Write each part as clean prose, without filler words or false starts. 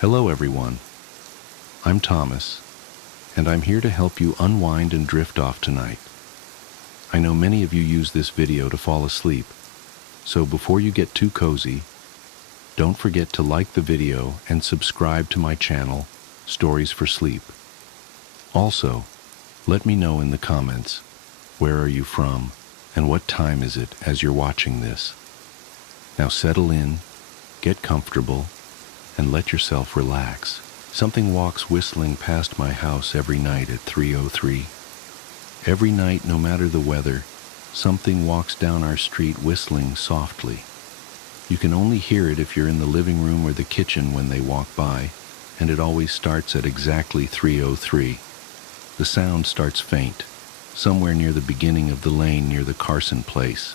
Hello everyone, I'm Thomas, and I'm here to help you unwind and drift off tonight. I know many of you use this video to fall asleep, so before you get too cozy, don't forget to like the video and subscribe to my channel, Stories for Sleep. Also, let me know in the comments, where are you from, and what time is it as you're watching this. Now settle in, get comfortable, and let yourself relax. Something walks whistling past my house every night at 3:03. Every night, no matter the weather, something walks down our street whistling softly. You can only hear it if you're in the living room or the kitchen when they walk by, and it always starts at exactly 3:03. The sound starts faint, somewhere near the beginning of the lane near the Carson place.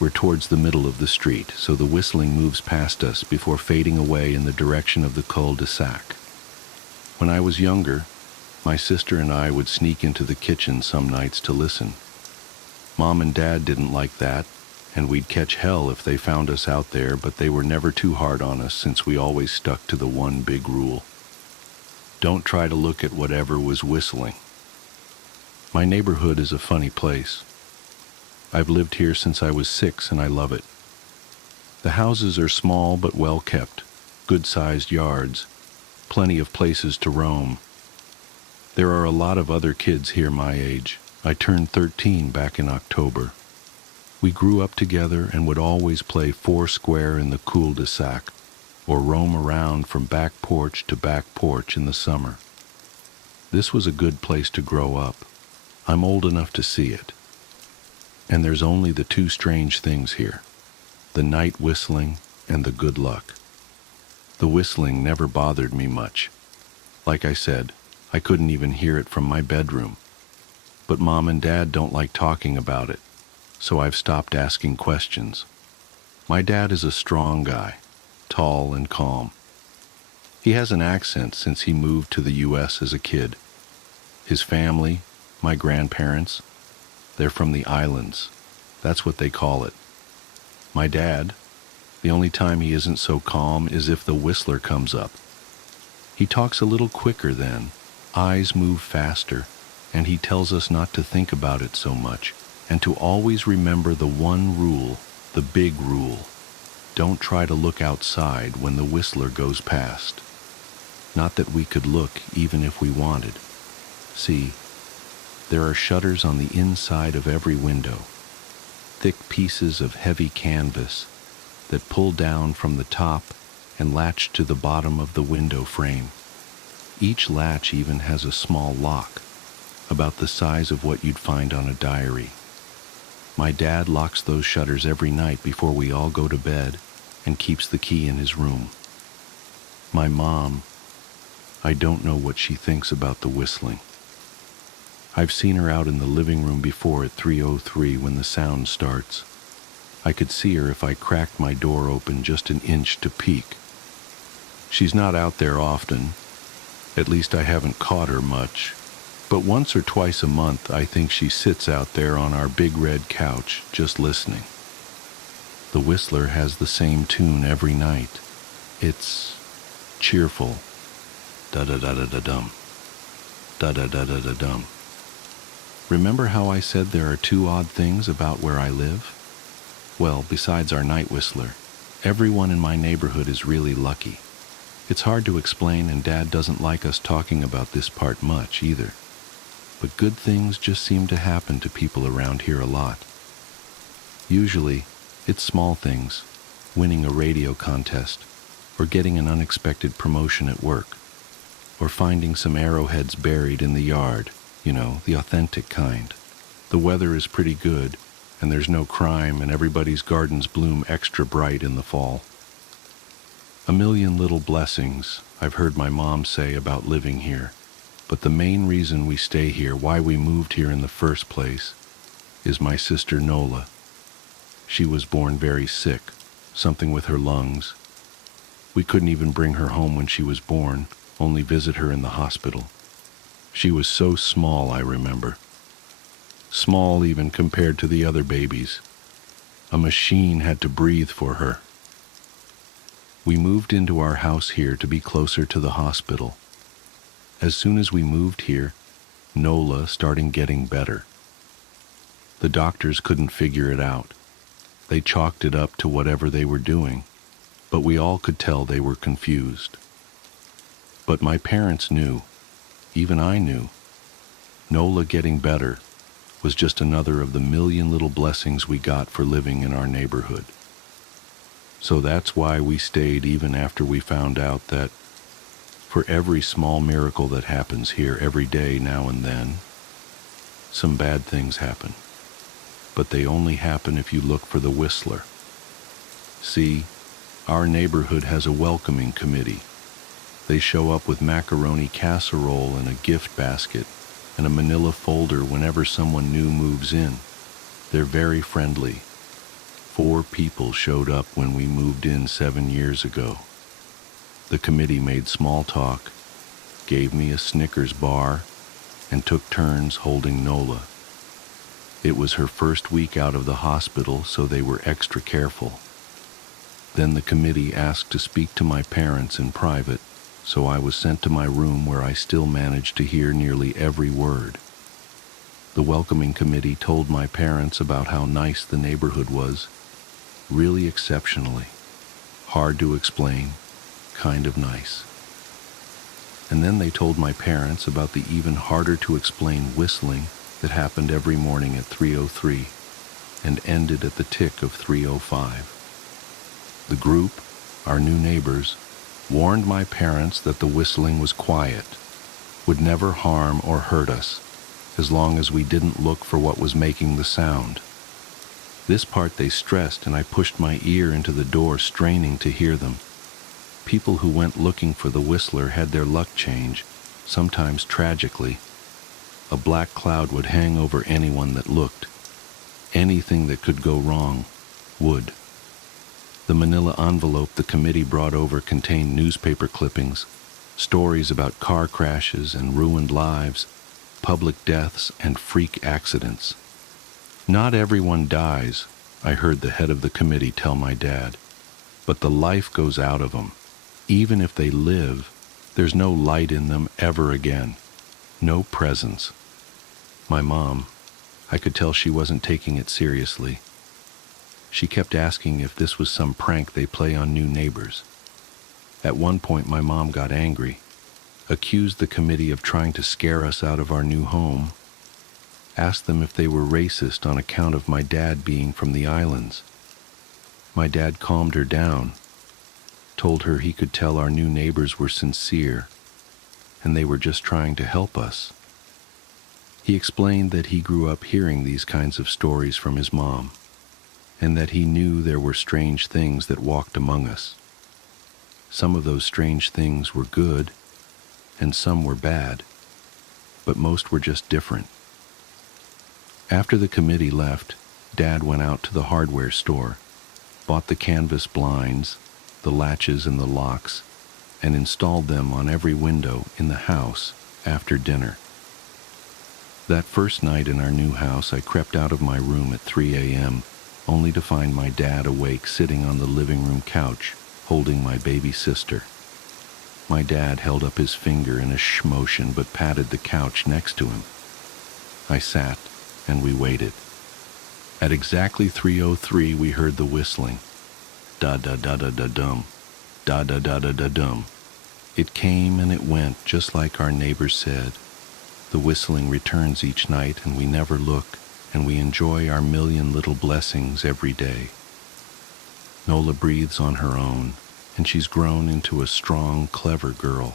We're towards the middle of the street, so the whistling moves past us before fading away in the direction of the cul-de-sac. When I was younger, my sister and I would sneak into the kitchen some nights to listen. Mom and Dad didn't like that, and we'd catch hell if they found us out there, but they were never too hard on us since we always stuck to the one big rule. Don't try to look at whatever was whistling. My neighborhood is a funny place. I've lived here since I was 6 and I love it. The houses are small but well kept, good-sized yards, plenty of places to roam. There are a lot of other kids here my age. I turned 13 back in October. We grew up together and would always play foursquare in the cul-de-sac or roam around from back porch to back porch in the summer. This was a good place to grow up. I'm old enough to see it. And there's only the two strange things here, the night whistling and the good luck. The whistling never bothered me much. Like I said, I couldn't even hear it from my bedroom. But Mom and Dad don't like talking about it, so I've stopped asking questions. My dad is a strong guy, tall and calm. He has an accent since he moved to the U.S. as a kid. His family, my grandparents, they're from the islands. That's what they call it. My dad, the only time he isn't so calm is if the whistler comes up. He talks a little quicker then, eyes move faster, and he tells us not to think about it so much, and to always remember the one rule, the big rule. Don't try to look outside when the whistler goes past. Not that we could look even if we wanted. See, there are shutters on the inside of every window, thick pieces of heavy canvas that pull down from the top and latch to the bottom of the window frame. Each latch even has a small lock, about the size of what you'd find on a diary. My dad locks those shutters every night before we all go to bed and keeps the key in his room. My mom, I don't know what she thinks about the whistling. I've seen her out in the living room before at 3:03 when the sound starts. I could see her if I cracked my door open just an inch to peek. She's not out there often. At least I haven't caught her much. But once or twice a month, I think she sits out there on our big red couch, just listening. The whistler has the same tune every night. It's cheerful. Da-da-da-da-da-dum. Da-da-da-da-da-dum. Remember how I said there are two odd things about where I live? Well, besides our night whistler, everyone in my neighborhood is really lucky. It's hard to explain, and Dad doesn't like us talking about this part much either. But good things just seem to happen to people around here a lot. Usually, it's small things, winning a radio contest, or getting an unexpected promotion at work, or finding some arrowheads buried in the yard, you know, the authentic kind. The weather is pretty good, and there's no crime, and everybody's gardens bloom extra bright in the fall. A million little blessings, I've heard my mom say about living here. But the main reason we stay here, why we moved here in the first place, is my sister Nola. She was born very sick, something with her lungs. We couldn't even bring her home when she was born, only visit her in the hospital. She was so small, I remember. Small even compared to the other babies. A machine had to breathe for her. We moved into our house here to be closer to the hospital. As soon as we moved here, Nola started getting better. The doctors couldn't figure it out. They chalked it up to whatever they were doing, but we all could tell they were confused. But my parents knew, even I knew, Nola getting better was just another of the million little blessings we got for living in our neighborhood. So that's why we stayed even after we found out that for every small miracle that happens here every day now and then, some bad things happen. But they only happen if you look for the whistler. See, our neighborhood has a welcoming committee. They show up with macaroni casserole and a gift basket and a manila folder whenever someone new moves in. They're very friendly. 4 people showed up when we moved in 7 years ago. The committee made small talk, gave me a Snickers bar, and took turns holding Nola. It was her first week out of the hospital, so they were extra careful. Then the committee asked to speak to my parents in private, so I was sent to my room where I still managed to hear nearly every word. The welcoming committee told my parents about how nice the neighborhood was, really exceptionally, hard to explain, kind of nice. And then they told my parents about the even harder to explain whistling that happened every morning at 3:03 and ended at the tick of 3:05. The group, our new neighbors, warned my parents that the whistling was quiet, would never harm or hurt us, as long as we didn't look for what was making the sound. This part they stressed, and I pushed my ear into the door, straining to hear them. People who went looking for the whistler had their luck change, sometimes tragically. A black cloud would hang over anyone that looked. Anything that could go wrong would. The manila envelope the committee brought over contained newspaper clippings, stories about car crashes and ruined lives, public deaths and freak accidents. Not everyone dies, I heard the head of the committee tell my dad, but the life goes out of them. Even if they live, there's no light in them ever again. No presence. My mom, I could tell she wasn't taking it seriously. She kept asking if this was some prank they play on new neighbors. At one point, my mom got angry, accused the committee of trying to scare us out of our new home, asked them if they were racist on account of my dad being from the islands. My dad calmed her down, told her he could tell our new neighbors were sincere, and they were just trying to help us. He explained that he grew up hearing these kinds of stories from his mom, and that he knew there were strange things that walked among us. Some of those strange things were good, and some were bad, but most were just different. After the committee left, Dad went out to the hardware store, bought the canvas blinds, the latches and the locks, and installed them on every window in the house after dinner. That first night in our new house, I crept out of my room at 3 a.m., only to find my dad awake sitting on the living room couch, holding my baby sister. My dad held up his finger in a shh motion but patted the couch next to him. I sat, and we waited. At exactly 3:03, we heard the whistling. Da-da-da-da-da-dum. Da-da-da-da-da-dum. It came and it went, just like our neighbors said. The whistling returns each night, and we never look, and we enjoy our million little blessings every day. Nola breathes on her own, and she's grown into a strong, clever girl.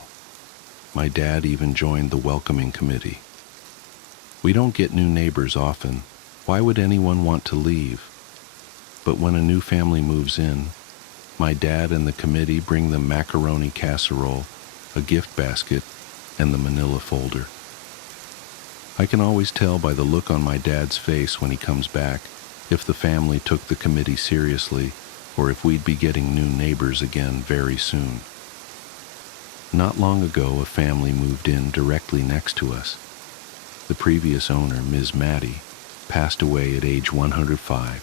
My dad even joined the welcoming committee. We don't get new neighbors often. Why would anyone want to leave? But when a new family moves in, my dad and the committee bring them macaroni casserole, a gift basket, and the manila folder. I can always tell by the look on my dad's face when he comes back if the family took the committee seriously or if we'd be getting new neighbors again very soon. Not long ago, a family moved in directly next to us. The previous owner, Ms. Maddie, passed away at age 105.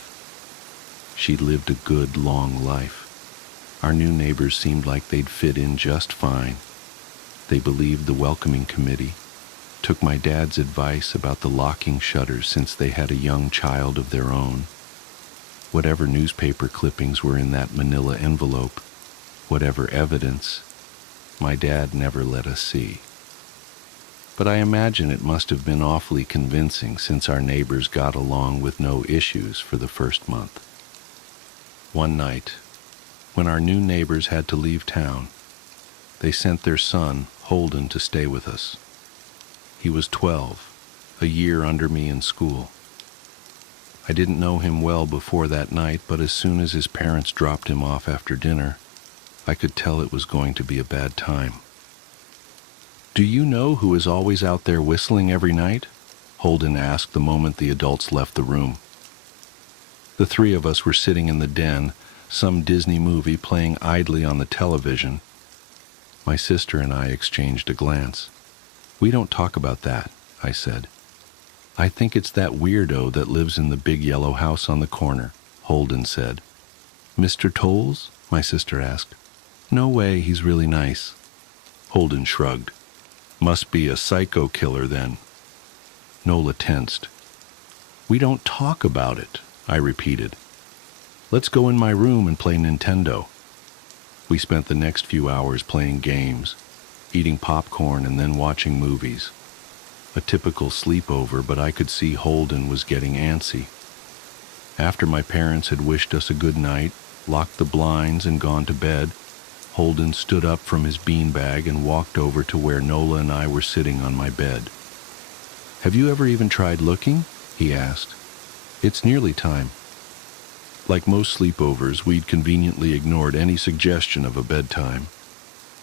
She'd lived a good, long life. Our new neighbors seemed like they'd fit in just fine. They believed the welcoming committee, took my dad's advice about the locking shutters since they had a young child of their own. Whatever newspaper clippings were in that manila envelope, whatever evidence, my dad never let us see. But I imagine it must have been awfully convincing since our neighbors got along with no issues for the first month. One night, when our new neighbors had to leave town, they sent their son, Holden, to stay with us. He was 12, a year under me in school. I didn't know him well before that night, but as soon as his parents dropped him off after dinner, I could tell it was going to be a bad time. "Do you know who is always out there whistling every night?" Holden asked the moment the adults left the room. The three of us were sitting in the den, some Disney movie playing idly on the television. My sister and I exchanged a glance. "We don't talk about that," I said. "I think it's that weirdo that lives in the big yellow house on the corner," Holden said. "Mr. Tolles?" my sister asked. "No way, he's really nice." Holden shrugged. "Must be a psycho killer then." Nola tensed. "We don't talk about it," I repeated. "Let's go in my room and play Nintendo." We spent the next few hours playing games, eating popcorn and then watching movies. A typical sleepover, but I could see Holden was getting antsy. After my parents had wished us a good night, locked the blinds and gone to bed, Holden stood up from his beanbag and walked over to where Nola and I were sitting on my bed. "Have you ever even tried looking?" he asked. "It's nearly time." Like most sleepovers, we'd conveniently ignored any suggestion of a bedtime.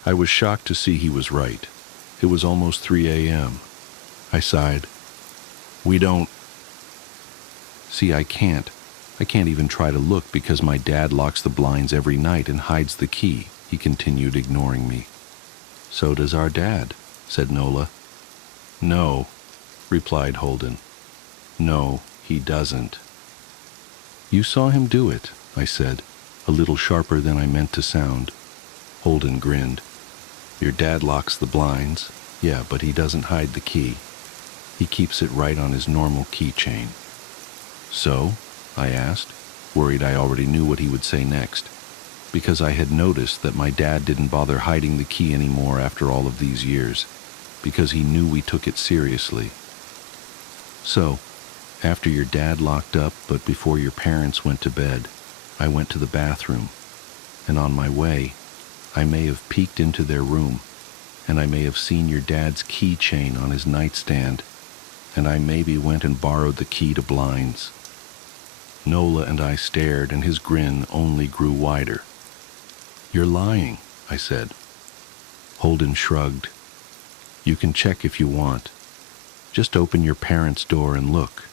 I was shocked to see he was right. It was almost 3 a.m. I sighed. "We don't..." "See, I can't. I can't even try to look because my dad locks the blinds every night and hides the key," he continued, ignoring me. "So does our dad," said Nola. "No," replied Holden. "No, he doesn't." "You saw him do it," I said, a little sharper than I meant to sound. Holden grinned. "Your dad locks the blinds, yeah, but he doesn't hide the key. He keeps it right on his normal keychain." "So?" I asked, worried I already knew what he would say next, because I had noticed that my dad didn't bother hiding the key anymore after all of these years, because he knew we took it seriously. "So, after your dad locked up, but before your parents went to bed, I went to the bathroom, and on my way, I may have peeked into their room, and I may have seen your dad's keychain on his nightstand, and I maybe went and borrowed the key to blinds." Nola and I stared, and his grin only grew wider. "You're lying," I said. Holden shrugged. "You can check if you want. Just open your parents' door and look.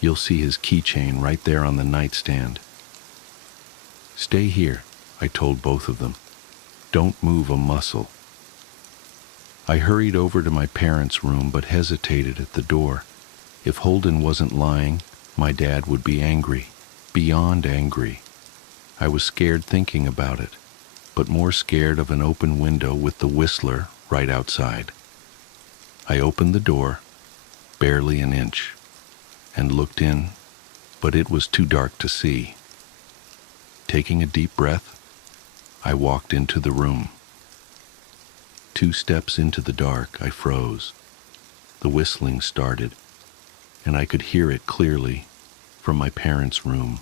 You'll see his keychain right there on the nightstand." "Stay here," I told both of them. "Don't move a muscle." I hurried over to my parents' room but hesitated at the door. If Holden wasn't lying, my dad would be angry, beyond angry. I was scared thinking about it, but more scared of an open window with the whistler right outside. I opened the door, barely an inch, and looked in, but it was too dark to see. Taking a deep breath, I walked into the room. 2 steps into the dark, I froze. The whistling started, and I could hear it clearly from my parents' room.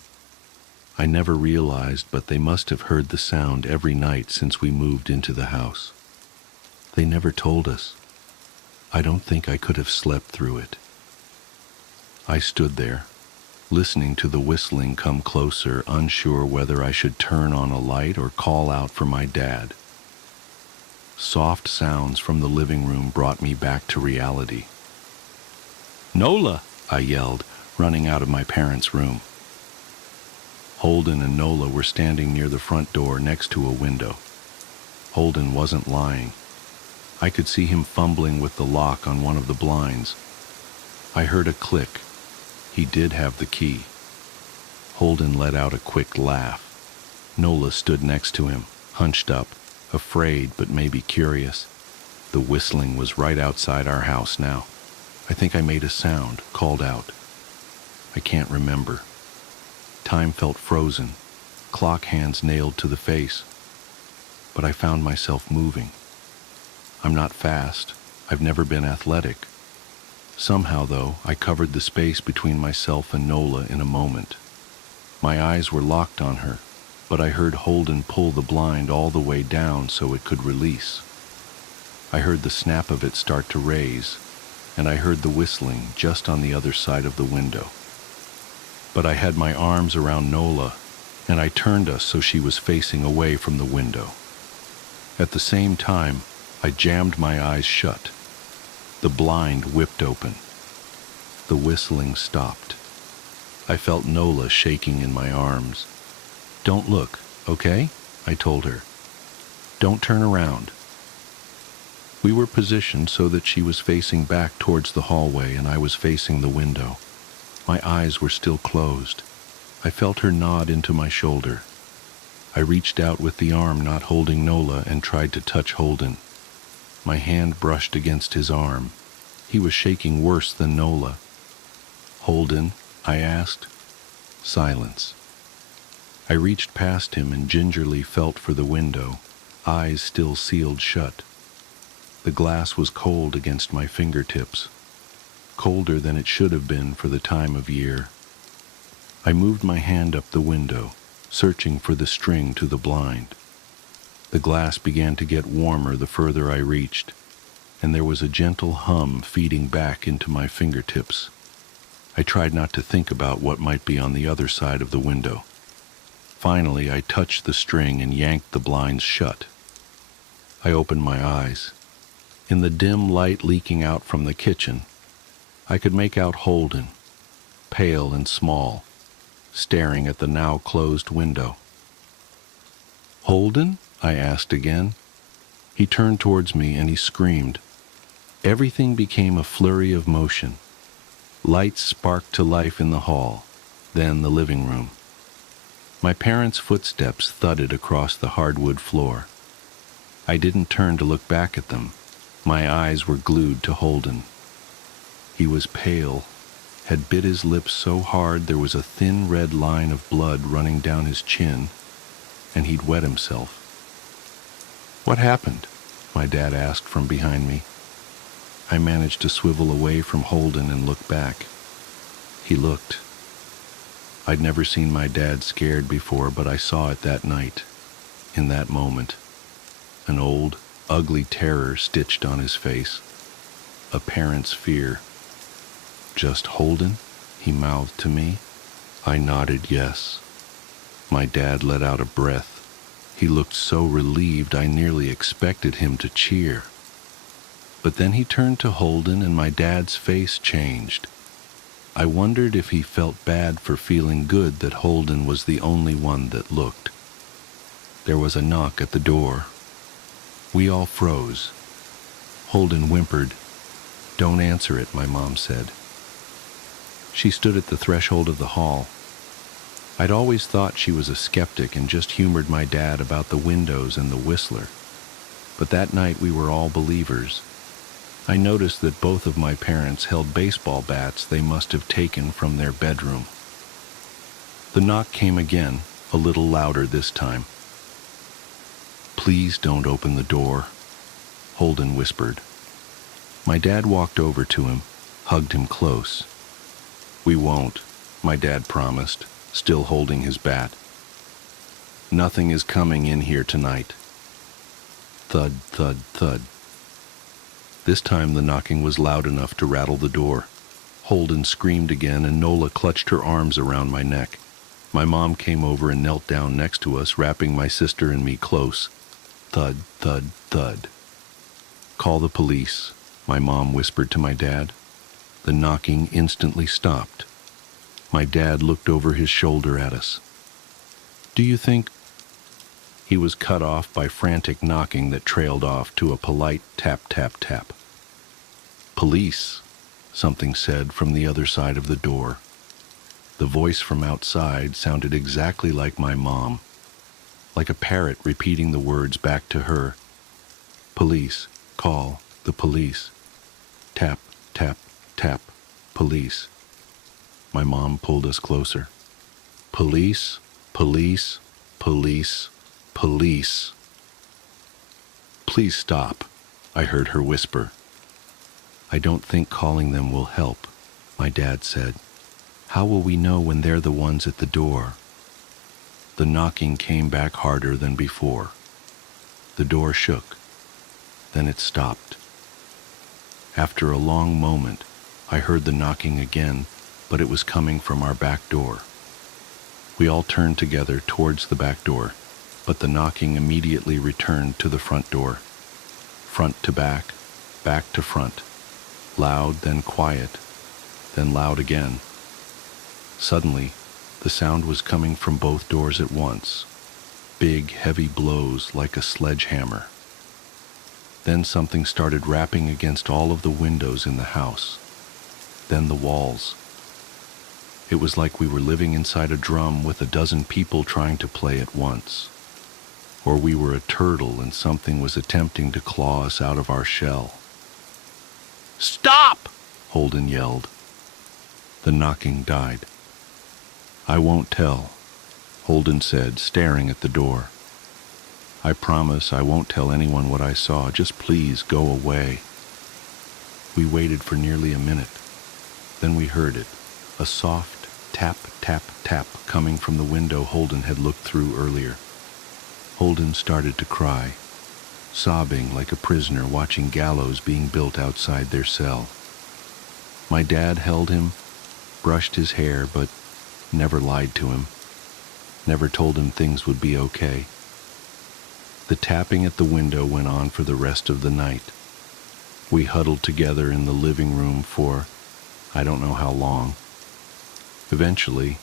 I never realized, but they must have heard the sound every night since we moved into the house. They never told us. I don't think I could have slept through it. I stood there, listening to the whistling come closer, unsure whether I should turn on a light or call out for my dad. Soft sounds from the living room brought me back to reality. "Nola!" I yelled, running out of my parents' room. Holden and Nola were standing near the front door next to a window. Holden wasn't lying. I could see him fumbling with the lock on one of the blinds. I heard a click. He did have the key. Holden let out a quick laugh. Nola stood next to him, hunched up, afraid but maybe curious. The whistling was right outside our house now. I think I made a sound, called out. I can't remember. Time felt frozen, clock hands nailed to the face. But I found myself moving. I'm not fast. I've never been athletic. Somehow, though, I covered the space between myself and Nola in a moment. My eyes were locked on her, but I heard Holden pull the blind all the way down so it could release. I heard the snap of it start to raise, and I heard the whistling just on the other side of the window. But I had my arms around Nola, and I turned us so she was facing away from the window. At the same time, I jammed my eyes shut. The blind whipped open. The whistling stopped. I felt Nola shaking in my arms. "Don't look, okay?" I told her. "Don't turn around." We were positioned so that she was facing back towards the hallway and I was facing the window. My eyes were still closed. I felt her nod into my shoulder. I reached out with the arm not holding Nola and tried to touch Holden. My hand brushed against his arm. He was shaking worse than Nola. "Holden?" I asked. Silence. I reached past him and gingerly felt for the window, eyes still sealed shut. The glass was cold against my fingertips, colder than it should have been for the time of year. I moved my hand up the window, searching for the string to the blind. The glass began to get warmer the further I reached, and there was a gentle hum feeding back into my fingertips. I tried not to think about what might be on the other side of the window. Finally, I touched the string and yanked the blinds shut. I opened my eyes. In the dim light leaking out from the kitchen, I could make out Holden, pale and small, staring at the now closed window. "Holden?" I asked again. He turned towards me and he screamed. Everything became a flurry of motion. Lights sparked to life in the hall, then the living room. My parents' footsteps thudded across the hardwood floor. I didn't turn to look back at them. My eyes were glued to Holden. He was pale, had bit his lips so hard there was a thin red line of blood running down his chin, and he'd wet himself. "What happened?" my dad asked from behind me. I managed to swivel away from Holden and look back. He looked. I'd never seen my dad scared before, but I saw it that night, in that moment. An old, ugly terror stitched on his face. A parent's fear. "Just Holden?" he mouthed to me. I nodded yes. My dad let out a breath. He looked so relieved I nearly expected him to cheer. But then he turned to Holden and my dad's face changed. I wondered if he felt bad for feeling good that Holden was the only one that looked. There was a knock at the door. We all froze. Holden whimpered. "Don't answer it," my mom said. She stood at the threshold of the hall. I'd always thought she was a skeptic and just humored my dad about the windows and the whistler. But that night we were all believers. I noticed that both of my parents held baseball bats they must have taken from their bedroom. The knock came again, a little louder this time. "Please don't open the door," Holden whispered. My dad walked over to him, hugged him close. "We won't," my dad promised, still holding his bat. "Nothing is coming in here tonight." Thud, thud, thud. This time the knocking was loud enough to rattle the door. Holden screamed again and Nola clutched her arms around my neck. My mom came over and knelt down next to us, wrapping my sister and me close. Thud, thud, thud. "Call the police," my mom whispered to my dad. The knocking instantly stopped. My dad looked over his shoulder at us. "Do you think—" He was cut off by frantic knocking that trailed off to a polite tap, tap, tap. "Police," something said from the other side of the door. The voice from outside sounded exactly like my mom. like a parrot repeating the words back to her. Police, call, the police. Tap, tap, tap, police. My mom pulled us closer. Police, police, police, police. Please stop, I heard her whisper. I don't think calling them will help, my dad said. How will we know when they're the ones at the door? The knocking came back harder than before. The door shook. Then it stopped. After a long moment, I heard the knocking again, but it was coming from our back door. We all turned together towards the back door, but the knocking immediately returned to the front door. Front to back to front. Loud, then quiet, then loud again. Suddenly, the sound was coming from both doors at once. Big, heavy blows like a sledgehammer. Then something started rapping against all of the windows in the house. Then the walls. It was like we were living inside a drum with a dozen people trying to play at once. Or we were a turtle and something was attempting to claw us out of our shell. Stop! Holden yelled. The knocking died. I won't tell, Holden said, staring at the door. I promise I won't tell anyone what I saw. Just please go away. We waited for nearly a minute. Then we heard it, a soft tap, tap, tap coming from the window Holden had looked through earlier. Holden started to cry, sobbing like a prisoner watching gallows being built outside their cell. My dad held him, brushed his hair, but never lied to him, never told him things would be okay. The tapping at the window went on for the rest of the night. We huddled together in the living room for I don't know how long. Eventually,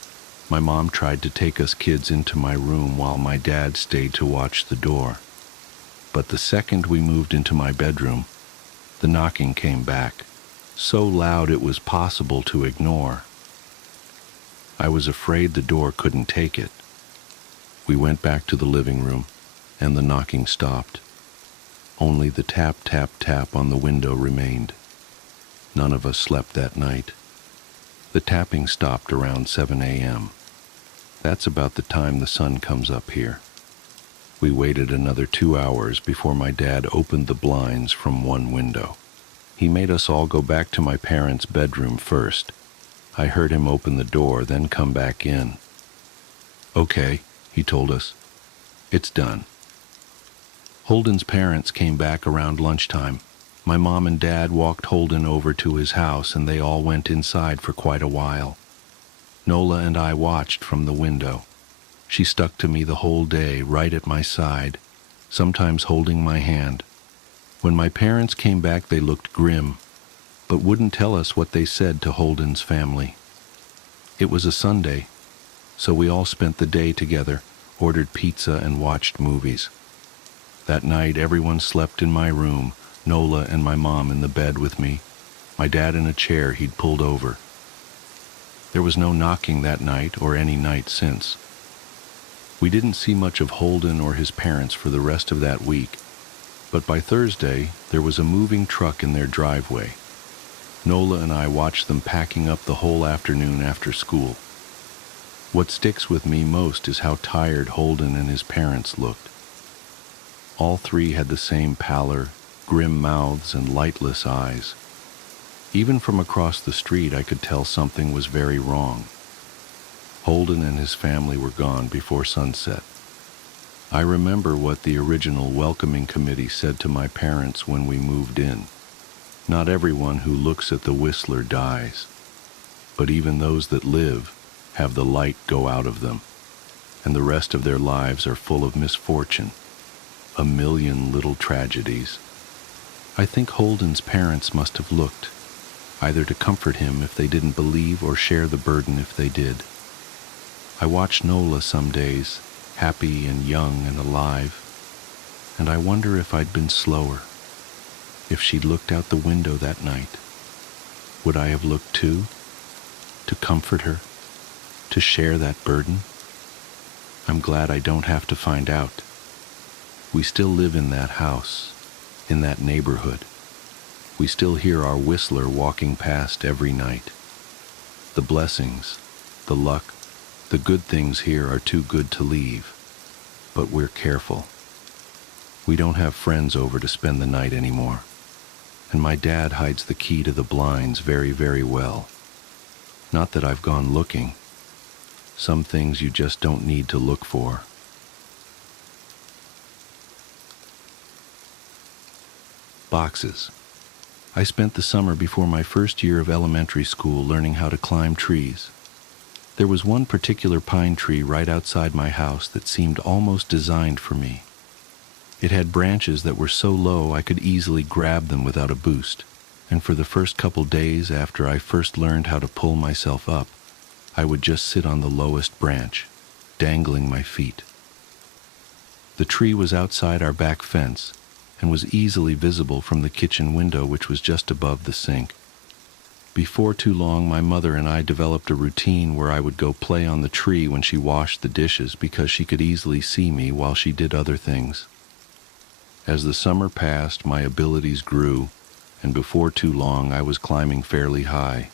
my mom tried to take us kids into my room while my dad stayed to watch the door. But the second we moved into my bedroom, the knocking came back, so loud it was possible to ignore. I was afraid the door couldn't take it. We went back to the living room, and the knocking stopped. Only the tap, tap, tap on the window remained. None of us slept that night. The tapping stopped around 7 a.m. That's about the time the sun comes up here. We waited another 2 hours before my dad opened the blinds from one window. He made us all go back to my parents' bedroom first. I heard him open the door, then come back in. Okay, he told us. It's done. Holden's parents came back around lunchtime. My mom and dad walked Holden over to his house and they all went inside for quite a while. Nola and I watched from the window. She stuck to me the whole day, right at my side, sometimes holding my hand. When my parents came back, they looked grim, but wouldn't tell us what they said to Holden's family. It was a Sunday, so we all spent the day together, ordered pizza and watched movies. That night, everyone slept in my room, Nola and my mom in the bed with me, my dad in a chair he'd pulled over. There was no knocking that night or any night since. We didn't see much of Holden or his parents for the rest of that week, but by Thursday, there was a moving truck in their driveway. Nola and I watched them packing up the whole afternoon after school. What sticks with me most is how tired Holden and his parents looked. All three had the same pallor, grim mouths, and lightless eyes. Even from across the street, I could tell something was very wrong. Holden and his family were gone before sunset. I remember what the original welcoming committee said to my parents when we moved in. Not everyone who looks at the Whistler dies, but even those that live have the light go out of them, and the rest of their lives are full of misfortune, a million little tragedies. I think Holden's parents must have looked, either to comfort him if they didn't believe or share the burden if they did. I watched Nola some days, happy and young and alive, and I wonder if I'd been slower. If she'd looked out the window that night, would I have looked too? To comfort her? To share that burden? I'm glad I don't have to find out. We still live in that house, in that neighborhood. We still hear our whistler walking past every night. The blessings, the luck, the good things here are too good to leave, but we're careful. We don't have friends over to spend the night anymore, and my dad hides the key to the blinds very, very well. Not that I've gone looking. Some things you just don't need to look for. Boxes. I spent the summer before my first year of elementary school learning how to climb trees. There was one particular pine tree right outside my house that seemed almost designed for me. It had branches that were so low I could easily grab them without a boost, and for the first couple days after I first learned how to pull myself up, I would just sit on the lowest branch, dangling my feet. The tree was outside our back fence and was easily visible from the kitchen window, which was just above the sink. Before too long, my mother and I developed a routine where I would go play on the tree when she washed the dishes because she could easily see me while she did other things. As the summer passed, my abilities grew, and before too long I was climbing fairly high.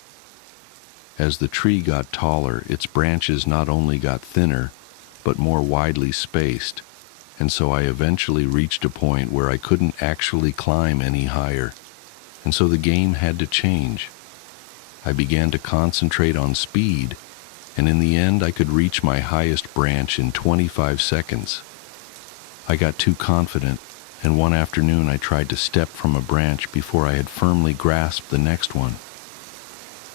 As the tree got taller, its branches not only got thinner, but more widely spaced, and so I eventually reached a point where I couldn't actually climb any higher, and so the game had to change. I began to concentrate on speed, and in the end I could reach my highest branch in 25 seconds. I got too confident, and one afternoon I tried to step from a branch before I had firmly grasped the next one.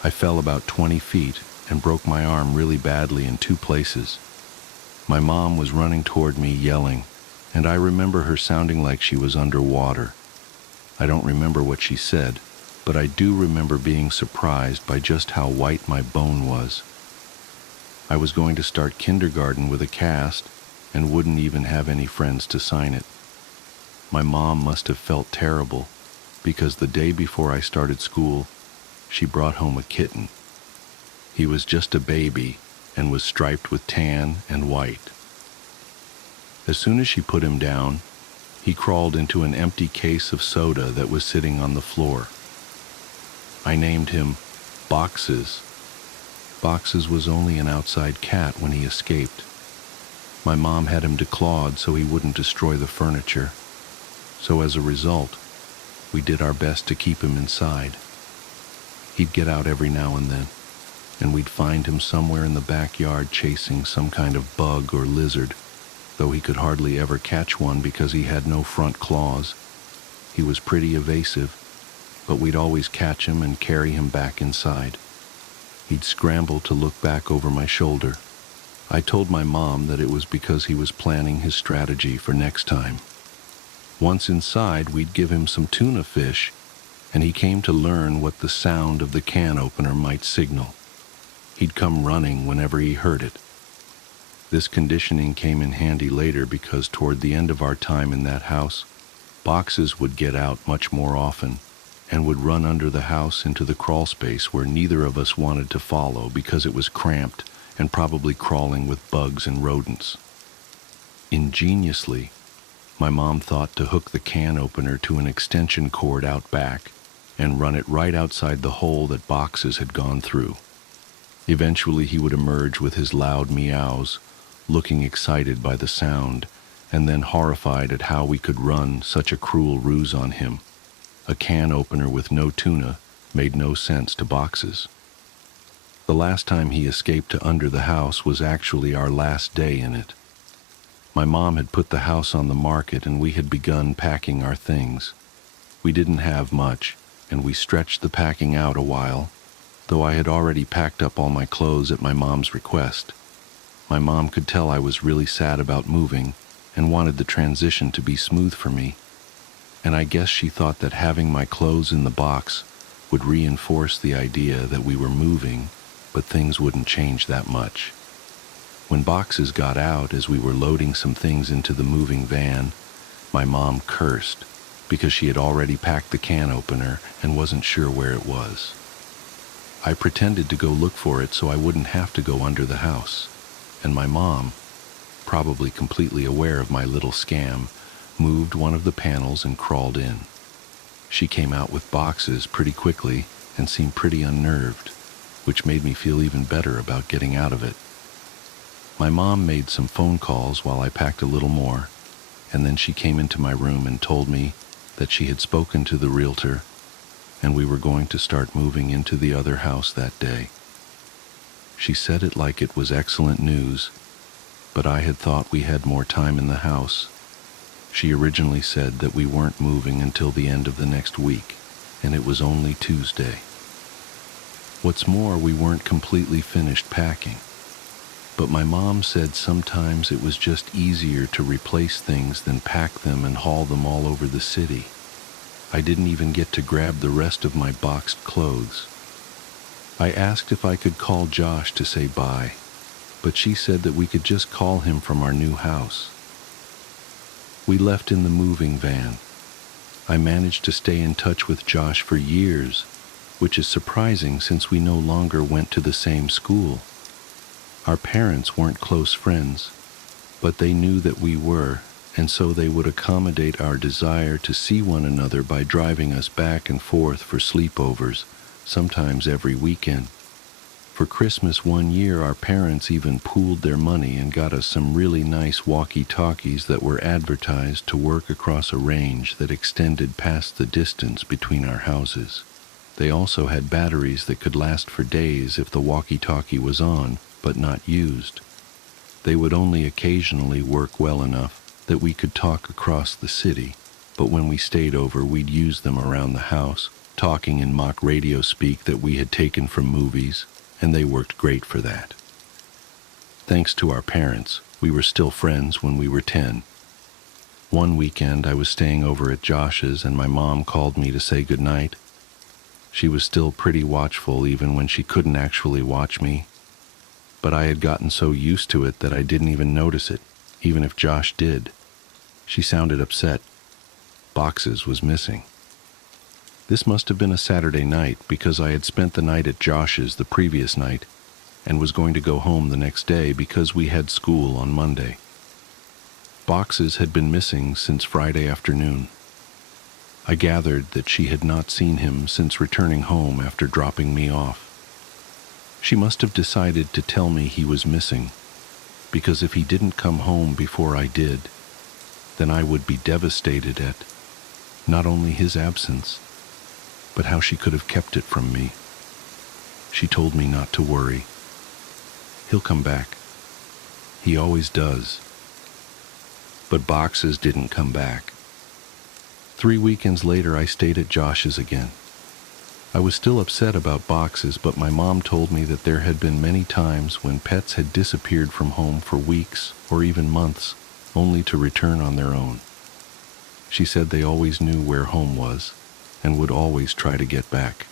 I fell about 20 feet and broke my arm really badly in 2 places. My mom was running toward me yelling, and I remember her sounding like she was underwater. I don't remember what she said, but I do remember being surprised by just how white my bone was. I was going to start kindergarten with a cast and wouldn't even have any friends to sign it. My mom must have felt terrible, because the day before I started school, she brought home a kitten. He was just a baby and was striped with tan and white. As soon as she put him down, he crawled into an empty case of soda that was sitting on the floor. I named him Boxes. Boxes was only an outside cat when he escaped. My mom had him declawed so he wouldn't destroy the furniture. So as a result, we did our best to keep him inside. He'd get out every now and then, and we'd find him somewhere in the backyard chasing some kind of bug or lizard, though he could hardly ever catch one because he had no front claws. He was pretty evasive, but we'd always catch him and carry him back inside. He'd scramble to look back over my shoulder. I told my mom that it was because he was planning his strategy for next time. Once inside, we'd give him some tuna fish, and he came to learn what the sound of the can opener might signal. He'd come running whenever he heard it. This conditioning came in handy later because toward the end of our time in that house, Boxes would get out much more often and would run under the house into the crawl space where neither of us wanted to follow because it was cramped and probably crawling with bugs and rodents. Ingeniously, my mom thought to hook the can opener to an extension cord out back and run it right outside the hole that Boxes had gone through. Eventually he would emerge with his loud meows, looking excited by the sound, and then horrified at how we could run such a cruel ruse on him. A can opener with no tuna made no sense to Boxes. The last time he escaped to under the house was actually our last day in it. My mom had put the house on the market and we had begun packing our things. We didn't have much, and we stretched the packing out a while, though I had already packed up all my clothes at my mom's request. My mom could tell I was really sad about moving and wanted the transition to be smooth for me, and I guess she thought that having my clothes in the box would reinforce the idea that we were moving, but things wouldn't change that much. When Boxes got out as we were loading some things into the moving van, my mom cursed because she had already packed the can opener and wasn't sure where it was. I pretended to go look for it so I wouldn't have to go under the house, and my mom, probably completely aware of my little scam, moved one of the panels and crawled in. She came out with boxes pretty quickly and seemed pretty unnerved, which made me feel even better about getting out of it. My mom made some phone calls while I packed a little more, and then she came into my room and told me that she had spoken to the realtor and we were going to start moving into the other house that day. She said it like it was excellent news, but I had thought we had more time in the house. She originally said that we weren't moving until the end of the next week, and it was only Tuesday. What's more, we weren't completely finished packing. But my mom said sometimes it was just easier to replace things than pack them and haul them all over the city. I didn't even get to grab the rest of my boxed clothes. I asked if I could call Josh to say bye, but she said that we could just call him from our new house. We left in the moving van. I managed to stay in touch with Josh for years, which is surprising since we no longer went to the same school. Our parents weren't close friends, but they knew that we were, and so they would accommodate our desire to see one another by driving us back and forth for sleepovers, sometimes every weekend. For Christmas one year, our parents even pooled their money and got us some really nice walkie-talkies that were advertised to work across a range that extended past the distance between our houses. They also had batteries that could last for days if the walkie-talkie was on, but not used. They would only occasionally work well enough that we could talk across the city, but when we stayed over, we'd use them around the house, talking in mock radio speak that we had taken from movies, and they worked great for that. Thanks to our parents, we were still friends when we were 10. One weekend, I was staying over at Josh's, and my mom called me to say goodnight. She was still pretty watchful even when she couldn't actually watch me, but I had gotten so used to it that I didn't even notice it, even if Josh did. She sounded upset. Boxes was missing. This must have been a Saturday night because I had spent the night at Josh's the previous night and was going to go home the next day because we had school on Monday. Boxes had been missing since Friday afternoon. I gathered that she had not seen him since returning home after dropping me off. She must have decided to tell me he was missing, because if he didn't come home before I did, then I would be devastated at not only his absence, but how she could have kept it from me. She told me not to worry. He'll come back. He always does. But Boxes didn't come back. 3 weekends later, I stayed at Josh's again. I was still upset about Boxes, but my mom told me that there had been many times when pets had disappeared from home for weeks or even months, only to return on their own. She said they always knew where home was and would always try to get back.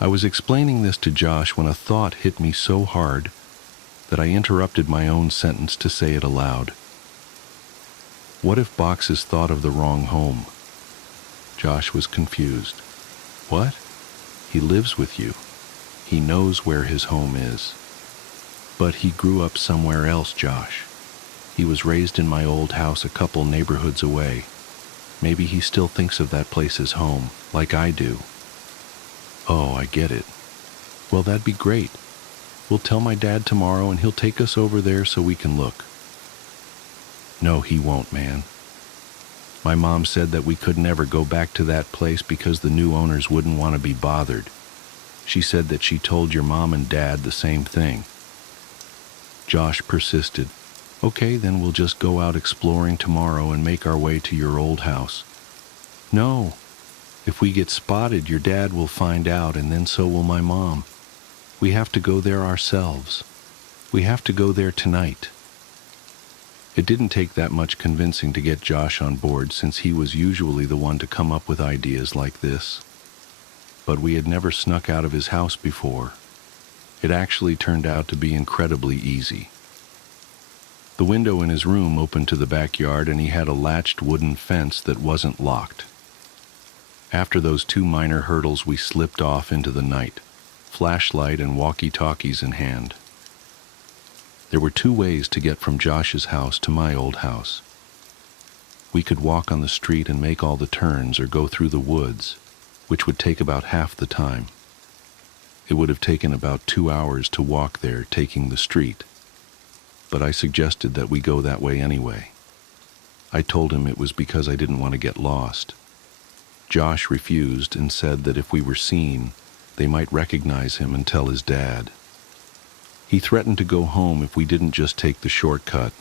I was explaining this to Josh when a thought hit me so hard that I interrupted my own sentence to say it aloud. What if Boxes thought of the wrong home? Josh was confused. What? He lives with you. He knows where his home is. But he grew up somewhere else, Josh. He was raised in my old house a couple neighborhoods away. Maybe he still thinks of that place as home, like I do. Oh, I get it. Well, that'd be great. We'll tell my dad tomorrow and he'll take us over there so we can look. No, he won't, man. My mom said that we could never go back to that place because the new owners wouldn't want to be bothered. She said that she told your mom and dad the same thing. Josh persisted. Okay, then we'll just go out exploring tomorrow and make our way to your old house. No. If we get spotted, your dad will find out, and then so will my mom. We have to go there ourselves. We have to go there tonight. It didn't take that much convincing to get Josh on board, since he was usually the one to come up with ideas like this. But we had never snuck out of his house before. It actually turned out to be incredibly easy. The window in his room opened to the backyard, and he had a latched wooden fence that wasn't locked. After those 2 minor hurdles, we slipped off into the night, flashlight and walkie-talkies in hand. There were two ways to get from Josh's house to my old house. We could walk on the street and make all the turns or go through the woods, which would take about half the time. It would have taken about 2 hours to walk there, taking the street, but I suggested that we go that way anyway. I told him it was because I didn't want to get lost. Josh refused and said that if we were seen, they might recognize him and tell his dad. He threatened to go home if we didn't just take the shortcut,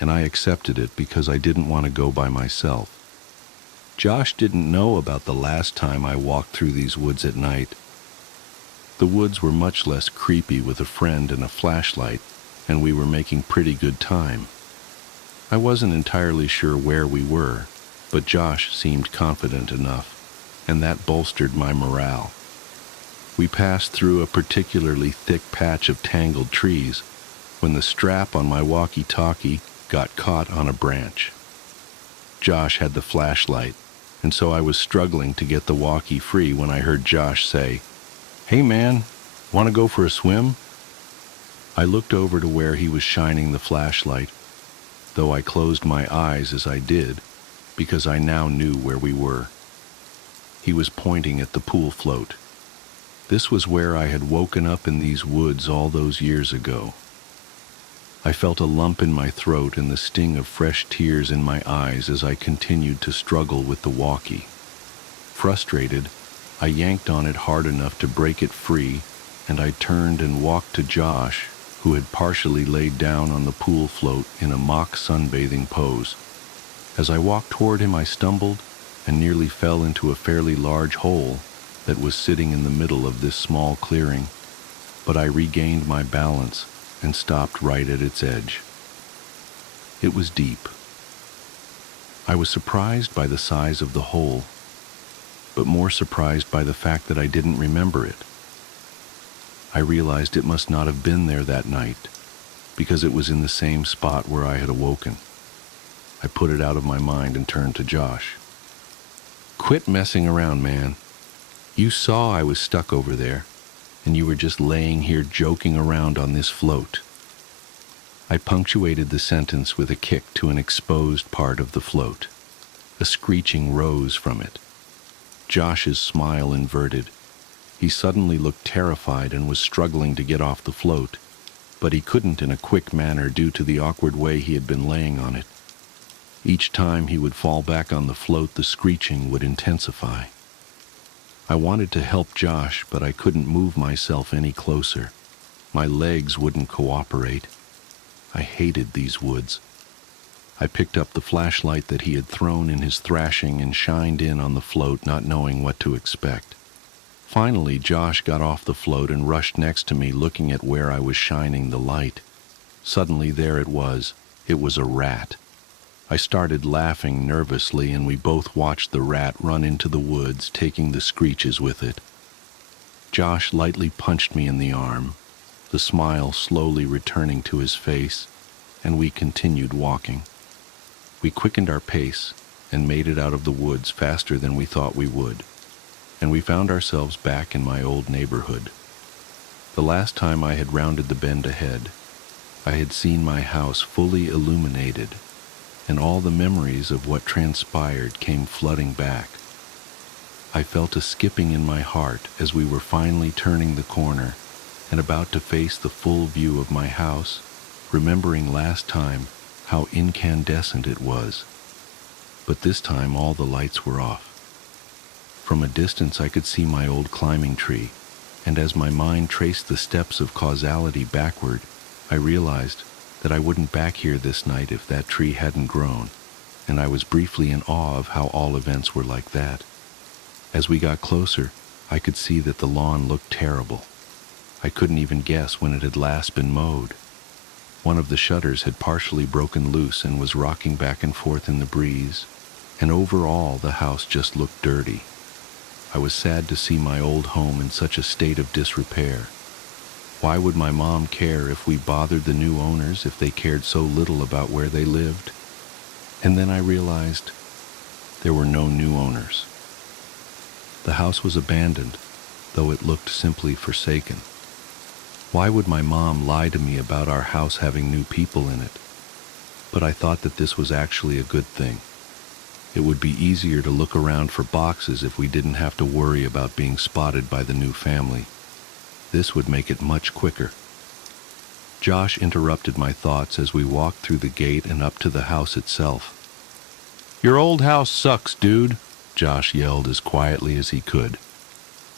and I accepted it because I didn't want to go by myself. Josh didn't know about the last time I walked through these woods at night. The woods were much less creepy with a friend and a flashlight, and we were making pretty good time. I wasn't entirely sure where we were, but Josh seemed confident enough, and that bolstered my morale. We passed through a particularly thick patch of tangled trees when the strap on my walkie-talkie got caught on a branch. Josh had the flashlight, and so I was struggling to get the walkie free when I heard Josh say, "Hey man, want to go for a swim?" I looked over to where he was shining the flashlight, though I closed my eyes as I did, because I now knew where we were. He was pointing at the pool float. This was where I had woken up in these woods all those years ago. I felt a lump in my throat and the sting of fresh tears in my eyes as I continued to struggle with the walkie. Frustrated, I yanked on it hard enough to break it free, and I turned and walked to Josh, who had partially laid down on the pool float in a mock sunbathing pose. As I walked toward him, I stumbled and nearly fell into a fairly large hole that was sitting in the middle of this small clearing, but I regained my balance and stopped right at its edge. It was deep. I was surprised by the size of the hole, but more surprised by the fact that I didn't remember it. I realized it must not have been there that night, because it was in the same spot where I had awoken. I put it out of my mind and turned to Josh. "Quit messing around, man. You saw I was stuck over there, and you were just laying here joking around on this float." I punctuated the sentence with a kick to an exposed part of the float. A screeching rose from it. Josh's smile inverted. He suddenly looked terrified and was struggling to get off the float, but he couldn't in a quick manner due to the awkward way he had been laying on it. Each time he would fall back on the float, the screeching would intensify. I wanted to help Josh, but I couldn't move myself any closer. My legs wouldn't cooperate. I hated these woods. I picked up the flashlight that he had thrown in his thrashing and shined in on the float, not knowing what to expect. Finally, Josh got off the float and rushed next to me, looking at where I was shining the light. Suddenly, there it was. It was a rat. I started laughing nervously, and we both watched the rat run into the woods, taking the screeches with it. Josh lightly punched me in the arm, the smile slowly returning to his face, and we continued walking. We quickened our pace and made it out of the woods faster than we thought we would, and we found ourselves back in my old neighborhood. The last time I had rounded the bend ahead, I had seen my house fully illuminated, and all the memories of what transpired came flooding back. I felt a skipping in my heart as we were finally turning the corner and about to face the full view of my house, remembering last time how incandescent it was. But this time all the lights were off. From a distance I could see my old climbing tree, and as my mind traced the steps of causality backward, I realized that I wouldn't back here this night if that tree hadn't grown, and I was briefly in awe of how all events were like that. As we got closer, I could see that the lawn looked terrible. I couldn't even guess when it had last been mowed. One of the shutters had partially broken loose and was rocking back and forth in the breeze, and overall the house just looked dirty. I was sad to see my old home in such a state of disrepair. Why would my mom care if we bothered the new owners if they cared so little about where they lived? And then I realized there were no new owners. The house was abandoned, though it looked simply forsaken. Why would my mom lie to me about our house having new people in it? But I thought that this was actually a good thing. It would be easier to look around for boxes if we didn't have to worry about being spotted by the new family. This would make it much quicker. Josh interrupted my thoughts as we walked through the gate and up to the house itself. "Your old house sucks, dude," Josh yelled as quietly as he could.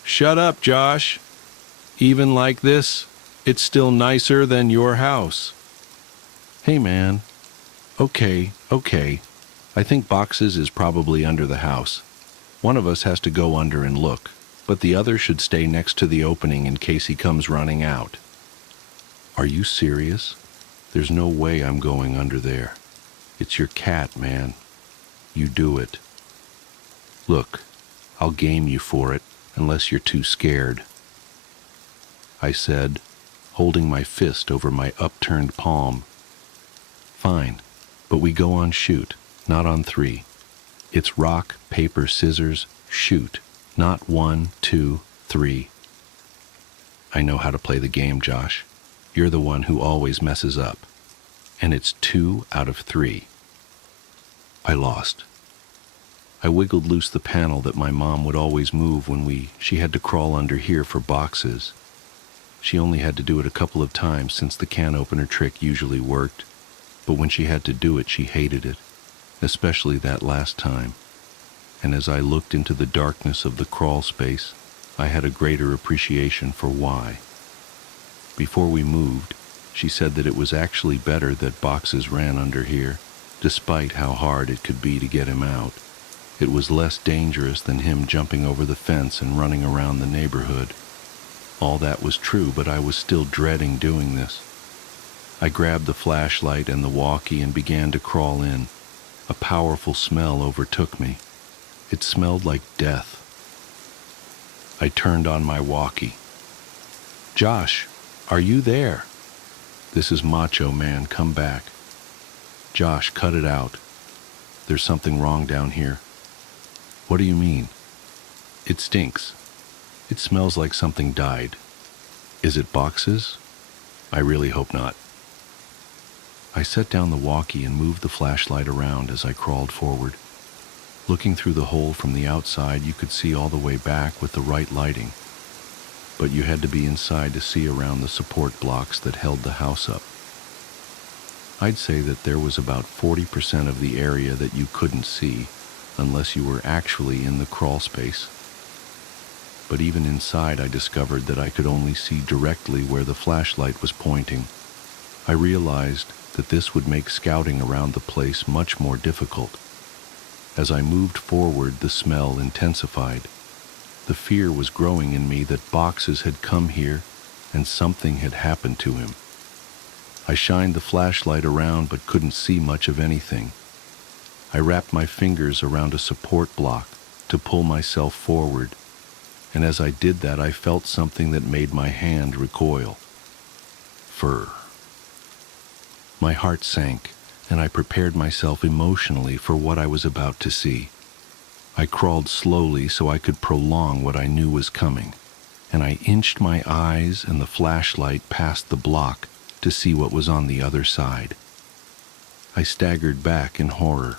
"Shut up, Josh. Even like this, it's still nicer than your house." "Hey, man. Okay. I think boxes is probably under the house. One of us has to go under and look, but the other should stay next to the opening in case he comes running out." "Are you serious? There's no way I'm going under there. It's your cat, man. You do it. Look, I'll game you for it, unless you're too scared," I said, holding my fist over my upturned palm. "Fine, but we go on shoot, not on 3. It's rock, paper, scissors, shoot, not 1, 2, 3. I know how to play the game, Josh. You're the one who always messes up. And it's 2 out of 3. I lost. I wiggled loose the panel that my mom would always move when she had to crawl under here for boxes. She only had to do it a couple of times since the can opener trick usually worked, but when she had to do it, she hated it, especially that last time. And as I looked into the darkness of the crawl space, I had a greater appreciation for why. Before we moved, she said that it was actually better that boxes ran under here, despite how hard it could be to get him out. It was less dangerous than him jumping over the fence and running around the neighborhood. All that was true, but I was still dreading doing this. I grabbed the flashlight and the walkie and began to crawl in. A powerful smell overtook me. It smelled like death. I turned on my walkie. "Josh, are you there? This is Macho Man, come back." "Josh, cut it out. There's something wrong down here." "What do you mean?" "It stinks. It smells like something died." "Is it boxes?" "I really hope not." I set down the walkie and moved the flashlight around as I crawled forward. Looking through the hole from the outside, you could see all the way back with the right lighting, but you had to be inside to see around the support blocks that held the house up. I'd say that there was about 40% of the area that you couldn't see unless you were actually in the crawl space. But even inside, I discovered that I could only see directly where the flashlight was pointing. I realized that this would make scouting around the place much more difficult. As I moved forward, the smell intensified. The fear was growing in me that boxes had come here and something had happened to him. I shined the flashlight around but couldn't see much of anything. I wrapped my fingers around a support block to pull myself forward, and as I did that, I felt something that made my hand recoil. Fur. My heart sank, and I prepared myself emotionally for what I was about to see. I crawled slowly so I could prolong what I knew was coming, and I inched my eyes and the flashlight past the block to see what was on the other side. I staggered back in horror.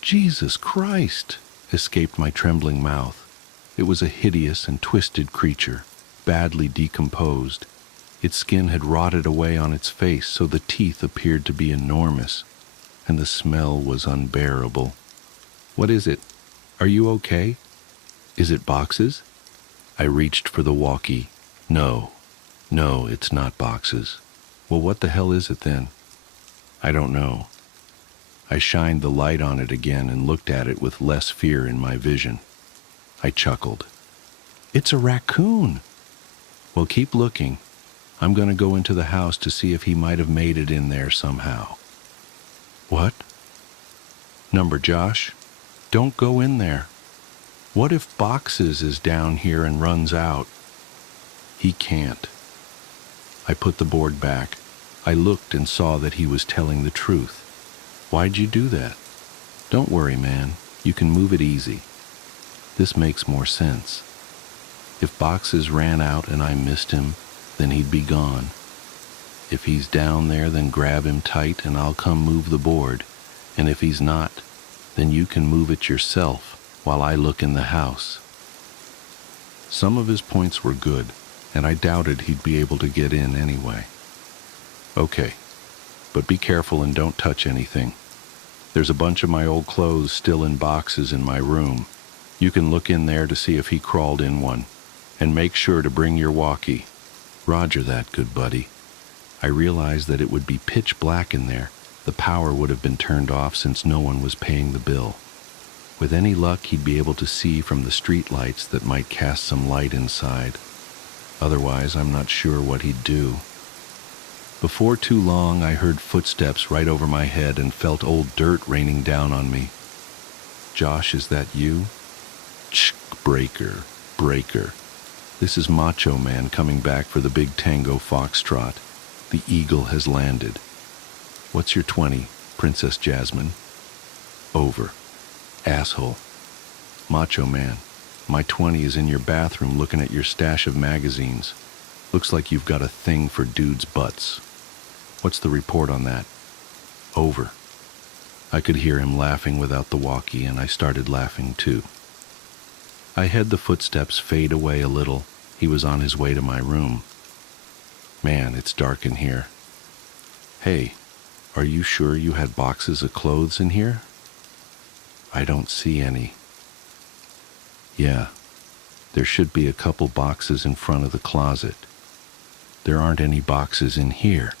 "Jesus Christ!" escaped my trembling mouth. It was a hideous and twisted creature, badly decomposed. Its skin had rotted away on its face, so the teeth appeared to be enormous, and the smell was unbearable. "What is it? Are you okay? Is it boxes?" I reached for the walkie. No, it's not boxes." "Well, what the hell is it then?" "I don't know." I shined the light on it again and looked at it with less fear in my vision. I chuckled. "It's a raccoon." "Well, keep looking. I'm going to go into the house to see if he might have made it in there somehow." "What?" "Number Josh, don't go in there. What if boxes is down here and runs out?" "He can't." I put the board back. I looked and saw that he was telling the truth. "Why'd you do that?" "Don't worry, man. You can move it easy. This makes more sense. If boxes ran out and I missed him, then he'd be gone. If he's down there, then grab him tight and I'll come move the board. And if he's not, then you can move it yourself while I look in the house. Some of his points were good, and I doubted he'd be able to get in anyway. Okay, but be careful and don't touch anything. There's a bunch of my old clothes still in boxes in my room. You can look in there to see if he crawled in one. And make sure to bring your walkie. Roger that, good buddy. I realized that it would be pitch black in there. The power would have been turned off since no one was paying the bill. With any luck, he'd be able to see from the street lights that might cast some light inside. Otherwise, I'm not sure what he'd do. Before too long, I heard footsteps right over my head and felt old dirt raining down on me. Josh, is that you? Tsk, breaker. This is Macho Man coming back for the big tango foxtrot. The eagle has landed. What's your 20, Princess Jasmine? Over. Asshole. Macho Man, my 20 is in your bathroom looking at your stash of magazines. Looks like you've got a thing for dudes' butts. What's the report on that? Over. I could hear him laughing without the walkie, and I started laughing too. I had the footsteps fade away a little. He was on his way to my room. Man, it's dark in here. Hey, are you sure you had boxes of clothes in here? I don't see any. Yeah, there should be a couple boxes in front of the closet. There aren't any boxes in here.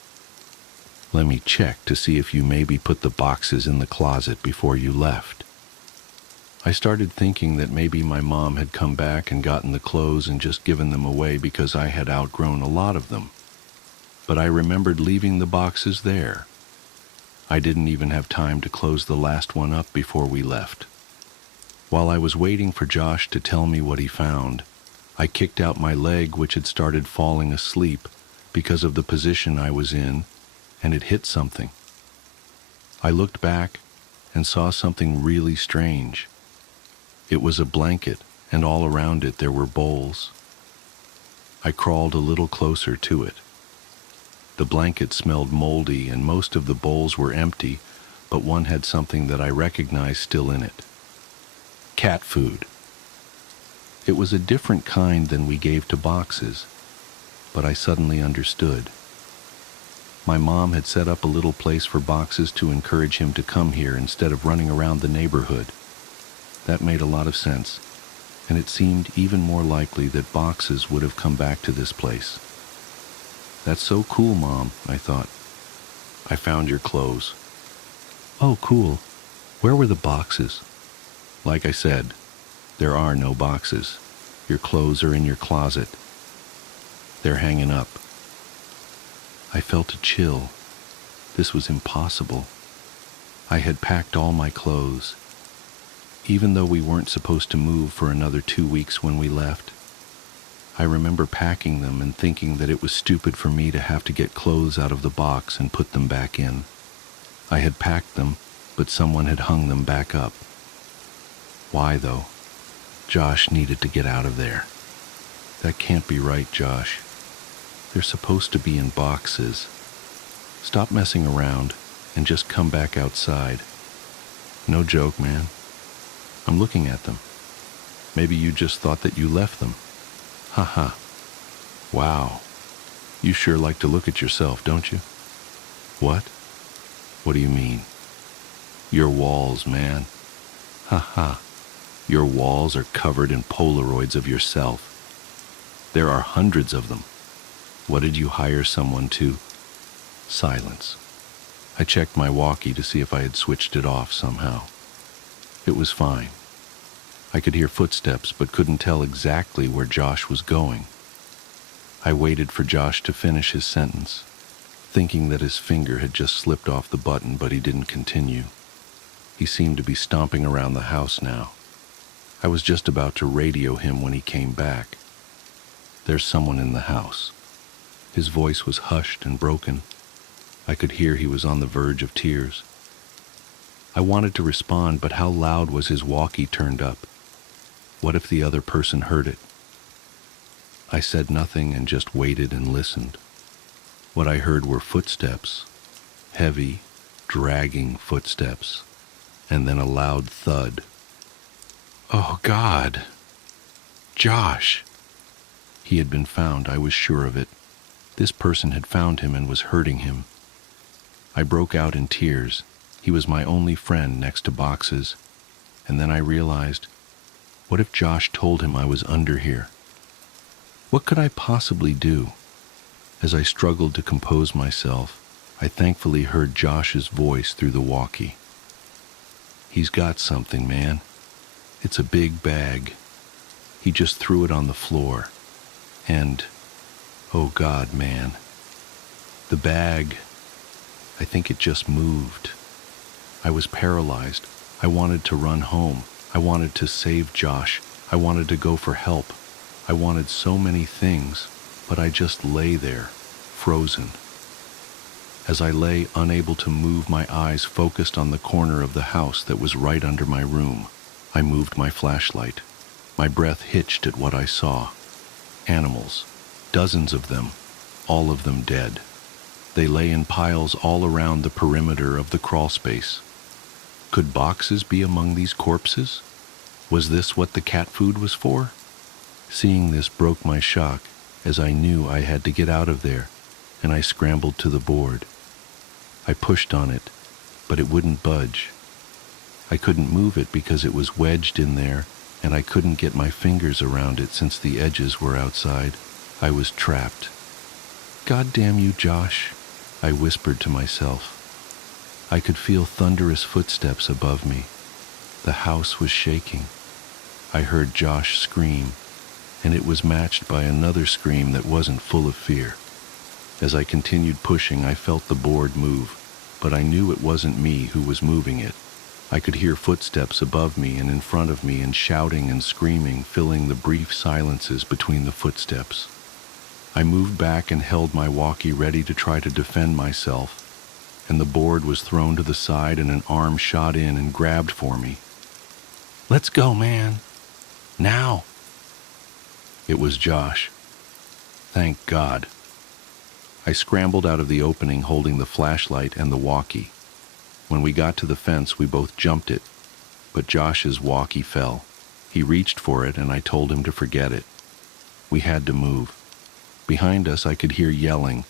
Let me check to see if you maybe put the boxes in the closet before you left. I started thinking that maybe my mom had come back and gotten the clothes and just given them away because I had outgrown a lot of them. But I remembered leaving the boxes there. I didn't even have time to close the last one up before we left. While I was waiting for Josh to tell me what he found, I kicked out my leg, which had started falling asleep because of the position I was in, and it hit something. I looked back and saw something really strange. It was a blanket, and all around it there were bowls. I crawled a little closer to it. The blanket smelled moldy, and most of the bowls were empty, but one had something that I recognized still in it. Cat food. It was a different kind than we gave to boxes, but I suddenly understood. My mom had set up a little place for boxes to encourage him to come here instead of running around the neighborhood. That made a lot of sense, and it seemed even more likely that boxes would have come back to this place. That's so cool, Mom, I thought. I found your clothes. Oh, cool. Where were the boxes? Like I said, there are no boxes. Your clothes are in your closet. They're hanging up. I felt a chill. This was impossible. I had packed all my clothes. Even though we weren't supposed to move for another 2 weeks when we left, I remember packing them and thinking that it was stupid for me to have to get clothes out of the box and put them back in. I had packed them, but someone had hung them back up. Why, though? Josh needed to get out of there. That can't be right, Josh. They're supposed to be in boxes. Stop messing around and just come back outside. No joke, man. I'm looking at them. Maybe you just thought that you left them. Haha. Wow. You sure like to look at yourself, don't you? What? What do you mean? Your walls, man. Haha. Your walls are covered in Polaroids of yourself. There are hundreds of them. What did you hire someone to? Silence. I checked my walkie to see if I had switched it off somehow. It was fine. I could hear footsteps but couldn't tell exactly where Josh was going. I waited for Josh to finish his sentence, thinking that his finger had just slipped off the button, but he didn't continue. He seemed to be stomping around the house now. I was just about to radio him when he came back. There's someone in the house. His voice was hushed and broken. I could hear he was on the verge of tears. I wanted to respond, but how loud was his walkie turned up? What if the other person heard it? I said nothing and just waited and listened. What I heard were footsteps, heavy, dragging footsteps, and then a loud thud. Oh, God! Josh! He had been found, I was sure of it. This person had found him and was hurting him. I broke out in tears. He was my only friend next to boxes. And then I realized, what if Josh told him I was under here? What could I possibly do? As I struggled to compose myself, I thankfully heard Josh's voice through the walkie. He's got something, man. It's a big bag. He just threw it on the floor. And, oh God, man. The bag, I think it just moved. I was paralyzed. I wanted to run home. I wanted to save Josh. I wanted to go for help. I wanted so many things, but I just lay there, frozen. As I lay unable to move, my eyes focused on the corner of the house that was right under my room. I moved my flashlight. My breath hitched at what I saw. Animals, dozens of them, all of them dead. They lay in piles all around the perimeter of the crawl space. Could boxes be among these corpses? Was this what the cat food was for? Seeing this broke my shock, as I knew I had to get out of there, and I scrambled to the board. I pushed on it, but it wouldn't budge. I couldn't move it because it was wedged in there, and I couldn't get my fingers around it since the edges were outside. I was trapped. God damn you, Josh, I whispered to myself. I could feel thunderous footsteps above me. The house was shaking. I heard Josh scream, and it was matched by another scream that wasn't full of fear. As I continued pushing, I felt the board move, but I knew it wasn't me who was moving it. I could hear footsteps above me and in front of me, and shouting and screaming, filling the brief silences between the footsteps. I moved back and held my walkie ready to try to defend myself, and the board was thrown to the side and an arm shot in and grabbed for me. Let's go, man. Now. It was Josh. Thank God. I scrambled out of the opening holding the flashlight and the walkie. When we got to the fence, we both jumped it, but Josh's walkie fell. He reached for it, and I told him to forget it. We had to move. Behind us, I could hear yelling,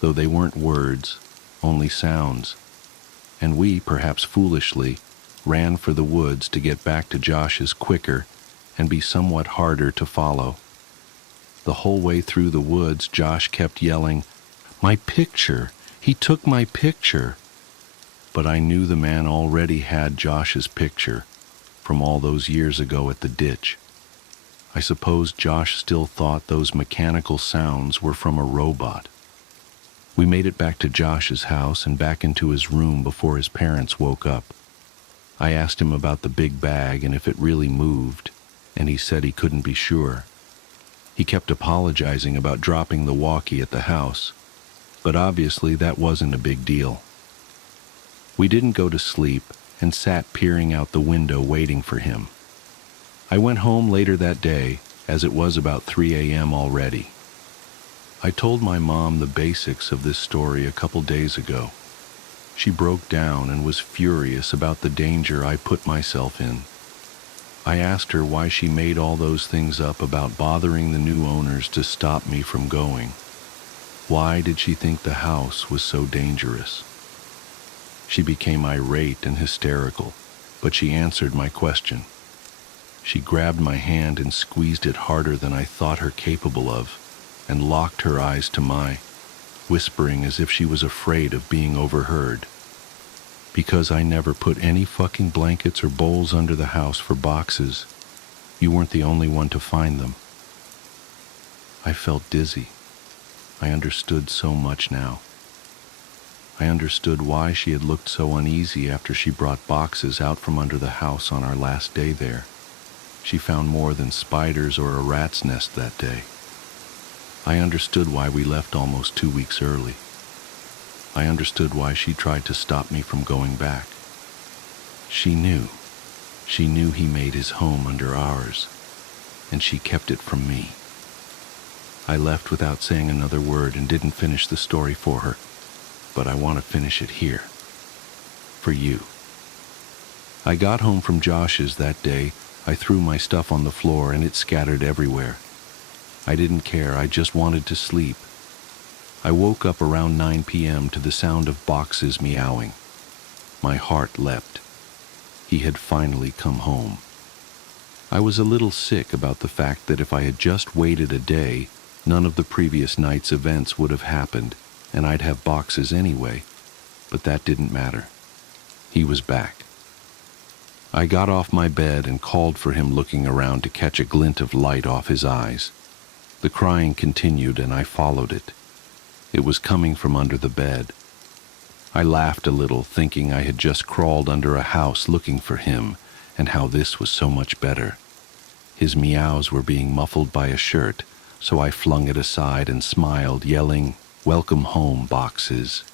though they weren't words, only sounds. And we, perhaps foolishly, ran for the woods to get back to Josh's quicker and be somewhat harder to follow. The whole way through the woods, Josh kept yelling, "My picture! He took my picture!" But I knew the man already had Josh's picture from all those years ago at the ditch. I suppose Josh still thought those mechanical sounds were from a robot. We made it back to Josh's house and back into his room before his parents woke up. I asked him about the big bag and if it really moved, and he said he couldn't be sure. He kept apologizing about dropping the walkie at the house, but obviously that wasn't a big deal. We didn't go to sleep and sat peering out the window waiting for him. I went home later that day, as it was about 3 a.m. already. I told my mom the basics of this story a couple days ago. She broke down and was furious about the danger I put myself in. I asked her why she made all those things up about bothering the new owners to stop me from going. Why did she think the house was so dangerous? She became irate and hysterical, but she answered my question. She grabbed my hand and squeezed it harder than I thought her capable of, and locked her eyes to mine, whispering as if she was afraid of being overheard. Because I never put any fucking blankets or bowls under the house for boxes, you weren't the only one to find them. I felt dizzy. I understood so much now. I understood why she had looked so uneasy after she brought boxes out from under the house on our last day there. She found more than spiders or a rat's nest that day. I understood why we left almost 2 weeks early. I understood why she tried to stop me from going back. She knew. She knew he made his home under ours, and she kept it from me. I left without saying another word and didn't finish the story for her, but I want to finish it here. For you. I got home from Josh's that day. I threw my stuff on the floor and it scattered everywhere. I didn't care, I just wanted to sleep. I woke up around 9 p.m. to the sound of boxes meowing. My heart leapt. He had finally come home. I was a little sick about the fact that if I had just waited a day, none of the previous night's events would have happened, and I'd have boxes anyway, but that didn't matter. He was back. I got off my bed and called for him, looking around to catch a glint of light off his eyes. The crying continued and I followed it. It was coming from under the bed. I laughed a little, thinking I had just crawled under a house looking for him, and how this was so much better. His meows were being muffled by a shirt, so I flung it aside and smiled, yelling, "Welcome home, boxes."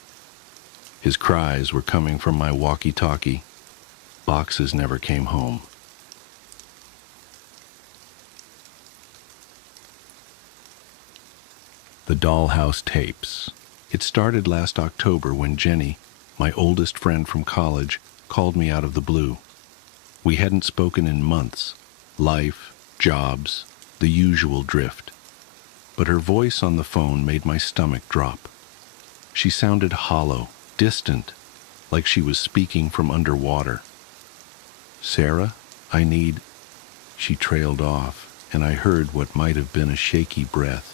His cries were coming from my walkie-talkie. Boxes never came home. The Dollhouse Tapes. It started last October when Jenny, my oldest friend from college, called me out of the blue. We hadn't spoken in months. Life, jobs, the usual drift. But her voice on the phone made my stomach drop. She sounded hollow, distant, like she was speaking from underwater. "Sarah, I need..." She trailed off, and I heard what might have been a shaky breath.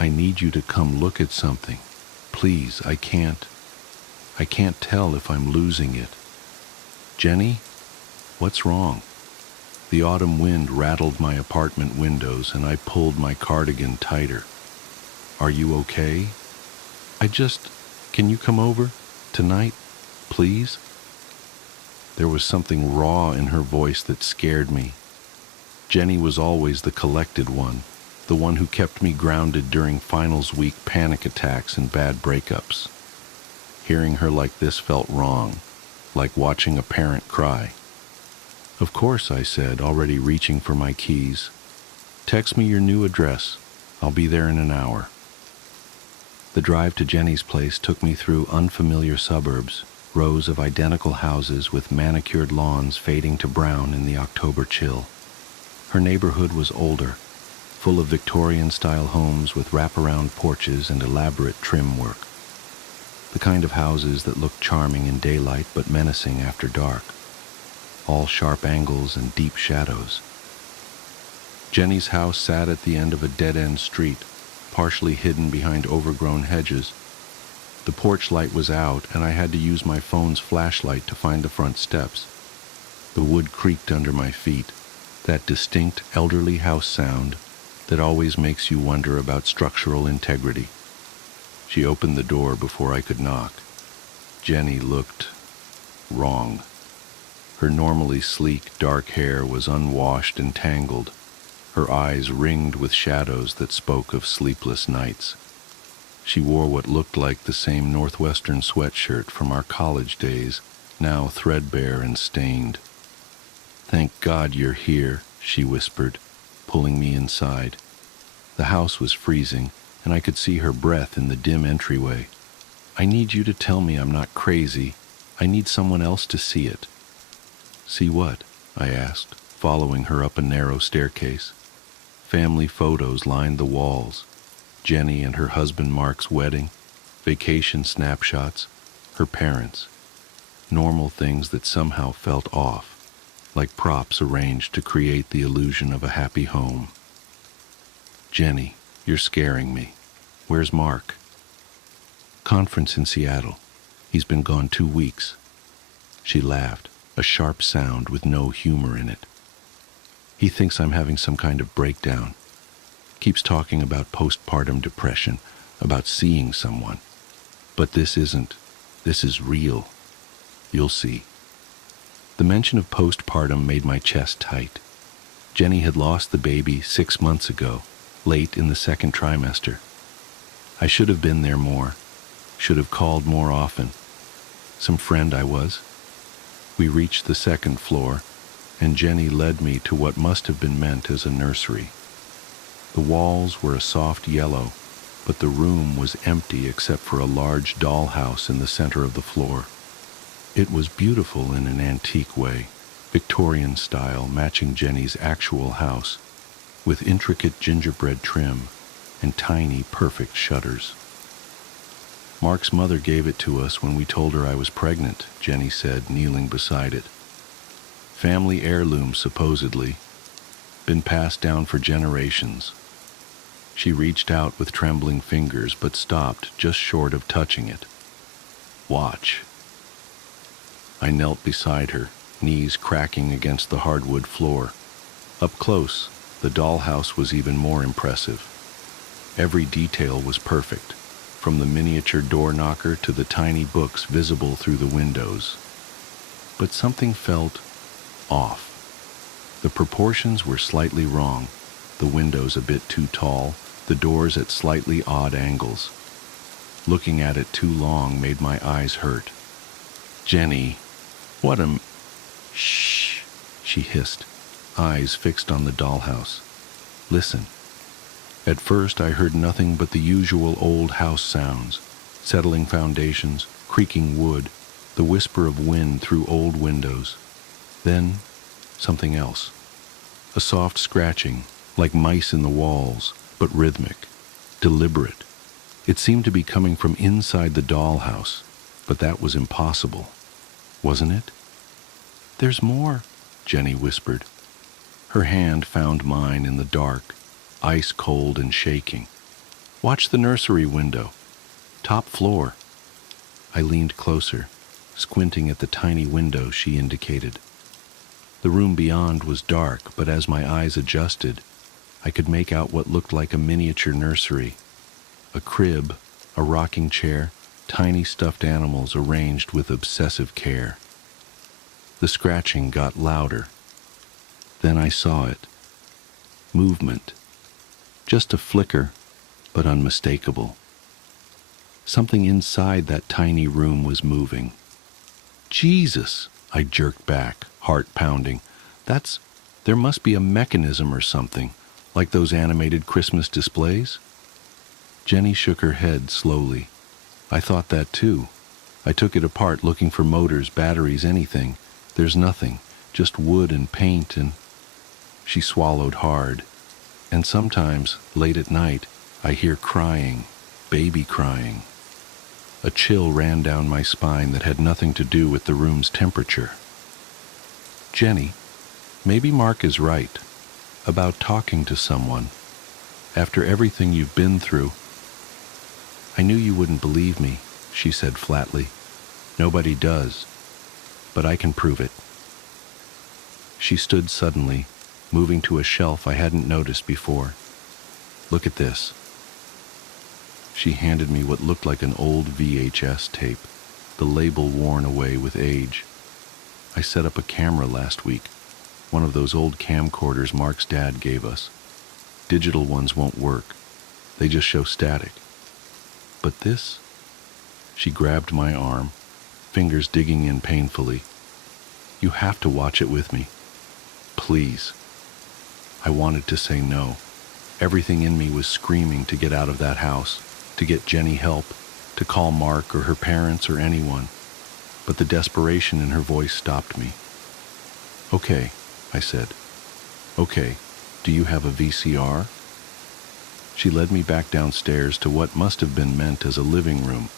"I need you to come look at something. Please, I can't tell if I'm losing it." "Jenny, what's wrong?" The autumn wind rattled my apartment windows and I pulled my cardigan tighter. "Are you okay?" Can you come over? Tonight? Please?" There was something raw in her voice that scared me. Jenny was always the collected one, the one who kept me grounded during finals week panic attacks and bad breakups. Hearing her like this felt wrong, like watching a parent cry. "Of course," I said, already reaching for my keys. "Text me your new address. I'll be there in an hour." The drive to Jenny's place took me through unfamiliar suburbs, rows of identical houses with manicured lawns fading to brown in the October chill. Her neighborhood was older, full of Victorian-style homes with wraparound porches and elaborate trim work. The kind of houses that looked charming in daylight but menacing after dark. All sharp angles and deep shadows. Jenny's house sat at the end of a dead-end street, partially hidden behind overgrown hedges. The porch light was out, and I had to use my phone's flashlight to find the front steps. The wood creaked under my feet, that distinct elderly house sound that always makes you wonder about structural integrity. She opened the door before I could knock. Jenny looked wrong. Her normally sleek, dark hair was unwashed and tangled, her eyes ringed with shadows that spoke of sleepless nights. She wore what looked like the same Northwestern sweatshirt from our college days, now threadbare and stained. "Thank God you're here," she whispered, pulling me inside. The house was freezing, and I could see her breath in the dim entryway. "I need you to tell me I'm not crazy. I need someone else to see it." "See what?" I asked, following her up a narrow staircase. Family photos lined the walls. Jenny and her husband Mark's wedding, vacation snapshots, her parents. Normal things that somehow felt off, like props arranged to create the illusion of a happy home. "Jenny, you're scaring me. Where's Mark?" "Conference in Seattle. He's been gone 2 weeks." She laughed, a sharp sound with no humor in it. "He thinks I'm having some kind of breakdown. Keeps talking about postpartum depression, about seeing someone. But this isn't. This is real. You'll see." The mention of postpartum made my chest tight. Jenny had lost the baby 6 months ago, late in the second trimester. I should have been there more, should have called more often. Some friend I was. We reached the second floor, and Jenny led me to what must have been meant as a nursery. The walls were a soft yellow, but the room was empty except for a large dollhouse in the center of the floor. It was beautiful in an antique way, Victorian style, matching Jenny's actual house, with intricate gingerbread trim and tiny, perfect shutters. Mark's mother gave it to us when we told her I was pregnant, Jenny said, kneeling beside it. Family heirloom, supposedly, been passed down for generations. She reached out with trembling fingers but stopped just short of touching it. Watch. I knelt beside her, knees cracking against the hardwood floor. Up close, the dollhouse was even more impressive. Every detail was perfect, from the miniature door knocker to the tiny books visible through the windows. But something felt off. The proportions were slightly wrong, the windows a bit too tall, the doors at slightly odd angles. Looking at it too long made my eyes hurt. Jenny, what am... Shh, she hissed, eyes fixed on the dollhouse. Listen. At first I heard nothing but the usual old house sounds, settling foundations, creaking wood, the whisper of wind through old windows. Then, something else. A soft scratching, like mice in the walls, but rhythmic, deliberate. It seemed to be coming from inside the dollhouse, but that was impossible, wasn't it? There's more, Jenny whispered. Her hand found mine in the dark, ice cold and shaking. Watch the nursery window, top floor. I leaned closer, squinting at the tiny window she indicated. The room beyond was dark, but as my eyes adjusted, I could make out what looked like a miniature nursery. A crib, a rocking chair, tiny stuffed animals arranged with obsessive care. The scratching got louder. Then I saw it. Movement. Just a flicker, but unmistakable. Something inside that tiny room was moving. Jesus! I jerked back, heart pounding. There must be a mechanism or something, like those animated Christmas displays? Jenny shook her head slowly. I thought that too. I took it apart looking for motors, batteries, anything. There's nothing, just wood and paint and... She swallowed hard. And sometimes, late at night, I hear crying, baby crying. A chill ran down my spine that had nothing to do with the room's temperature. Jenny, maybe Mark is right about talking to someone. After everything you've been through, I knew you wouldn't believe me, she said flatly. Nobody does, but I can prove it. She stood suddenly, moving to a shelf I hadn't noticed before. Look at this. She handed me what looked like an old VHS tape, the label worn away with age. I set up a camera last week, one of those old camcorders Mark's dad gave us. Digital ones won't work. They just show static. But this? She grabbed my arm, fingers digging in painfully. You have to watch it with me. Please. I wanted to say no. Everything in me was screaming to get out of that house, to get Jenny help, to call Mark or her parents or anyone. But the desperation in her voice stopped me. Okay, I said. Okay, do you have a VCR? She led me back downstairs to what must have been meant as a living room,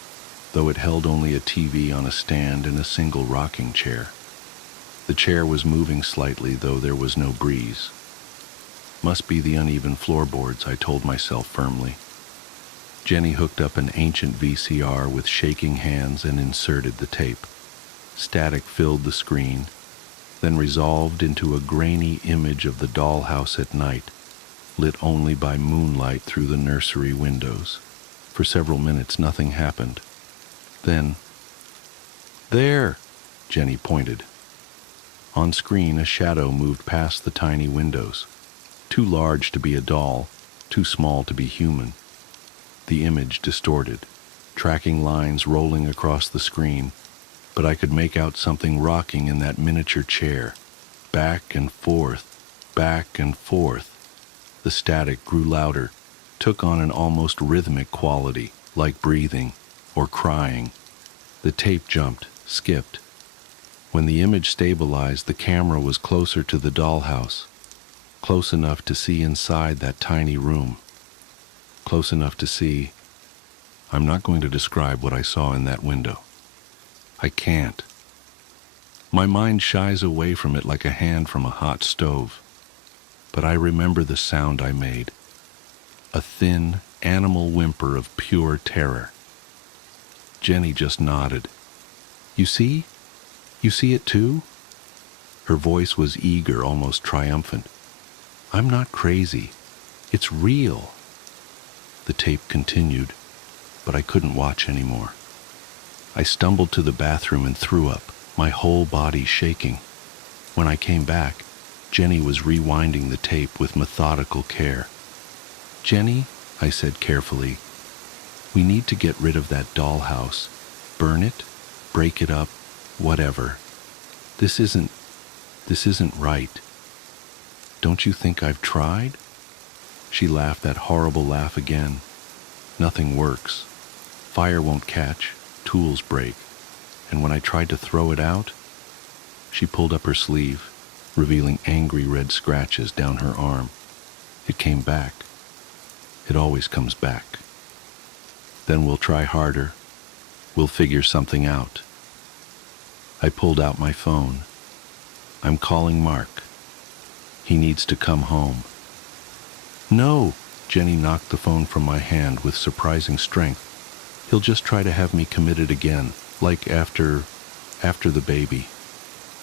though it held only a TV on a stand and a single rocking chair. The chair was moving slightly, though there was no breeze. Must be the uneven floorboards, I told myself firmly. Jenny hooked up an ancient VCR with shaking hands and inserted the tape. Static filled the screen, then resolved into a grainy image of the dollhouse at night, lit only by moonlight through the nursery windows. For several minutes nothing happened. Then, there, Jenny pointed. On screen, a shadow moved past the tiny windows, too large to be a doll, too small to be human. The image distorted, tracking lines rolling across the screen, but I could make out something rocking in that miniature chair, back and forth, back and forth. The static grew louder, took on an almost rhythmic quality, like breathing or crying. The tape jumped, skipped. When the image stabilized, the camera was closer to the dollhouse, close enough to see inside that tiny room, close enough to see. I'm not going to describe what I saw in that window. I can't. My mind shies away from it like a hand from a hot stove. But I remember the sound I made, a thin, animal whimper of pure terror. Jenny just nodded. You see? You see it too? Her voice was eager, almost triumphant. I'm not crazy. It's real. The tape continued, but I couldn't watch anymore. I stumbled to the bathroom and threw up, my whole body shaking. When I came back, Jenny was rewinding the tape with methodical care. Jenny, I said carefully, we need to get rid of that dollhouse. Burn it, break it up, whatever. This isn't right. Don't you think I've tried? She laughed that horrible laugh again. Nothing works. Fire won't catch, tools break. And when I tried to throw it out, she pulled up her sleeve, revealing angry red scratches down her arm. It came back. It always comes back. Then we'll try harder. We'll figure something out. I pulled out my phone. I'm calling Mark. He needs to come home. No, Jenny knocked the phone from my hand with surprising strength. He'll just try to have me committed again, like after the baby.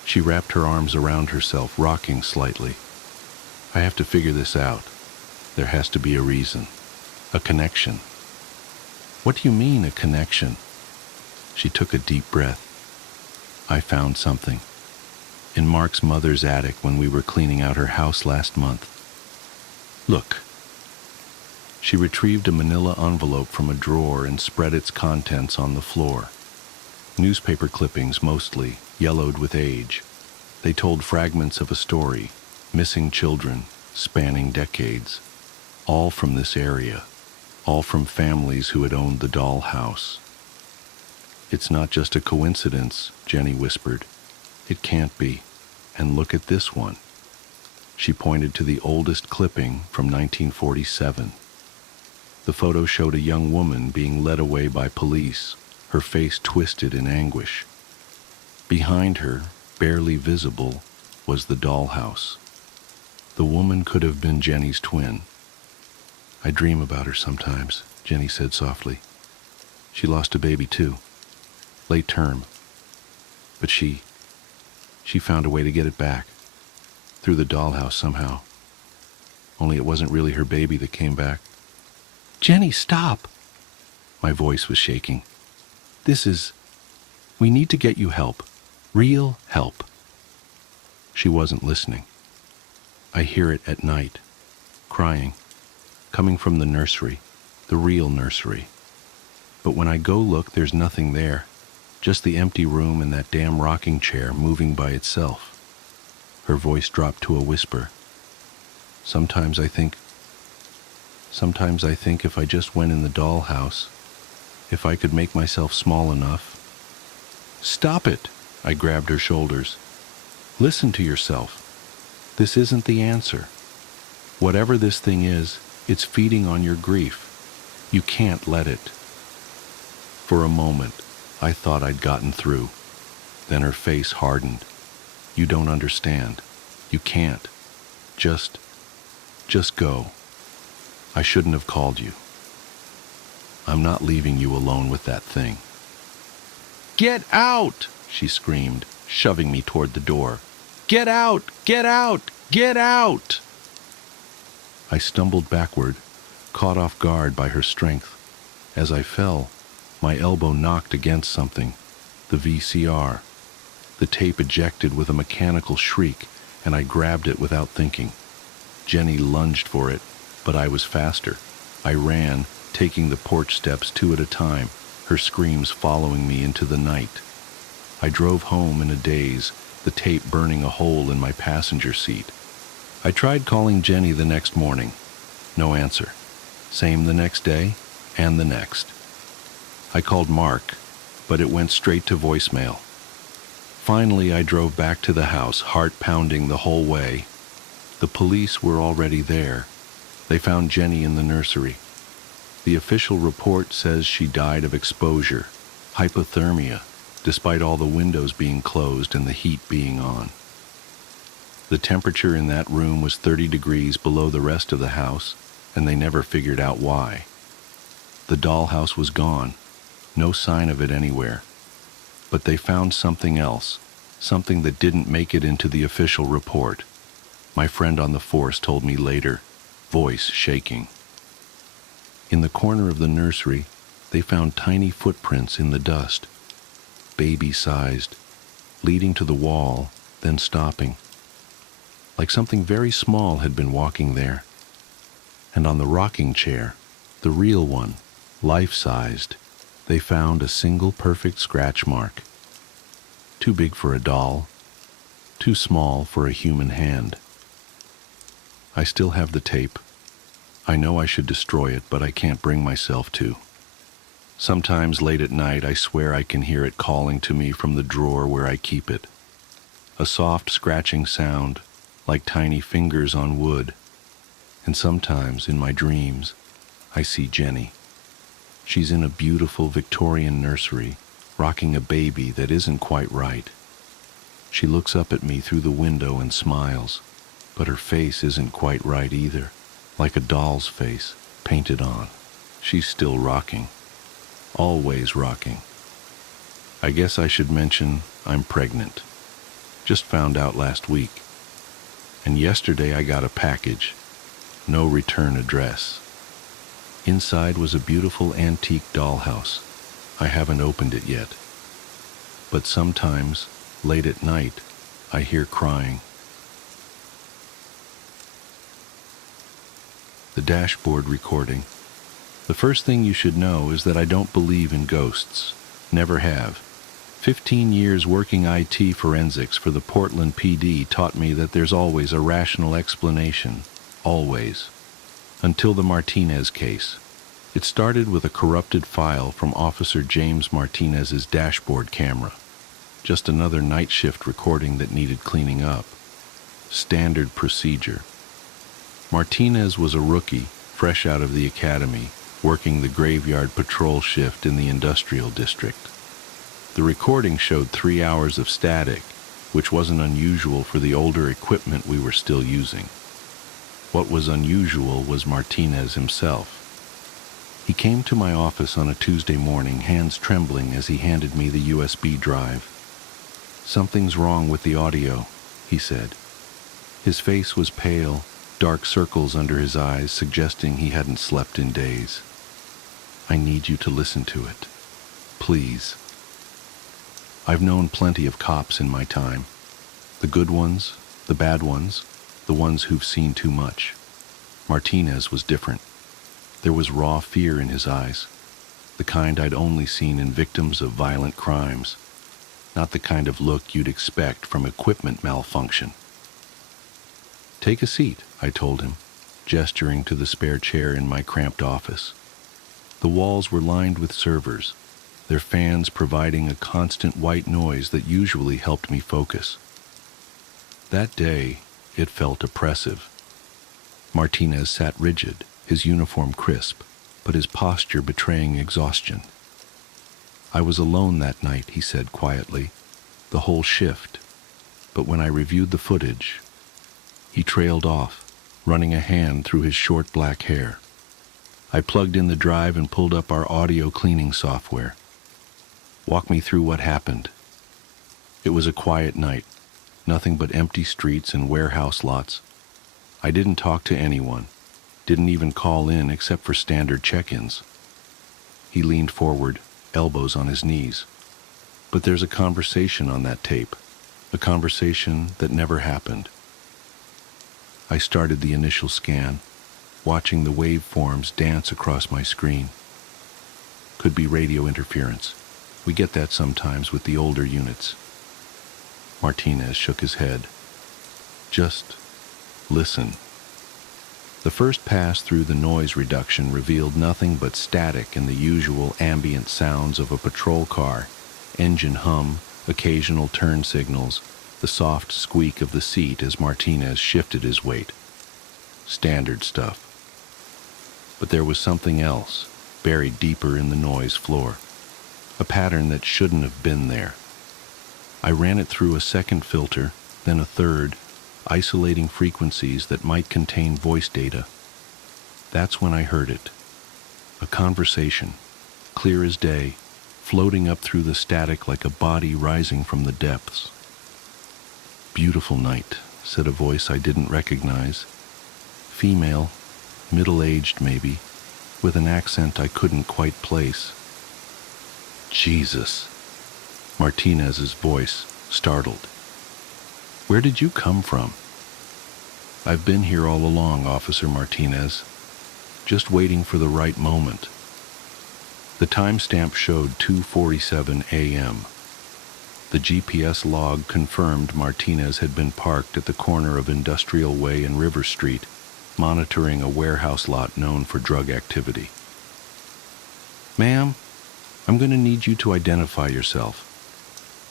She wrapped her arms around herself, rocking slightly. I have to figure this out. There has to be a reason. A connection. What do you mean, a connection? She took a deep breath. I found something. In Mark's mother's attic when we were cleaning out her house last month. Look. She retrieved a manila envelope from a drawer and spread its contents on the floor. Newspaper clippings mostly, yellowed with age. They told fragments of a story, missing children, spanning decades. All from this area, all from families who had owned the dollhouse. It's not just a coincidence, Jenny whispered. It can't be. And look at this one. She pointed to the oldest clipping from 1947. The photo showed a young woman being led away by police, her face twisted in anguish. Behind her, barely visible, was the dollhouse. The woman could have been Jenny's twin. I dream about her sometimes, Jenny said softly. She lost a baby too, late term. But she found a way to get it back, through the dollhouse somehow. Only it wasn't really her baby that came back. Jenny, stop! My voice was shaking. We need to get you help. Real help. She wasn't listening. I hear it at night, crying, coming from the nursery, the real nursery. But when I go look, there's nothing there, just the empty room and that damn rocking chair moving by itself. Her voice dropped to a whisper. Sometimes I think if I just went in the dollhouse, if I could make myself small enough. Stop it! I grabbed her shoulders. Listen to yourself. This isn't the answer. Whatever this thing is, it's feeding on your grief. You can't let it. For a moment, I thought I'd gotten through. Then her face hardened. You don't understand. You can't. Just go. I shouldn't have called you. I'm not leaving you alone with that thing. Get out! She screamed, shoving me toward the door. Get out! Get out! Get out! I stumbled backward, caught off guard by her strength. As I fell, my elbow knocked against something, the VCR. The tape ejected with a mechanical shriek, and I grabbed it without thinking. Jenny lunged for it, but I was faster. I ran, taking the porch steps 2 at a time, her screams following me into the night. I drove home in a daze, the tape burning a hole in my passenger seat. I tried calling Jenny the next morning, No answer. Same the next day, and the next. I called Mark, but it went straight to voicemail. Finally, I drove back to the house, heart pounding the whole way. The police were already there. They found Jenny in the nursery. The official report says she died of exposure, hypothermia, despite all the windows being closed and the heat being on. The temperature in that room was 30 degrees below the rest of the house, and they never figured out why. The dollhouse was gone, no sign of it anywhere. But they found something else, something that didn't make it into the official report. My friend on the force told me later, voice shaking. In the corner of the nursery, they found tiny footprints in the dust, baby-sized, leading to the wall, then stopping. Like something very small had been walking there. And on the rocking chair, the real one, life-sized, they found a single perfect scratch mark. Too big for a doll, too small for a human hand. I still have the tape. I know I should destroy it, but I can't bring myself to. Sometimes late at night, I swear I can hear it calling to me from the drawer where I keep it. A soft scratching sound, like tiny fingers on wood. And sometimes, in my dreams, I see Jenny. She's in a beautiful Victorian nursery, rocking a baby that isn't quite right. She looks up at me through the window and smiles, but her face isn't quite right either, like a doll's face, painted on. She's still rocking, always rocking. I guess I should mention I'm pregnant. Just found out last week. And yesterday I got a package, no return address. Inside was a beautiful antique dollhouse. I haven't opened it yet. But sometimes, late at night, I hear crying. The dashboard recording. The first thing you should know is that I don't believe in ghosts. Never have. 15 years working IT forensics for the Portland PD taught me that there's always a rational explanation. Always. Until the Martinez case. It started with a corrupted file from Officer James Martinez's dashboard camera. Just another night shift recording that needed cleaning up. Standard procedure. Martinez was a rookie, fresh out of the academy, working the graveyard patrol shift in the industrial district. The recording showed 3 hours of static, which wasn't unusual for the older equipment we were still using. What was unusual was Martinez himself. He came to my office on a Tuesday morning, hands trembling as he handed me the USB drive. "Something's wrong with the audio," he said. His face was pale, dark circles under his eyes suggesting he hadn't slept in days. "I need you to listen to it. Please." I've known plenty of cops in my time. The good ones, the bad ones, the ones who've seen too much. Martinez was different. There was raw fear in his eyes, the kind I'd only seen in victims of violent crimes, not the kind of look you'd expect from equipment malfunction. "Take a seat," I told him, gesturing to the spare chair in my cramped office. The walls were lined with servers, their fans providing a constant white noise that usually helped me focus. That day, it felt oppressive. Martinez sat rigid, his uniform crisp, but his posture betraying exhaustion. "I was alone that night," he said quietly, "the whole shift. But when I reviewed the footage," he trailed off, running a hand through his short black hair. "I plugged in the drive and pulled up our audio cleaning software. Walk me through what happened." It was a quiet night, nothing but empty streets and warehouse lots. I didn't talk to anyone, didn't even call in except for standard check-ins. He leaned forward, elbows on his knees. "But there's a conversation on that tape, a conversation that never happened." I started the initial scan, watching the waveforms dance across my screen. Could be radio interference. We get that sometimes with the older units. Martinez shook his head. "Just listen." The first pass through the noise reduction revealed nothing but static and the usual ambient sounds of a patrol car, engine hum, occasional turn signals, the soft squeak of the seat as Martinez shifted his weight. Standard stuff. But there was something else, buried deeper in the noise floor. A pattern that shouldn't have been there. I ran it through a second filter, then a third, isolating frequencies that might contain voice data. That's when I heard it. A conversation, clear as day, floating up through the static like a body rising from the depths. "Beautiful night," said a voice I didn't recognize. Female, middle-aged maybe, with an accent I couldn't quite place. "Jesus," Martinez's voice, startled. "Where did you come from?" "I've been here all along, Officer Martinez, just waiting for the right moment." The timestamp showed 2:47 a.m. The GPS log confirmed Martinez had been parked at the corner of Industrial Way and River Street, monitoring a warehouse lot known for drug activity. "Ma'am, I'm going to need you to identify yourself."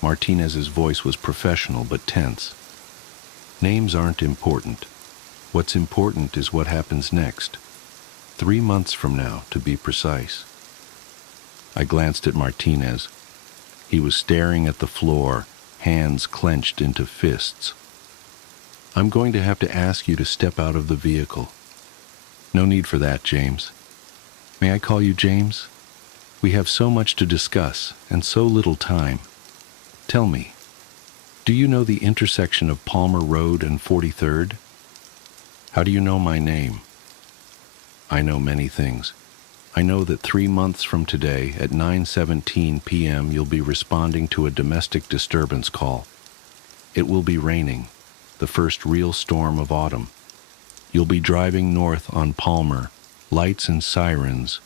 Martinez's voice was professional but tense. "Names aren't important. What's important is what happens next. 3 months from now, to be precise." I glanced at Martinez. He was staring at the floor, hands clenched into fists. "I'm going to have to ask you to step out of the vehicle." "No need for that, James." "May I call you James? We have so much to discuss and so little time. Tell me, do you know the intersection of Palmer Road and 43rd? How do you know my name?" "I know many things. I know that 3 months from today at 9:17 p.m. you'll be responding to a domestic disturbance call. It will be raining, the first real storm of autumn. You'll be driving north on Palmer, lights and sirens.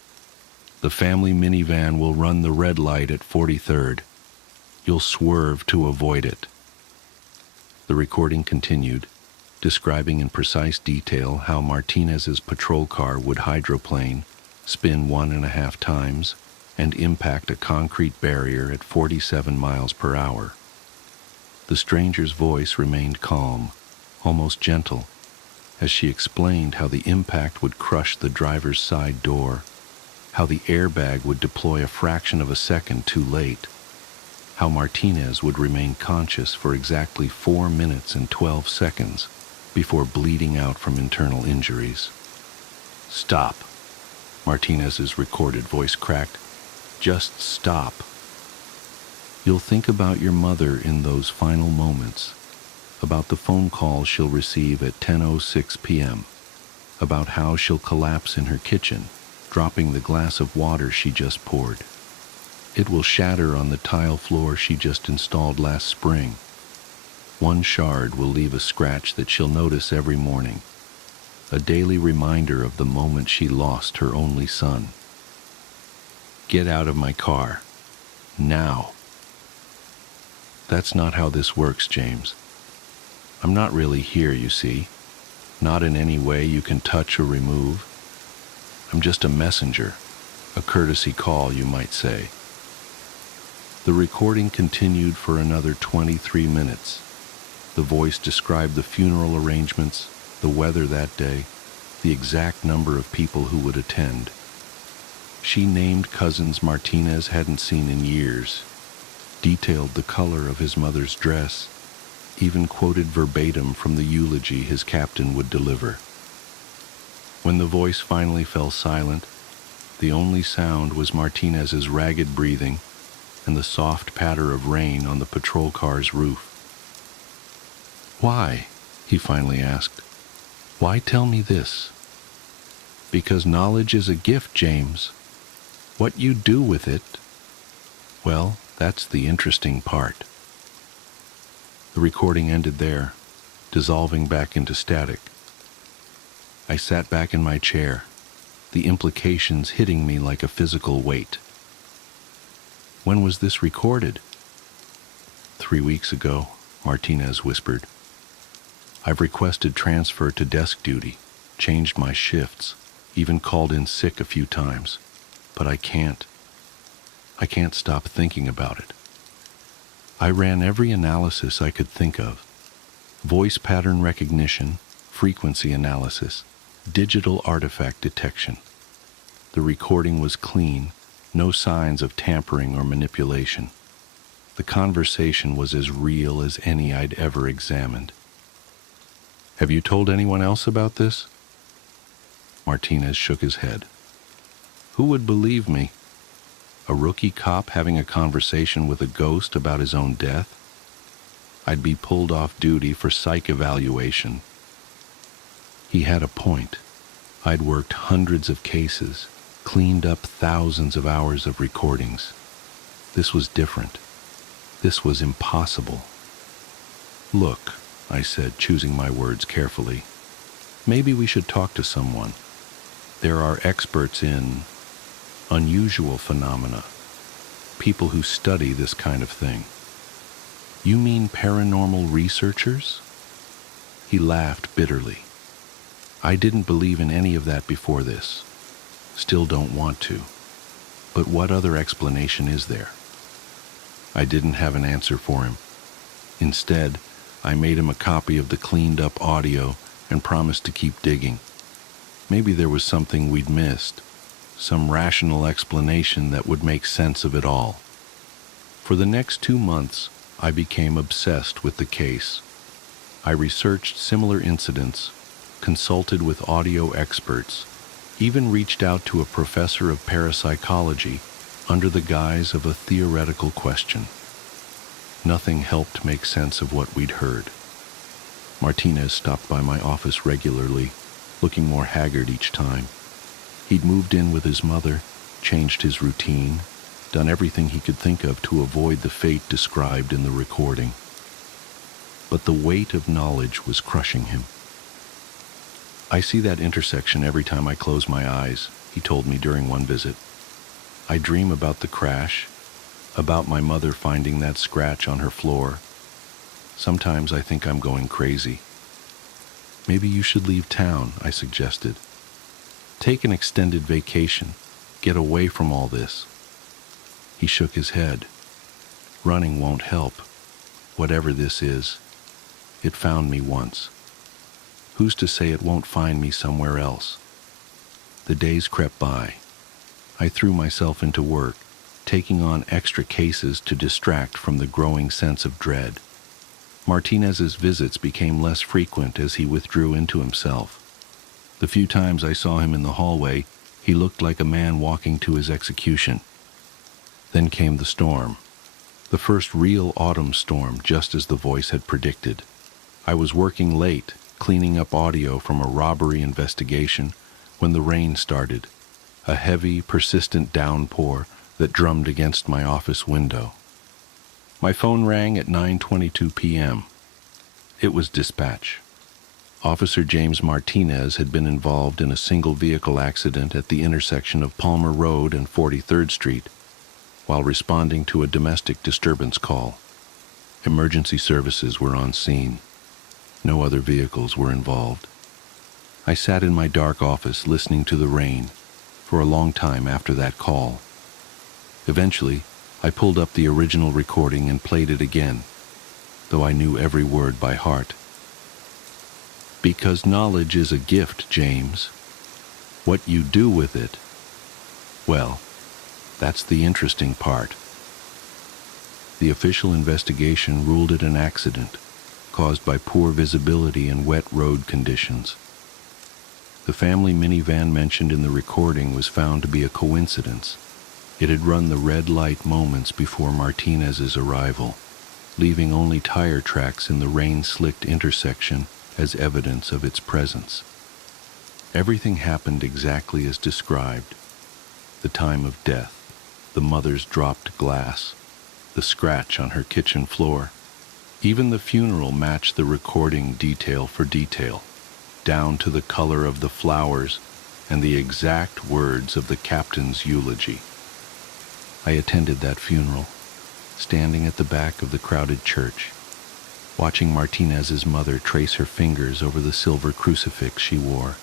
The family minivan will run the red light at 43rd. You'll swerve to avoid it." The recording continued, describing in precise detail how Martinez's patrol car would hydroplane, spin 1.5 times, and impact a concrete barrier at 47 miles per hour. The stranger's voice remained calm, almost gentle, as she explained how the impact would crush the driver's side door, how the airbag would deploy a fraction of a second too late, how Martinez would remain conscious for exactly 4 minutes and 12 seconds before bleeding out from internal injuries. "Stop," Martinez's recorded voice cracked. "Just stop. You'll think about your mother in those final moments, about the phone call she'll receive at 10:06 p.m., about how she'll collapse in her kitchen, dropping the glass of water she just poured. It will shatter on the tile floor she just installed last spring. One shard will leave a scratch that she'll notice every morning, a daily reminder of the moment she lost her only son. Get out of my car. Now." "That's not how this works, James. I'm not really here, you see. Not in any way you can touch or remove. I'm just a messenger, a courtesy call, you might say." The recording continued for another 23 minutes. The voice described the funeral arrangements, the weather that day, the exact number of people who would attend. She named cousins Martinez hadn't seen in years, detailed the color of his mother's dress, even quoted verbatim from the eulogy his captain would deliver. When the voice finally fell silent, the only sound was Martinez's ragged breathing and the soft patter of rain on the patrol car's roof. "Why?" he finally asked. "Why tell me this?" "Because knowledge is a gift, James. What you do with it, well, that's the interesting part." The recording ended there, dissolving back into static. I sat back in my chair, the implications hitting me like a physical weight. "When was this recorded?" 3 weeks ago, Martinez whispered. "I've requested transfer to desk duty. changed my shifts, even called in sick a few times. But I can't stop thinking about it. I ran every analysis I could think of: voice pattern recognition, frequency analysis, digital artifact detection. The recording was clean, no signs of tampering or manipulation. The conversation was as real as any I'd ever examined. "Have you told anyone else about this?" Martinez shook his head. "Who would believe me? A rookie cop having a conversation with a ghost about his own death? I'd be pulled off duty for psych evaluation." He had a point. I'd worked hundreds of cases, cleaned up thousands of hours of recordings. This was different. This was impossible. "Look," I said, choosing my words carefully, "maybe we should talk to someone. There are experts in unusual phenomena, people who study this kind of thing." "You mean paranormal researchers?" He laughed bitterly. "I didn't believe in any of that before this. Still don't want to. But what other explanation is there?" I didn't have an answer for him. Instead, I made him a copy of the cleaned-up audio and promised to keep digging. Maybe there was something we'd missed, some rational explanation that would make sense of it all. For the next 2 months, I became obsessed with the case. I researched similar incidents, consulted with audio experts, even reached out to a professor of parapsychology under the guise of a theoretical question. Nothing helped make sense of what we'd heard. Martinez stopped by my office regularly, looking more haggard each time. He'd moved in with his mother, changed his routine, done everything he could think of to avoid the fate described in the recording. But the weight of knowledge was crushing him. "I see that intersection every time I close my eyes," he told me during one visit. "I dream about the crash, about my mother finding that scratch on her floor. Sometimes I think I'm going crazy." "Maybe you should leave town," I suggested. "Take an extended vacation, get away from all this." He shook his head. "Running won't help. Whatever this is, it found me once. Who's to say it won't find me somewhere else?" The days crept by. I threw myself into work, taking on extra cases to distract from the growing sense of dread. Martinez's visits became less frequent as he withdrew into himself. The few times I saw him in the hallway, he looked like a man walking to his execution. Then came the storm. The first real autumn storm, just as the voice had predicted. I was working late, cleaning up audio from a robbery investigation, when the rain started, a heavy, persistent downpour that drummed against my office window. My phone rang at 9:22 p.m. It was dispatch. Officer James Martinez had been involved in a single-vehicle accident at the intersection of Palmer Road and 43rd Street while responding to a domestic disturbance call. Emergency services were on scene. No other vehicles were involved. I sat in my dark office listening to the rain for a long time after that call. Eventually, I pulled up the original recording and played it again, though I knew every word by heart. "Because knowledge is a gift, James. What you do with it, well, that's the interesting part." The official investigation ruled it an accident caused by poor visibility and wet road conditions. The family minivan mentioned in the recording was found to be a coincidence. It had run the red light moments before Martinez's arrival, leaving only tire tracks in the rain-slicked intersection as evidence of its presence. Everything happened exactly as described. The time of death, the mother's dropped glass, the scratch on her kitchen floor. Even the funeral matched the recording detail for detail, down to the color of the flowers and the exact words of the captain's eulogy. I attended that funeral, standing at the back of the crowded church, watching Martinez's mother trace her fingers over the silver crucifix she wore.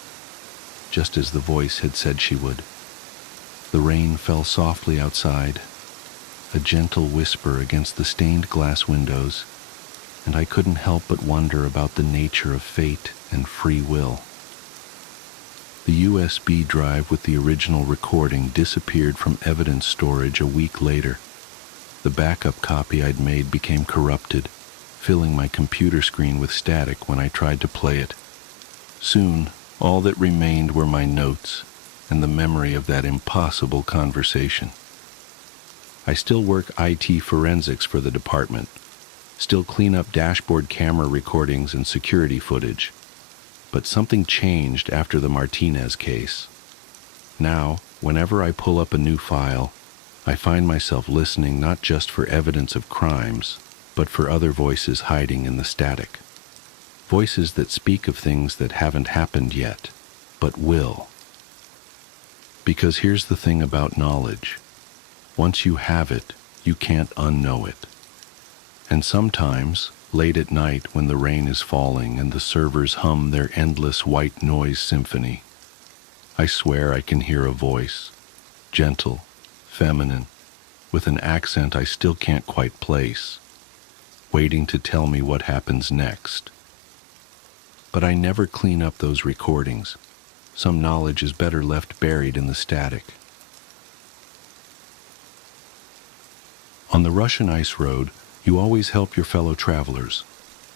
just as the voice had said she would. The rain fell softly outside, a gentle whisper against the stained glass windows, and I couldn't help but wonder about the nature of fate and free will. The USB drive with the original recording disappeared from evidence storage a week later. The backup copy I'd made became corrupted, filling my computer screen with static when I tried to play it. Soon, all that remained were my notes and the memory of that impossible conversation. I still work IT forensics for the department, still clean up dashboard camera recordings and security footage. But something changed after the Martinez case. Now, whenever I pull up a new file, I find myself listening not just for evidence of crimes, but for other voices hiding in the static. Voices that speak of things that haven't happened yet, but will. Because here's the thing about knowledge. Once you have it, you can't unknow it. And sometimes, late at night when the rain is falling and the servers hum their endless white noise symphony, I swear I can hear a voice, gentle, feminine, with an accent I still can't quite place, waiting to tell me what happens next. But I never clean up those recordings. Some knowledge is better left buried in the static. On the Russian ice road, you always help your fellow travelers.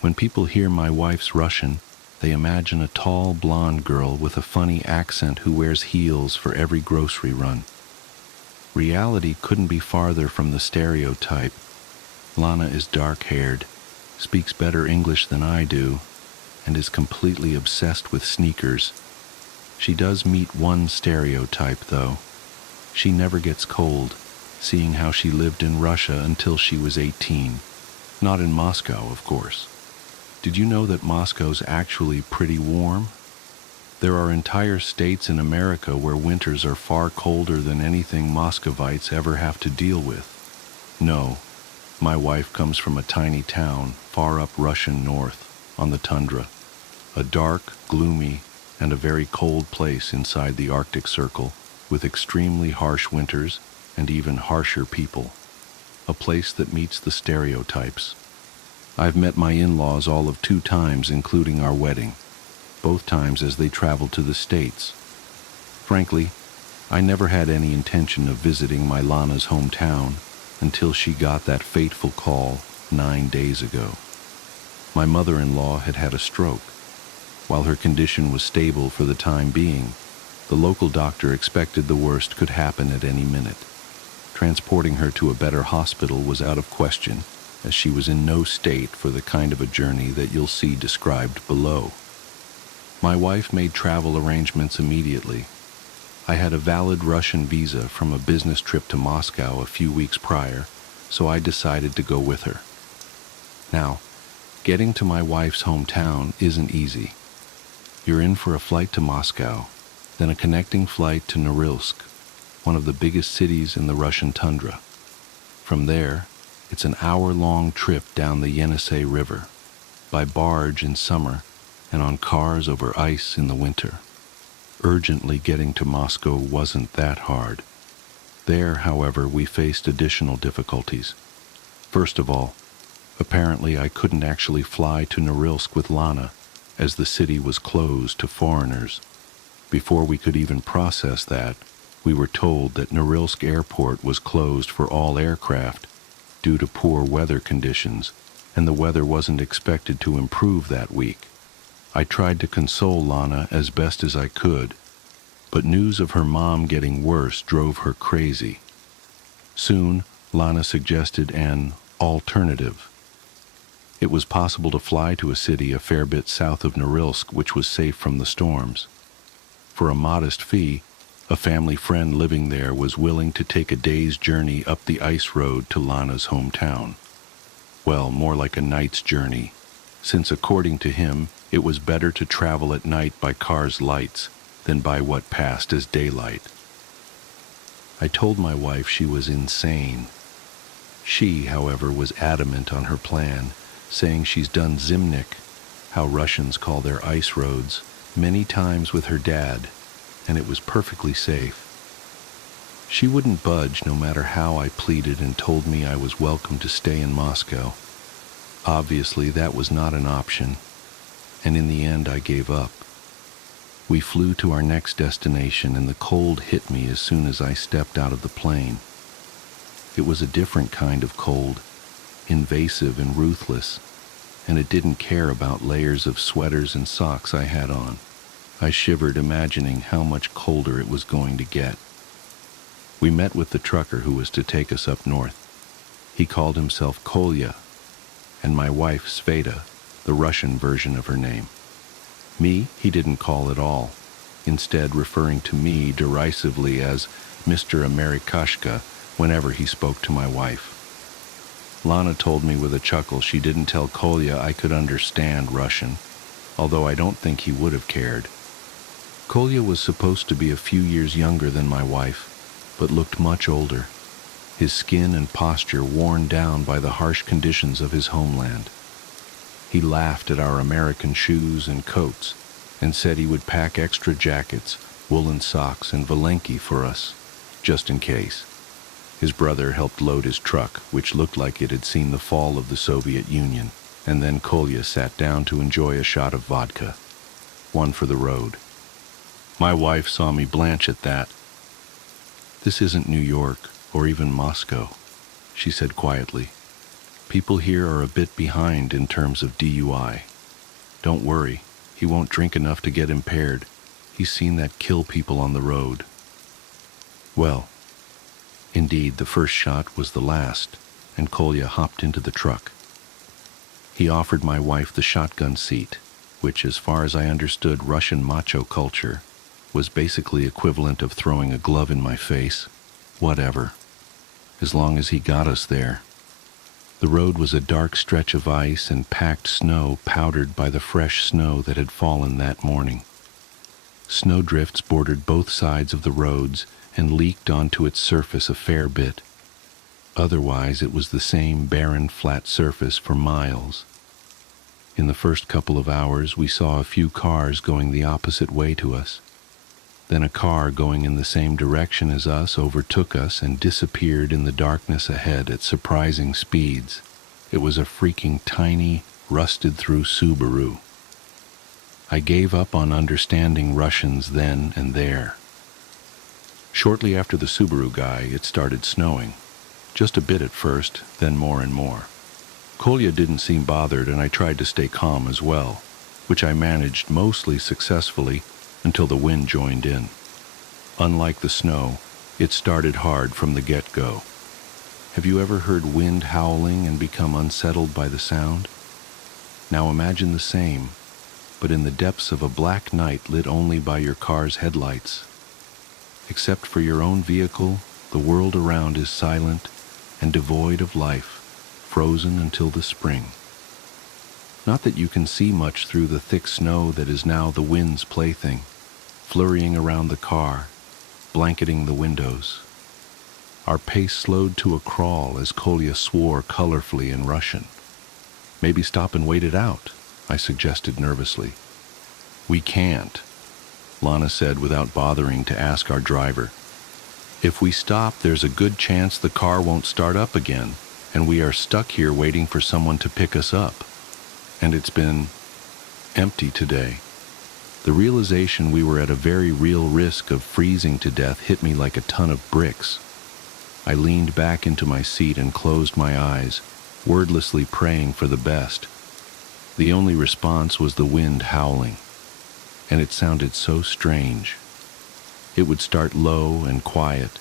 When people hear my wife's Russian, they imagine a tall, blonde girl with a funny accent who wears heels for every grocery run. Reality couldn't be farther from the stereotype. Lana is dark-haired, speaks better English than I do, and is completely obsessed with sneakers. She does meet one stereotype, though. She never gets cold, seeing how she lived in Russia until she was 18. Not in Moscow, of course. Did you know that Moscow's actually pretty warm? There are entire states in America where winters are far colder than anything Muscovites ever have to deal with. No, my wife comes from a tiny town far up Russian north, on the tundra. A dark, gloomy, and a very cold place inside the Arctic Circle, with extremely harsh winters and even harsher people. A place that meets the stereotypes. I've met my in-laws all of 2 times, including our wedding, both times as they traveled to the States. Frankly, I never had any intention of visiting my Lana's hometown until she got that fateful call 9 days ago. My mother-in-law had had a stroke. While her condition was stable for the time being, the local doctor expected the worst could happen at any minute. Transporting her to a better hospital was out of question, as she was in no state for the kind of a journey that you'll see described below. My wife made travel arrangements immediately. I had a valid Russian visa from a business trip to Moscow a few weeks prior, so I decided to go with her. Now, getting to my wife's hometown isn't easy. You're in for a flight to Moscow, then a connecting flight to Norilsk, one of the biggest cities in the Russian tundra. From there, it's an hour-long trip down the Yenisei River, by barge in summer and on cars over ice in the winter. Urgently getting to Moscow wasn't that hard. There, however, we faced additional difficulties. First of all, apparently I couldn't actually fly to Norilsk with Lana, as the city was closed to foreigners. Before we could even process that, we were told that Norilsk Airport was closed for all aircraft due to poor weather conditions, and the weather wasn't expected to improve that week. I tried to console Lana as best as I could, but news of her mom getting worse drove her crazy. Soon, Lana suggested an alternative. It was possible to fly to a city a fair bit south of Norilsk, which was safe from the storms. For a modest fee, a family friend living there was willing to take a day's journey up the ice road to Lana's hometown. Well, more like a night's journey, since according to him, it was better to travel at night by cars' lights than by what passed as daylight. I told my wife she was insane. She, however, was adamant on her plan, saying she's done Zimnik, how Russians call their ice roads, many times with her dad, and it was perfectly safe. She wouldn't budge no matter how I pleaded and told me I was welcome to stay in Moscow. Obviously, that was not an option, and in the end I gave up. We flew to our next destination, and the cold hit me as soon as I stepped out of the plane. It was a different kind of cold, invasive and ruthless, and it didn't care about layers of sweaters and socks I had on. I shivered imagining how much colder it was going to get. We met with the trucker who was to take us up north. He called himself Kolya, and my wife Sveta, the Russian version of her name. Me, he didn't call at all, instead referring to me derisively as Mr. Amerikashka whenever he spoke to my wife. Lana told me with a chuckle she didn't tell Kolya I could understand Russian, although I don't think he would have cared. Kolya was supposed to be a few years younger than my wife, but looked much older, his skin and posture worn down by the harsh conditions of his homeland. He laughed at our American shoes and coats and said he would pack extra jackets, woolen socks, and valenki for us, just in case. His brother helped load his truck, which looked like it had seen the fall of the Soviet Union, and then Kolya sat down to enjoy a shot of vodka, one for the road. My wife saw me blanch at that. "This isn't New York or even Moscow," she said quietly. "People here are a bit behind in terms of DUI. Don't worry, he won't drink enough to get impaired. He's seen that kill people on the road." Well, indeed, the first shot was the last, and Kolya hopped into the truck. He offered my wife the shotgun seat, which, as far as I understood Russian macho culture, was basically equivalent of throwing a glove in my face. Whatever, as long as he got us there. The road was a dark stretch of ice and packed snow powdered by the fresh snow that had fallen that morning. Snowdrifts bordered both sides of the roads and leaked onto its surface a fair bit. Otherwise, it was the same barren, flat surface for miles. In the first couple of hours, we saw a few cars going the opposite way to us. Then a car going in the same direction as us overtook us and disappeared in the darkness ahead at surprising speeds. It was a freaking tiny, rusted-through Subaru. I gave up on understanding Russians then and there. Shortly after the Subaru guy, it started snowing. Just a bit at first, then more and more. Kolya didn't seem bothered, and I tried to stay calm as well, which I managed mostly successfully until the wind joined in. Unlike the snow, it started hard from the get-go. Have you ever heard wind howling and become unsettled by the sound? Now imagine the same, but in the depths of a black night lit only by your car's headlights. Except for your own vehicle, the world around is silent and devoid of life, frozen until the spring. Not that you can see much through the thick snow that is now the wind's plaything, flurrying around the car, blanketing the windows. Our pace slowed to a crawl as Kolya swore colorfully in Russian. "Maybe stop and wait it out," I suggested nervously. "We can't," Lana said without bothering to ask our driver. "If we stop, there's a good chance the car won't start up again, and we are stuck here waiting for someone to pick us up. And it's been empty today." The realization we were at a very real risk of freezing to death hit me like a ton of bricks. I leaned back into my seat and closed my eyes, wordlessly praying for the best. The only response was the wind howling, and it sounded so strange. It would start low and quiet,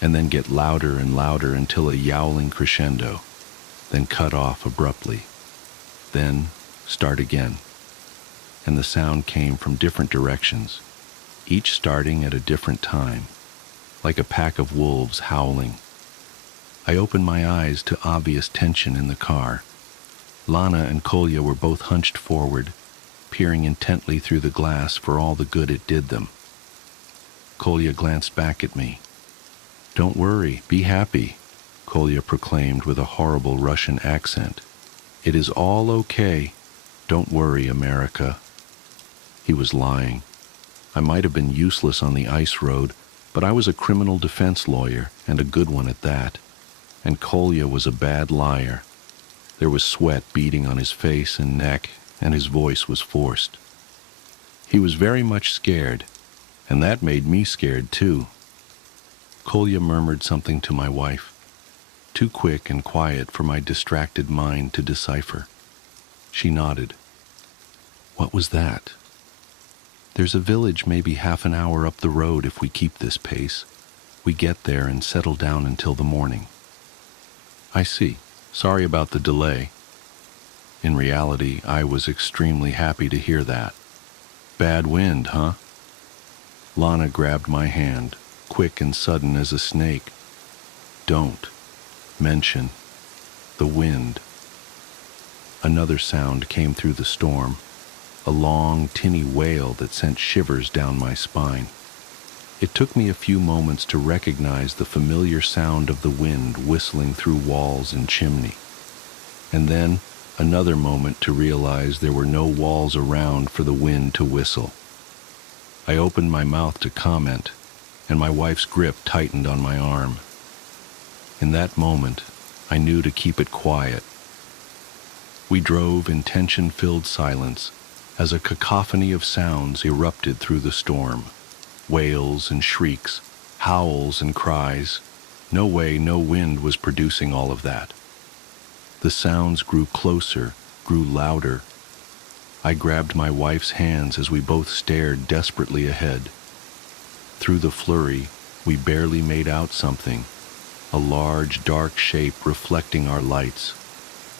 and then get louder and louder until a yowling crescendo, then cut off abruptly, then start again. And the sound came from different directions, each starting at a different time, like a pack of wolves howling. I opened my eyes to obvious tension in the car. Lana and Kolya were both hunched forward, peering intently through the glass for all the good it did them. Kolya glanced back at me. "Don't worry, be happy," Kolya proclaimed with a horrible Russian accent. "It is all okay. Don't worry, America." He was lying. I might have been useless on the ice road, but I was a criminal defense lawyer, and a good one at that. And Kolya was a bad liar. There was sweat beading on his face and neck, and his voice was forced. He was very much scared, and that made me scared too. Kolya murmured something to my wife, too quick and quiet for my distracted mind to decipher. She nodded. What was that? There's a village maybe half an hour up the road if we keep this pace. We get there and settle down until the morning. I see. Sorry about the delay. In reality, I was extremely happy to hear that. Bad wind, huh? Lana grabbed my hand, quick and sudden as a snake. Don't mention the wind. Another sound came through the storm, a long, tinny wail that sent shivers down my spine. It took me a few moments to recognize the familiar sound of the wind whistling through walls and chimney, and then another moment to realize there were no walls around for the wind to whistle. I opened my mouth to comment, and my wife's grip tightened on my arm. In that moment, I knew to keep it quiet. We drove in tension-filled silence as a cacophony of sounds erupted through the storm. Wails and shrieks, howls and cries. No way, no wind was producing all of that. The sounds grew closer, grew louder. I grabbed my wife's hands as we both stared desperately ahead. Through the flurry, we barely made out something, a large, dark shape reflecting our lights,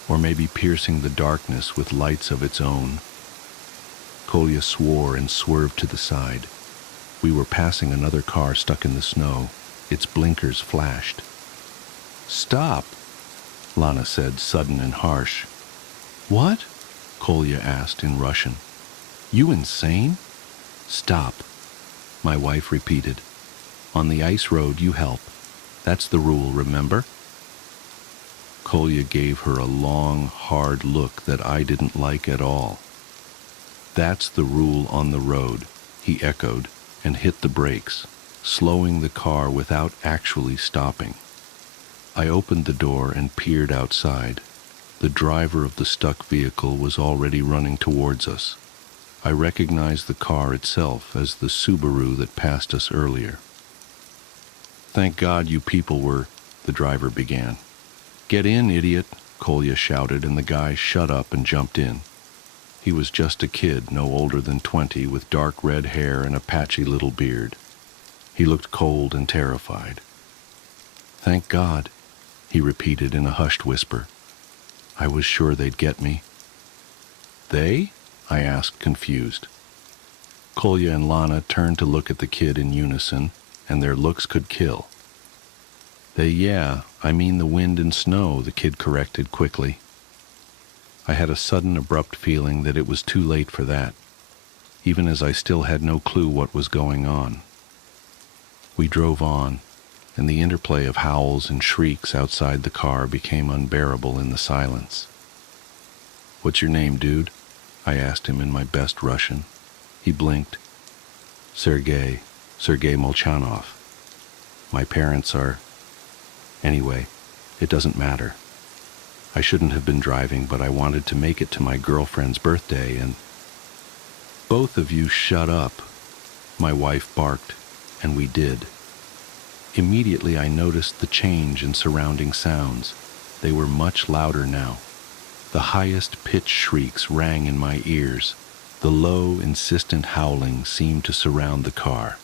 or maybe piercing the darkness with lights of its own. Kolya swore and swerved to the side. We were passing another car stuck in the snow. Its blinkers flashed. "Stop," Lana said, sudden and harsh. "What?" Kolya asked in Russian. "You insane?" "Stop," my wife repeated. "On the ice road you help. That's the rule, remember?" Kolya gave her a long, hard look that I didn't like at all. "That's the rule on the road," he echoed, and hit the brakes, slowing the car without actually stopping. I opened the door and peered outside. The driver of the stuck vehicle was already running towards us. I recognized the car itself as the Subaru that passed us earlier. "Thank God you people were," the driver began. "Get in, idiot," Kolya shouted, and the guy shut up and jumped in. He was just a kid, no older than 20, with dark red hair and a patchy little beard. He looked cold and terrified. "Thank God," he repeated in a hushed whisper. "I was sure they'd get me." "They?" I asked, confused. Kolya and Lana turned to look at the kid in unison, and their looks could kill. I mean the wind and snow," the kid corrected quickly. I had a sudden abrupt feeling that it was too late for that, even as I still had no clue what was going on. We drove on, and the interplay of howls and shrieks outside the car became unbearable in the silence. "What's your name, dude?" I asked him in my best Russian. He blinked. Sergei Molchanov. My parents are... Anyway, it doesn't matter. I shouldn't have been driving, but I wanted to make it to my girlfriend's birthday, and... "Both of you shut up," my wife barked, and we did. Immediately I noticed the change in surrounding sounds. They were much louder now. The highest pitched shrieks rang in my ears. The low, insistent howling seemed to surround the car,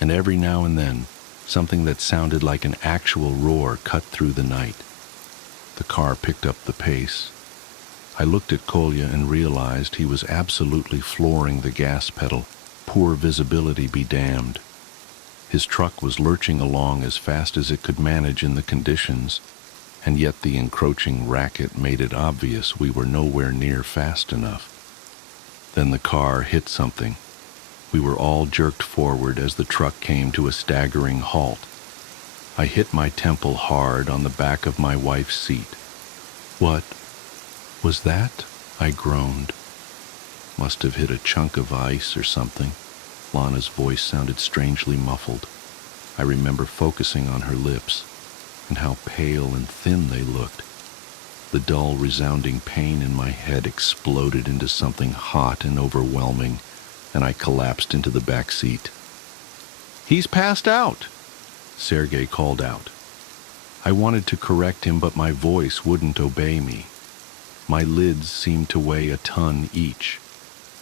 and every now and then, something that sounded like an actual roar cut through the night. The car picked up the pace. I looked at Kolya and realized he was absolutely flooring the gas pedal. Poor visibility be damned. His truck was lurching along as fast as it could manage in the conditions, and yet the encroaching racket made it obvious we were nowhere near fast enough. Then the car hit something. We were all jerked forward as the truck came to a staggering halt. I hit my temple hard on the back of my wife's seat. "What was that?" I groaned. "Must have hit a chunk of ice or something." Lana's voice sounded strangely muffled. I remember focusing on her lips and how pale and thin they looked. The dull, resounding pain in my head exploded into something hot and overwhelming, and I collapsed into the back seat. "He's passed out!" Sergei called out. I wanted to correct him, but my voice wouldn't obey me. My lids seemed to weigh a ton each.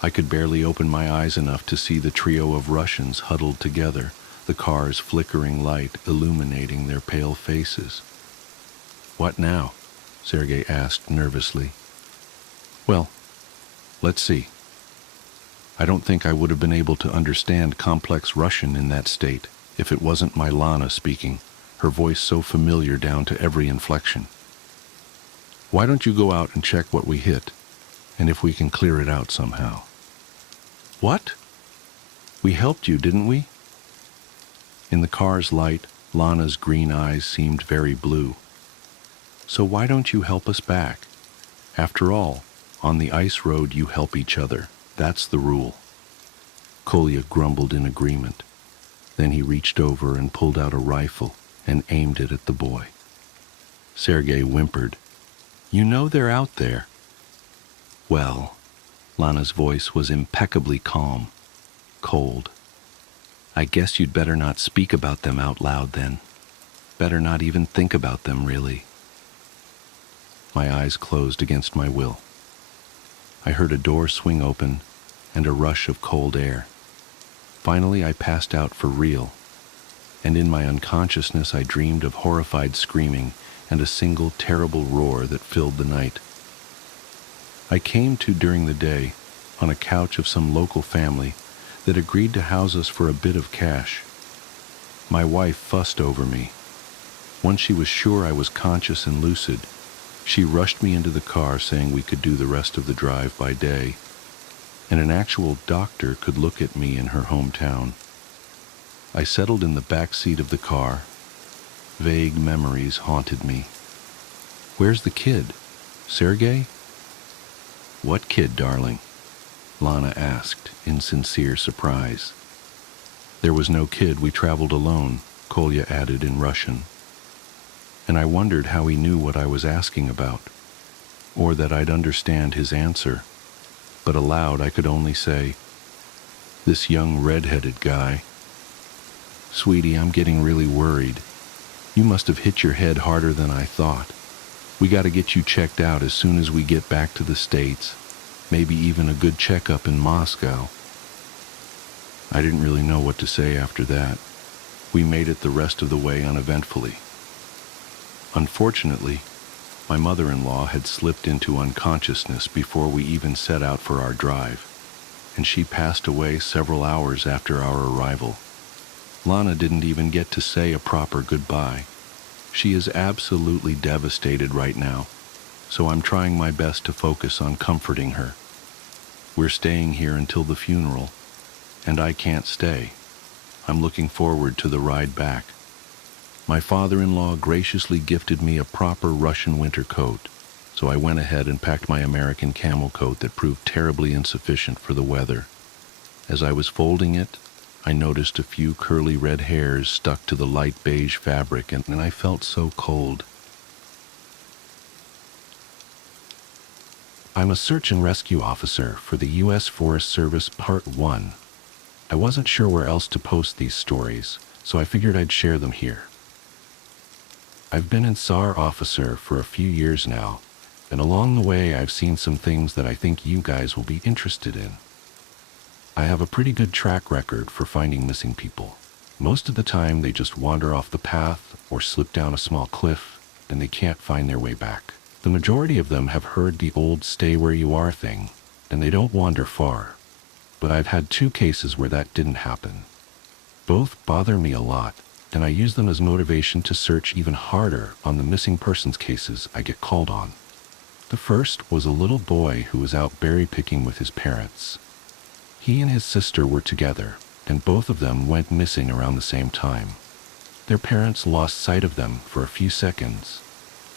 I could barely open my eyes enough to see the trio of Russians huddled together, the car's flickering light illuminating their pale faces. "What now?" Sergei asked nervously. "Well, let's see. I don't think I would have been able to understand complex Russian in that state if it wasn't my Lana speaking, her voice so familiar down to every inflection. Why don't you go out and check what we hit, and if we can clear it out somehow?" "What? We helped you, didn't we?" In the car's light, Lana's green eyes seemed very blue. "So why don't you help us back? After all, on the ice road you help each other. That's the rule." Kolya grumbled in agreement. Then he reached over and pulled out a rifle and aimed it at the boy. Sergei whimpered, "You know they're out there." "Well," Lana's voice was impeccably calm, cold. "I guess you'd better not speak about them out loud then. Better not even think about them, really." My eyes closed against my will. I heard a door swing open and a rush of cold air. Finally, I passed out for real, and in my unconsciousness I dreamed of horrified screaming and a single terrible roar that filled the night. I came to during the day on a couch of some local family that agreed to house us for a bit of cash. My wife fussed over me. Once she was sure I was conscious and lucid, she rushed me into the car saying we could do the rest of the drive by day, and an actual doctor could look at me in her hometown. I settled in the back seat of the car. Vague memories haunted me. "Where's the kid? Sergei?" "What kid, darling?" Lana asked in sincere surprise. "There was no kid. We traveled alone," Kolya added in Russian. And I wondered how he knew what I was asking about, or that I'd understand his answer. But aloud I could only say, "This young red-headed guy." "Sweetie, I'm getting really worried. You must have hit your head harder than I thought. We got to get you checked out as soon as we get back to the States. Maybe even a good checkup in Moscow." I didn't really know what to say after that. We made it the rest of the way uneventfully. Unfortunately, my mother-in-law had slipped into unconsciousness before we even set out for our drive, and she passed away several hours after our arrival. Lana didn't even get to say a proper goodbye. She is absolutely devastated right now, so I'm trying my best to focus on comforting her. We're staying here until the funeral, and I can't stay. I'm looking forward to the ride back. My father-in-law graciously gifted me a proper Russian winter coat, so I went ahead and packed my American camel coat that proved terribly insufficient for the weather. As I was folding it, I noticed a few curly red hairs stuck to the light beige fabric, and I felt so cold. I'm a search and rescue officer for the U.S. Forest Service Part 1. I wasn't sure where else to post these stories, so I figured I'd share them here. I've been in SAR officer for a few years now, and along the way I've seen some things that I think you guys will be interested in. I have a pretty good track record for finding missing people. Most of the time they just wander off the path or slip down a small cliff, and they can't find their way back. The majority of them have heard the old stay where you are thing, and they don't wander far. But I've had 2 cases where that didn't happen. Both bother me a lot, and I use them as motivation to search even harder on the missing persons cases I get called on. The first was a little boy who was out berry picking with his parents. He and his sister were together, and both of them went missing around the same time. Their parents lost sight of them for a few seconds,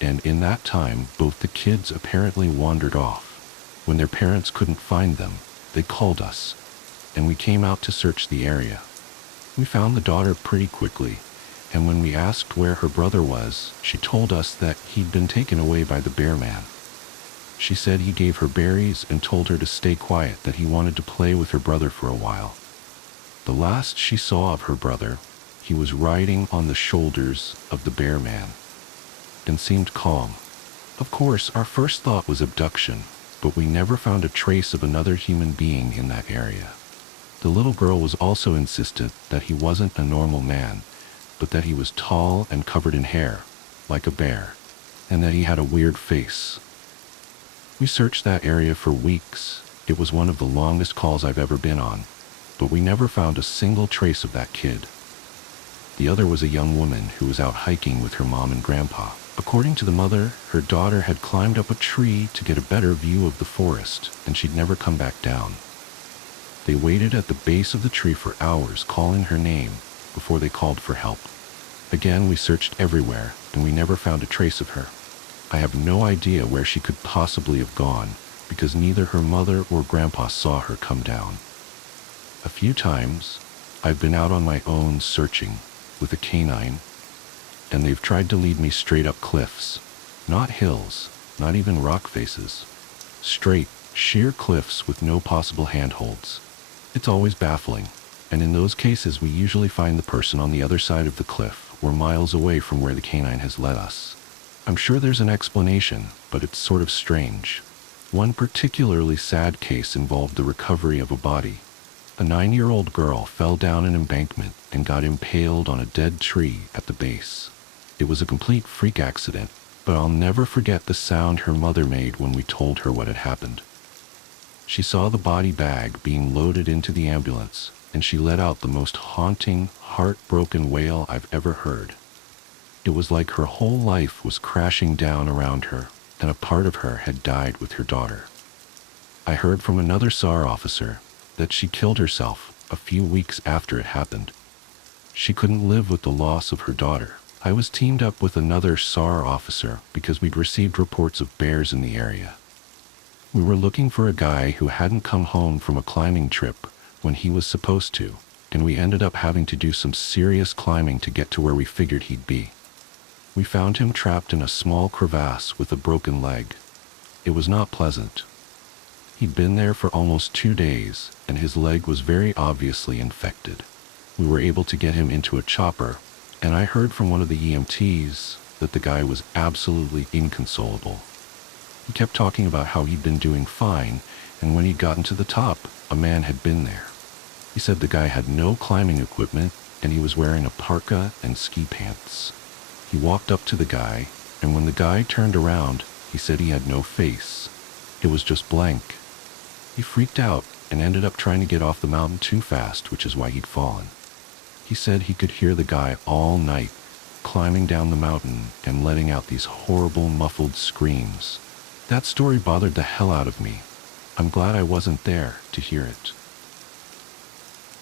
and in that time both the kids apparently wandered off. When their parents couldn't find them, they called us. and we came out to search the area. We found the daughter pretty quickly, and when we asked where her brother was, she told us that he'd been taken away by the bear man. She said he gave her berries and told her to stay quiet, that he wanted to play with her brother for a while. The last she saw of her brother, he was riding on the shoulders of the bear man and seemed calm. Of course, our first thought was abduction, but we never found a trace of another human being in that area. The little girl was also insistent that he wasn't a normal man, but that he was tall and covered in hair, like a bear, and that he had a weird face. We searched that area for weeks. It was one of the longest calls I've ever been on, but we never found a single trace of that kid. The other was a young woman who was out hiking with her mom and grandpa. According to the mother, her daughter had climbed up a tree to get a better view of the forest, and she'd never come back down. They waited at the base of the tree for hours, calling her name, before they called for help. Again, we searched everywhere, and we never found a trace of her. I have no idea where she could possibly have gone, because neither her mother or grandpa saw her come down. A few times, I've been out on my own searching with a canine, and they've tried to lead me straight up cliffs. Not hills, not even rock faces. Straight, sheer cliffs with no possible handholds. It's always baffling, and in those cases we usually find the person on the other side of the cliff or miles away from where the canine has led us. I'm sure there's an explanation, but it's sort of strange. One particularly sad case involved the recovery of a body. A 9-year-old girl fell down an embankment and got impaled on a dead tree at the base. It was a complete freak accident, but I'll never forget the sound her mother made when we told her what had happened. She saw the body bag being loaded into the ambulance, and she let out the most haunting, heartbroken wail I've ever heard. It was like her whole life was crashing down around her, and a part of her had died with her daughter. I heard from another SAR officer that she killed herself a few weeks after it happened. She couldn't live with the loss of her daughter. I was teamed up with another SAR officer because we'd received reports of bears in the area. We were looking for a guy who hadn't come home from a climbing trip when he was supposed to, and we ended up having to do some serious climbing to get to where we figured he'd be. We found him trapped in a small crevasse with a broken leg. It was not pleasant. He'd been there for almost 2 days, and his leg was very obviously infected. We were able to get him into a chopper, and I heard from one of the EMTs that the guy was absolutely inconsolable. He kept talking about how he'd been doing fine, and when he'd gotten to the top, a man had been there. He said the guy had no climbing equipment, and he was wearing a parka and ski pants. He walked up to the guy, and when the guy turned around, he said he had no face. It was just blank. He freaked out and ended up trying to get off the mountain too fast, which is why he'd fallen. He said he could hear the guy all night, climbing down the mountain and letting out these horrible muffled screams. That story bothered the hell out of me. I'm glad I wasn't there to hear it.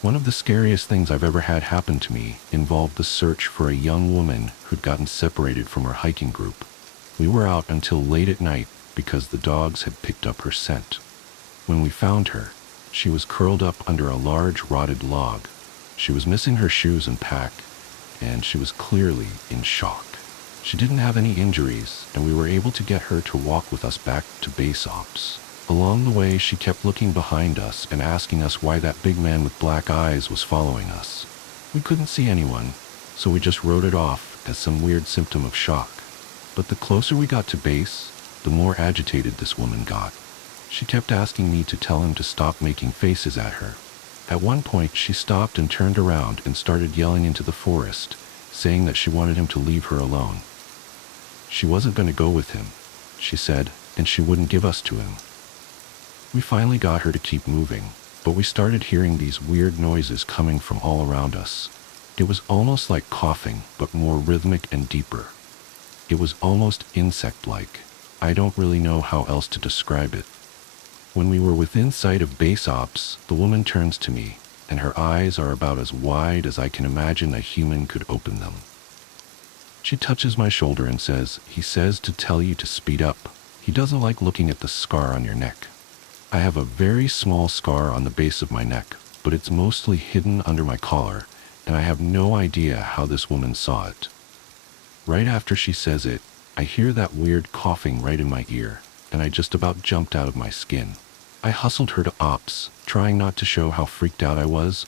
One of the scariest things I've ever had happen to me involved the search for a young woman who'd gotten separated from her hiking group. We were out until late at night because the dogs had picked up her scent. When we found her, she was curled up under a large rotted log. She was missing her shoes and pack, and she was clearly in shock. She didn't have any injuries, and we were able to get her to walk with us back to base ops. Along the way, she kept looking behind us and asking us why that big man with black eyes was following us. We couldn't see anyone, so we just wrote it off as some weird symptom of shock. But the closer we got to base, the more agitated this woman got. She kept asking me to tell him to stop making faces at her. At one point, she stopped and turned around and started yelling into the forest, saying that she wanted him to leave her alone. She wasn't going to go with him, she said, and she wouldn't give us to him. We finally got her to keep moving, but we started hearing these weird noises coming from all around us. It was almost like coughing, but more rhythmic and deeper. It was almost insect-like. I don't really know how else to describe it. When we were within sight of base ops, the woman turns to me, and her eyes are about as wide as I can imagine a human could open them. She touches my shoulder and says, "He says to tell you to speed up. He doesn't like looking at the scar on your neck." I have a very small scar on the base of my neck, but it's mostly hidden under my collar, and I have no idea how this woman saw it. Right after she says it, I hear that weird coughing right in my ear, and I just about jumped out of my skin. I hustled her to ops, trying not to show how freaked out I was,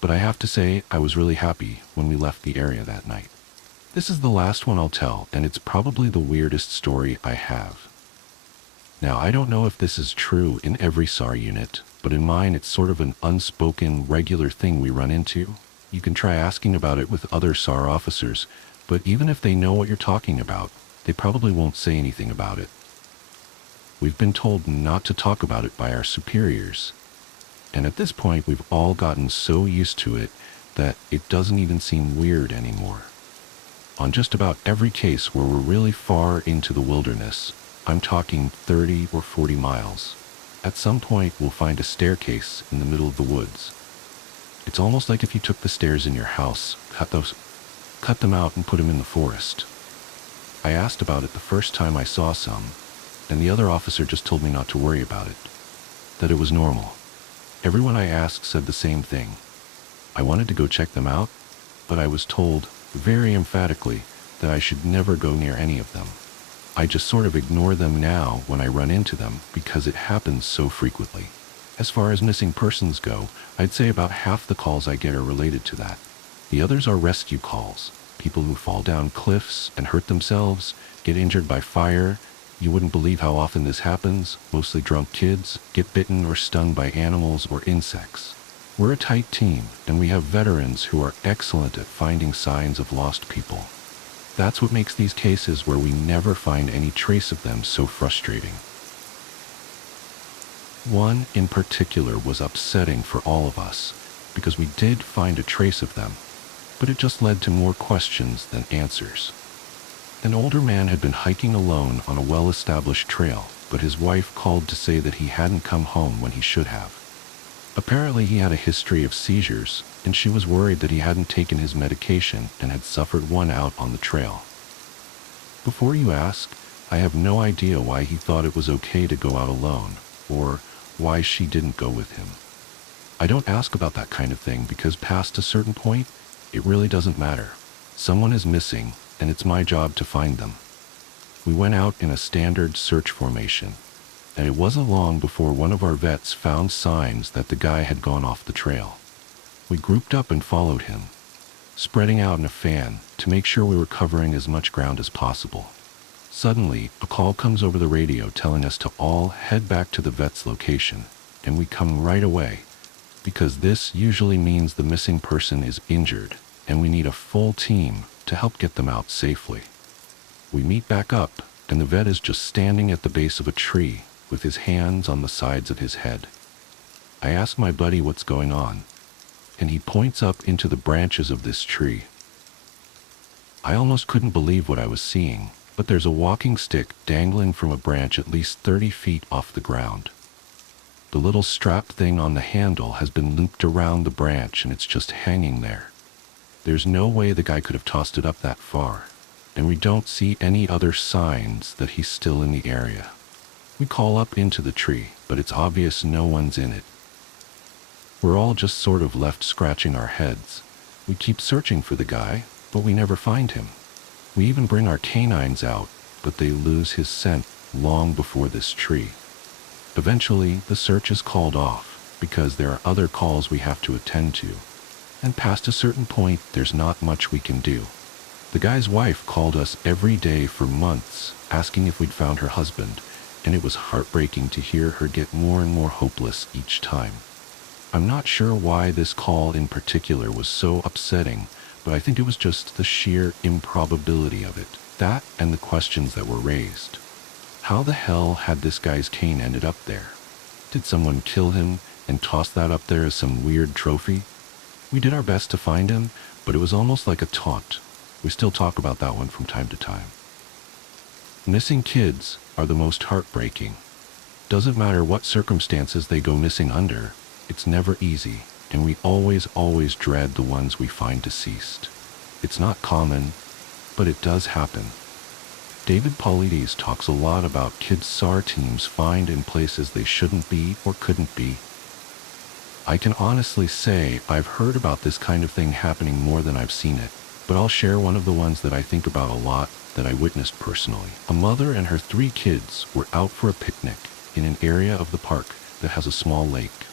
but I have to say I was really happy when we left the area that night. This is the last one I'll tell, and it's probably the weirdest story I have. Now, I don't know if this is true in every SAR unit, but in mine it's sort of an unspoken, regular thing we run into. You can try asking about it with other SAR officers, but even if they know what you're talking about, they probably won't say anything about it. We've been told not to talk about it by our superiors, and at this point we've all gotten so used to it that it doesn't even seem weird anymore. On just about every case where we're really far into the wilderness, I'm talking 30 or 40 miles, at some point we'll find a staircase in the middle of the woods. It's almost like if you took the stairs in your house, cut them out and put them in the forest. I asked about it the first time I saw some, and the other officer just told me not to worry about it, that it was normal. Everyone I asked said the same thing. I wanted to go check them out, but I was told, very emphatically, that I should never go near any of them. I just sort of ignore them now when I run into them because it happens so frequently. As far as missing persons go, I'd say about half the calls I get are related to that. The others are rescue calls, people who fall down cliffs and hurt themselves, get injured by fire. You wouldn't believe how often this happens. Mostly drunk kids get bitten or stung by animals or insects. We're a tight team, and we have veterans who are excellent at finding signs of lost people. That's what makes these cases where we never find any trace of them so frustrating. One in particular was upsetting for all of us, because we did find a trace of them, but it just led to more questions than answers. An older man had been hiking alone on a well-established trail, but his wife called to say that he hadn't come home when he should have. Apparently he had a history of seizures, and she was worried that he hadn't taken his medication and had suffered one out on the trail. Before you ask, I have no idea why he thought it was okay to go out alone, or why she didn't go with him. I don't ask about that kind of thing because past a certain point, it really doesn't matter. Someone is missing, and it's my job to find them. We went out in a standard search formation, and it wasn't long before one of our vets found signs that the guy had gone off the trail. We grouped up and followed him, spreading out in a fan to make sure we were covering as much ground as possible. Suddenly, a call comes over the radio telling us to all head back to the vet's location, and we come right away, because this usually means the missing person is injured, and we need a full team to help get them out safely. We meet back up, and the vet is just standing at the base of a tree with his hands on the sides of his head. I ask my buddy what's going on, and he points up into the branches of this tree. I almost couldn't believe what I was seeing, but there's a walking stick dangling from a branch at least 30 feet off the ground. The little strapped thing on the handle has been looped around the branch and it's just hanging there. There's no way the guy could have tossed it up that far, and we don't see any other signs that he's still in the area. We call up into the tree, but it's obvious no one's in it. We're all just sort of left scratching our heads. We keep searching for the guy, but we never find him. We even bring our canines out, but they lose his scent long before this tree. Eventually, the search is called off because there are other calls we have to attend to, and past a certain point, there's not much we can do. The guy's wife called us every day for months, asking if we'd found her husband, and it was heartbreaking to hear her get more and more hopeless each time. I'm not sure why this call in particular was so upsetting, but I think it was just the sheer improbability of it, that and the questions that were raised. How the hell had this guy's cane ended up there? Did someone kill him and toss that up there as some weird trophy? We did our best to find him, but it was almost like a taunt. We still talk about that one from time to time. Missing kids are the most heartbreaking. Doesn't matter what circumstances they go missing under, it's never easy, and we always dread the ones we find deceased. It's not common, but it does happen. David Paulides talks a lot about kids SAR teams find in places they shouldn't be or couldn't be. I can honestly say I've heard about this kind of thing happening more than I've seen it, but I'll share one of the ones that I think about a lot that I witnessed personally. A mother and her 3 kids were out for a picnic in an area of the park that has a small lake.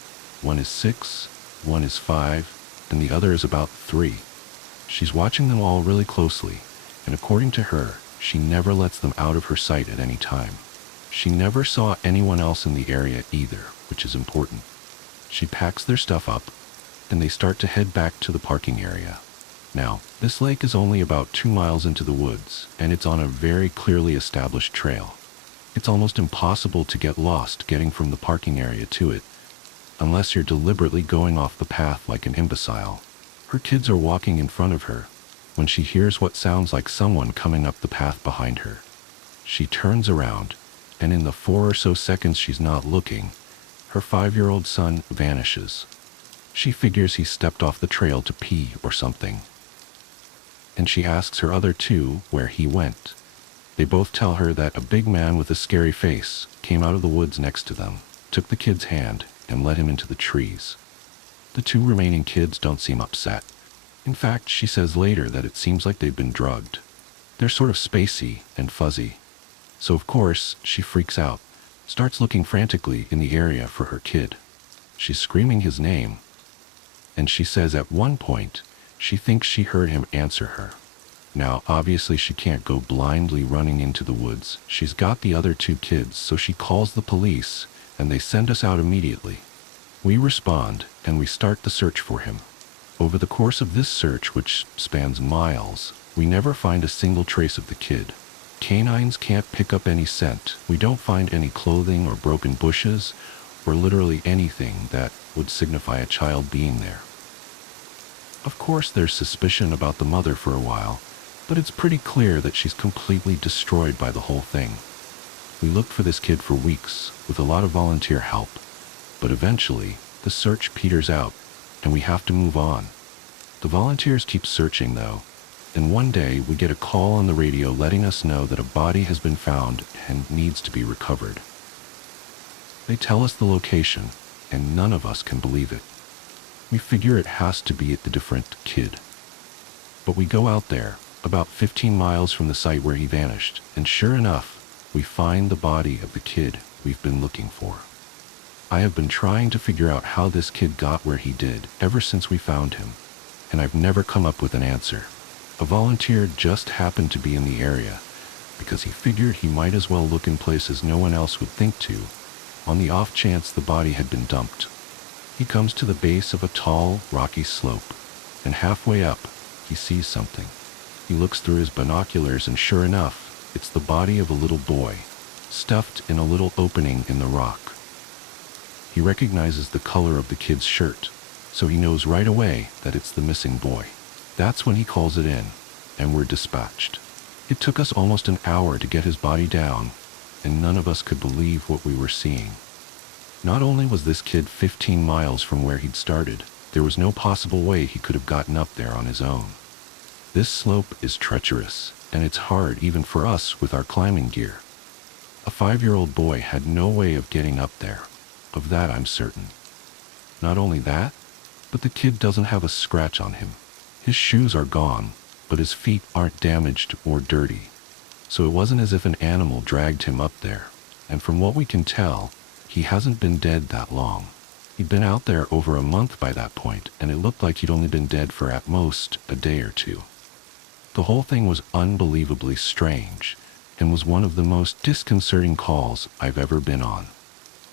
One is 6, one is 5, and the other is about 3. She's watching them all really closely, and according to her, she never lets them out of her sight at any time. She never saw anyone else in the area either, which is important. She packs their stuff up, and they start to head back to the parking area. Now, this lake is only about 2 miles into the woods, and it's on a very clearly established trail. It's almost impossible to get lost getting from the parking area to it, unless you're deliberately going off the path like an imbecile. Her kids are walking in front of her, when she hears what sounds like someone coming up the path behind her. She turns around, and in the 4 or so seconds she's not looking, her 5-year-old son vanishes. She figures he stepped off the trail to pee or something, and she asks her other 2 where he went. They both tell her that a big man with a scary face came out of the woods next to them, took the kid's hand, and led him into the trees. The 2 remaining kids don't seem upset. In fact, she says later that it seems like they've been drugged. They're sort of spacey and fuzzy. So of course, she freaks out, starts looking frantically in the area for her kid. She's screaming his name, and she says at one point, she thinks she heard him answer her. Now, obviously she can't go blindly running into the woods. She's got the other 2 kids, so she calls the police, and they send us out immediately. We respond, and we start the search for him. Over the course of this search, which spans miles, we never find a single trace of the kid. Canines can't pick up any scent. We don't find any clothing or broken bushes, or literally anything that would signify a child being there. Of course, there's suspicion about the mother for a while, but it's pretty clear that she's completely destroyed by the whole thing. We looked for this kid for weeks, with a lot of volunteer help, but eventually, the search peters out, and we have to move on. The volunteers keep searching, though, and one day we get a call on the radio letting us know that a body has been found and needs to be recovered. They tell us the location, and none of us can believe it. We figure it has to be the different kid. But we go out there, about 15 miles from the site where he vanished, and sure enough, we find the body of the kid we've been looking for. I have been trying to figure out how this kid got where he did ever since we found him, and I've never come up with an answer. A volunteer just happened to be in the area because he figured he might as well look in places no one else would think to, on the off chance the body had been dumped. He comes to the base of a tall, rocky slope, and halfway up, he sees something. He looks through his binoculars, and sure enough, it's the body of a little boy, stuffed in a little opening in the rock. He recognizes the color of the kid's shirt, so he knows right away that it's the missing boy. That's when he calls it in, and we're dispatched. It took us almost an hour to get his body down, and none of us could believe what we were seeing. Not only was this kid 15 miles from where he'd started, there was no possible way he could have gotten up there on his own. This slope is treacherous, and it's hard even for us with our climbing gear. A 5-year-old boy had no way of getting up there. Of that I'm certain. Not only that, but the kid doesn't have a scratch on him. His shoes are gone, but his feet aren't damaged or dirty. So it wasn't as if an animal dragged him up there. And from what we can tell, he hasn't been dead that long. He'd been out there over a month by that point, and it looked like he'd only been dead for at most a day or 2. The whole thing was unbelievably strange, and was one of the most disconcerting calls I've ever been on.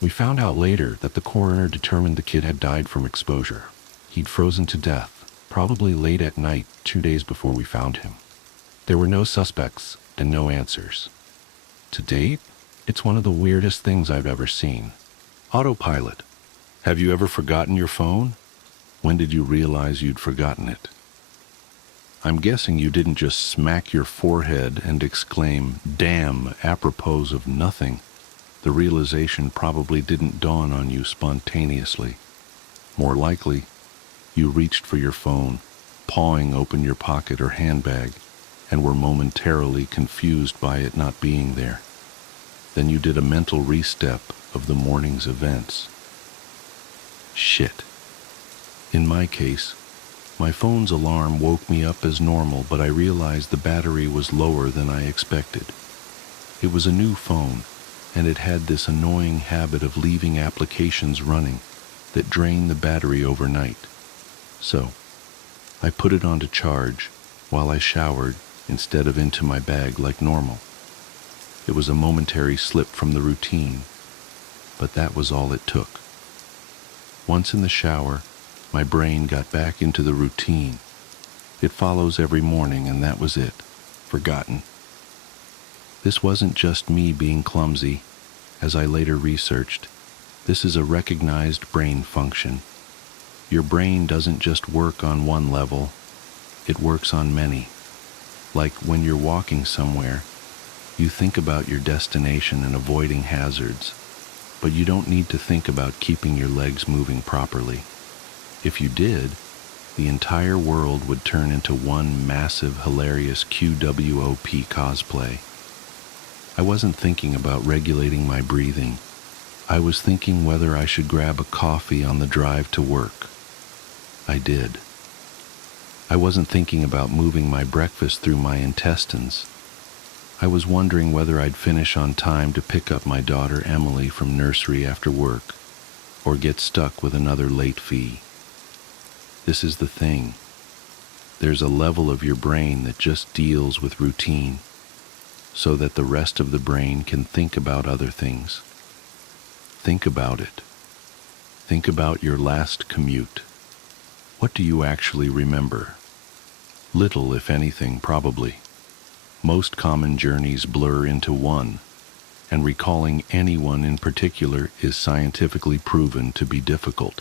We found out later that the coroner determined the kid had died from exposure. He'd frozen to death, probably late at night 2 days before we found him. There were no suspects and no answers. To date, it's one of the weirdest things I've ever seen. Autopilot. Have you ever forgotten your phone? When did you realize you'd forgotten it? I'm guessing you didn't just smack your forehead and exclaim, "Damn," apropos of nothing. The realization probably didn't dawn on you spontaneously. More likely, you reached for your phone, pawing open your pocket or handbag, and were momentarily confused by it not being there. Then you did a mental restep of the morning's events. Shit. In my case, my phone's alarm woke me up as normal, but I realized the battery was lower than I expected. It was a new phone, and it had this annoying habit of leaving applications running that drain the battery overnight. So, I put it on to charge while I showered instead of into my bag like normal. It was a momentary slip from the routine, but that was all it took. Once in the shower, my brain got back into the routine. It follows every morning, and that was it. Forgotten. This wasn't just me being clumsy. As I later researched, this is a recognized brain function. Your brain doesn't just work on one level, it works on many. Like when you're walking somewhere, you think about your destination and avoiding hazards, but you don't need to think about keeping your legs moving properly. If you did, the entire world would turn into one massive, hilarious QWOP cosplay. I wasn't thinking about regulating my breathing. I was thinking whether I should grab a coffee on the drive to work. I did. I wasn't thinking about moving my breakfast through my intestines. I was wondering whether I'd finish on time to pick up my daughter Emily from nursery after work, or get stuck with another late fee. This is the thing. There's a level of your brain that just deals with routine, so that the rest of the brain can think about other things. Think about it. Think about your last commute. What do you actually remember? Little, if anything, probably. Most common journeys blur into one, and recalling anyone in particular is scientifically proven to be difficult.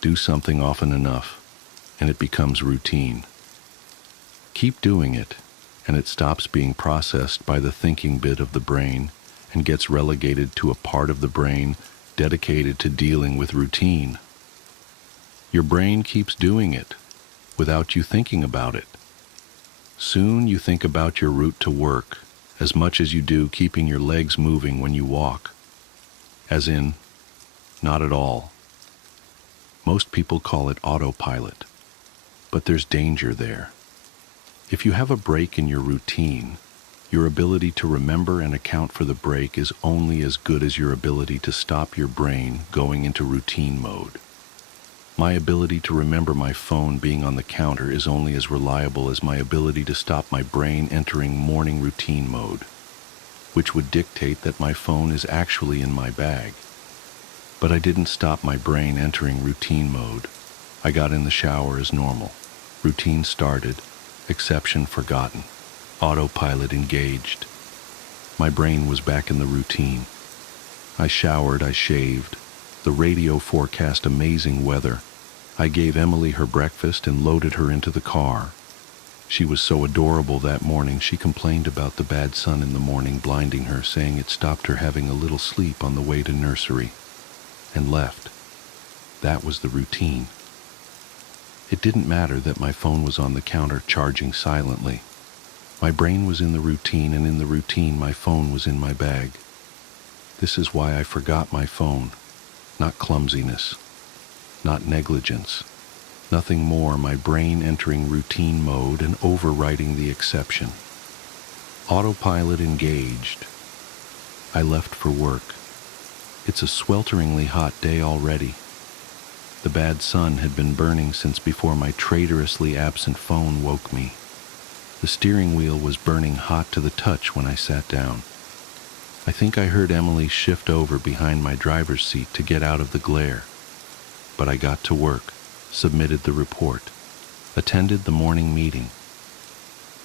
Do something often enough, and it becomes routine. Keep doing it, and it stops being processed by the thinking bit of the brain and gets relegated to a part of the brain dedicated to dealing with routine. Your brain keeps doing it without you thinking about it. Soon you think about your route to work as much as you do keeping your legs moving when you walk. As in, not at all. Most people call it autopilot, but there's danger there. If you have a break in your routine, your ability to remember and account for the break is only as good as your ability to stop your brain going into routine mode. My ability to remember my phone being on the counter is only as reliable as my ability to stop my brain entering morning routine mode, which would dictate that my phone is actually in my bag. But I didn't stop my brain entering routine mode. I got in the shower as normal. Routine started, exception forgotten, autopilot engaged. My brain was back in the routine. I showered, I shaved. The radio forecast amazing weather. I gave Emily her breakfast and loaded her into the car. She was so adorable that morning. She complained about the bad sun in the morning blinding her, saying it stopped her having a little sleep on the way to nursery, and left. That was the routine. It didn't matter that my phone was on the counter charging silently. My brain was in the routine, and in the routine my phone was in my bag. This is why I forgot my phone. Not clumsiness, not negligence, nothing more. My brain entering routine mode and overriding the exception. Autopilot engaged. I left for work. It's a swelteringly hot day already. The bad sun had been burning since before my traitorously absent phone woke me. The steering wheel was burning hot to the touch when I sat down. I think I heard Emily shift over behind my driver's seat to get out of the glare. But I got to work, submitted the report, attended the morning meeting.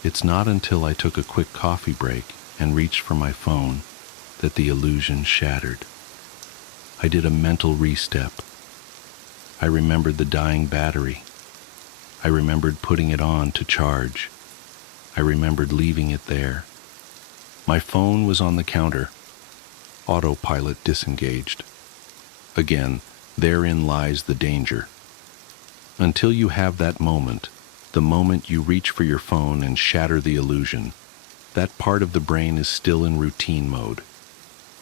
It's not until I took a quick coffee break and reached for my phone that the illusion shattered. I did a mental re-step. I remembered the dying battery. I remembered putting it on to charge. I remembered leaving it there. My phone was on the counter. Autopilot disengaged. Again, therein lies the danger. Until you have that moment, the moment you reach for your phone and shatter the illusion, that part of the brain is still in routine mode.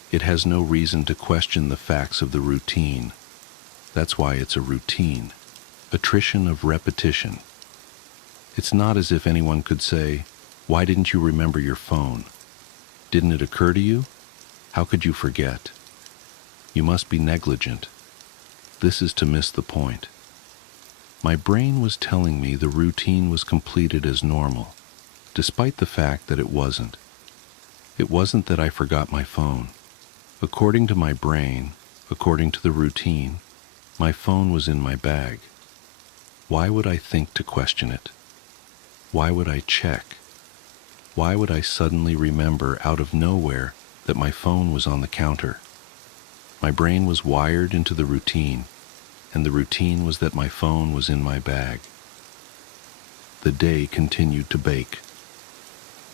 It has no reason to question the facts of the routine. That's why it's a routine. attrition of repetition. It's not as if anyone could say, "Why didn't you remember your phone? Didn't it occur to you? How could you forget? You must be negligent." This is to miss the point. My brain was telling me the routine was completed as normal, despite the fact that it wasn't. It wasn't that I forgot my phone. According to my brain, according to the routine, my phone was in my bag. Why would I think to question it? Why would I check? Why would I suddenly remember out of nowhere that my phone was on the counter? My brain was wired into the routine, and the routine was that my phone was in my bag. The day continued to bake.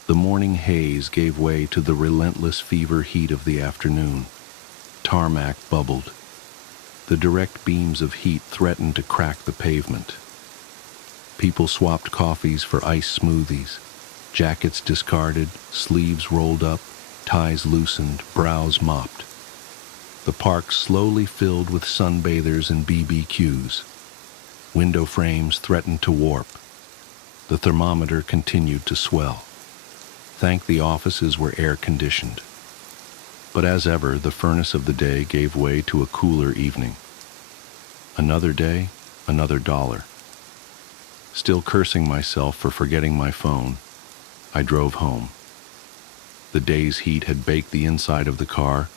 The morning haze gave way to the relentless fever heat of the afternoon. Tarmac bubbled. The direct beams of heat threatened to crack the pavement. People swapped coffees for iced smoothies, jackets discarded, sleeves rolled up, ties loosened, brows mopped. The park slowly filled with sunbathers and BBQs. Window frames threatened to warp. The thermometer continued to swell. Thank the offices were air-conditioned. But as ever, the furnace of the day gave way to a cooler evening. Another day, another dollar. Still cursing myself for forgetting my phone, I drove home. The day's heat had baked the inside of the car,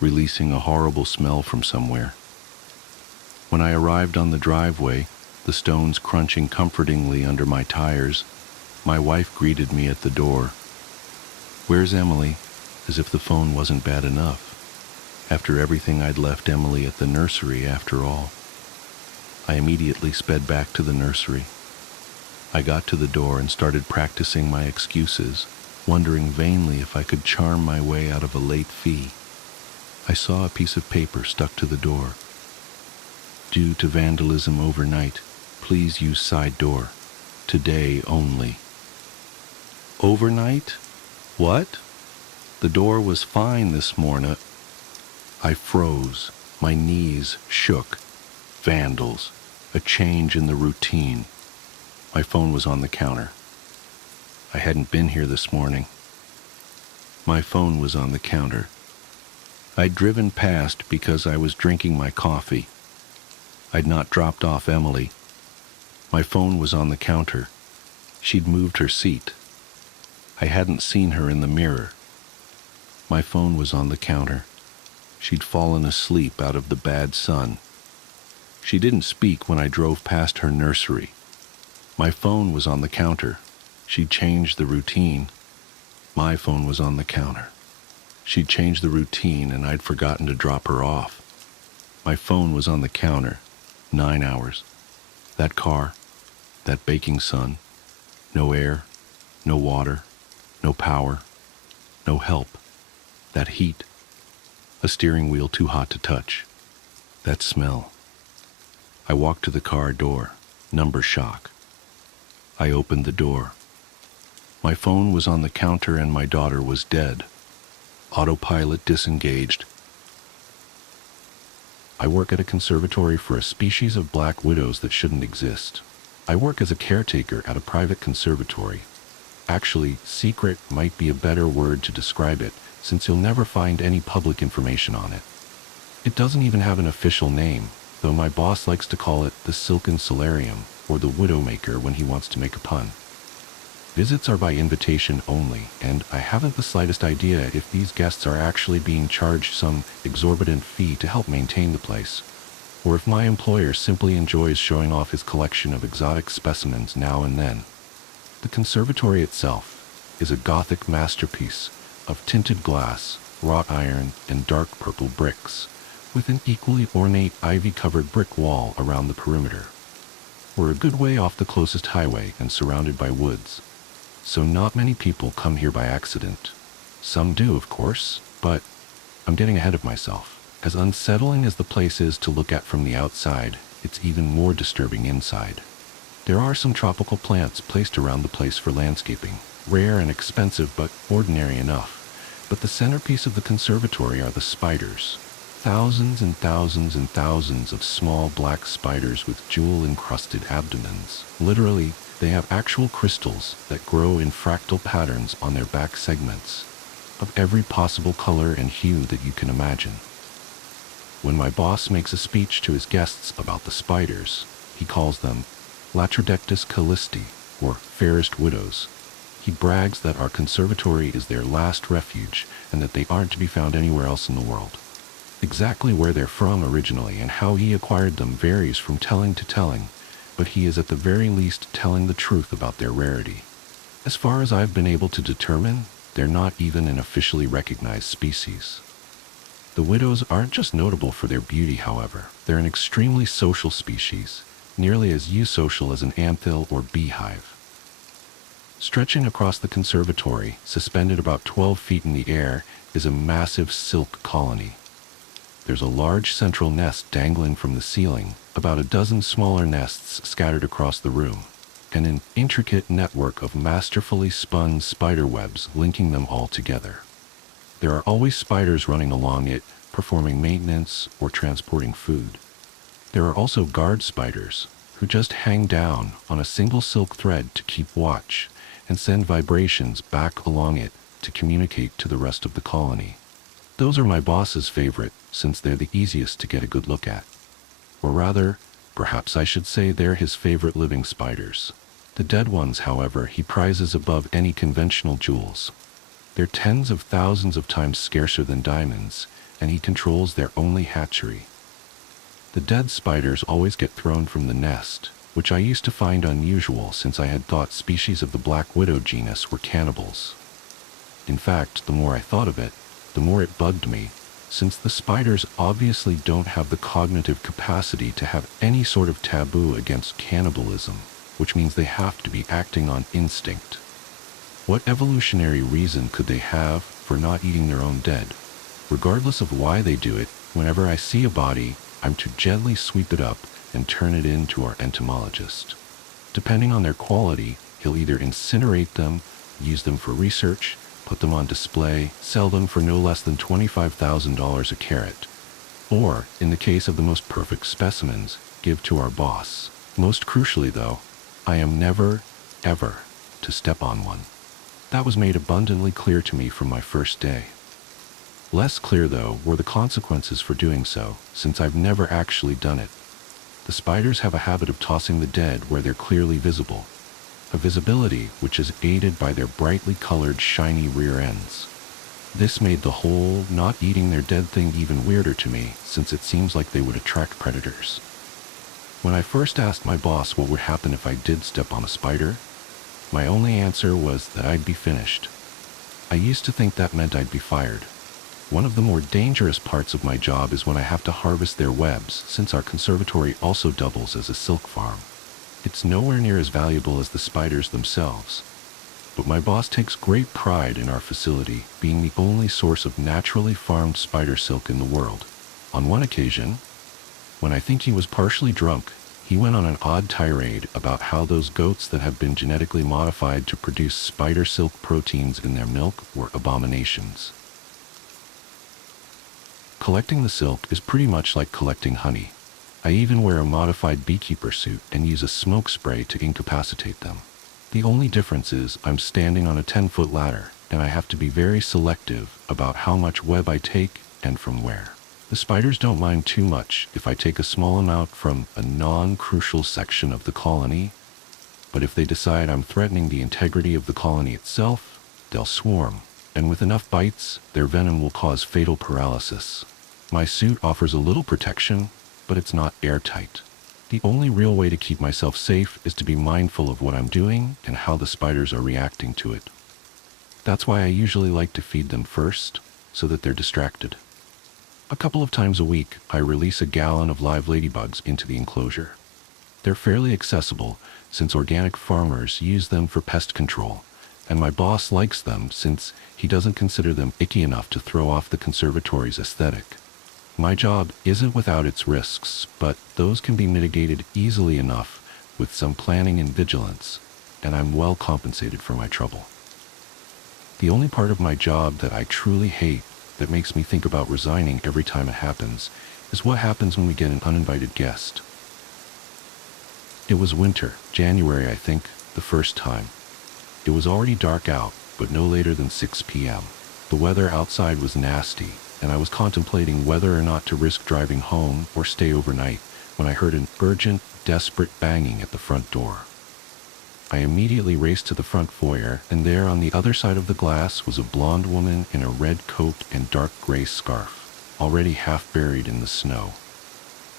releasing a horrible smell from somewhere. When I arrived on the driveway, the stones crunching comfortingly under my tires, my wife greeted me at the door. "Where's Emily?" As if the phone wasn't bad enough. After everything, I'd left Emily at the nursery after all. I immediately sped back to the nursery. I got to the door and started practicing my excuses, wondering vainly if I could charm my way out of a late fee. I saw a piece of paper stuck to the door. "Due to vandalism overnight, please use side door. Today only." Overnight? What? The door was fine this morning. I froze. My knees shook. Vandals. A change in the routine. My phone was on the counter. I hadn't been here this morning. My phone was on the counter. I'd driven past because I was drinking my coffee. I'd not dropped off Emily. My phone was on the counter. She'd moved her seat. I hadn't seen her in the mirror. My phone was on the counter. She'd fallen asleep out of the bad sun. She didn't speak when I drove past her nursery. My phone was on the counter. She'd changed the routine. My phone was on the counter. She'd changed the routine and I'd forgotten to drop her off. My phone was on the counter. 9 hours. That car, that baking sun, no air, no water, no power, no help. That heat, a steering wheel too hot to touch. That smell. I walked to the car door, number shock. I opened the door. My phone was on the counter and my daughter was dead. Autopilot disengaged. I work at a conservatory for a species of black widows that shouldn't exist. I work as a caretaker at a private conservatory. Actually, secret might be a better word to describe it, since you'll never find any public information on it. It doesn't even have an official name, though my boss likes to call it the Silken Solarium, or the Widowmaker when he wants to make a pun. Visits are by invitation only, and I haven't the slightest idea if these guests are actually being charged some exorbitant fee to help maintain the place, or if my employer simply enjoys showing off his collection of exotic specimens now and then. The conservatory itself is a Gothic masterpiece of tinted glass, wrought iron, and dark purple bricks, with an equally ornate ivy-covered brick wall around the perimeter. We're a good way off the closest highway and surrounded by woods, so not many people come here by accident. Some do, of course, but I'm getting ahead of myself. As unsettling as the place is to look at from the outside, it's even more disturbing inside. There are some tropical plants placed around the place for landscaping, rare and expensive but ordinary enough. But the centerpiece of the conservatory are the spiders. thousands and thousands and thousands of small black spiders with jewel-encrusted abdomens. Literally, they have actual crystals that grow in fractal patterns on their back segments, of every possible color and hue that you can imagine. When my boss makes a speech to his guests about the spiders, he calls them Latrodectus callisti, or fairest widows. He brags that our conservatory is their last refuge and that they aren't to be found anywhere else in the world. Exactly where they're from originally and how he acquired them varies from telling to telling, but he is at the very least telling the truth about their rarity. As far as I've been able to determine, they're not even an officially recognized species. The widows aren't just notable for their beauty, however. They're an extremely social species, nearly as eusocial as an anthill or beehive. Stretching across the conservatory, suspended about 12 feet in the air, is a massive silk colony. There's a large central nest dangling from the ceiling, about a dozen smaller nests scattered across the room, and an intricate network of masterfully spun spider webs linking them all together. There are always spiders running along it, performing maintenance or transporting food. There are also guard spiders, who just hang down on a single silk thread to keep watch and send vibrations back along it to communicate to the rest of the colony. Those are my boss's favorite, since they're the easiest to get a good look at. Or rather, perhaps I should say they're his favorite living spiders. The dead ones, however, he prizes above any conventional jewels. They're tens of thousands of times scarcer than diamonds, and he controls their only hatchery. The dead spiders always get thrown from the nest, which I used to find unusual since I had thought species of the black widow genus were cannibals. In fact, the more I thought of it, the more it bugged me, since the spiders obviously don't have the cognitive capacity to have any sort of taboo against cannibalism, which means they have to be acting on instinct. What evolutionary reason could they have for not eating their own dead? Regardless of why they do it, whenever I see a body, I'm to gently sweep it up and turn it in to our entomologist. Depending on their quality, he'll either incinerate them, use them for research, put them on display, sell them for no less than $25,000 a carat, or, in the case of the most perfect specimens, give to our boss. Most crucially, though, I am never, ever, to step on one. That was made abundantly clear to me from my first day. Less clear, though, were the consequences for doing so, since I've never actually done it. The spiders have a habit of tossing the dead where they're clearly visible, a visibility which is aided by their brightly colored, shiny rear ends. This made the whole not eating their dead thing even weirder to me, since it seems like they would attract predators. When I first asked my boss what would happen if I did step on a spider, my only answer was that I'd be finished. I used to think that meant I'd be fired. One of the more dangerous parts of my job is when I have to harvest their webs, since our conservatory also doubles as a silk farm. It's nowhere near as valuable as the spiders themselves. But my boss takes great pride in our facility being the only source of naturally farmed spider silk in the world. On one occasion, when I think he was partially drunk, he went on an odd tirade about how those goats that have been genetically modified to produce spider silk proteins in their milk were abominations. Collecting the silk is pretty much like collecting honey. I even wear a modified beekeeper suit and use a smoke spray to incapacitate them. The only difference is I'm standing on a 10-foot ladder, and I have to be very selective about how much web I take and from where. The spiders don't mind too much if I take a small amount from a non-crucial section of the colony, but if they decide I'm threatening the integrity of the colony itself, they'll swarm, and with enough bites, their venom will cause fatal paralysis. My suit offers a little protection, but it's not airtight. The only real way to keep myself safe is to be mindful of what I'm doing and how the spiders are reacting to it. That's why I usually like to feed them first, so that they're distracted. A couple of times a week, I release a gallon of live ladybugs into the enclosure. They're fairly accessible, since organic farmers use them for pest control, and my boss likes them since he doesn't consider them icky enough to throw off the conservatory's aesthetic. My job isn't without its risks, but those can be mitigated easily enough with some planning and vigilance, and I'm well compensated for my trouble. The only part of my job that I truly hate, that makes me think about resigning every time it happens is what happens when we get an uninvited guest. It was winter, January I think, the first time. It was already dark out, but no later than 6 p.m. The weather outside was nasty, and I was contemplating whether or not to risk driving home or stay overnight when I heard an urgent, desperate banging at the front door. I immediately raced to the front foyer, and there on the other side of the glass was a blonde woman in a red coat and dark gray scarf, already half buried in the snow.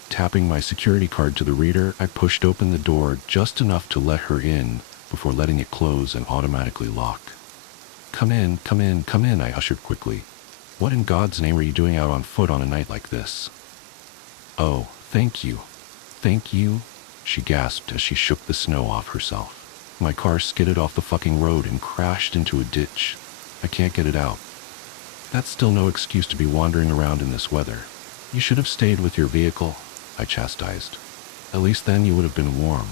Tapping my security card to the reader, I pushed open the door just enough to let her in before letting it close and automatically lock. Come in, come in, come in, I ushered quickly. What in God's name are you doing out on foot on a night like this? Oh, thank you, she gasped as she shook the snow off herself. My car skidded off the fucking road and crashed into a ditch. I can't get it out. That's still no excuse to be wandering around in this weather. You should have stayed with your vehicle, I chastised. At least then you would have been warm.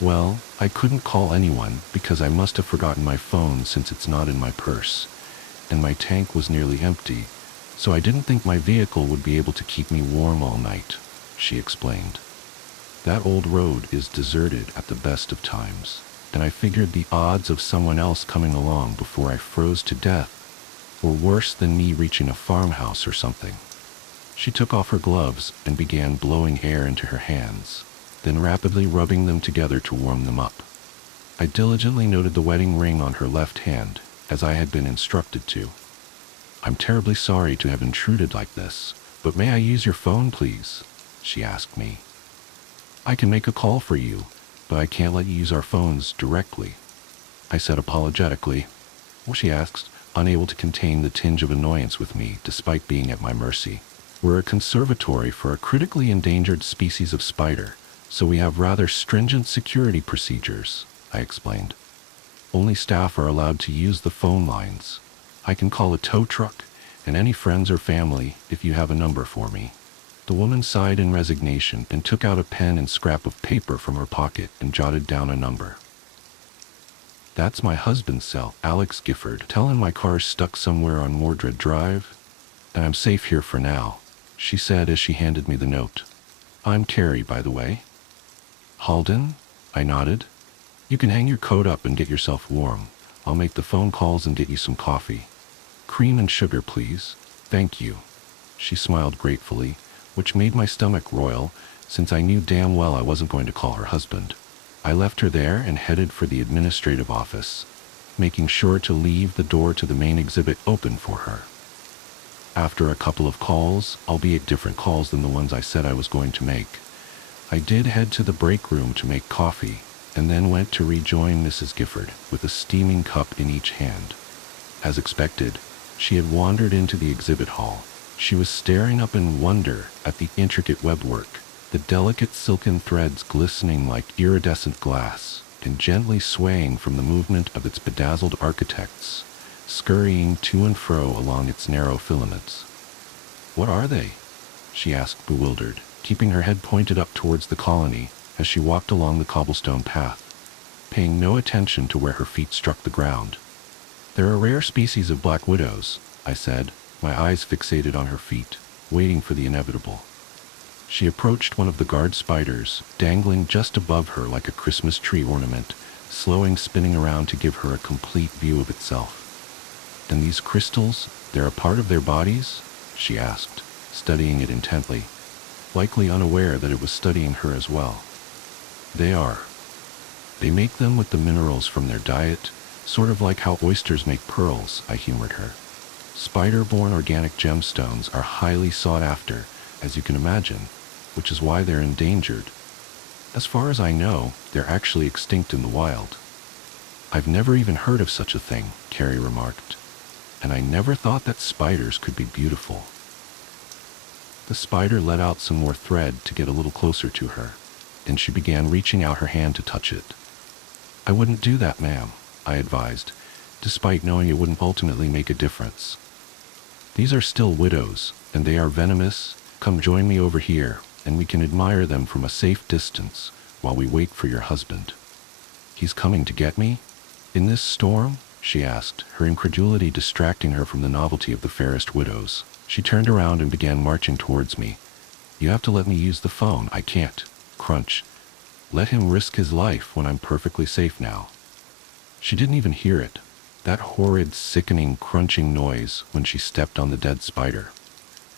Well, I couldn't call anyone because I must have forgotten my phone since it's not in my purse, and my tank was nearly empty, so I didn't think my vehicle would be able to keep me warm all night, she explained. That old road is deserted at the best of times, and I figured the odds of someone else coming along before I froze to death were worse than me reaching a farmhouse or something. She took off her gloves and began blowing air into her hands, then rapidly rubbing them together to warm them up. I diligently noted the wedding ring on her left hand, as I had been instructed to. I'm terribly sorry to have intruded like this, but may I use your phone, please? She asked me. I can make a call for you, but I can't let you use our phones directly, I said apologetically. Well, she asked, unable to contain the tinge of annoyance with me despite being at my mercy. We're a conservatory for a critically endangered species of spider, so we have rather stringent security procedures, I explained. Only staff are allowed to use the phone lines. I can call a tow truck and any friends or family if you have a number for me. The woman sighed in resignation and took out a pen and scrap of paper from her pocket and jotted down a number. That's my husband's cell, Alex Gifford. Tell him my car's stuck somewhere on Mordred Drive, and I'm safe here for now, she said as she handed me the note. I'm Carrie, by the way. Halden? I nodded. You can hang your coat up and get yourself warm. I'll make the phone calls and get you some coffee. Cream and sugar, please. Thank you. She smiled gratefully, which made my stomach roil, since I knew damn well I wasn't going to call her husband. I left her there and headed for the administrative office, making sure to leave the door to the main exhibit open for her. After a couple of calls, albeit different calls than the ones I said I was going to make, I did head to the break room to make coffee, and then went to rejoin Mrs. Gifford with a steaming cup in each hand. As expected, she had wandered into the exhibit hall. She was staring up in wonder at the intricate webwork, the delicate silken threads glistening like iridescent glass and gently swaying from the movement of its bedazzled architects, scurrying to and fro along its narrow filaments. What are they? She asked, bewildered, keeping her head pointed up towards the colony as she walked along the cobblestone path, paying no attention to where her feet struck the ground. They're a rare species of black widows, I said, my eyes fixated on her feet, waiting for the inevitable. She approached one of the guard spiders, dangling just above her like a Christmas tree ornament, slowing spinning around to give her a complete view of itself. And these crystals, they're a part of their bodies? She asked, studying it intently, likely unaware that it was studying her as well. They are. They make them with the minerals from their diet, sort of like how oysters make pearls, I humored her. Spider-born organic gemstones are highly sought after, as you can imagine, which is why they're endangered. As far as I know, they're actually extinct in the wild. I've never even heard of such a thing, Carrie remarked, and I never thought that spiders could be beautiful. The spider let out some more thread to get a little closer to her, and she began reaching out her hand to touch it. I wouldn't do that, ma'am, I advised, despite knowing it wouldn't ultimately make a difference. These are still widows, and they are venomous. Come join me over here, and we can admire them from a safe distance while we wait for your husband. He's coming to get me? In this storm? she asked, her incredulity distracting her from the novelty of the fairest widows. She turned around and began marching towards me. "You have to let me use the phone. I can't." Crunch. "Let him risk his life when I'm perfectly safe now." She didn't even hear it. That horrid, sickening, crunching noise when she stepped on the dead spider.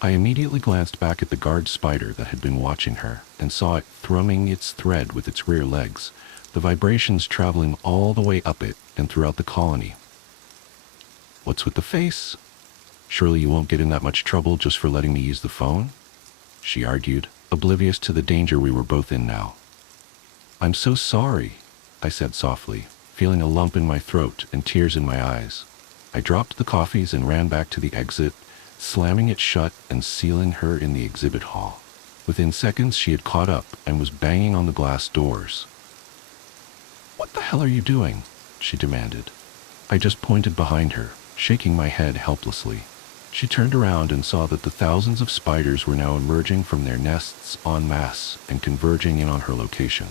I immediately glanced back at the guard spider that had been watching her and saw it thrumming its thread with its rear legs, the vibrations traveling all the way up it and throughout the colony. "What's with the face? Surely you won't get in that much trouble just for letting me use the phone?" she argued, oblivious to the danger we were both in now. "I'm so sorry," I said softly, feeling a lump in my throat and tears in my eyes. I dropped the coffees and ran back to the exit, slamming it shut and sealing her in the exhibit hall. Within seconds she had caught up and was banging on the glass doors. "What the hell are you doing?" she demanded. I just pointed behind her, shaking my head helplessly. She turned around and saw that the thousands of spiders were now emerging from their nests en masse and converging in on her location.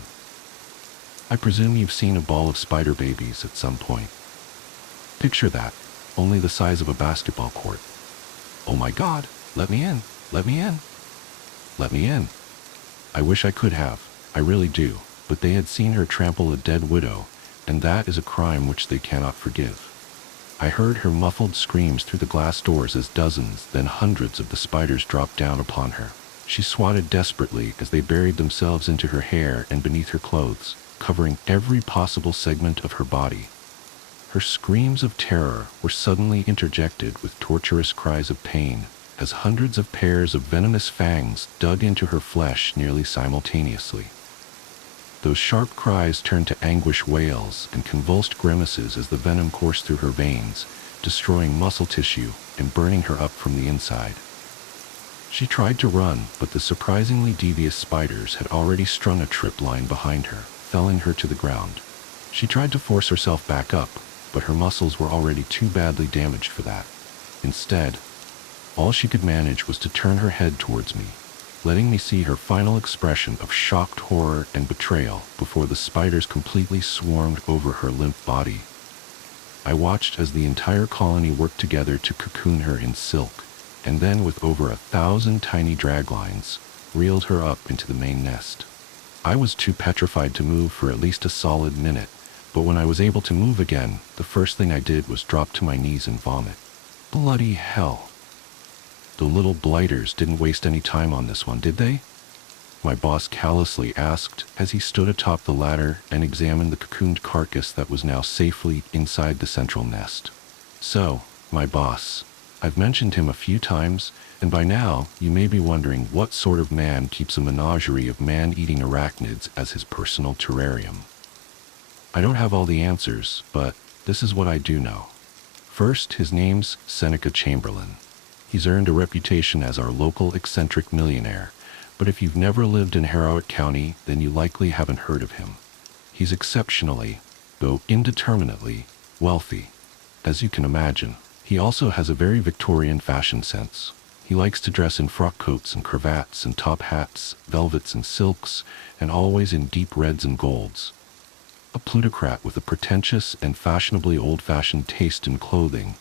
"I presume you've seen a ball of spider babies at some point. Picture that, only the size of a basketball court. Oh my God, let me in, let me in, let me in." I wish I could have, I really do, but they had seen her trample a dead widow, and that is a crime which they cannot forgive. I heard her muffled screams through the glass doors as dozens, then hundreds of the spiders dropped down upon her. She swatted desperately as they buried themselves into her hair and beneath her clothes, covering every possible segment of her body. Her screams of terror were suddenly interjected with torturous cries of pain, as hundreds of pairs of venomous fangs dug into her flesh nearly simultaneously. Those sharp cries turned to anguish wails and convulsed grimaces as the venom coursed through her veins, destroying muscle tissue and burning her up from the inside. She tried to run, but the surprisingly devious spiders had already strung a trip line behind her, felling her to the ground. She tried to force herself back up, but her muscles were already too badly damaged for that. Instead, all she could manage was to turn her head towards me, letting me see her final expression of shocked horror and betrayal before the spiders completely swarmed over her limp body. I watched as the entire colony worked together to cocoon her in silk, and then with over 1,000 tiny drag lines, reeled her up into the main nest. I was too petrified to move for at least a solid minute, but when I was able to move again, the first thing I did was drop to my knees and vomit. Bloody hell. The little blighters didn't waste any time on this one, did they? My boss callously asked as he stood atop the ladder and examined the cocooned carcass that was now safely inside the central nest. "So, my boss, I've mentioned him a few times, and by now you may be wondering what sort of man keeps a menagerie of man-eating arachnids as his personal terrarium. I don't have all the answers, but this is what I do know. First, his name's Seneca Chamberlain. He's earned a reputation as our local eccentric millionaire, but if you've never lived in Harrowett County, then you likely haven't heard of him. He's exceptionally, though indeterminately, wealthy, as you can imagine. He also has a very Victorian fashion sense. He likes to dress in frock coats and cravats and top hats, velvets and silks, and always in deep reds and golds. A plutocrat with a pretentious and fashionably old-fashioned taste in clothing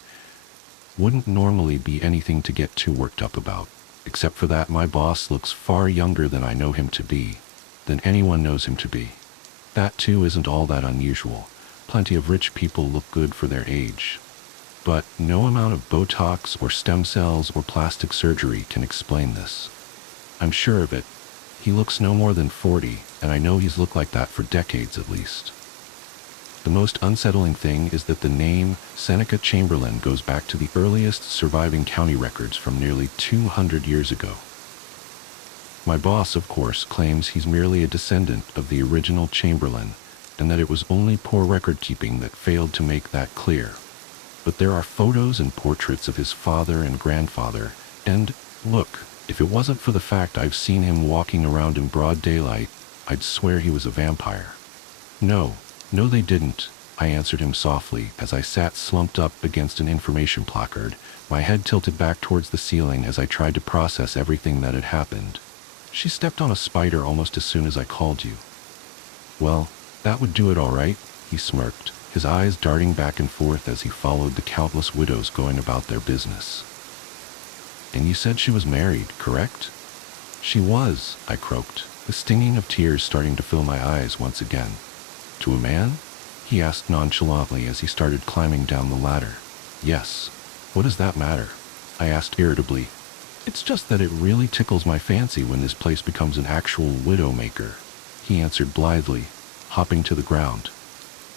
wouldn't normally be anything to get too worked up about. Except for that, my boss looks far younger than I know him to be, than anyone knows him to be. That too isn't all that unusual. Plenty of rich people look good for their age. But no amount of Botox or stem cells or plastic surgery can explain this. I'm sure of it. He looks no more than 40, and I know he's looked like that for decades at least. The most unsettling thing is that the name Seneca Chamberlain goes back to the earliest surviving county records from nearly 200 years ago. My boss, of course, claims he's merely a descendant of the original Chamberlain, and that it was only poor record-keeping that failed to make that clear. But there are photos and portraits of his father and grandfather, and, look, if it wasn't for the fact I've seen him walking around in broad daylight, I'd swear he was a vampire. No, they didn't, I answered him softly as I sat slumped up against an information placard, my head tilted back towards the ceiling as I tried to process everything that had happened. "She stepped on a spider almost as soon as I called you." "Well, that would do it all right," he smirked, his eyes darting back and forth as he followed the countless widows going about their business. "And you said she was married, correct?" "She was," I croaked, the stinging of tears starting to fill my eyes once again. "To a man?" he asked nonchalantly as he started climbing down the ladder. "Yes. What does that matter?" I asked irritably. "It's just that it really tickles my fancy when this place becomes an actual widow-maker," he answered blithely, hopping to the ground.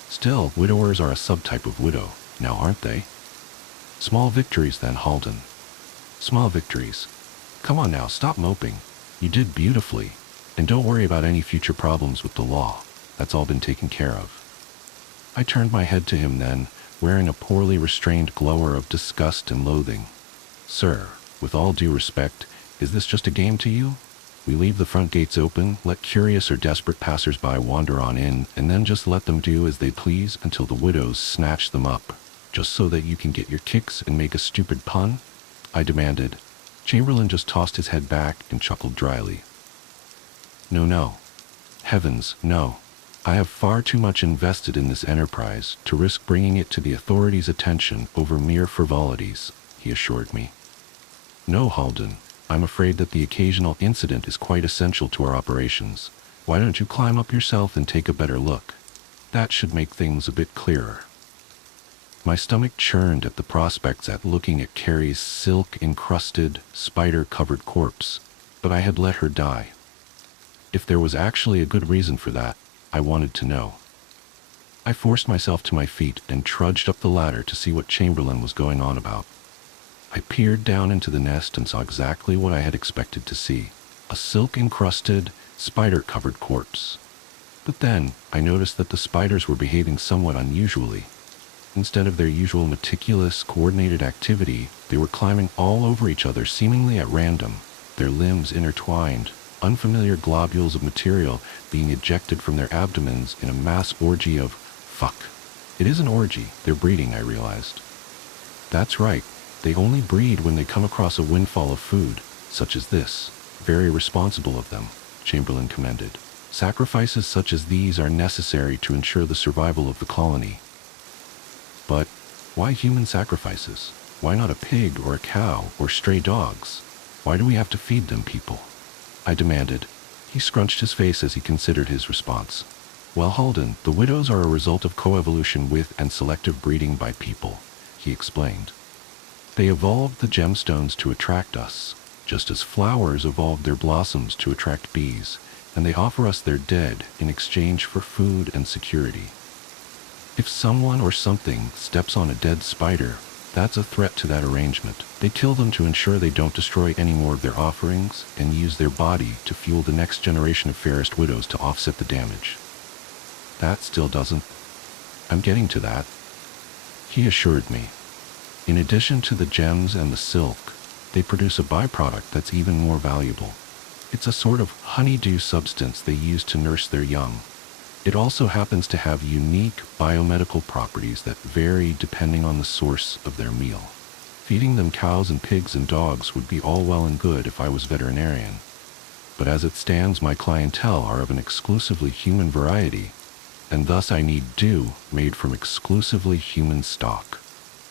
"Still, widowers are a subtype of widow, now aren't they?" "Small victories then, Halden." "Small victories. Come on now, stop moping. You did beautifully. And don't worry about any future problems with the law. That's all been taken care of." I turned my head to him then, wearing a poorly restrained glower of disgust and loathing. "Sir, with all due respect, is this just a game to you? We leave the front gates open, let curious or desperate passers-by wander on in, and then just let them do as they please until the widows snatch them up, just so that you can get your kicks and make a stupid pun?" I demanded. Chamberlain just tossed his head back and chuckled dryly. No. Heavens, no. I have far too much invested in this enterprise to risk bringing it to the authorities' attention over mere frivolities," he assured me. "No, Halden, I'm afraid that the occasional incident is quite essential to our operations. Why don't you climb up yourself and take a better look? That should make things a bit clearer." My stomach churned at the prospects at looking at Carrie's silk-encrusted, spider-covered corpse, but I had let her die. If there was actually a good reason for that, I wanted to know. I forced myself to my feet and trudged up the ladder to see what Chamberlain was going on about. I peered down into the nest and saw exactly what I had expected to see: a silk-encrusted, spider-covered corpse. But then, I noticed that the spiders were behaving somewhat unusually. Instead of their usual meticulous, coordinated activity, they were climbing all over each other seemingly at random, their limbs intertwined, unfamiliar globules of material being ejected from their abdomens in a mass orgy of fuck. It is an orgy, they're breeding, I realized. That's right, they only breed when they come across a windfall of food, such as this. Very responsible of them, Chamberlain commended. Sacrifices such as these are necessary to ensure the survival of the colony. But why human sacrifices? Why not a pig or a cow or stray dogs? Why do we have to feed them, people? I demanded. He scrunched his face as he considered his response. "Well, Halden, the widows are a result of coevolution with and selective breeding by people," he explained. "They evolved the gemstones to attract us, just as flowers evolved their blossoms to attract bees, and they offer us their dead in exchange for food and security. If someone or something steps on a dead spider, that's a threat to that arrangement. They kill them to ensure they don't destroy any more of their offerings and use their body to fuel the next generation of fairest widows to offset the damage." "That still doesn't..." "I'm getting to that," he assured me. "In addition to the gems and the silk, they produce a byproduct that's even more valuable. It's a sort of honeydew substance they use to nurse their young. It also happens to have unique biomedical properties that vary depending on the source of their meal. Feeding them cows and pigs and dogs would be all well and good if I was veterinarian. But as it stands, my clientele are of an exclusively human variety, and thus I need dew made from exclusively human stock."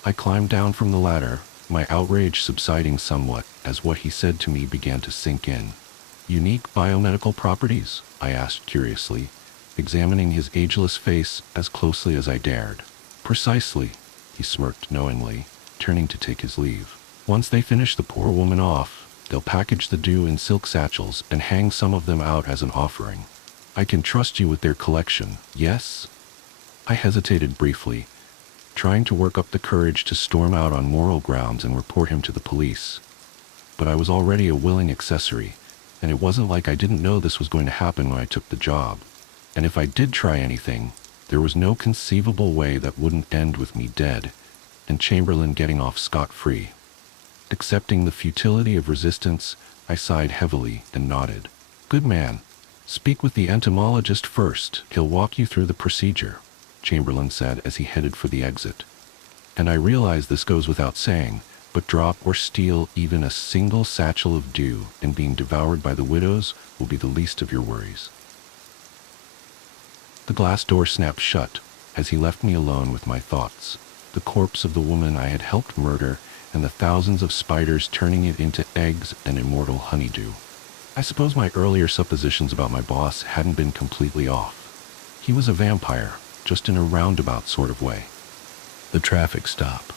I climbed down from the ladder, my outrage subsiding somewhat as what he said to me began to sink in. "Unique biomedical properties?" I asked curiously, examining his ageless face as closely as I dared. "Precisely," he smirked knowingly, turning to take his leave. "Once they finish the poor woman off, they'll package the dew in silk satchels and hang some of them out as an offering. I can trust you with their collection, yes?" I hesitated briefly, trying to work up the courage to storm out on moral grounds and report him to the police. But I was already a willing accessory, and it wasn't like I didn't know this was going to happen when I took the job. And if I did try anything, there was no conceivable way that wouldn't end with me dead, and Chamberlain getting off scot-free. Accepting the futility of resistance, I sighed heavily and nodded. "Good man. Speak with the entomologist first. He'll walk you through the procedure," Chamberlain said as he headed for the exit. "And I realize this goes without saying, but drop or steal even a single satchel of dew and being devoured by the widows will be the least of your worries." The glass door snapped shut, as he left me alone with my thoughts. The corpse of the woman I had helped murder and the thousands of spiders turning it into eggs and immortal honeydew. I suppose my earlier suppositions about my boss hadn't been completely off. He was a vampire, just in a roundabout sort of way. The traffic stop.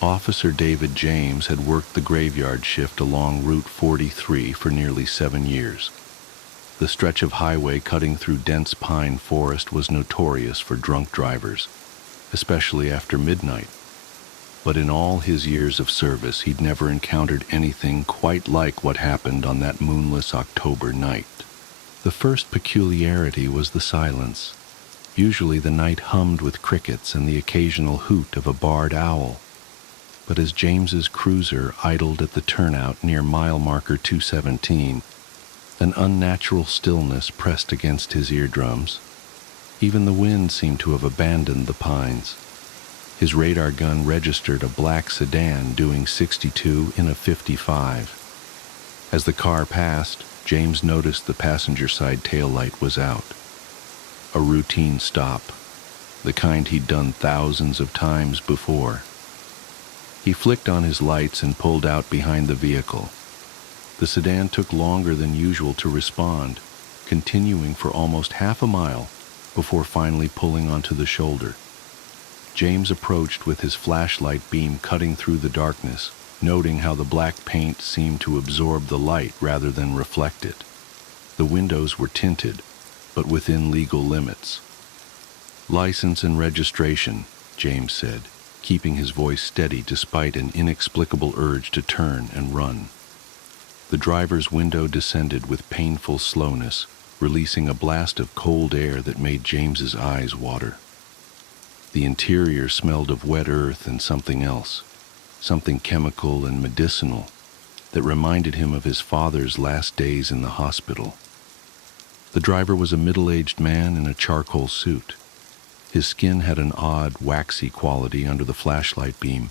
Officer David James had worked the graveyard shift along Route 43 for nearly 7 years. The stretch of highway cutting through dense pine forest was notorious for drunk drivers, especially after midnight. But in all his years of service, he'd never encountered anything quite like what happened on that moonless October night. The first peculiarity was the silence. Usually the night hummed with crickets and the occasional hoot of a barred owl. But as James's cruiser idled at the turnout near mile marker 217, an unnatural stillness pressed against his eardrums. Even the wind seemed to have abandoned the pines. His radar gun registered a black sedan doing 62 in a 55. As the car passed, James noticed the passenger side taillight was out. A routine stop, the kind he'd done thousands of times before. He flicked on his lights and pulled out behind the vehicle. The sedan took longer than usual to respond, continuing for almost half a mile before finally pulling onto the shoulder. James approached with his flashlight beam cutting through the darkness, noting how the black paint seemed to absorb the light rather than reflect it. The windows were tinted, but within legal limits. "License and registration," James said, keeping his voice steady despite an inexplicable urge to turn and run. The driver's window descended with painful slowness, releasing a blast of cold air that made James's eyes water. The interior smelled of wet earth and something else, something chemical and medicinal, that reminded him of his father's last days in the hospital. The driver was a middle-aged man in a charcoal suit. His skin had an odd, waxy quality under the flashlight beam,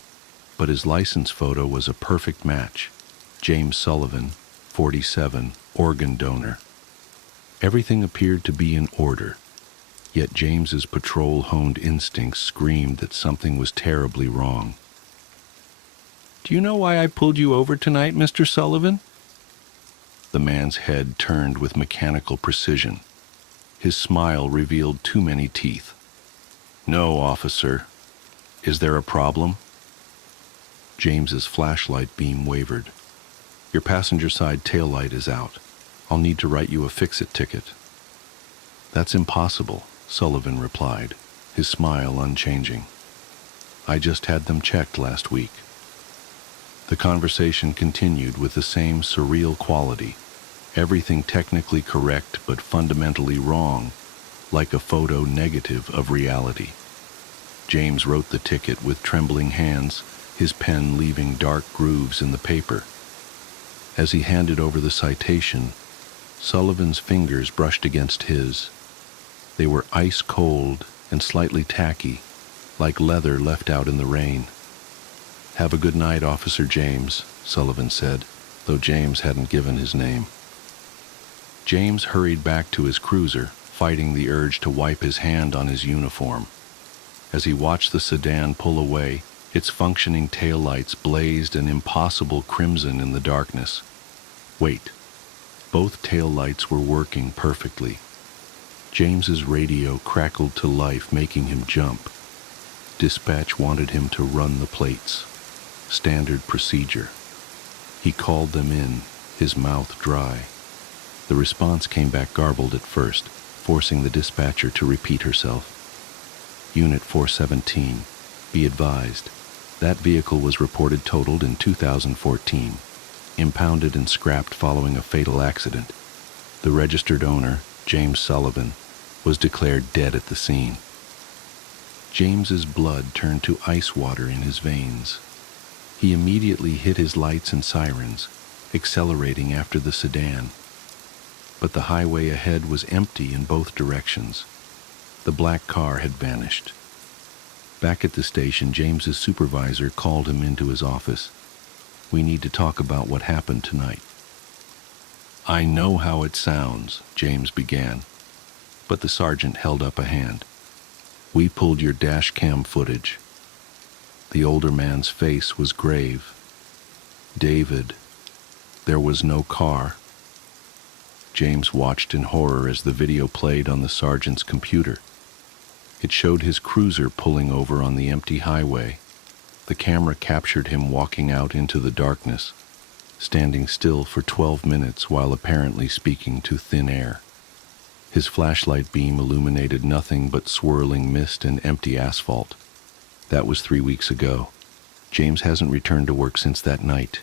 but his license photo was a perfect match. James Sullivan, 47, organ donor. Everything appeared to be in order, yet James's patrol-honed instincts screamed that something was terribly wrong. "Do you know why I pulled you over tonight, Mr. Sullivan?" The man's head turned with mechanical precision. His smile revealed too many teeth. "No, officer. Is there a problem?" James's flashlight beam wavered. "Your passenger side taillight is out. I'll need to write you a fix-it ticket." "That's impossible," Sullivan replied, his smile unchanging. "I just had them checked last week." The conversation continued with the same surreal quality, everything technically correct but fundamentally wrong, like a photo negative of reality. James wrote the ticket with trembling hands, his pen leaving dark grooves in the paper. As he handed over the citation, Sullivan's fingers brushed against his. They were ice cold and slightly tacky, like leather left out in the rain. "Have a good night, Officer James," Sullivan said, though James hadn't given his name. James hurried back to his cruiser, fighting the urge to wipe his hand on his uniform. As he watched the sedan pull away, its functioning taillights blazed an impossible crimson in the darkness. Wait. Both taillights were working perfectly. James's radio crackled to life, making him jump. Dispatch wanted him to run the plates. Standard procedure. He called them in, his mouth dry. The response came back garbled at first, forcing the dispatcher to repeat herself. "Unit 417, be advised. That vehicle was reported totaled in 2014, impounded and scrapped following a fatal accident. The registered owner, James Sullivan, was declared dead at the scene." James's blood turned to ice water in his veins. He immediately hit his lights and sirens, accelerating after the sedan. But the highway ahead was empty in both directions. The black car had vanished. Back at the station, James's supervisor called him into his office. "We need to talk about what happened tonight." "I know how it sounds," James began, but the sergeant held up a hand. We pulled your dash cam footage. The older man's face was grave. David, there was no car. James watched in horror as the video played on the sergeant's computer. It showed his cruiser pulling over on the empty highway. The camera captured him walking out into the darkness, standing still for 12 minutes while apparently speaking to thin air. His flashlight beam illuminated nothing but swirling mist and empty asphalt. That was 3 weeks ago. James hasn't returned to work since that night.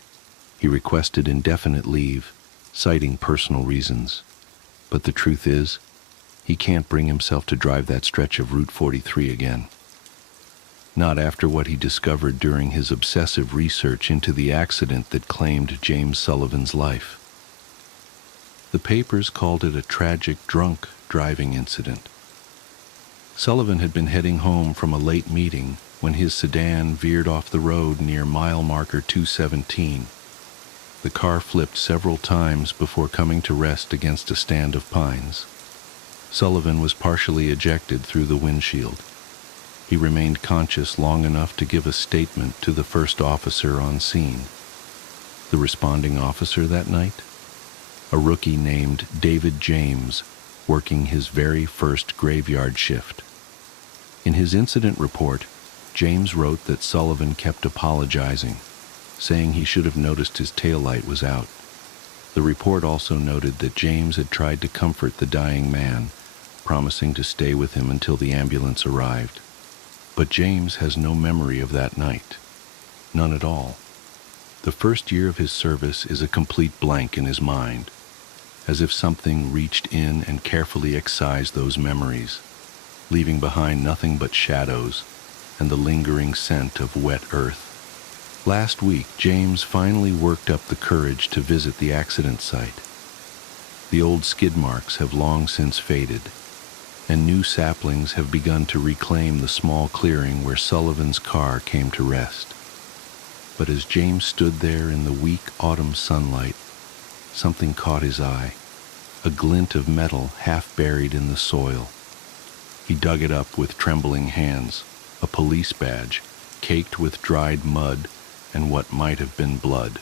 He requested indefinite leave, citing personal reasons. But the truth is, he can't bring himself to drive that stretch of Route 43 again. Not after what he discovered during his obsessive research into the accident that claimed James Sullivan's life. The papers called it a tragic drunk driving incident. Sullivan had been heading home from a late meeting when his sedan veered off the road near mile marker 217. The car flipped several times before coming to rest against a stand of pines. Sullivan was partially ejected through the windshield. He remained conscious long enough to give a statement to the first officer on scene. The responding officer that night? A rookie named David James, working his very first graveyard shift. In his incident report, James wrote that Sullivan kept apologizing, saying he should have noticed his taillight was out. The report also noted that James had tried to comfort the dying man, promising to stay with him until the ambulance arrived. But James has no memory of that night. None at all. The first year of his service is a complete blank in his mind, as if something reached in and carefully excised those memories, leaving behind nothing but shadows and the lingering scent of wet earth. Last week, James finally worked up the courage to visit the accident site. The old skid marks have long since faded, and new saplings have begun to reclaim the small clearing where Sullivan's car came to rest. But as James stood there in the weak autumn sunlight, something caught his eye, a glint of metal half buried in the soil. He dug it up with trembling hands, a police badge, caked with dried mud and what might have been blood.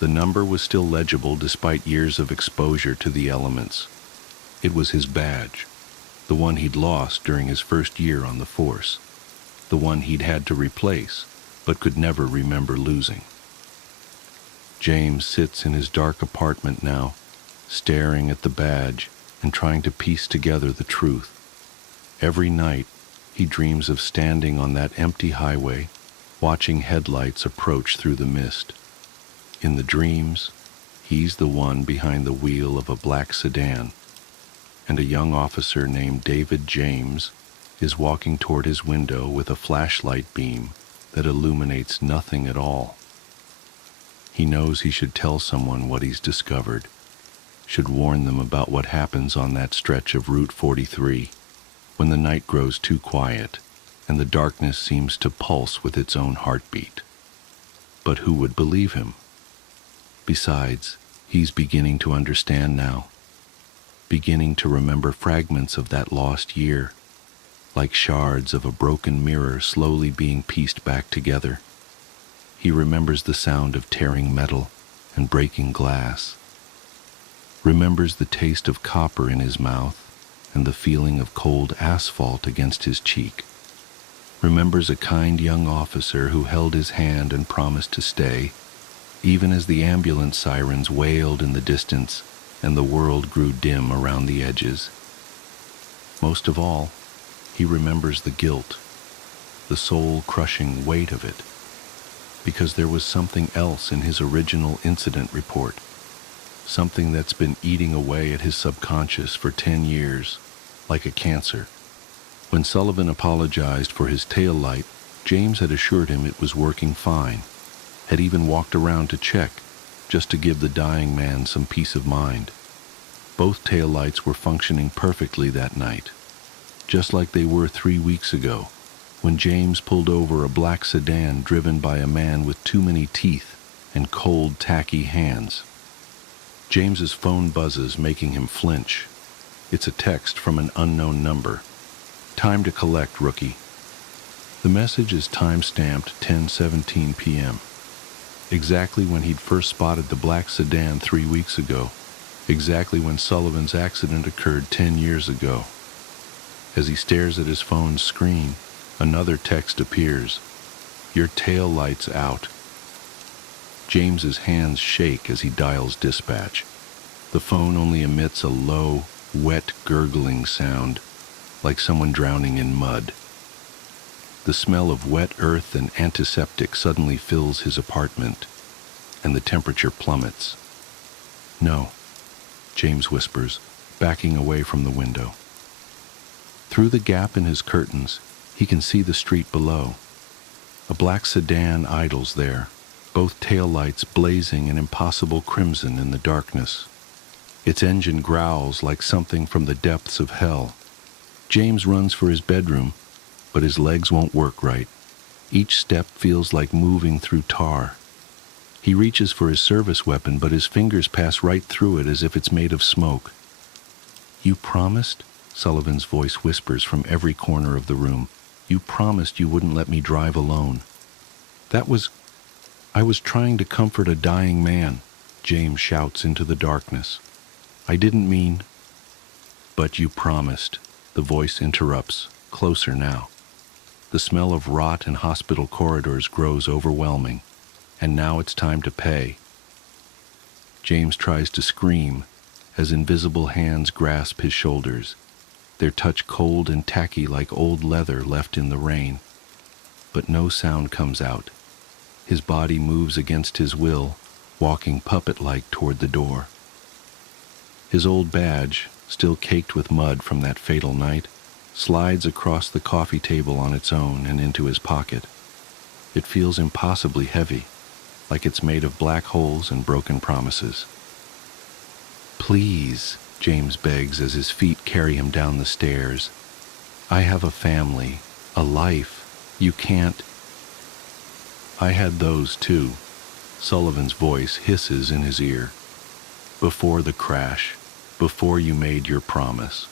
The number was still legible despite years of exposure to the elements. It was his badge, the one he'd lost during his first year on the force, the one he'd had to replace but could never remember losing. James sits in his dark apartment now, staring at the badge and trying to piece together the truth. Every night, he dreams of standing on that empty highway, watching headlights approach through the mist. In the dreams, he's the one behind the wheel of a black sedan, and a young officer named David James is walking toward his window with a flashlight beam that illuminates nothing at all. He knows he should tell someone what he's discovered, should warn them about what happens on that stretch of Route 43 when the night grows too quiet and the darkness seems to pulse with its own heartbeat. But who would believe him? Besides, he's beginning to understand now, beginning to remember fragments of that lost year, like shards of a broken mirror slowly being pieced back together. He remembers the sound of tearing metal and breaking glass, remembers the taste of copper in his mouth and the feeling of cold asphalt against his cheek, remembers a kind young officer who held his hand and promised to stay, even as the ambulance sirens wailed in the distance and the world grew dim around the edges. Most of all, he remembers the guilt, the soul-crushing weight of it, because there was something else in his original incident report, something that's been eating away at his subconscious for 10 years, like a cancer. When Sullivan apologized for his tail light, James had assured him it was working fine, had even walked around to check, just to give the dying man some peace of mind. Both tail lights were functioning perfectly that night, just like they were 3 weeks ago, when James pulled over a black sedan driven by a man with too many teeth and cold, tacky hands. James's phone buzzes, making him flinch. It's a text from an unknown number. Time to collect, rookie. The message is time-stamped 10:17 p.m. Exactly when he'd first spotted the black sedan 3 weeks ago. Exactly when Sullivan's accident occurred 10 years ago. As he stares at his phone's screen, another text appears. Your tail light's out. James's hands shake as he dials dispatch. The phone only emits a low, wet, gurgling sound, like someone drowning in mud. The smell of wet earth and antiseptic suddenly fills his apartment, and the temperature plummets. No, James whispers, backing away from the window. Through the gap in his curtains, he can see the street below. A black sedan idles there, both taillights blazing an impossible crimson in the darkness. Its engine growls like something from the depths of hell. James runs for his bedroom, but his legs won't work right. Each step feels like moving through tar. He reaches for his service weapon, but his fingers pass right through it as if it's made of smoke. You promised? Sullivan's voice whispers from every corner of the room. You promised you wouldn't let me drive alone. I was trying to comfort a dying man, James shouts into the darkness. I didn't mean... But you promised, the voice interrupts, closer now. The smell of rot in hospital corridors grows overwhelming, and now it's time to pay. James tries to scream as invisible hands grasp his shoulders, their touch cold and tacky like old leather left in the rain. But no sound comes out. His body moves against his will, walking puppet-like toward the door. His old badge, still caked with mud from that fatal night, slides across the coffee table on its own and into his pocket. It feels impossibly heavy, like it's made of black holes and broken promises. Please, James begs as his feet carry him down the stairs. I have a family, a life. You can't... I had those too. Sullivan's voice hisses in his ear. Before the crash, before you made your promise.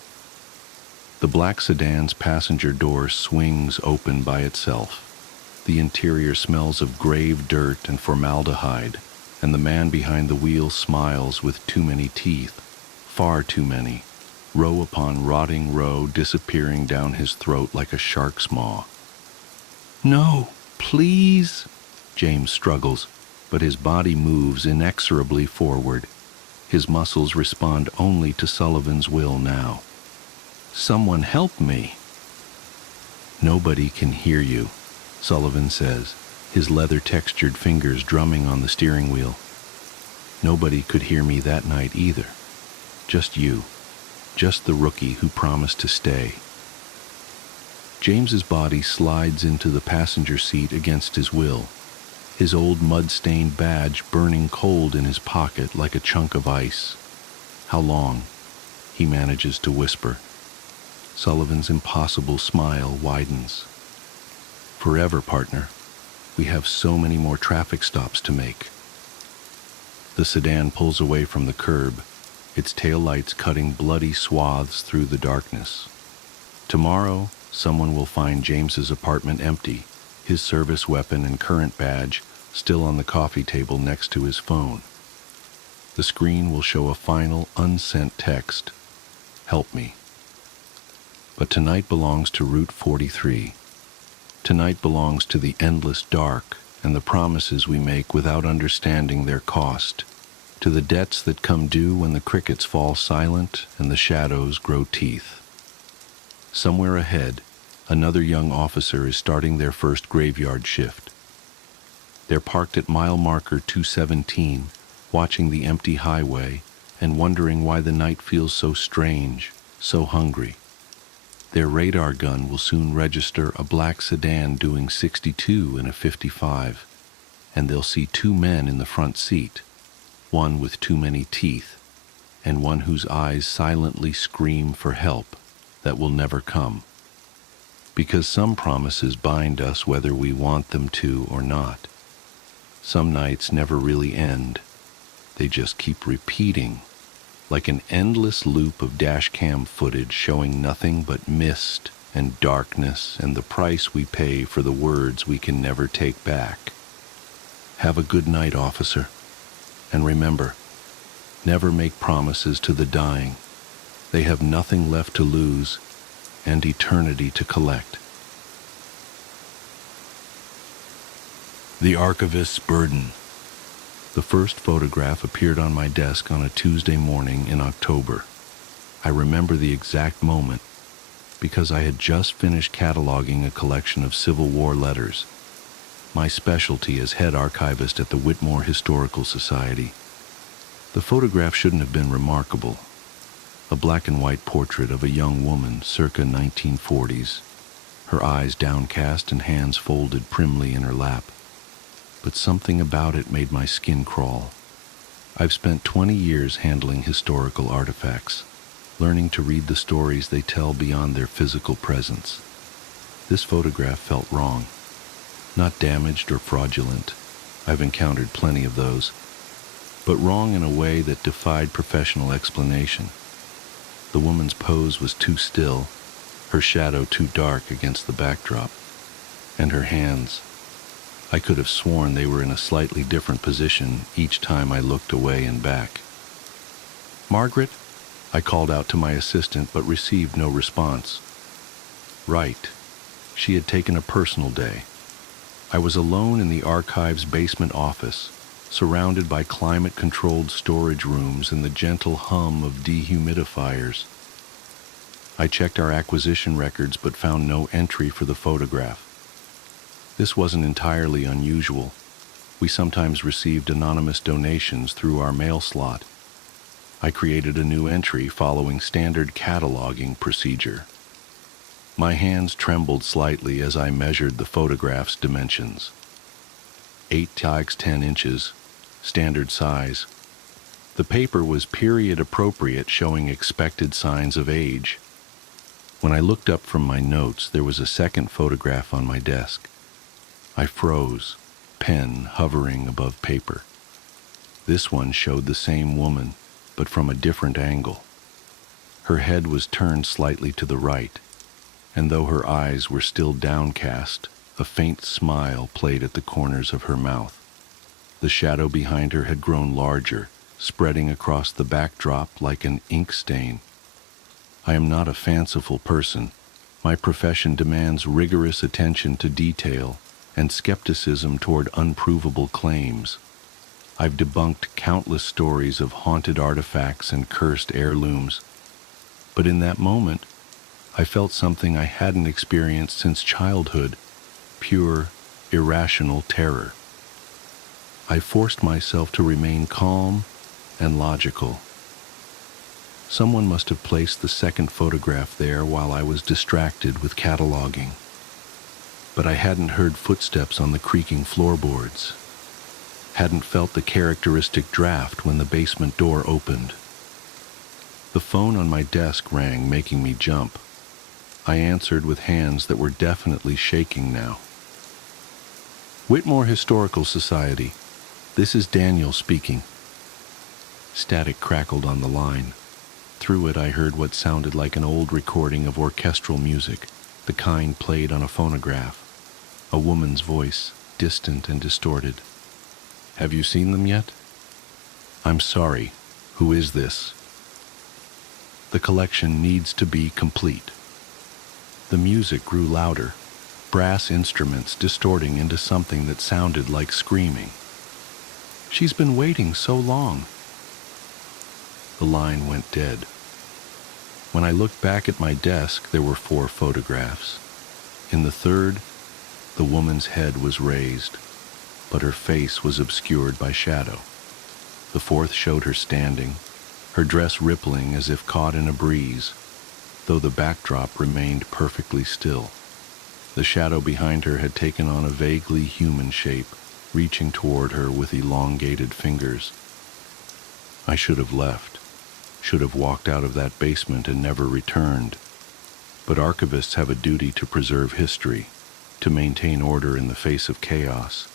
The black sedan's passenger door swings open by itself. The interior smells of grave dirt and formaldehyde, and the man behind the wheel smiles with too many teeth, far too many, row upon rotting row disappearing down his throat like a shark's maw. No, please, James struggles, but his body moves inexorably forward. His muscles respond only to Sullivan's will now. Someone help me. Nobody can hear you, Sullivan says, his leather-textured fingers drumming on the steering wheel. Nobody could hear me that night either. Just you. Just the rookie who promised to stay. James's body slides into the passenger seat against his will, his old mud-stained badge burning cold in his pocket like a chunk of ice. How long? He manages to whisper. Sullivan's impossible smile widens. Forever, partner. We have so many more traffic stops to make. The sedan pulls away from the curb, its taillights cutting bloody swaths through the darkness. Tomorrow, someone will find James's apartment empty, his service weapon and current badge still on the coffee table next to his phone. The screen will show a final, unsent text. Help me. But tonight belongs to Route 43. Tonight belongs to the endless dark and the promises we make without understanding their cost, to the debts that come due when the crickets fall silent and the shadows grow teeth. Somewhere ahead, another young officer is starting their first graveyard shift. They're parked at mile marker 217, watching the empty highway and wondering why the night feels so strange, so hungry. Their radar gun will soon register a black sedan doing 62 in a 55, and they'll see two men in the front seat, one with too many teeth, and one whose eyes silently scream for help that will never come. Because some promises bind us whether we want them to or not. Some nights never really end. They just keep repeating, like an endless loop of dashcam footage showing nothing but mist and darkness and the price we pay for the words we can never take back. Have a good night, officer. And remember, never make promises to the dying. They have nothing left to lose and eternity to collect. The Archivist's Burden. The first photograph appeared on my desk on a Tuesday morning in October. I remember the exact moment because I had just finished cataloging a collection of Civil War letters, my specialty as head archivist at the Whitmore Historical Society. The photograph shouldn't have been remarkable. A black and white portrait of a young woman circa 1940s, her eyes downcast and hands folded primly in her lap. But something about it made my skin crawl. I've spent 20 years handling historical artifacts, learning to read the stories they tell beyond their physical presence. This photograph felt wrong. Not damaged or fraudulent. I've encountered plenty of those. But wrong in a way that defied professional explanation. The woman's pose was too still, her shadow too dark against the backdrop, and her hands. I could have sworn they were in a slightly different position each time I looked away and back. "Margaret?" I called out to my assistant but received no response. Right. She had taken a personal day. I was alone in the archive's basement office, surrounded by climate-controlled storage rooms and the gentle hum of dehumidifiers. I checked our acquisition records but found no entry for the photograph. This wasn't entirely unusual. We sometimes received anonymous donations through our mail slot. I created a new entry following standard cataloging procedure. My hands trembled slightly as I measured the photograph's dimensions. 8 x 10 inches, standard size. The paper was period appropriate, showing expected signs of age. When I looked up from my notes, there was a second photograph on my desk. I froze, pen hovering above paper. This one showed the same woman, but from a different angle. Her head was turned slightly to the right, and though her eyes were still downcast, a faint smile played at the corners of her mouth. The shadow behind her had grown larger, spreading across the backdrop like an ink stain. I am not a fanciful person. My profession demands rigorous attention to detail and skepticism toward unprovable claims. I've debunked countless stories of haunted artifacts and cursed heirlooms. But in that moment, I felt something I hadn't experienced since childhood, pure, irrational terror. I forced myself to remain calm and logical. Someone must have placed the second photograph there while I was distracted with cataloging. But I hadn't heard footsteps on the creaking floorboards, hadn't felt the characteristic draft when the basement door opened. The phone on my desk rang, making me jump. I answered with hands that were definitely shaking now. Whitmore Historical Society. This is Daniel speaking. Static crackled on the line. Through it I heard what sounded like an old recording of orchestral music, the kind played on a phonograph. A woman's voice, distant and distorted. "Have you seen them yet?" "I'm sorry. Who is this?" "The collection needs to be complete." The music grew louder, brass instruments distorting into something that sounded like screaming. "She's been waiting so long." The line went dead. When I looked back at my desk, there were 4 photographs. In the third, the woman's head was raised, but her face was obscured by shadow. The fourth showed her standing, her dress rippling as if caught in a breeze, though the backdrop remained perfectly still. The shadow behind her had taken on a vaguely human shape, reaching toward her with elongated fingers. I should have left, should have walked out of that basement and never returned. But archivists have a duty to preserve history, to maintain order in the face of chaos.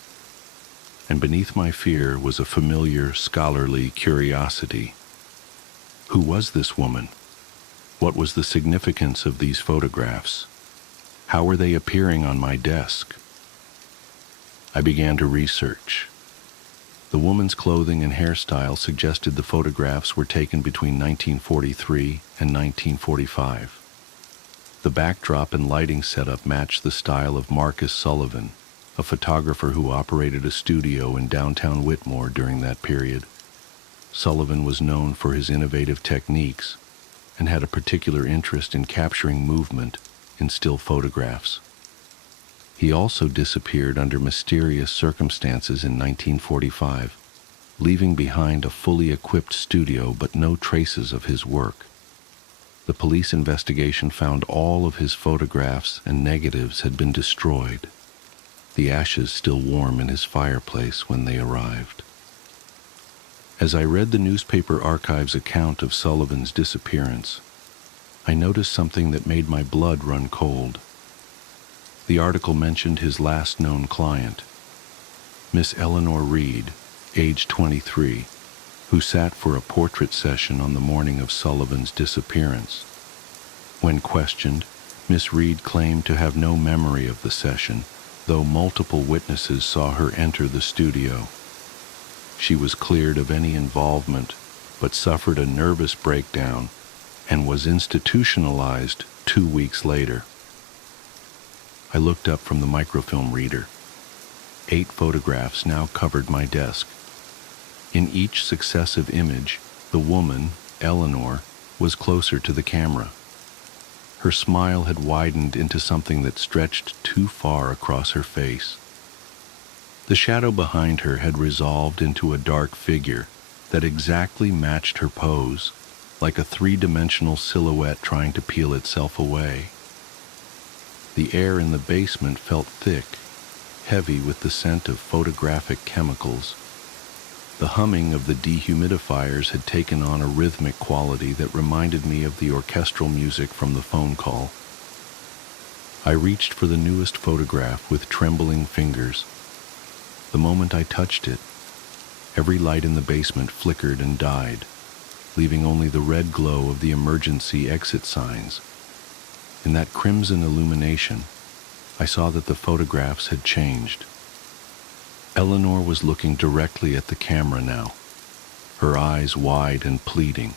And beneath my fear was a familiar, scholarly curiosity. Who was this woman? What was the significance of these photographs? How were they appearing on my desk? I began to research. The woman's clothing and hairstyle suggested the photographs were taken between 1943 and 1945. The backdrop and lighting setup matched the style of Marcus Sullivan, a photographer who operated a studio in downtown Whitmore during that period. Sullivan was known for his innovative techniques and had a particular interest in capturing movement in still photographs. He also disappeared under mysterious circumstances in 1945, leaving behind a fully equipped studio but no traces of his work. The police investigation found all of his photographs and negatives had been destroyed, the ashes still warm in his fireplace when they arrived. As I read the newspaper archives account of Sullivan's disappearance, I noticed something that made my blood run cold. The article mentioned his last known client, Miss Eleanor Reed, age 23, who sat for a portrait session on the morning of Sullivan's disappearance. When questioned, Miss Reed claimed to have no memory of the session, though multiple witnesses saw her enter the studio. She was cleared of any involvement, but suffered a nervous breakdown and was institutionalized 2 weeks later. I looked up from the microfilm reader. 8 photographs now covered my desk. In each successive image, the woman, Eleanor, was closer to the camera. Her smile had widened into something that stretched too far across her face. The shadow behind her had resolved into a dark figure that exactly matched her pose, like a 3-dimensional silhouette trying to peel itself away. The air in the basement felt thick, heavy with the scent of photographic chemicals. The humming of the dehumidifiers had taken on a rhythmic quality that reminded me of the orchestral music from the phone call. I reached for the newest photograph with trembling fingers. The moment I touched it, every light in the basement flickered and died, leaving only the red glow of the emergency exit signs. In that crimson illumination, I saw that the photographs had changed. Eleanor was looking directly at the camera now, her eyes wide and pleading.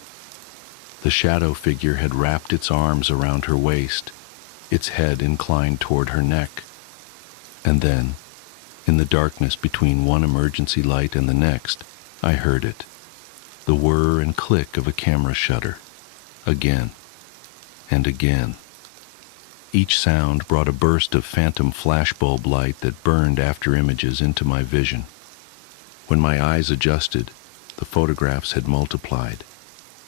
The shadow figure had wrapped its arms around her waist, its head inclined toward her neck. And then, in the darkness between one emergency light and the next, I heard it, the whir and click of a camera shutter, again and again. Each sound brought a burst of phantom flashbulb light that burned after images into my vision. When my eyes adjusted, the photographs had multiplied.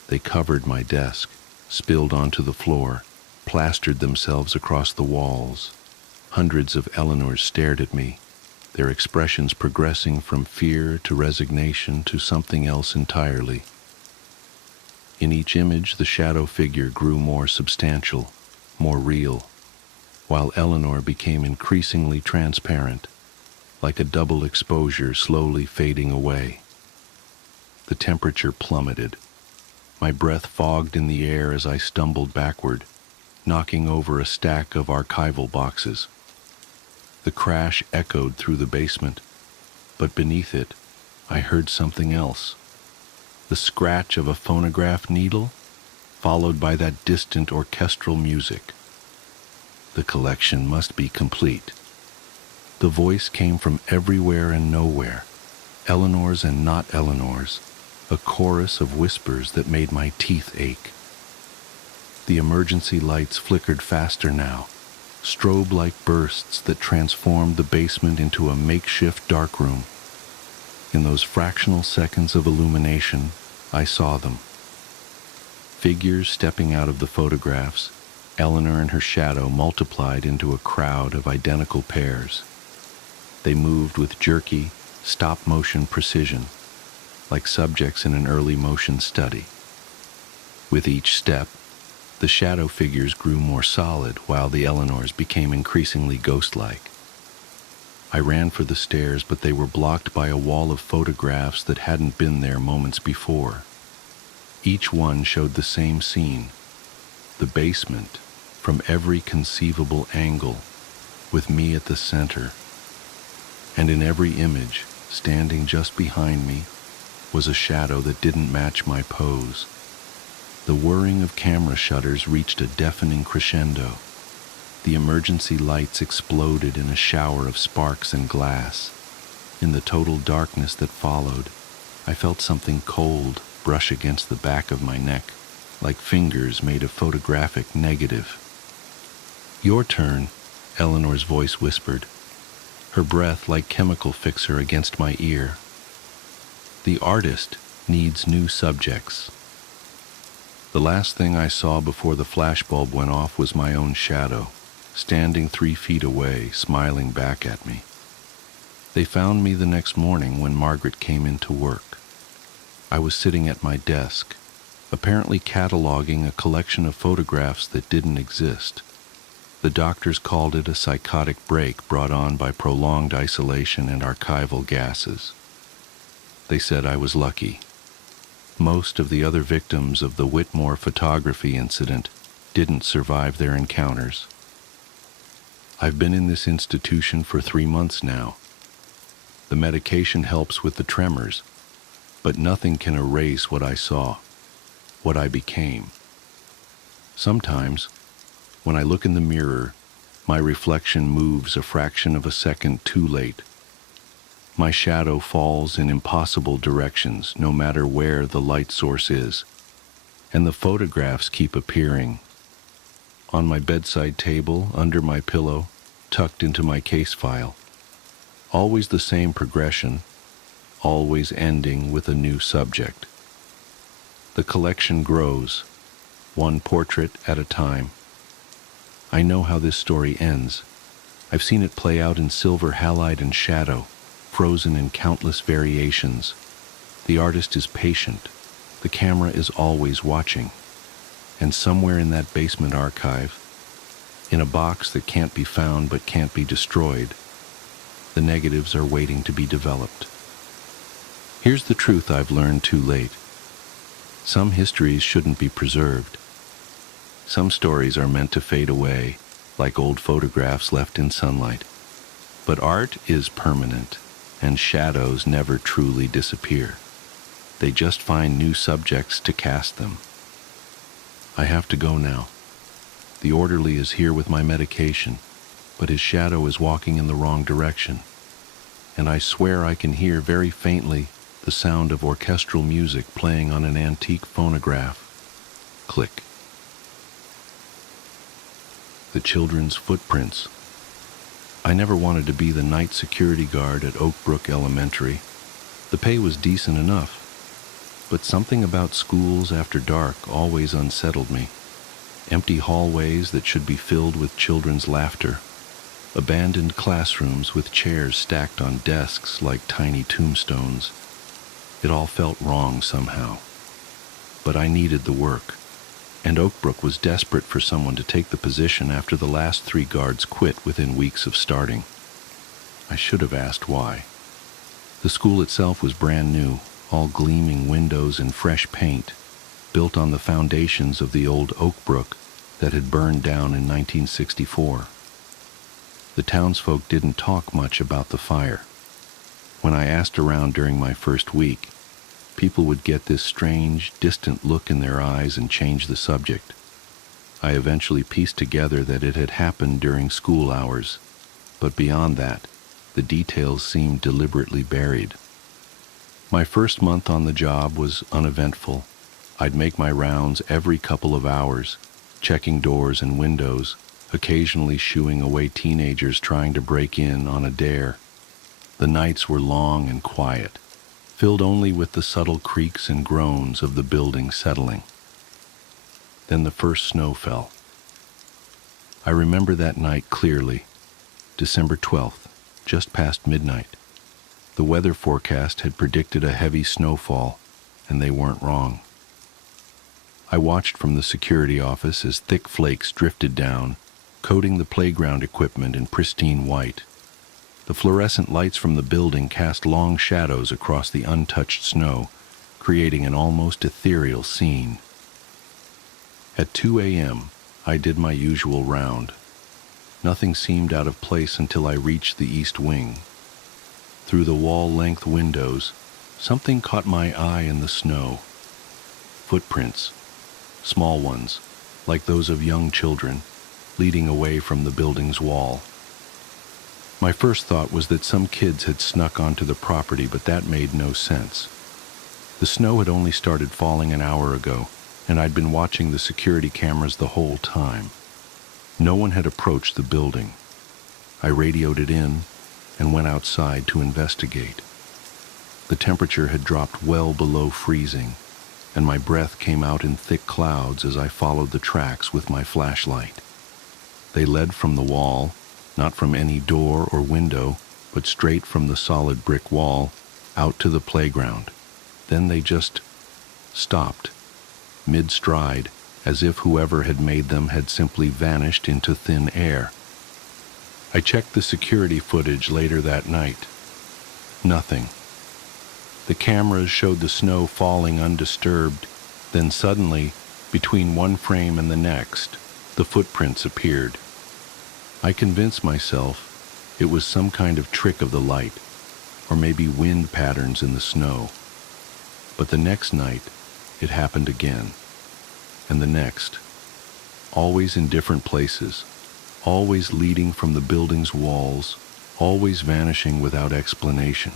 They covered my desk, spilled onto the floor, plastered themselves across the walls. Hundreds of Eleanors stared at me, their expressions progressing from fear to resignation to something else entirely. In each image, the shadow figure grew more substantial, more real, while Eleanor became increasingly transparent, like a double exposure slowly fading away. The temperature plummeted. My breath fogged in the air as I stumbled backward, knocking over a stack of archival boxes. The crash echoed through the basement, but beneath it, I heard something else. The scratch of a phonograph needle, followed by that distant orchestral music. The collection must be complete. The voice came from everywhere and nowhere, Eleanor's and not Eleanor's, a chorus of whispers that made my teeth ache. The emergency lights flickered faster now, strobe-like bursts that transformed the basement into a makeshift darkroom. In those fractional seconds of illumination, I saw them. Figures stepping out of the photographs, Eleanor and her shadow multiplied into a crowd of identical pairs. They moved with jerky, stop-motion precision, like subjects in an early motion study. With each step, the shadow figures grew more solid while the Eleanors became increasingly ghost-like. I ran for the stairs, but they were blocked by a wall of photographs that hadn't been there moments before. Each one showed the same scene, the basement, from every conceivable angle, with me at the center. And in every image, standing just behind me, was a shadow that didn't match my pose. The whirring of camera shutters reached a deafening crescendo. The emergency lights exploded in a shower of sparks and glass. In the total darkness that followed, I felt something cold brush against the back of my neck, like fingers made of photographic negative. "Your turn," Eleanor's voice whispered, her breath like chemical fixer against my ear. "The artist needs new subjects." The last thing I saw before the flashbulb went off was my own shadow, standing 3 feet away, smiling back at me. They found me the next morning when Margaret came in to work. I was sitting at my desk, apparently cataloging a collection of photographs that didn't exist. The doctors called it a psychotic break brought on by prolonged isolation and archival gases. They said I was lucky. Most of the other victims of the Whitmore photography incident didn't survive their encounters. I've been in this institution for 3 months now. The medication helps with the tremors, but nothing can erase what I saw, what I became. Sometimes, when I look in the mirror, my reflection moves a fraction of a second too late. My shadow falls in impossible directions, no matter where the light source is, and the photographs keep appearing. On my bedside table, under my pillow, tucked into my case file. Always the same progression, always ending with a new subject. The collection grows, one portrait at a time. I know how this story ends. I've seen it play out in silver halide and shadow, frozen in countless variations. The artist is patient. The camera is always watching. And somewhere in that basement archive, in a box that can't be found but can't be destroyed, the negatives are waiting to be developed. Here's the truth I've learned too late. Some histories shouldn't be preserved. Some stories are meant to fade away, like old photographs left in sunlight. But art is permanent, and shadows never truly disappear. They just find new subjects to cast them. I have to go now. The orderly is here with my medication, but his shadow is walking in the wrong direction. And I swear I can hear very faintly the sound of orchestral music playing on an antique phonograph. Click. The children's footprints. I never wanted to be the night security guard at Oak Brook Elementary. The pay was decent enough, but something about schools after dark always unsettled me. Empty hallways that should be filled with children's laughter. Abandoned classrooms with chairs stacked on desks like tiny tombstones. It all felt wrong somehow. But I needed the work, and Oak Brook was desperate for someone to take the position after the last 3 guards quit within weeks of starting. I should have asked why. The school itself was brand new, all gleaming windows and fresh paint, built on the foundations of the old Oak Brook that had burned down in 1964. The townsfolk didn't talk much about the fire. When I asked around during my first week, people would get this strange, distant look in their eyes and change the subject. I eventually pieced together that it had happened during school hours, but beyond that, the details seemed deliberately buried. My first month on the job was uneventful. I'd make my rounds every couple of hours, checking doors and windows, occasionally shooing away teenagers trying to break in on a dare. The nights were long and quiet, filled only with the subtle creaks and groans of the building settling. Then the first snow fell. I remember that night clearly, December 12th, just past midnight. The weather forecast had predicted a heavy snowfall, and they weren't wrong. I watched from the security office as thick flakes drifted down, coating the playground equipment in pristine white. The fluorescent lights from the building cast long shadows across the untouched snow, creating an almost ethereal scene. At 2 a.m., I did my usual round. Nothing seemed out of place until I reached the east wing. Through the wall-length windows, something caught my eye in the snow. Footprints, small ones, like those of young children, leading away from the building's wall. My first thought was that some kids had snuck onto the property, but that made no sense. The snow had only started falling an hour ago, and I'd been watching the security cameras the whole time. No one had approached the building. I radioed it in and went outside to investigate. The temperature had dropped well below freezing, and my breath came out in thick clouds as I followed the tracks with my flashlight. They led from the wall, not from any door or window, but straight from the solid brick wall, out to the playground. Then they just stopped, mid-stride, as if whoever had made them had simply vanished into thin air. I checked the security footage later that night. Nothing. The cameras showed the snow falling undisturbed, then suddenly, between one frame and the next, the footprints appeared. I convinced myself it was some kind of trick of the light, or maybe wind patterns in the snow. But the next night, it happened again, and the next, always in different places, always leading from the building's walls, always vanishing without explanation.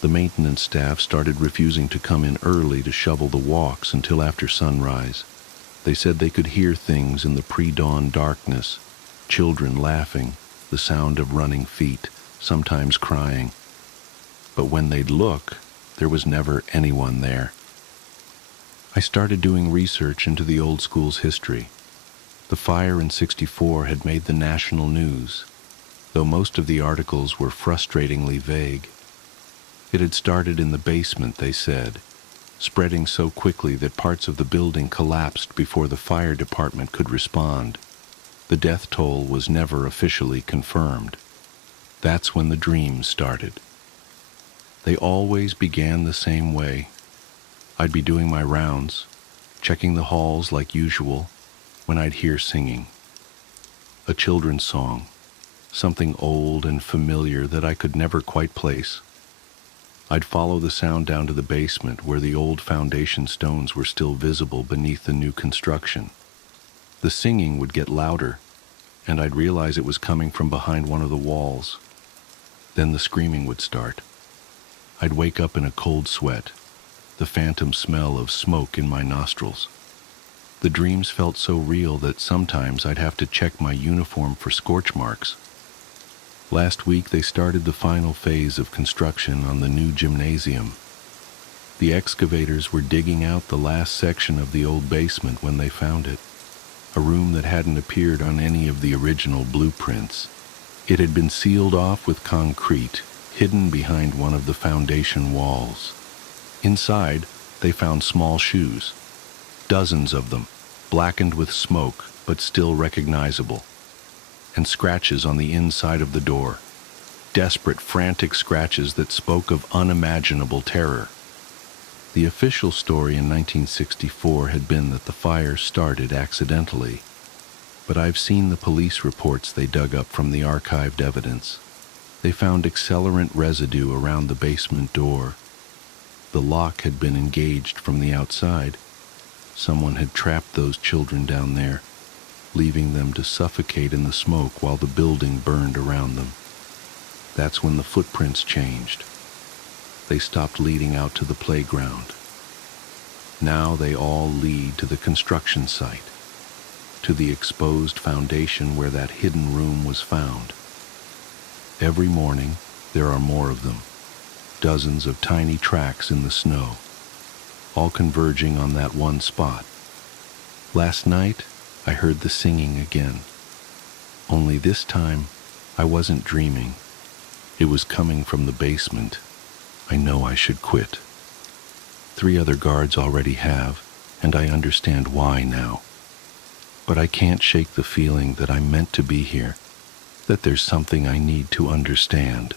The maintenance staff started refusing to come in early to shovel the walks until after sunrise. They said they could hear things in the pre-dawn darkness, children laughing, the sound of running feet, sometimes crying. But when they'd look, there was never anyone there. I started doing research into the old school's history. The fire in '64 had made the national news, though most of the articles were frustratingly vague. It had started in the basement, they said, spreading so quickly that parts of the building collapsed before the fire department could respond. The death toll was never officially confirmed. That's when the dreams started. They always began the same way. I'd be doing my rounds, checking the halls like usual, when I'd hear singing. A children's song, something old and familiar that I could never quite place. I'd follow the sound down to the basement where the old foundation stones were still visible beneath the new construction. The singing would get louder, and I'd realize it was coming from behind one of the walls. Then the screaming would start. I'd wake up in a cold sweat, the phantom smell of smoke in my nostrils. The dreams felt so real that sometimes I'd have to check my uniform for scorch marks. Last week they started the final phase of construction on the new gymnasium. The excavators were digging out the last section of the old basement when they found it, a room that hadn't appeared on any of the original blueprints. It had been sealed off with concrete, hidden behind one of the foundation walls. Inside, they found small shoes, dozens of them, blackened with smoke but still recognizable, and scratches on the inside of the door, desperate, frantic scratches that spoke of unimaginable terror. The official story in 1964 had been that the fire started accidentally, but I've seen the police reports they dug up from the archived evidence. They found accelerant residue around the basement door. The lock had been engaged from the outside. Someone had trapped those children down there, leaving them to suffocate in the smoke while the building burned around them. That's when the footprints changed. They stopped leading out to the playground. Now they all lead to the construction site, to the exposed foundation where that hidden room was found. Every morning, there are more of them, dozens of tiny tracks in the snow, all converging on that one spot. Last night, I heard the singing again. Only this time, I wasn't dreaming. It was coming from the basement. I know I should quit. 3 other guards already have, and I understand why now. But I can't shake the feeling that I'm meant to be here, that there's something I need to understand.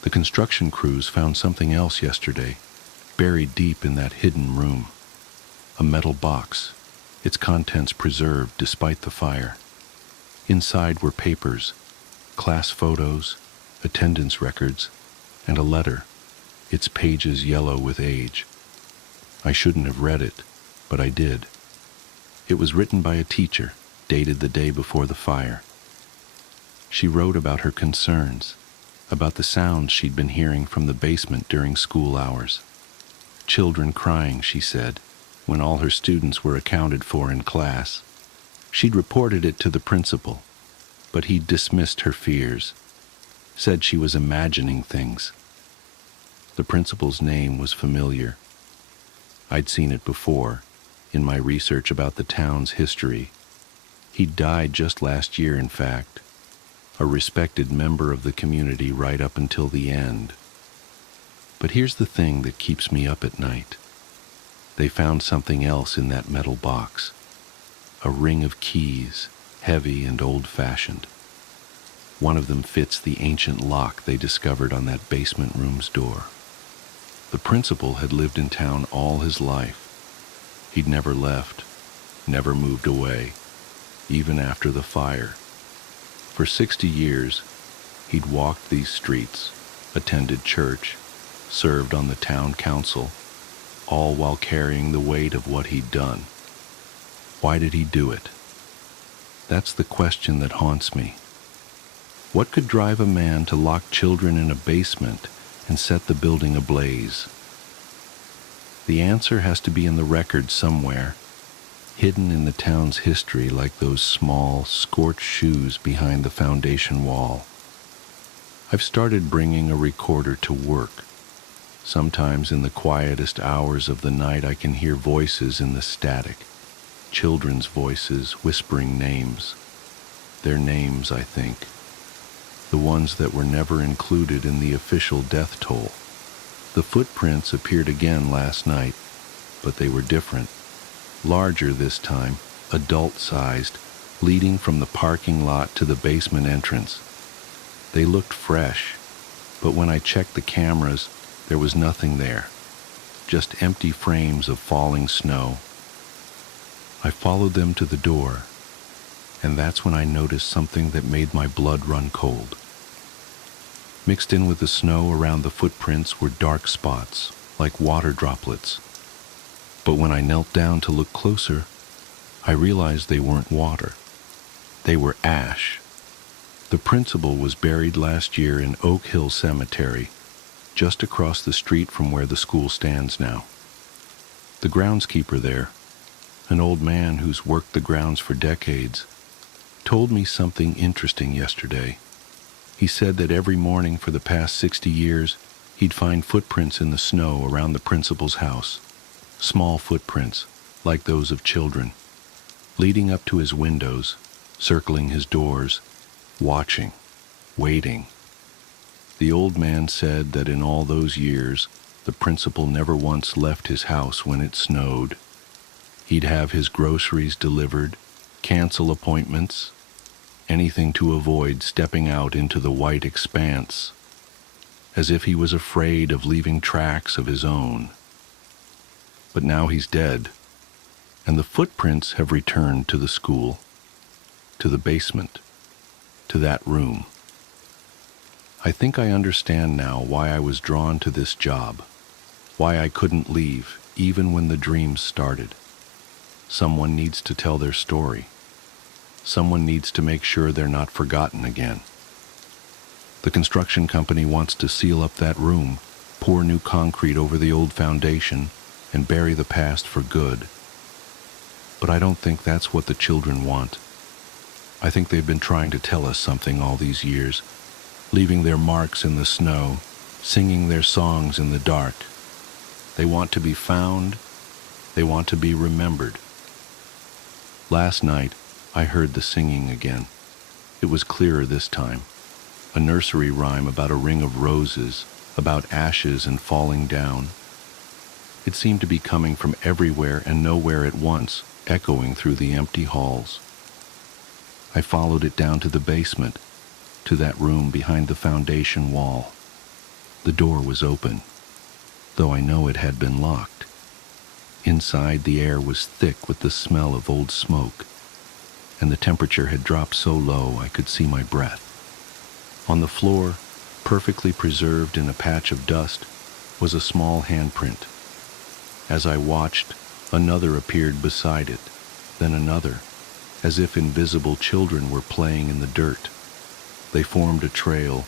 The construction crews found something else yesterday, buried deep in that hidden room. A metal box, its contents preserved despite the fire. Inside were papers, class photos, attendance records, and a letter, its pages yellow with age. I shouldn't have read it, but I did. It was written by a teacher, dated the day before the fire. She wrote about her concerns, about the sounds she'd been hearing from the basement during school hours. Children crying, she said, when all her students were accounted for in class. She'd reported it to the principal, but he'd dismissed her fears, said she was imagining things. The principal's name was familiar. I'd seen it before, in my research about the town's history. He'd died just last year, in fact, a respected member of the community right up until the end. But here's the thing that keeps me up at night. They found something else in that metal box, a ring of keys, heavy and old-fashioned. One of them fits the ancient lock they discovered on that basement room's door. The principal had lived in town all his life. He'd never left, never moved away, even after the fire. For 60 years, he'd walked these streets, attended church, served on the town council, all while carrying the weight of what he'd done. Why did he do it? That's the question that haunts me. What could drive a man to lock children in a basement and set the building ablaze? The answer has to be in the record somewhere, hidden in the town's history like those small, scorched shoes behind the foundation wall. I've started bringing a recorder to work. Sometimes in the quietest hours of the night I can hear voices in the static, children's voices whispering names. Their names, I think. The ones that were never included in the official death toll. The footprints appeared again last night, but they were different. Larger this time, adult-sized, leading from the parking lot to the basement entrance. They looked fresh, but when I checked the cameras, there was nothing there, just empty frames of falling snow. I followed them to the door, and that's when I noticed something that made my blood run cold. Mixed in with the snow around the footprints were dark spots, like water droplets. But when I knelt down to look closer, I realized they weren't water. They were ash. The principal was buried last year in Oak Hill Cemetery, just across the street from where the school stands now. The groundskeeper there, an old man who's worked the grounds for decades, told me something interesting yesterday. He said that every morning for the past 60 years, he'd find footprints in the snow around the principal's house. Small footprints, like those of children, leading up to his windows, circling his doors, watching, waiting. The old man said that in all those years, the principal never once left his house when it snowed. He'd have his groceries delivered, cancel appointments, anything to avoid stepping out into the white expanse, as if he was afraid of leaving tracks of his own. But now he's dead, and the footprints have returned to the school, to the basement, to that room. I think I understand now why I was drawn to this job, why I couldn't leave even when the dreams started. Someone needs to tell their story. Someone needs to make sure they're not forgotten again. The construction company wants to seal up that room, pour new concrete over the old foundation, and bury the past for good. But I don't think that's what the children want. I think they've been trying to tell us something all these years, leaving their marks in the snow, singing their songs in the dark. They want to be found. They want to be remembered. Last night, I heard the singing again. It was clearer this time. A nursery rhyme about a ring of roses, about ashes and falling down. It seemed to be coming from everywhere and nowhere at once, echoing through the empty halls. I followed it down to the basement, to that room behind the foundation wall. The door was open, though I know it had been locked. Inside, the air was thick with the smell of old smoke, and the temperature had dropped so low I could see my breath. On the floor, perfectly preserved in a patch of dust, was a small handprint. As I watched, another appeared beside it, then another, as if invisible children were playing in the dirt. They formed a trail,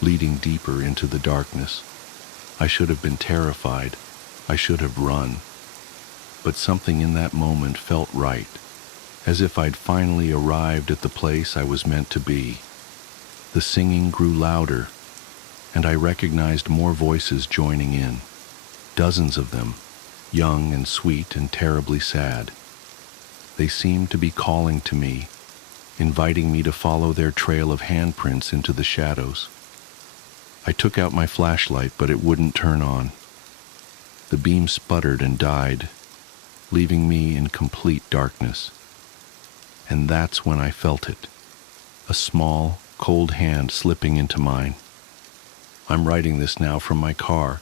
leading deeper into the darkness. I should have been terrified. I should have run. But something in that moment felt right, as if I'd finally arrived at the place I was meant to be. The singing grew louder, and I recognized more voices joining in, dozens of them, young and sweet and terribly sad. They seemed to be calling to me, inviting me to follow their trail of handprints into the shadows. I took out my flashlight, but it wouldn't turn on. The beam sputtered and died, leaving me in complete darkness. And that's when I felt it, a small, cold hand slipping into mine. I'm writing this now from my car,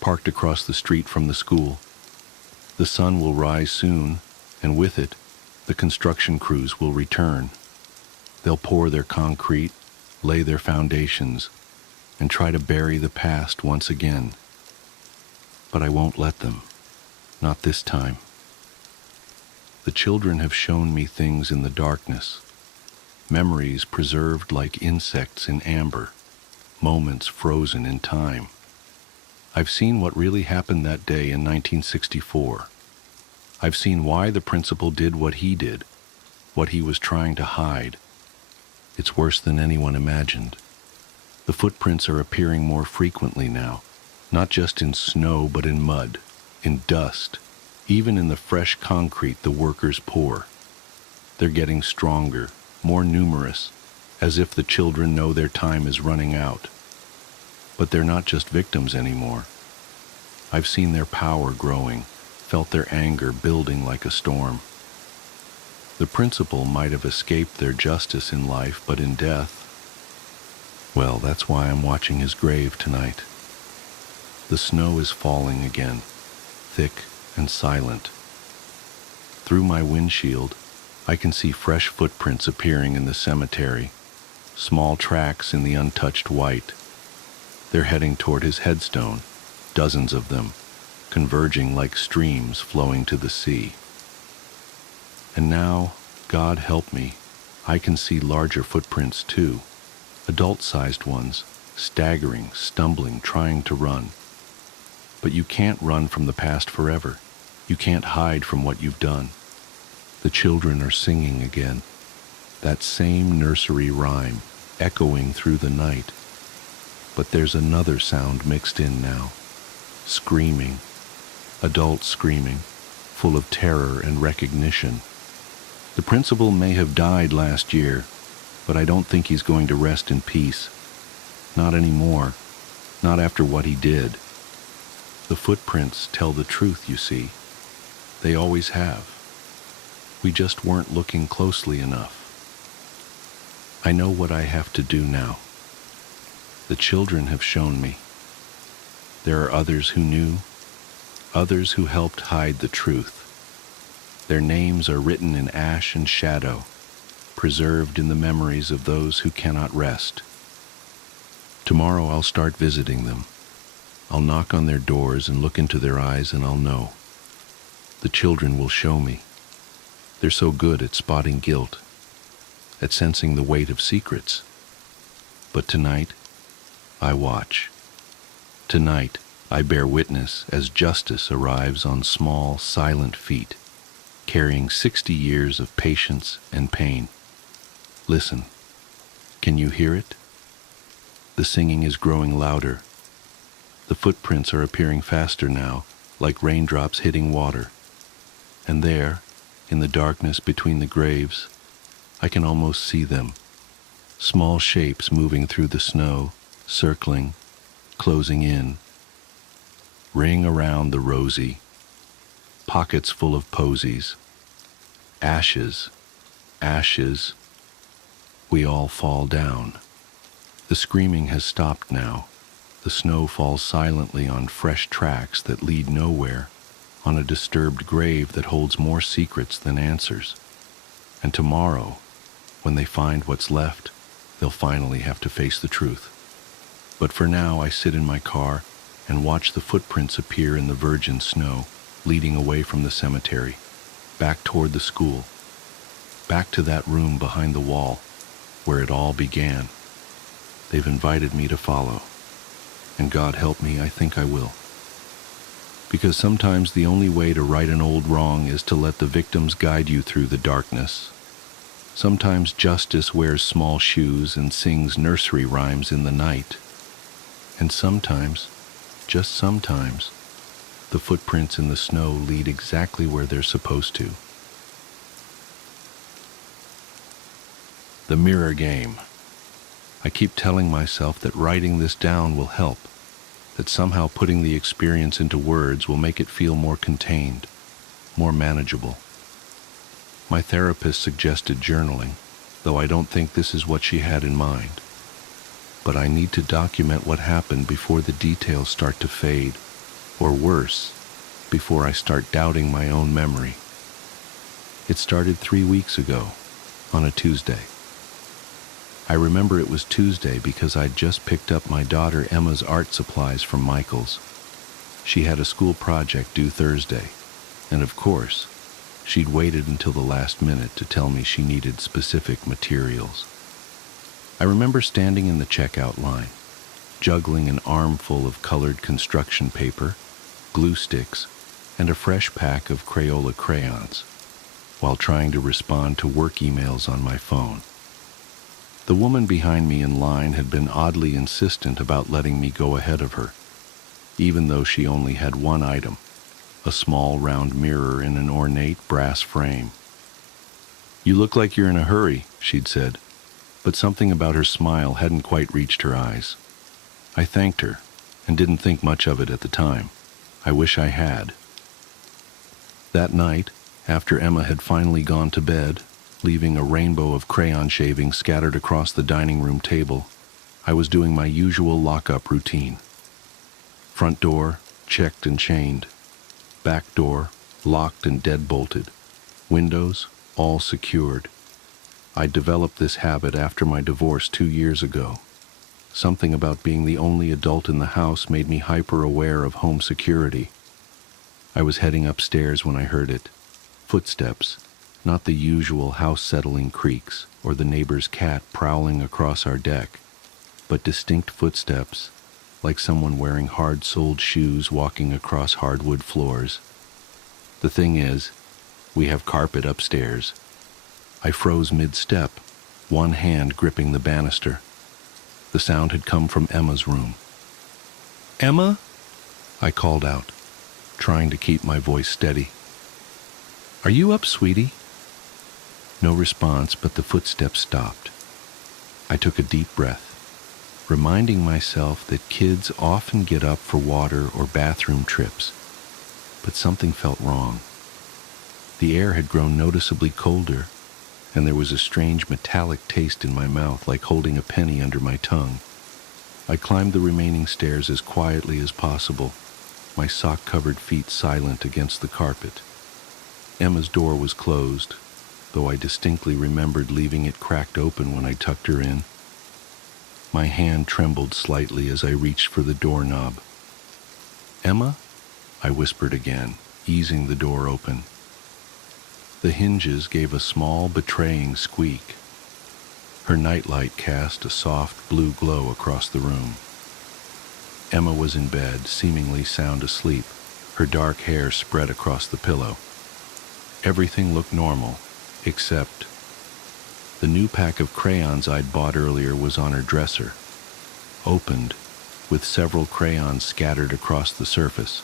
parked across the street from the school. The sun will rise soon, and with it, the construction crews will return. They'll pour their concrete, lay their foundations, and try to bury the past once again. But I won't let them, not this time. The children have shown me things in the darkness, memories preserved like insects in amber, moments frozen in time. I've seen what really happened that day in 1964. I've seen why the principal did what he did, what he was trying to hide. It's worse than anyone imagined. The footprints are appearing more frequently now, not just in snow but in mud, in dust, even in the fresh concrete the workers pour. They're getting stronger, more numerous, as if the children know their time is running out. But they're not just victims anymore. I've seen their power growing, felt their anger building like a storm. The principal might have escaped their justice in life, but in death, well, that's why I'm watching his grave tonight. The snow is falling again, thick and silent. Through my windshield, I can see fresh footprints appearing in the cemetery, small tracks in the untouched white. They're heading toward his headstone, dozens of them, converging like streams flowing to the sea. And now, God help me, I can see larger footprints too, adult-sized ones, staggering, stumbling, trying to run. But you can't run from the past forever. You can't hide from what you've done. The children are singing again, that same nursery rhyme, echoing through the night. But there's another sound mixed in now. Screaming. Adults screaming, full of terror and recognition. The principal may have died last year, but I don't think he's going to rest in peace. Not anymore. Not after what he did. The footprints tell the truth, you see. They always have. We just weren't looking closely enough. I know what I have to do now. The children have shown me. There are others who knew, others who helped hide the truth. Their names are written in ash and shadow, preserved in the memories of those who cannot rest. Tomorrow I'll start visiting them. I'll knock on their doors and look into their eyes, and I'll know. The children will show me. They're so good at spotting guilt, at sensing the weight of secrets. But tonight, I watch. Tonight, I bear witness as justice arrives on small, silent feet, carrying 60 years of patience and pain. Listen. Can you hear it? The singing is growing louder. The footprints are appearing faster now, like raindrops hitting water. And there, in the darkness between the graves, I can almost see them. Small shapes moving through the snow, circling, closing in. Ring around the rosy, pockets full of posies. Ashes, ashes. We all fall down. The screaming has stopped now. The snow falls silently on fresh tracks that lead nowhere, on a disturbed grave that holds more secrets than answers. And tomorrow, when they find what's left, they'll finally have to face the truth. But for now, I sit in my car and watch the footprints appear in the virgin snow, leading away from the cemetery, back toward the school, back to that room behind the wall where it all began. They've invited me to follow, and God help me, I think I will. Because sometimes the only way to right an old wrong is to let the victims guide you through the darkness. Sometimes justice wears small shoes and sings nursery rhymes in the night. And sometimes, just sometimes, the footprints in the snow lead exactly where they're supposed to. The mirror game. I keep telling myself that writing this down will help, that somehow putting the experience into words will make it feel more contained, more manageable. My therapist suggested journaling, though I don't think this is what she had in mind. But I need to document what happened before the details start to fade, or worse, before I start doubting my own memory. It started 3 weeks ago, on a Tuesday. I remember it was Tuesday because I'd just picked up my daughter Emma's art supplies from Michael's. She had a school project due Thursday, and of course, she'd waited until the last minute to tell me she needed specific materials. I remember standing in the checkout line, juggling an armful of colored construction paper, glue sticks, and a fresh pack of Crayola crayons, while trying to respond to work emails on my phone. The woman behind me in line had been oddly insistent about letting me go ahead of her, even though she only had one item, a small round mirror in an ornate brass frame. "You look like you're in a hurry," she'd said, but something about her smile hadn't quite reached her eyes. I thanked her, and didn't think much of it at the time. I wish I had. That night, after Emma had finally gone to bed, leaving a rainbow of crayon shavings scattered across the dining room table, I was doing my usual lock-up routine. Front door, checked and chained. Back door, locked and deadbolted. Windows, all secured. I developed this habit after my divorce 2 years ago. Something about being the only adult in the house made me hyper-aware of home security. I was heading upstairs when I heard it. Footsteps, not the usual house-settling creaks or the neighbor's cat prowling across our deck, but distinct footsteps, like someone wearing hard-soled shoes walking across hardwood floors. The thing is, we have carpet upstairs. I froze mid-step, one hand gripping the banister. The sound had come from Emma's room. "Emma?" I called out, trying to keep my voice steady. "Are you up, sweetie?" No response, but the footsteps stopped. I took a deep breath, reminding myself that kids often get up for water or bathroom trips, but something felt wrong. The air had grown noticeably colder, and there was a strange metallic taste in my mouth, like holding a penny under my tongue. I climbed the remaining stairs as quietly as possible, my sock-covered feet silent against the carpet. Emma's door was closed, though I distinctly remembered leaving it cracked open when I tucked her in. My hand trembled slightly as I reached for the doorknob. "Emma?" I whispered again, easing the door open. The hinges gave a small, betraying squeak. Her nightlight cast a soft blue glow across the room. Emma was in bed, seemingly sound asleep, her dark hair spread across the pillow. Everything looked normal, except the new pack of crayons I'd bought earlier was on her dresser, opened, with several crayons scattered across the surface.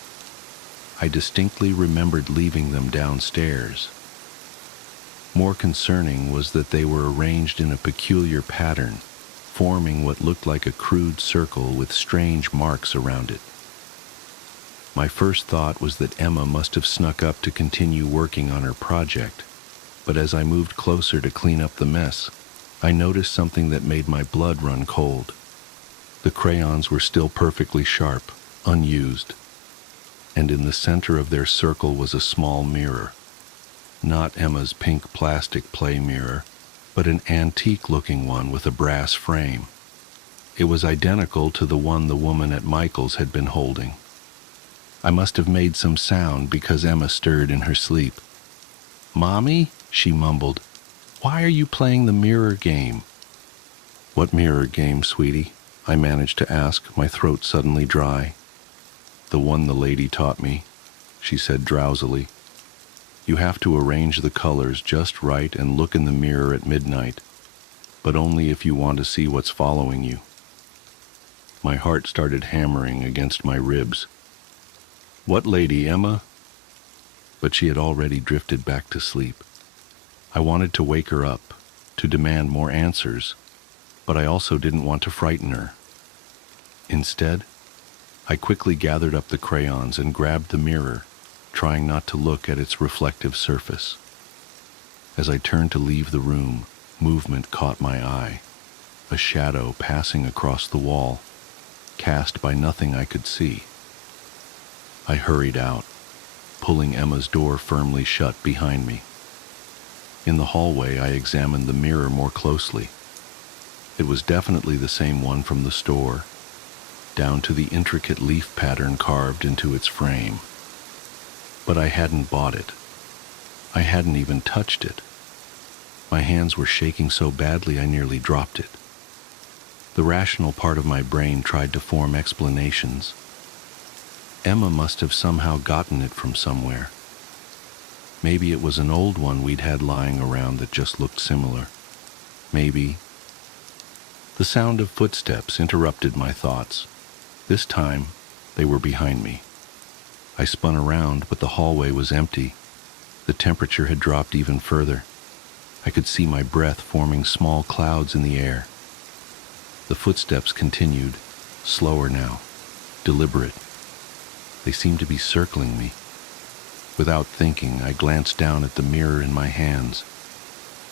I distinctly remembered leaving them downstairs. More concerning was that they were arranged in a peculiar pattern, forming what looked like a crude circle with strange marks around it. My first thought was that Emma must have snuck up to continue working on her project, but as I moved closer to clean up the mess, I noticed something that made my blood run cold. The crayons were still perfectly sharp, unused. and in the center of their circle was a small mirror. Not Emma's pink plastic play mirror, but an antique-looking one with a brass frame. It was identical to the one the woman at Michael's had been holding. I must have made some sound because Emma stirred in her sleep. "Mommy," she mumbled, "why are you playing the mirror game?" "What mirror game, sweetie?" I managed to ask, my throat suddenly dry. "The one the lady taught me," she said drowsily. "You have to arrange the colors just right and look in the mirror at midnight, but only if you want to see what's following you." My heart started hammering against my ribs. "What lady, Emma?" But she had already drifted back to sleep. I wanted to wake her up, to demand more answers, but I also didn't want to frighten her. Instead, I quickly gathered up the crayons and grabbed the mirror, trying not to look at its reflective surface. As I turned to leave the room, movement caught my eye, a shadow passing across the wall, cast by nothing I could see. I hurried out, pulling Emma's door firmly shut behind me. In the hallway, I examined the mirror more closely. It was definitely the same one from the store, down to the intricate leaf pattern carved into its frame. But I hadn't bought it. I hadn't even touched it. My hands were shaking so badly I nearly dropped it. The rational part of my brain tried to form explanations. Emma must have somehow gotten it from somewhere. Maybe it was an old one we'd had lying around that just looked similar. Maybe... The sound of footsteps interrupted my thoughts. This time, they were behind me. I spun around, but the hallway was empty. The temperature had dropped even further. I could see my breath forming small clouds in the air. The footsteps continued, slower now, deliberate. They seemed to be circling me. Without thinking, I glanced down at the mirror in my hands.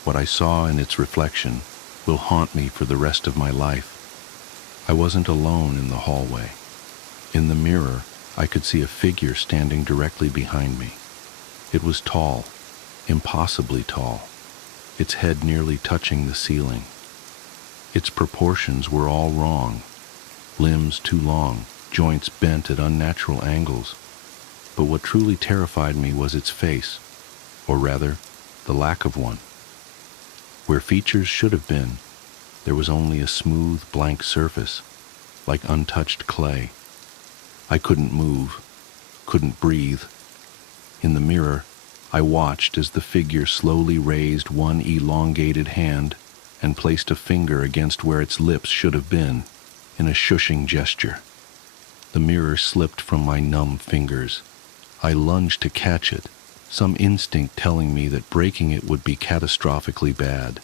What I saw in its reflection will haunt me for the rest of my life. I wasn't alone in the hallway. In the mirror, I could see a figure standing directly behind me. It was tall, impossibly tall, its head nearly touching the ceiling. Its proportions were all wrong, limbs too long, joints bent at unnatural angles. But what truly terrified me was its face, or rather, the lack of one. Where features should have been, there was only a smooth, blank surface, like untouched clay. I couldn't move, couldn't breathe. In the mirror, I watched as the figure slowly raised one elongated hand and placed a finger against where its lips should have been, in a shushing gesture. The mirror slipped from my numb fingers. I lunged to catch it, some instinct telling me that breaking it would be catastrophically bad.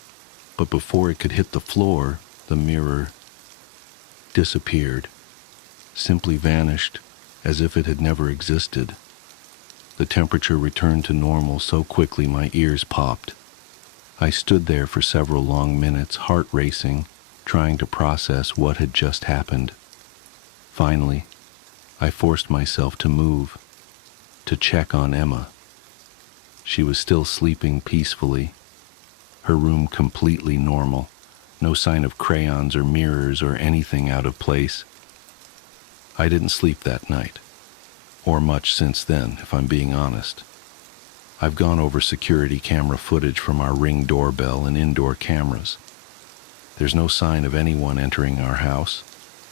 But before it could hit the floor, the mirror disappeared, simply vanished, as if it had never existed. The temperature returned to normal so quickly my ears popped. I stood there for several long minutes, heart racing, trying to process what had just happened. Finally, I forced myself to move, to check on Emma. She was still sleeping peacefully, her room completely normal, no sign of crayons or mirrors or anything out of place. I didn't sleep that night, or much since then, if I'm being honest. I've gone over security camera footage from our Ring doorbell and indoor cameras. There's no sign of anyone entering our house,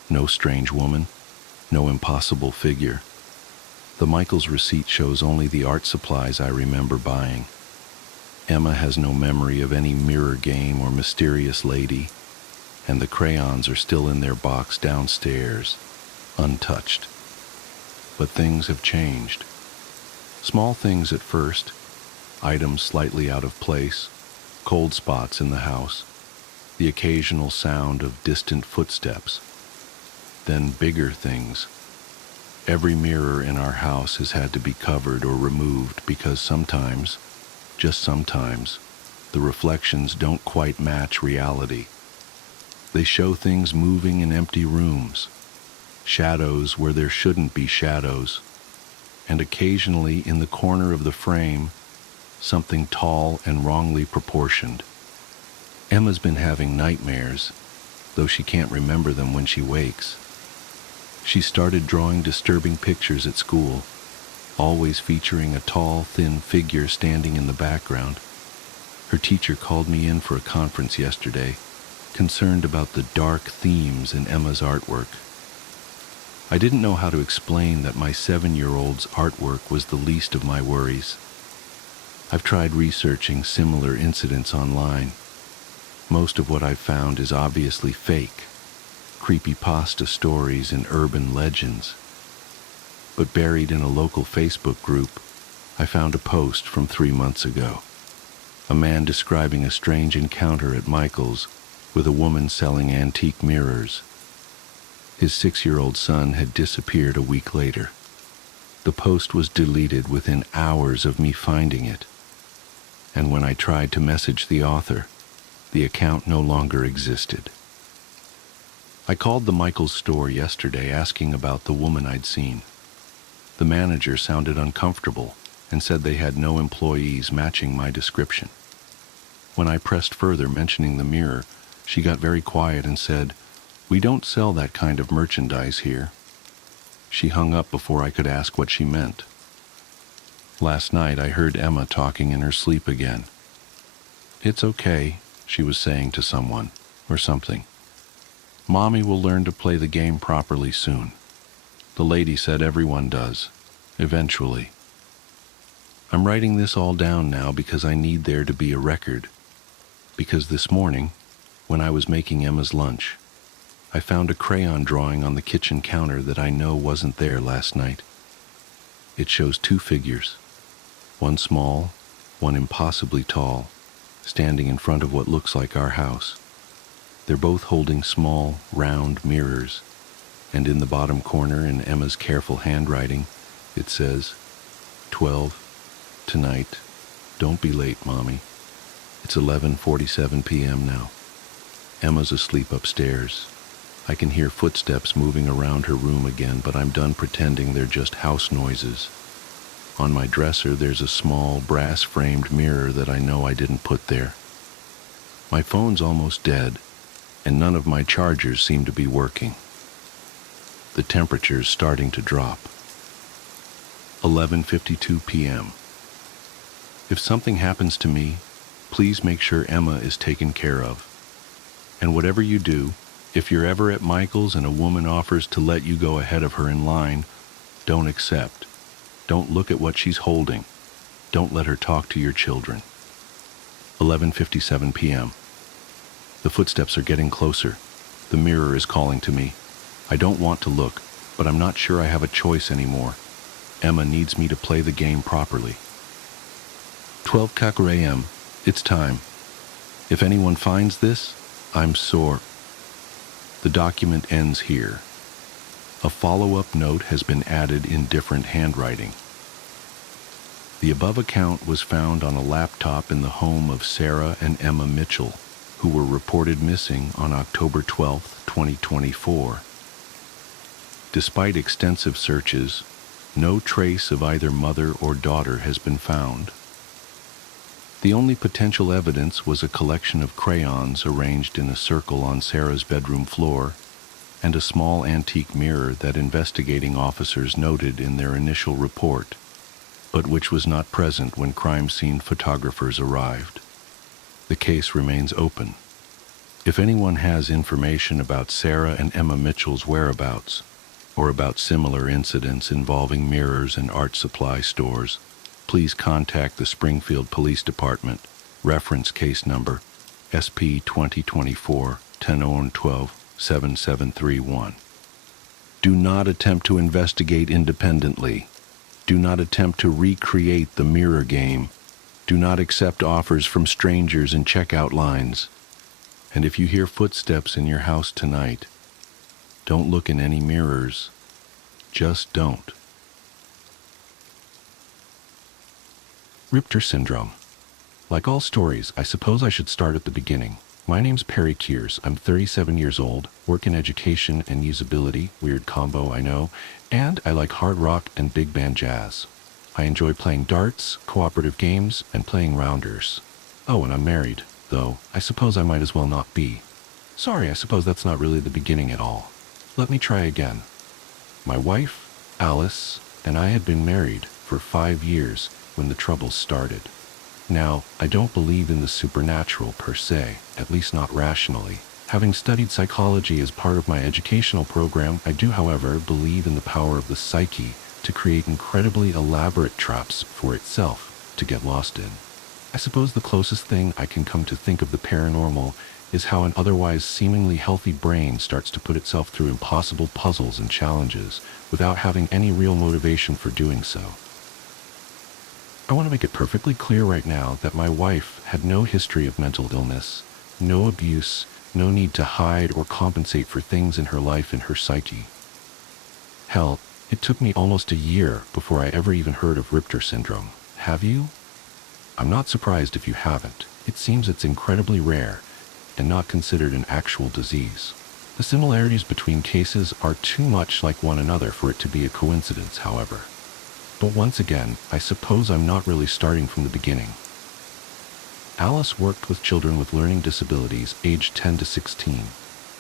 no strange woman, no impossible figure. The Michaels receipt shows only the art supplies I remember buying. Emma has no memory of any mirror game or mysterious lady, and the crayons are still in their box downstairs, untouched. But things have changed. Small things at first, items slightly out of place, cold spots in the house, the occasional sound of distant footsteps. Then bigger things. Every mirror in our house has had to be covered or removed because sometimes, just sometimes, the reflections don't quite match reality. They show things moving in empty rooms, shadows where there shouldn't be shadows, and occasionally in the corner of the frame, something tall and wrongly proportioned. Emma's been having nightmares, though she can't remember them when she wakes. She started drawing disturbing pictures at school, always featuring a tall, thin figure standing in the background. Her teacher called me in for a conference yesterday, concerned about the dark themes in Emma's artwork. I didn't know how to explain that my 7-year-old's artwork was the least of my worries. I've tried researching similar incidents online. Most of what I've found is obviously fake, creepypasta stories and urban legends. But buried in a local Facebook group, I found a post from 3 months ago. A man describing a strange encounter at Michael's with a woman selling antique mirrors. His 6-year-old son had disappeared a week later. The post was deleted within hours of me finding it, and when I tried to message the author, the account no longer existed. I called the Michael's store yesterday asking about the woman I'd seen. The manager sounded uncomfortable and said they had no employees matching my description. When I pressed further mentioning the mirror, she got very quiet and said, "We don't sell that kind of merchandise here." She hung up before I could ask what she meant. Last night I heard Emma talking in her sleep again. "It's okay," she was saying to someone, or something. "Mommy will learn to play the game properly soon. The lady said everyone does, eventually." I'm writing this all down now because I need there to be a record. Because this morning, when I was making Emma's lunch, I found a crayon drawing on the kitchen counter that I know wasn't there last night. It shows 2 figures, one small, one impossibly tall, standing in front of what looks like our house. They're both holding small, round mirrors, and in the bottom corner in Emma's careful handwriting, it says, 12, tonight, don't be late, Mommy. It's 11:47 p.m. now. Emma's asleep upstairs. I can hear footsteps moving around her room again, but I'm done pretending they're just house noises. On my dresser, there's a small, brass-framed mirror that I know I didn't put there. My phone's almost dead, and none of my chargers seem to be working. The temperature's starting to drop. 11:52 p.m. If something happens to me, please make sure Emma is taken care of. And whatever you do, if you're ever at Michael's and a woman offers to let you go ahead of her in line, don't accept. Don't look at what she's holding. Don't let her talk to your children. 11:57 p.m. The footsteps are getting closer. The mirror is calling to me. I don't want to look, but I'm not sure I have a choice anymore. Emma needs me to play the game properly. 12 a.m. It's time. If anyone finds this, I'm sore. The document ends here. A follow-up note has been added in different handwriting. The above account was found on a laptop in the home of Sarah and Emma Mitchell, who were reported missing on October 12, 2024. Despite extensive searches, no trace of either mother or daughter has been found. The only potential evidence was a collection of crayons arranged in a circle on Sarah's bedroom floor and a small antique mirror that investigating officers noted in their initial report, but which was not present when crime scene photographers arrived. The case remains open. If anyone has information about Sarah and Emma Mitchell's whereabouts, or about similar incidents involving mirrors and art supply stores, please contact the Springfield Police Department, reference case number SP 2024-10-12-7731. Do not attempt to investigate independently. Do not attempt to recreate the mirror game. Do not accept offers from strangers in checkout lines. And if you hear footsteps in your house tonight, don't look in any mirrors. Just don't. Ripter syndrome. Like all stories, I suppose I should start at the beginning. My name's Perry Kears. I'm 37 years old, work in education and usability, weird combo, I know, and I like hard rock and big band jazz. I enjoy playing darts, cooperative games, and playing rounders. Oh, and I'm married, though I suppose I might as well not be. Sorry, I suppose that's not really the beginning at all. Let me try again. My wife, Alice, and I had been married for 5 years when the troubles started. Now, I don't believe in the supernatural per se, at least not rationally. Having studied psychology as part of my educational program, I do, however, believe in the power of the psyche to create incredibly elaborate traps for itself to get lost in. I suppose the closest thing I can come to think of the paranormal is how an otherwise seemingly healthy brain starts to put itself through impossible puzzles and challenges without having any real motivation for doing so. I want to make it perfectly clear right now that my wife had no history of mental illness, no abuse, no need to hide or compensate for things in her life and her psyche. Hell, it took me almost a year before I ever even heard of Richter syndrome. Have you? I'm not surprised if you haven't. It seems it's incredibly rare and not considered an actual disease. The similarities between cases are too much like one another for it to be a coincidence, however. But once again, I suppose I'm not really starting from the beginning. Alice worked with children with learning disabilities aged 10 to 16.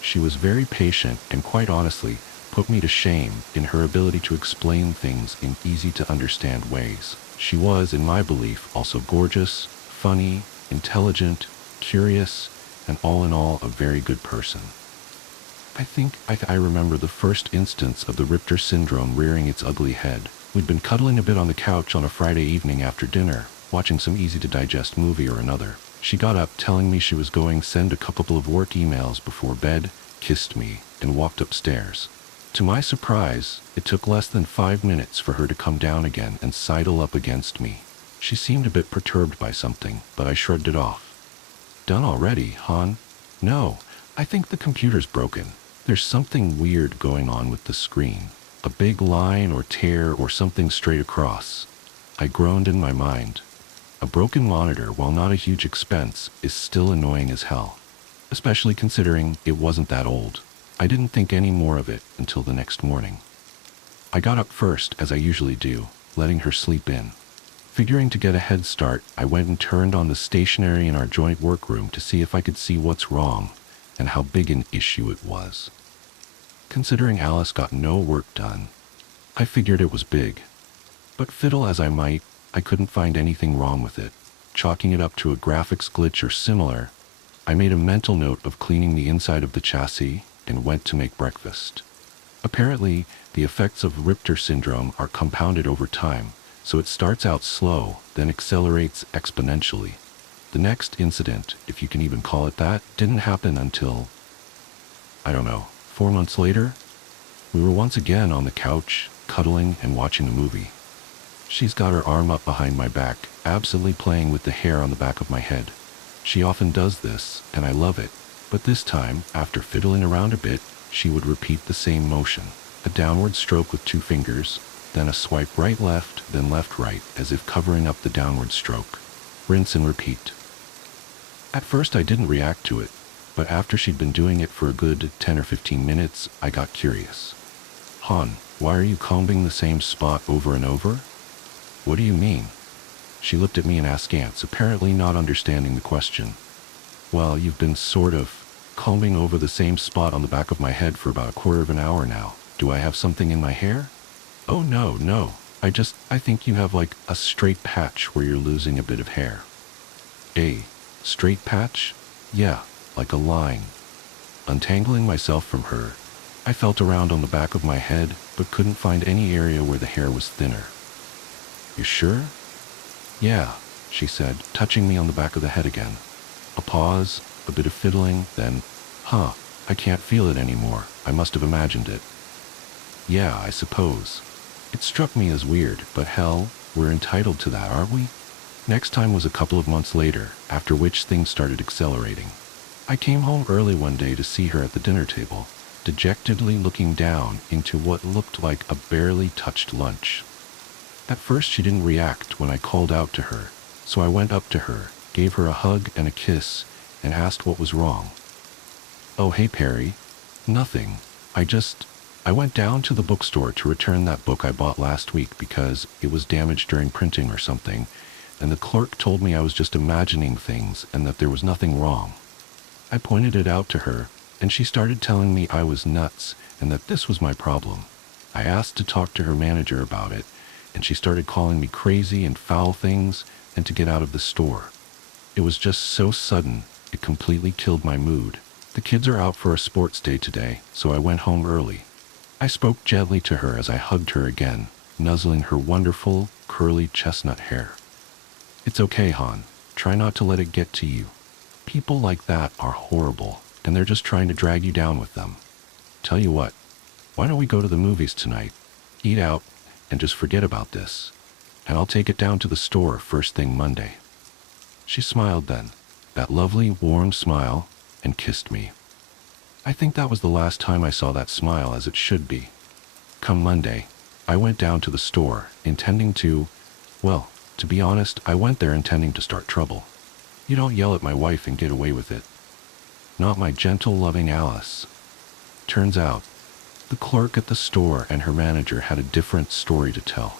She was very patient and, quite honestly, put me to shame in her ability to explain things in easy-to-understand ways. She was, in my belief, also gorgeous, funny, intelligent, curious, and all in all, a very good person. I think I remember the first instance of the Richter syndrome rearing its ugly head. We'd been cuddling a bit on the couch on a Friday evening after dinner, watching some easy-to-digest movie or another. She got up, telling me she was going to send a couple of work emails before bed, kissed me, and walked upstairs. To my surprise, it took less than 5 minutes for her to come down again and sidle up against me. She seemed a bit perturbed by something, but I shrugged it off. Done already, hon? No, I think the computer's broken. There's something weird going on with the screen. A big line or tear or something straight across. I groaned in my mind. A broken monitor, while not a huge expense, is still annoying as hell. Especially considering it wasn't that old. I didn't think any more of it until the next morning. I got up first, as I usually do, letting her sleep in. Figuring to get a head start, I went and turned on the stationery in our joint workroom to see if I could see what's wrong and how big an issue it was. Considering Alice got no work done, I figured it was big. But fiddle as I might, I couldn't find anything wrong with it. Chalking it up to a graphics glitch or similar, I made a mental note of cleaning the inside of the chassis and went to make breakfast. Apparently, the effects of Richter syndrome are compounded over time, so it starts out slow, then accelerates exponentially. The next incident, if you can even call it that, didn't happen until, 4 months later. We were once again on the couch, cuddling and watching a movie. She's got her arm up behind my back, absently playing with the hair on the back of my head. She often does this, and I love it, but this time, after fiddling around a bit, she would repeat the same motion. A downward stroke with 2 fingers, then a swipe right-left, then left-right, as if covering up the downward stroke. Rinse and repeat. At first I didn't react to it, but after she'd been doing it for a good 10 or 15 minutes, I got curious. Hon, why are you combing the same spot over and over? What do you mean? She looked at me in askance, apparently not understanding the question. Well, you've been sort of combing over the same spot on the back of my head for about a quarter of an hour now. Do I have something in my hair? Oh no. I think you have like a straight patch where you're losing a bit of hair. A straight patch? Yeah, like a line. Untangling myself from her, I felt around on the back of my head, but couldn't find any area where the hair was thinner. You sure? Yeah, she said, touching me on the back of the head again. A pause, a bit of fiddling, then, I can't feel it anymore. I must have imagined it. Yeah, I suppose. It struck me as weird, but hell, we're entitled to that, aren't we? Next time was a couple of months later, after which things started accelerating. I came home early one day to see her at the dinner table, dejectedly looking down into what looked like a barely touched lunch. At first she didn't react when I called out to her, so I went up to her, gave her a hug and a kiss, and asked what was wrong. "Oh, hey, Perry. Nothing. I went down to the bookstore to return that book I bought last week because it was damaged during printing or something, and the clerk told me I was just imagining things and that there was nothing wrong." I pointed it out to her, and she started telling me I was nuts and that this was my problem. I asked to talk to her manager about it, and she started calling me crazy and foul things and to get out of the store. It was just so sudden, it completely killed my mood. The kids are out for a sports day today, so I went home early. I spoke gently to her as I hugged her again, nuzzling her wonderful, curly chestnut hair. "It's okay, hon. Try not to let it get to you. People like that are horrible, and they're just trying to drag you down with them. Tell you what, why don't we go to the movies tonight, eat out, and just forget about this, and I'll take it down to the store first thing Monday." She smiled then, that lovely, warm smile, and kissed me. I think that was the last time I saw that smile as it should be. Come Monday, I went down to the store, intending to, well, to be honest, I went there intending to start trouble. You don't yell at my wife and get away with it. Not my gentle, loving Alice. Turns out, the clerk at the store and her manager had a different story to tell.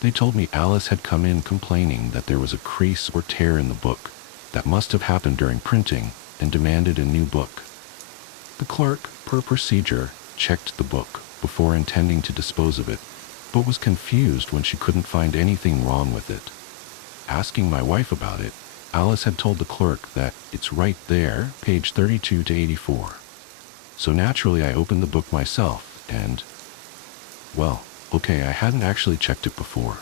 They told me Alice had come in complaining that there was a crease or tear in the book that must have happened during printing and demanded a new book. The clerk, per procedure, checked the book before intending to dispose of it, but was confused when she couldn't find anything wrong with it. Asking my wife about it, Alice had told the clerk that it's right there, page 32 to 84. So naturally I opened the book myself and, well, okay, I hadn't actually checked it before,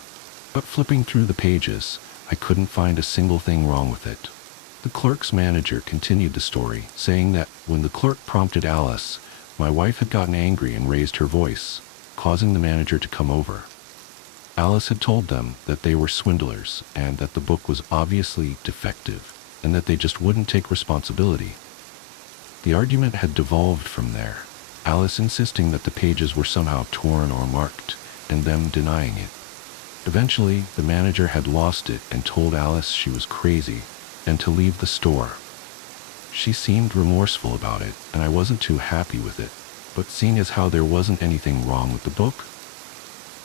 but flipping through the pages, I couldn't find a single thing wrong with it. The clerk's manager continued the story, saying that when the clerk prompted Alice, my wife had gotten angry and raised her voice, causing the manager to come over. Alice had told them that they were swindlers and that the book was obviously defective and that they just wouldn't take responsibility. The argument had devolved from there, Alice insisting that the pages were somehow torn or marked, and them denying it. Eventually, the manager had lost it and told Alice she was crazy and to leave the store. She seemed remorseful about it, and I wasn't too happy with it, but seeing as how there wasn't anything wrong with the book,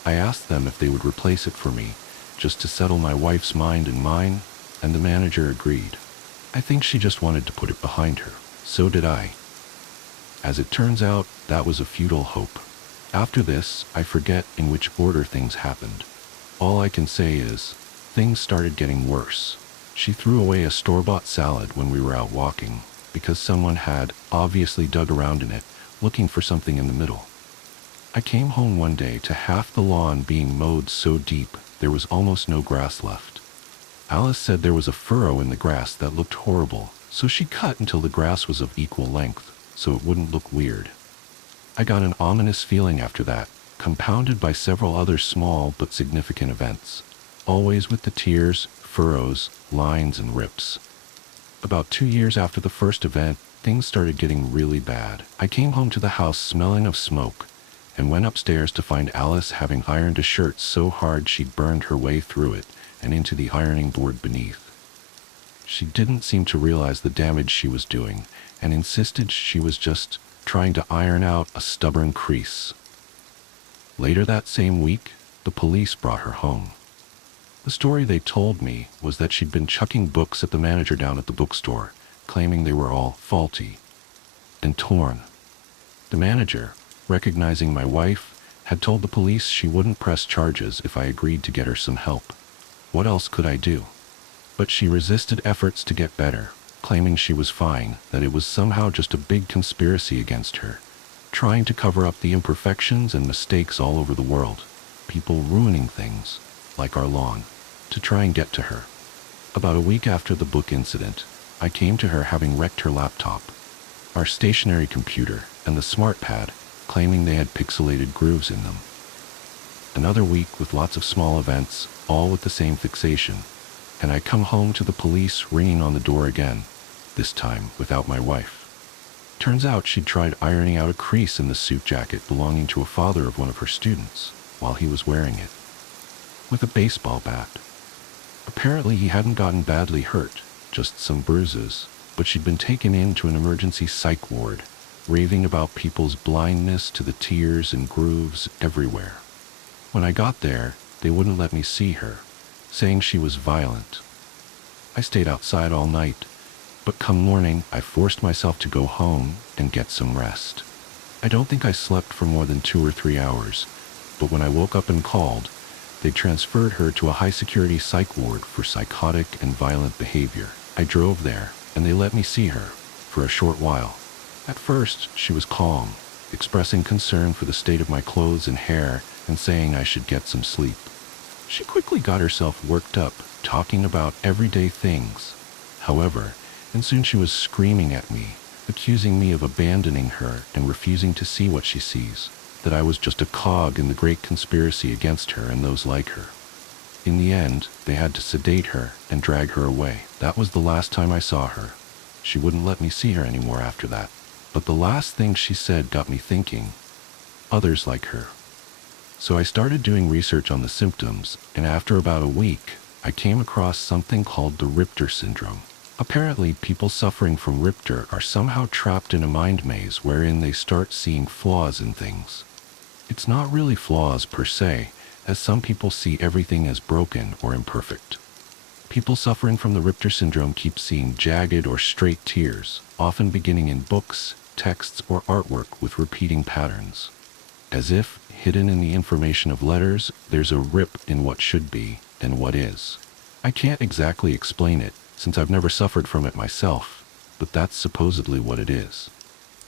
I asked them if they would replace it for me, just to settle my wife's mind and mine, and the manager agreed. I think she just wanted to put it behind her. So did I. As it turns out, that was a futile hope. After this, I forget in which order things happened. All I can say is, things started getting worse. She threw away a store-bought salad when we were out walking, because someone had obviously dug around in it, looking for something in the middle. I came home one day to half the lawn being mowed so deep there was almost no grass left. Alice said there was a furrow in the grass that looked horrible, so she cut until the grass was of equal length, so it wouldn't look weird. I got an ominous feeling after that, compounded by several other small but significant events, always with the tears, furrows, lines, and rips. About 2 years after the first event, things started getting really bad. I came home to the house smelling of smoke, and went upstairs to find Alice having ironed a shirt so hard she'd burned her way through it and into the ironing board beneath. She didn't seem to realize the damage she was doing, and insisted she was just trying to iron out a stubborn crease. Later that same week, the police brought her home. The story they told me was that she'd been chucking books at the manager down at the bookstore, claiming they were all faulty and torn. The manager, recognizing my wife, had told the police she wouldn't press charges if I agreed to get her some help. What else could I do? But she resisted efforts to get better, claiming she was fine, that it was somehow just a big conspiracy against her, trying to cover up the imperfections and mistakes all over the world, people ruining things, like our lawn, to try and get to her. About a week after the book incident, I came to her having wrecked her laptop, our stationary computer, and the smart pad, claiming they had pixelated grooves in them. Another week with lots of small events, all with the same fixation, and I come home to the police ringing on the door again, this time without my wife. Turns out she'd tried ironing out a crease in the suit jacket belonging to a father of one of her students, while he was wearing it, with a baseball bat. Apparently he hadn't gotten badly hurt, just some bruises, but she'd been taken into an emergency psych ward, raving about people's blindness to the tears and grooves everywhere. When I got there, they wouldn't let me see her, saying she was violent. I stayed outside all night, but come morning, I forced myself to go home and get some rest. I don't think I slept for more than 2 or 3 hours, but when I woke up and called, they transferred her to a high-security psych ward for psychotic and violent behavior. I drove there, and they let me see her for a short while. At first, she was calm, expressing concern for the state of my clothes and hair and saying I should get some sleep. She quickly got herself worked up, talking about everyday things. However, and soon she was screaming at me, accusing me of abandoning her and refusing to see what she sees, that I was just a cog in the great conspiracy against her and those like her. In the end, they had to sedate her and drag her away. That was the last time I saw her. She wouldn't let me see her anymore after that. But the last thing she said got me thinking, others like her. So I started doing research on the symptoms, and after about a week, I came across something called the Richter syndrome. Apparently, people suffering from Richter are somehow trapped in a mind maze wherein they start seeing flaws in things. It's not really flaws per se, as some people see everything as broken or imperfect. People suffering from the Richter syndrome keep seeing jagged or straight tears, often beginning in books, texts, or artwork with repeating patterns. As if, hidden in the information of letters, there's a rip in what should be and what is. I can't exactly explain it, since I've never suffered from it myself, but that's supposedly what it is.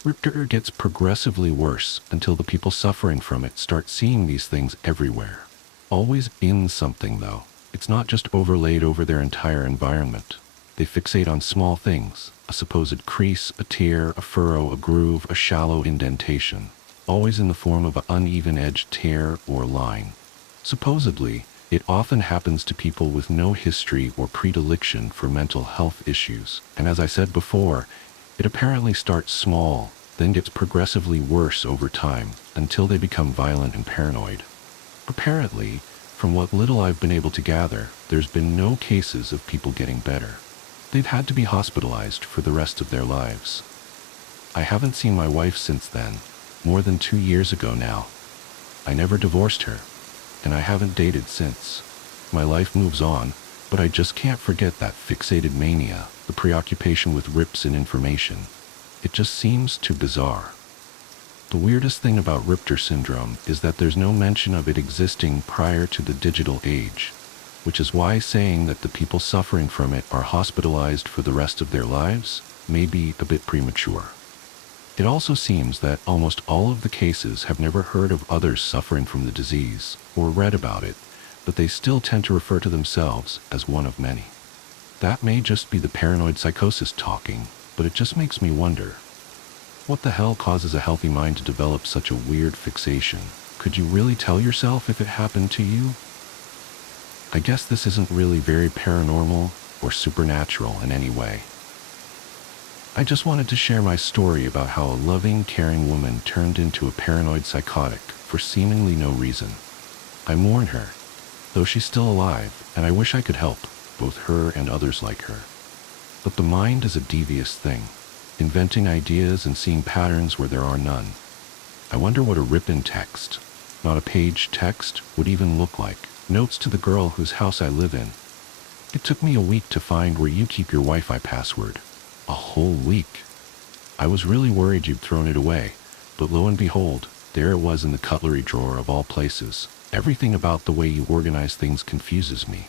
Richter gets progressively worse until the people suffering from it start seeing these things everywhere. Always in something, though. It's not just overlaid over their entire environment. They fixate on small things, a supposed crease, a tear, a furrow, a groove, a shallow indentation, always in the form of an uneven-edged tear or line. Supposedly, it often happens to people with no history or predilection for mental health issues, and as I said before, it apparently starts small, then gets progressively worse over time, until they become violent and paranoid. Apparently, from what little I've been able to gather, there's been no cases of people getting better. They've had to be hospitalized for the rest of their lives. I haven't seen my wife since then, more than 2 years ago now. I never divorced her, and I haven't dated since. My life moves on, but I just can't forget that fixated mania, the preoccupation with rips in information. It just seems too bizarre. The weirdest thing about Richter syndrome is that there's no mention of it existing prior to the digital age, which is why saying that the people suffering from it are hospitalized for the rest of their lives may be a bit premature. It also seems that almost all of the cases have never heard of others suffering from the disease or read about it, but they still tend to refer to themselves as one of many. That may just be the paranoid psychosis talking, but it just makes me wonder, what the hell causes a healthy mind to develop such a weird fixation? Could you really tell yourself if it happened to you? I guess this isn't really very paranormal or supernatural in any way. I just wanted to share my story about how a loving, caring woman turned into a paranoid psychotic for seemingly no reason. I mourn her, though she's still alive, and I wish I could help, both her and others like her. But the mind is a devious thing, inventing ideas and seeing patterns where there are none. I wonder what a rip-in text, not a page text, would even look like. Notes to the girl whose house I live in. It took me a week to find where you keep your Wi-Fi password. A whole week. I was really worried you'd thrown it away, but lo and behold, there it was in the cutlery drawer of all places. Everything about the way you organize things confuses me.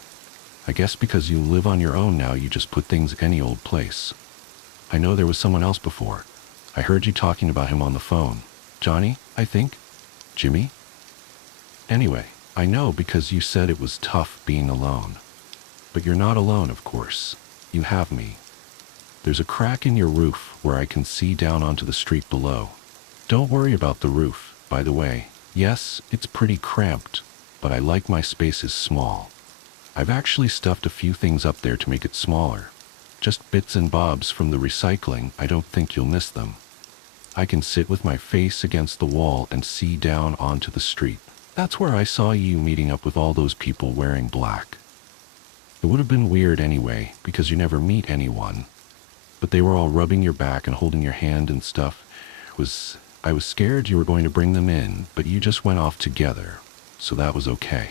I guess because you live on your own now, you just put things any old place. I know there was someone else before. I heard you talking about him on the phone. Johnny, I think? Jimmy? Anyway, I know because you said it was tough being alone. But you're not alone, of course. You have me. There's a crack in your roof where I can see down onto the street below. Don't worry about the roof, by the way. Yes, it's pretty cramped, but I like my spaces small. I've actually stuffed a few things up there to make it smaller. Just bits and bobs from the recycling. I don't think you'll miss them. I can sit with my face against the wall and see down onto the street. That's where I saw you meeting up with all those people wearing black. It would have been weird anyway, because you never meet anyone. but they were all rubbing your back and holding your hand and stuff. I was scared you were going to bring them in, but you just went off together, so that was okay.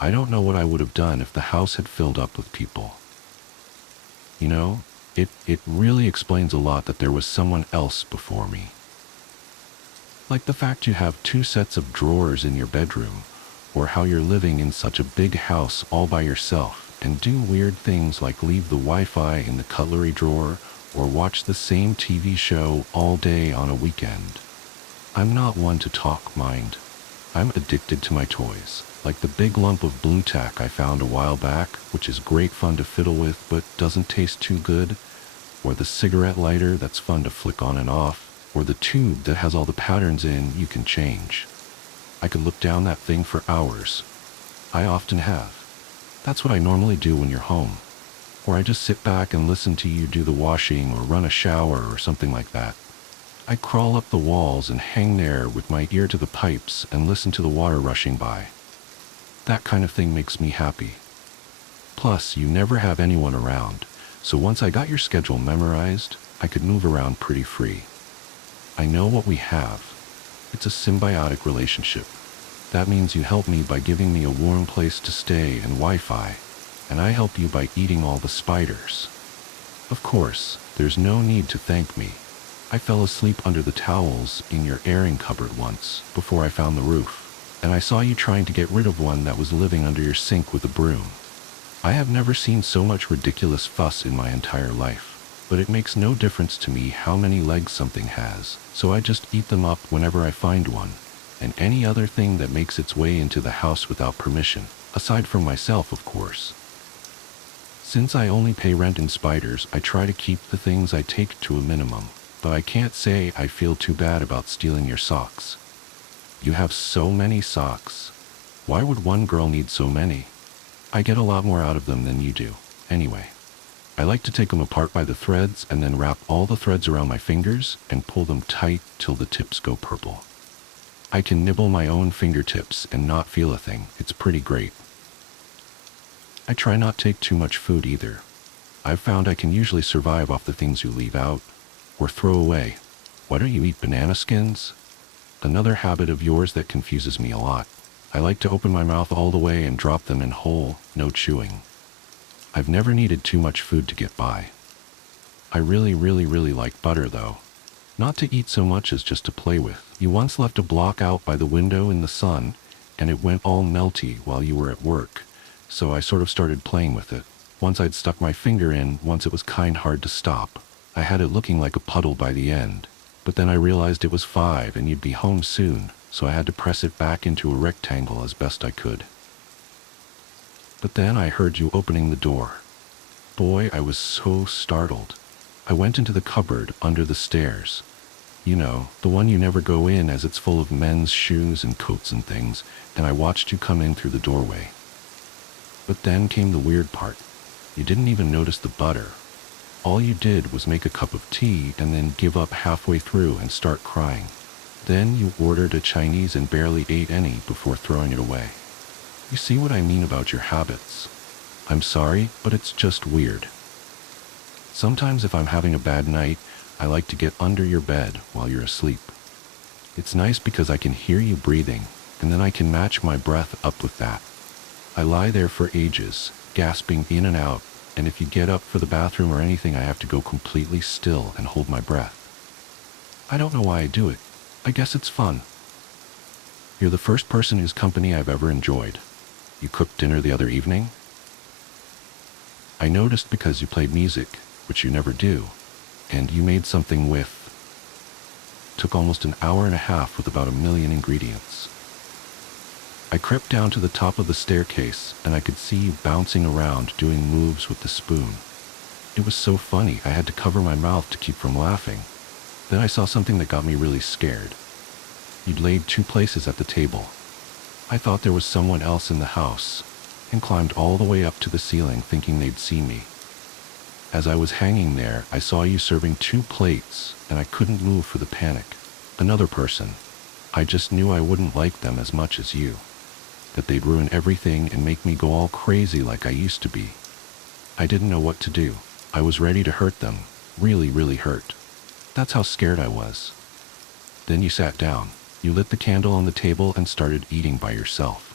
I don't know what I would have done if the house had filled up with people. You know, it really explains a lot that there was someone else before me. Like the fact you have 2 sets of drawers in your bedroom, or how you're living in such a big house all by yourself and do weird things like leave the Wi-Fi in the cutlery drawer or watch the same TV show all day on a weekend. I'm not one to talk, mind. I'm addicted to my toys, like the big lump of blue tack I found a while back, which is great fun to fiddle with but doesn't taste too good, or the cigarette lighter that's fun to flick on and off, or the tube that has all the patterns in you can change. I could look down that thing for hours. I often have. That's what I normally do when you're home. Or I just sit back and listen to you do the washing or run a shower or something like that. I crawl up the walls and hang there with my ear to the pipes and listen to the water rushing by. That kind of thing makes me happy. Plus, you never have anyone around, so once I got your schedule memorized, I could move around pretty free. I know what we have. It's a symbiotic relationship. That means you help me by giving me a warm place to stay and Wi-Fi, and I help you by eating all the spiders. Of course, there's no need to thank me. I fell asleep under the towels in your airing cupboard once, before I found the roof, and I saw you trying to get rid of one that was living under your sink with a broom. I have never seen so much ridiculous fuss in my entire life. But it makes no difference to me how many legs something has, so I just eat them up whenever I find one, and any other thing that makes its way into the house without permission, aside from myself, of course. Since I only pay rent in spiders, I try to keep the things I take to a minimum, but I can't say I feel too bad about stealing your socks. You have so many socks. Why would one girl need so many? I get a lot more out of them than you do, anyway. I like to take them apart by the threads and then wrap all the threads around my fingers and pull them tight till the tips go purple. I can nibble my own fingertips and not feel a thing. It's pretty great. I try not to take too much food either. I've found I can usually survive off the things you leave out or throw away. Why don't you eat banana skins? Another habit of yours that confuses me a lot. I like to open my mouth all the way and drop them in whole, no chewing. I've never needed too much food to get by. I really like butter though. Not to eat so much as just to play with. You once left a block out by the window in the sun, and it went all melty while you were at work, so I sort of started playing with it. Once I'd stuck my finger in, once it was kind hard to stop. I had it looking like a puddle by the end, but then I realized it was 5 and you'd be home soon, so I had to press it back into a rectangle as best I could. But then I heard you opening the door. Boy, I was so startled. I went into the cupboard under the stairs. You know, the one you never go in as it's full of men's shoes and coats and things, and I watched you come in through the doorway. But then came the weird part. You didn't even notice the butter. All you did was make a cup of tea and then give up halfway through and start crying. Then you ordered a Chinese and barely ate any before throwing it away. You see what I mean about your habits? I'm sorry, but it's just weird. Sometimes if I'm having a bad night, I like to get under your bed while you're asleep. It's nice because I can hear you breathing, and then I can match my breath up with that. I lie there for ages, gasping in and out, and if you get up for the bathroom or anything, I have to go completely still and hold my breath. I don't know why I do it. I guess it's fun. You're the first person whose company I've ever enjoyed. You cooked dinner the other evening? I noticed because you played music, which you never do, and you made something with. Took almost an hour and a half with about 1 million ingredients. I crept down to the top of the staircase and I could see you bouncing around doing moves with the spoon. It was so funny I had to cover my mouth to keep from laughing. Then I saw something that got me really scared. You'd laid 2 places at the table. I thought there was someone else in the house, and climbed all the way up to the ceiling thinking they'd see me. As I was hanging there, I saw you serving 2 plates, and I couldn't move for the panic. Another person. I just knew I wouldn't like them as much as you. That they'd ruin everything and make me go all crazy like I used to be. I didn't know what to do. I was ready to hurt them, really, really hurt. That's how scared I was. Then you sat down. You lit the candle on the table and started eating by yourself.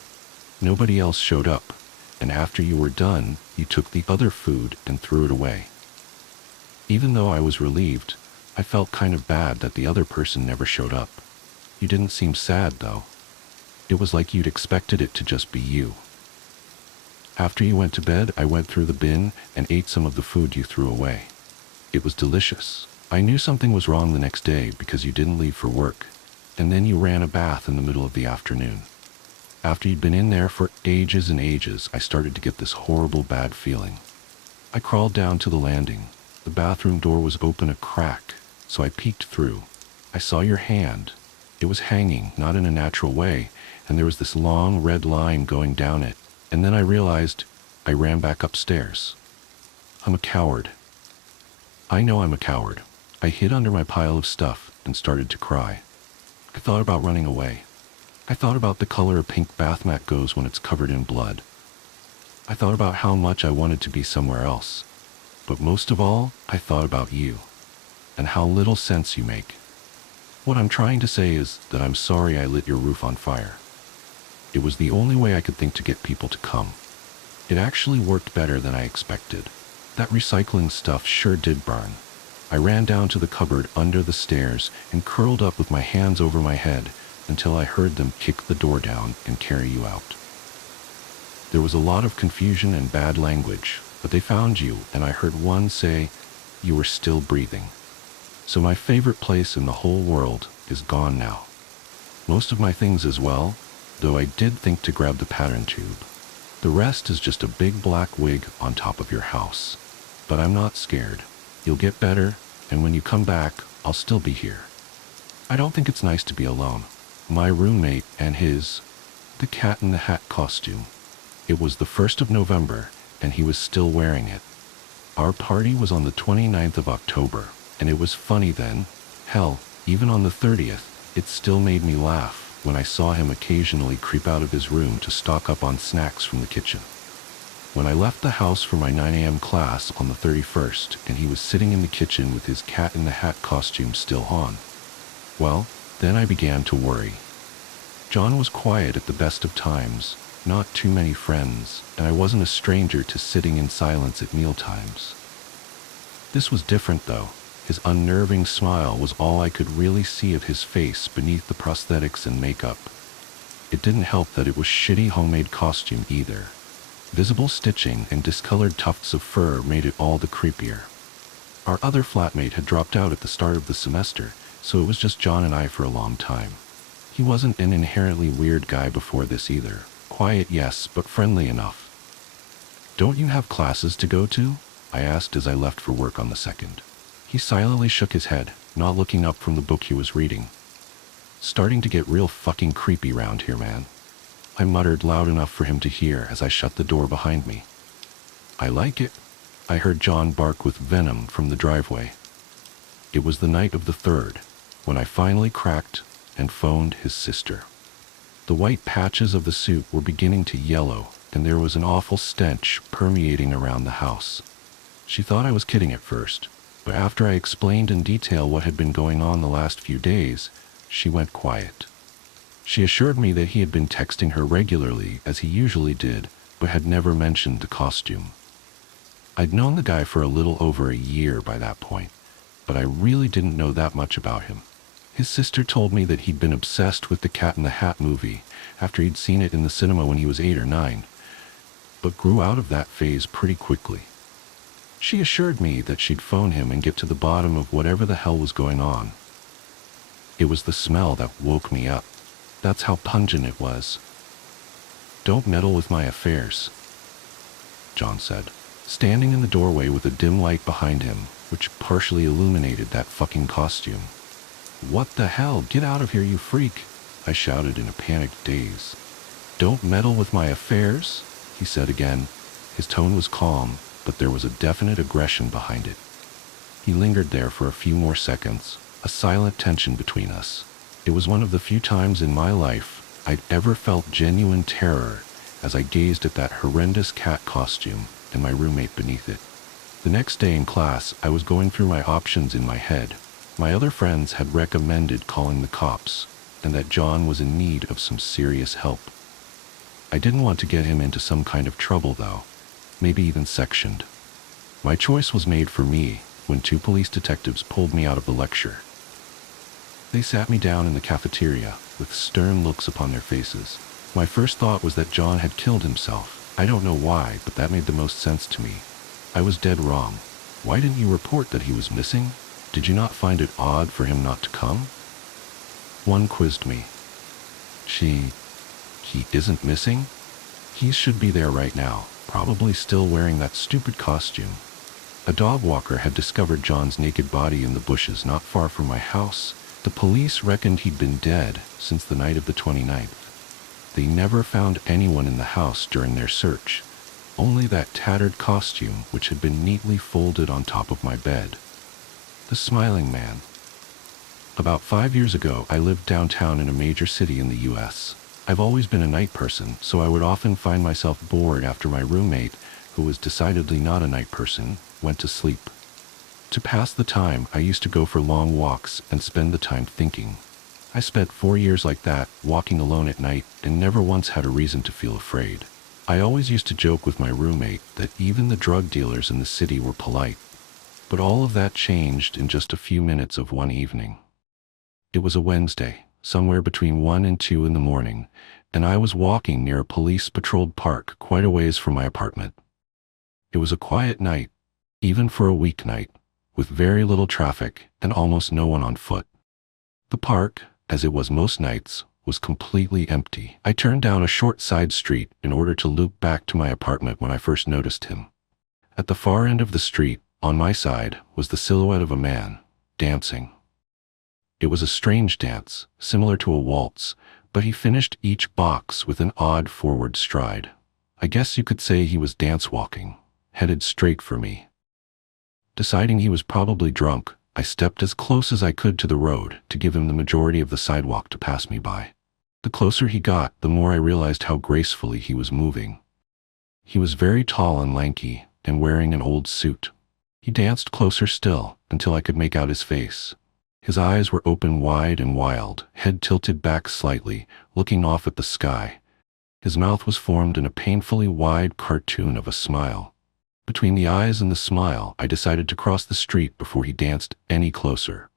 Nobody else showed up, and after you were done, you took the other food and threw it away. Even though I was relieved, I felt kind of bad that the other person never showed up. You didn't seem sad, though. It was like you'd expected it to just be you. After you went to bed, I went through the bin and ate some of the food you threw away. It was delicious. I knew something was wrong the next day because you didn't leave for work, and then you ran a bath in the middle of the afternoon. After you'd been in there for ages and ages, I started to get this horrible bad feeling. I crawled down to the landing. The bathroom door was open a crack, so I peeked through. I saw your hand. It was hanging, not in a natural way, and there was this long red line going down it. And then I realized I ran back upstairs. I'm a coward. I know I'm a coward. I hid under my pile of stuff and started to cry. I thought about running away. I thought about the color a pink bath mat goes when it's covered in blood. I thought about how much I wanted to be somewhere else. But most of all, I thought about you, and how little sense you make. What I'm trying to say is that I'm sorry I lit your roof on fire. It was the only way I could think to get people to come. It actually worked better than I expected. That recycling stuff sure did burn. I ran down to the cupboard under the stairs and curled up with my hands over my head until I heard them kick the door down and carry you out. There was a lot of confusion and bad language, but they found you, and I heard one say, "You were still breathing." So my favorite place in the whole world is gone now. Most of my things as well, though I did think to grab the pattern tube. The rest is just a big black wig on top of your house. But I'm not scared. You'll get better, and when you come back, I'll still be here. I don't think it's nice to be alone. My roommate and the Cat in the Hat costume. It was the 1st of November, and he was still wearing it. Our party was on the 29th of October, and it was funny then. Hell, even on the 30th, it still made me laugh when I saw him occasionally creep out of his room to stock up on snacks from the kitchen. When I left the house for my 9 a.m. class on the 31st, and he was sitting in the kitchen with his Cat in the Hat costume still on, well, then I began to worry. John was quiet at the best of times, not too many friends, and I wasn't a stranger to sitting in silence at mealtimes. This was different, though. His unnerving smile was all I could really see of his face beneath the prosthetics and makeup. It didn't help that it was shitty homemade costume either. Visible stitching and discolored tufts of fur made it all the creepier. Our other flatmate had dropped out at the start of the semester, so it was just John and I for a long time. He wasn't an inherently weird guy before this either. Quiet, yes, but friendly enough. "Don't you have classes to go to?" I asked as I left for work on the 2nd. He silently shook his head, not looking up from the book he was reading. "Starting to get real fucking creepy round here, man," I muttered loud enough for him to hear as I shut the door behind me. "I like it," I heard John bark with venom from the driveway. It was the night of the 3rd, when I finally cracked and phoned his sister. The white patches of the suit were beginning to yellow, and there was an awful stench permeating around the house. She thought I was kidding at first, but after I explained in detail what had been going on the last few days, she went quiet. She assured me that he had been texting her regularly, as he usually did, but had never mentioned the costume. I'd known the guy for a little over a year by that point, but I really didn't know that much about him. His sister told me that he'd been obsessed with the Cat in the Hat movie after he'd seen it in the cinema when he was 8 or 9, but grew out of that phase pretty quickly. She assured me that she'd phone him and get to the bottom of whatever the hell was going on. It was the smell that woke me up. That's how pungent it was. "Don't meddle with my affairs," John said, standing in the doorway with a dim light behind him, which partially illuminated that fucking costume. "What the hell? Get out of here, you freak!" I shouted in a panicked daze. "Don't meddle with my affairs?" he said again. His tone was calm, but there was a definite aggression behind it. He lingered there for a few more seconds, a silent tension between us. It was one of the few times in my life I'd ever felt genuine terror as I gazed at that horrendous cat costume and my roommate beneath it. The next day in class, I was going through my options in my head. My other friends had recommended calling the cops, and that John was in need of some serious help. I didn't want to get him into some kind of trouble though, maybe even sectioned. My choice was made for me when two police detectives pulled me out of the lecture. They sat me down in the cafeteria with stern looks upon their faces. My first thought was that John had killed himself. I don't know why, but that made the most sense to me. I was dead wrong. Why didn't you report that he was missing? Did you not find it odd for him not to come? One quizzed me. He isn't missing? He should be there right now, probably still wearing that stupid costume. A dog walker had discovered John's naked body in the bushes not far from my house. The police reckoned he'd been dead since the night of the 29th. They never found anyone in the house during their search, only that tattered costume which had been neatly folded on top of my bed. The smiling man. About 5 years ago, I lived downtown in a major city in the U.S. I've always been a night person, so I would often find myself bored after my roommate, who was decidedly not a night person, went to sleep. To pass the time, I used to go for long walks and spend the time thinking. I spent 4 years like that, walking alone at night, and never once had a reason to feel afraid. I always used to joke with my roommate that even the drug dealers in the city were polite. But all of that changed in just a few minutes of one evening. It was a Wednesday, somewhere between 1 and 2 in the morning, and I was walking near a police-patrolled park quite a ways from my apartment. It was a quiet night, even for a weeknight, with very little traffic and almost no one on foot. The park, as it was most nights, was completely empty. I turned down a short side street in order to loop back to my apartment when I first noticed him. At the far end of the street, on my side, was the silhouette of a man, dancing. It was a strange dance, similar to a waltz, but he finished each box with an odd forward stride. I guess you could say he was dance-walking, headed straight for me. Deciding he was probably drunk, I stepped as close as I could to the road to give him the majority of the sidewalk to pass me by. The closer he got, the more I realized how gracefully he was moving. He was very tall and lanky, and wearing an old suit. He danced closer still, until I could make out his face. His eyes were open wide and wild, head tilted back slightly, looking off at the sky. His mouth was formed in a painfully wide cartoon of a smile. Between the eyes and the smile, I decided to cross the street before he danced any closer.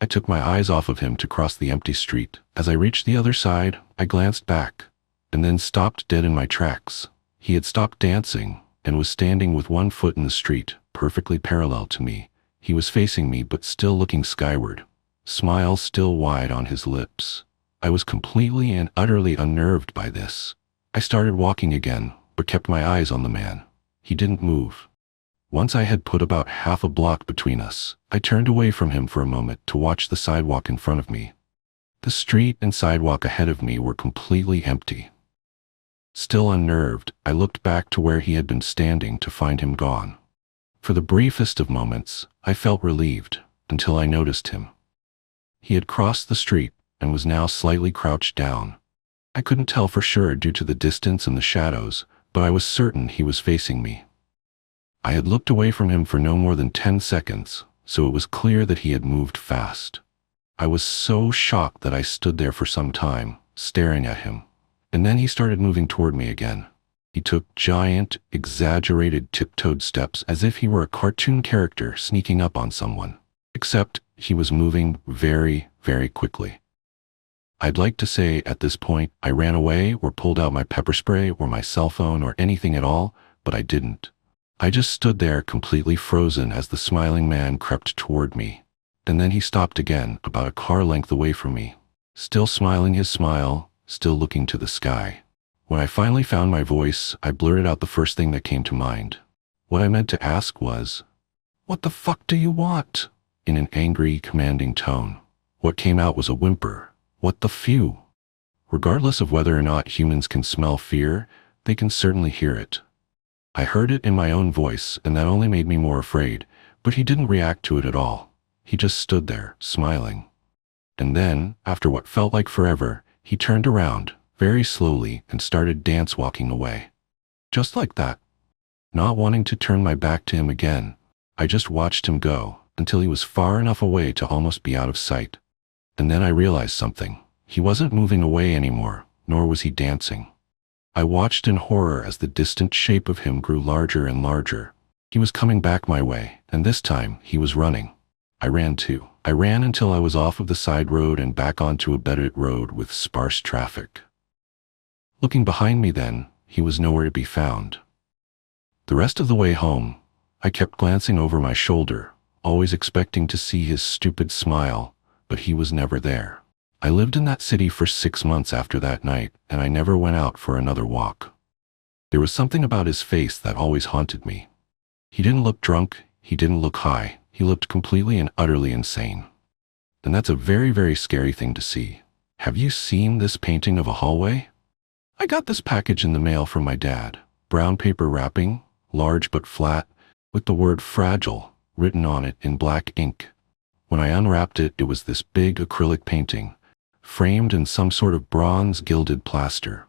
I took my eyes off of him to cross the empty street. As I reached the other side, I glanced back, and then stopped dead in my tracks. He had stopped dancing, and was standing with one foot in the street, perfectly parallel to me. He was facing me but still looking skyward, smile still wide on his lips. I was completely and utterly unnerved by this. I started walking again, but kept my eyes on the man. He didn't move. Once I had put about half a block between us, I turned away from him for a moment to watch the sidewalk in front of me. The street and sidewalk ahead of me were completely empty. Still unnerved, I looked back to where he had been standing to find him gone. For the briefest of moments, I felt relieved, until I noticed him. He had crossed the street and was now slightly crouched down. I couldn't tell for sure due to the distance and the shadows, but I was certain he was facing me. I had looked away from him for no more than 10 seconds, so it was clear that he had moved fast. I was so shocked that I stood there for some time, staring at him. And then he started moving toward me again. He took giant, exaggerated tiptoed steps as if he were a cartoon character sneaking up on someone. Except he was moving very, very quickly. I'd like to say at this point I ran away or pulled out my pepper spray or my cell phone or anything at all, but I didn't. I just stood there completely frozen as the smiling man crept toward me. And then he stopped again, about a car length away from me. Still smiling his smile, still looking to the sky. When I finally found my voice, I blurted out the first thing that came to mind. What I meant to ask was, "What the fuck do you want?" in an angry, commanding tone. What came out was a whimper. What the phew? Regardless of whether or not humans can smell fear, they can certainly hear it. I heard it in my own voice, and that only made me more afraid, but he didn't react to it at all. He just stood there, smiling. And then, after what felt like forever, he turned around, very slowly, and started dance-walking away. Just like that. Not wanting to turn my back to him again, I just watched him go until he was far enough away to almost be out of sight. And then I realized something. He wasn't moving away anymore, nor was he dancing. I watched in horror as the distant shape of him grew larger and larger. He was coming back my way, and this time he was running. I ran too. I ran until I was off of the side road and back onto a bedded road with sparse traffic. Looking behind me then, he was nowhere to be found. The rest of the way home, I kept glancing over my shoulder, always expecting to see his stupid smile, but he was never there. I lived in that city for 6 months after that night, and I never went out for another walk. There was something about his face that always haunted me. He didn't look drunk, he didn't look high, he looked completely and utterly insane. And that's a very, very scary thing to see. Have you seen this painting of a hallway? I got this package in the mail from my dad. Brown paper wrapping, large but flat, with the word fragile written on it in black ink. When I unwrapped it, it was this big acrylic painting, framed in some sort of bronze gilded plaster.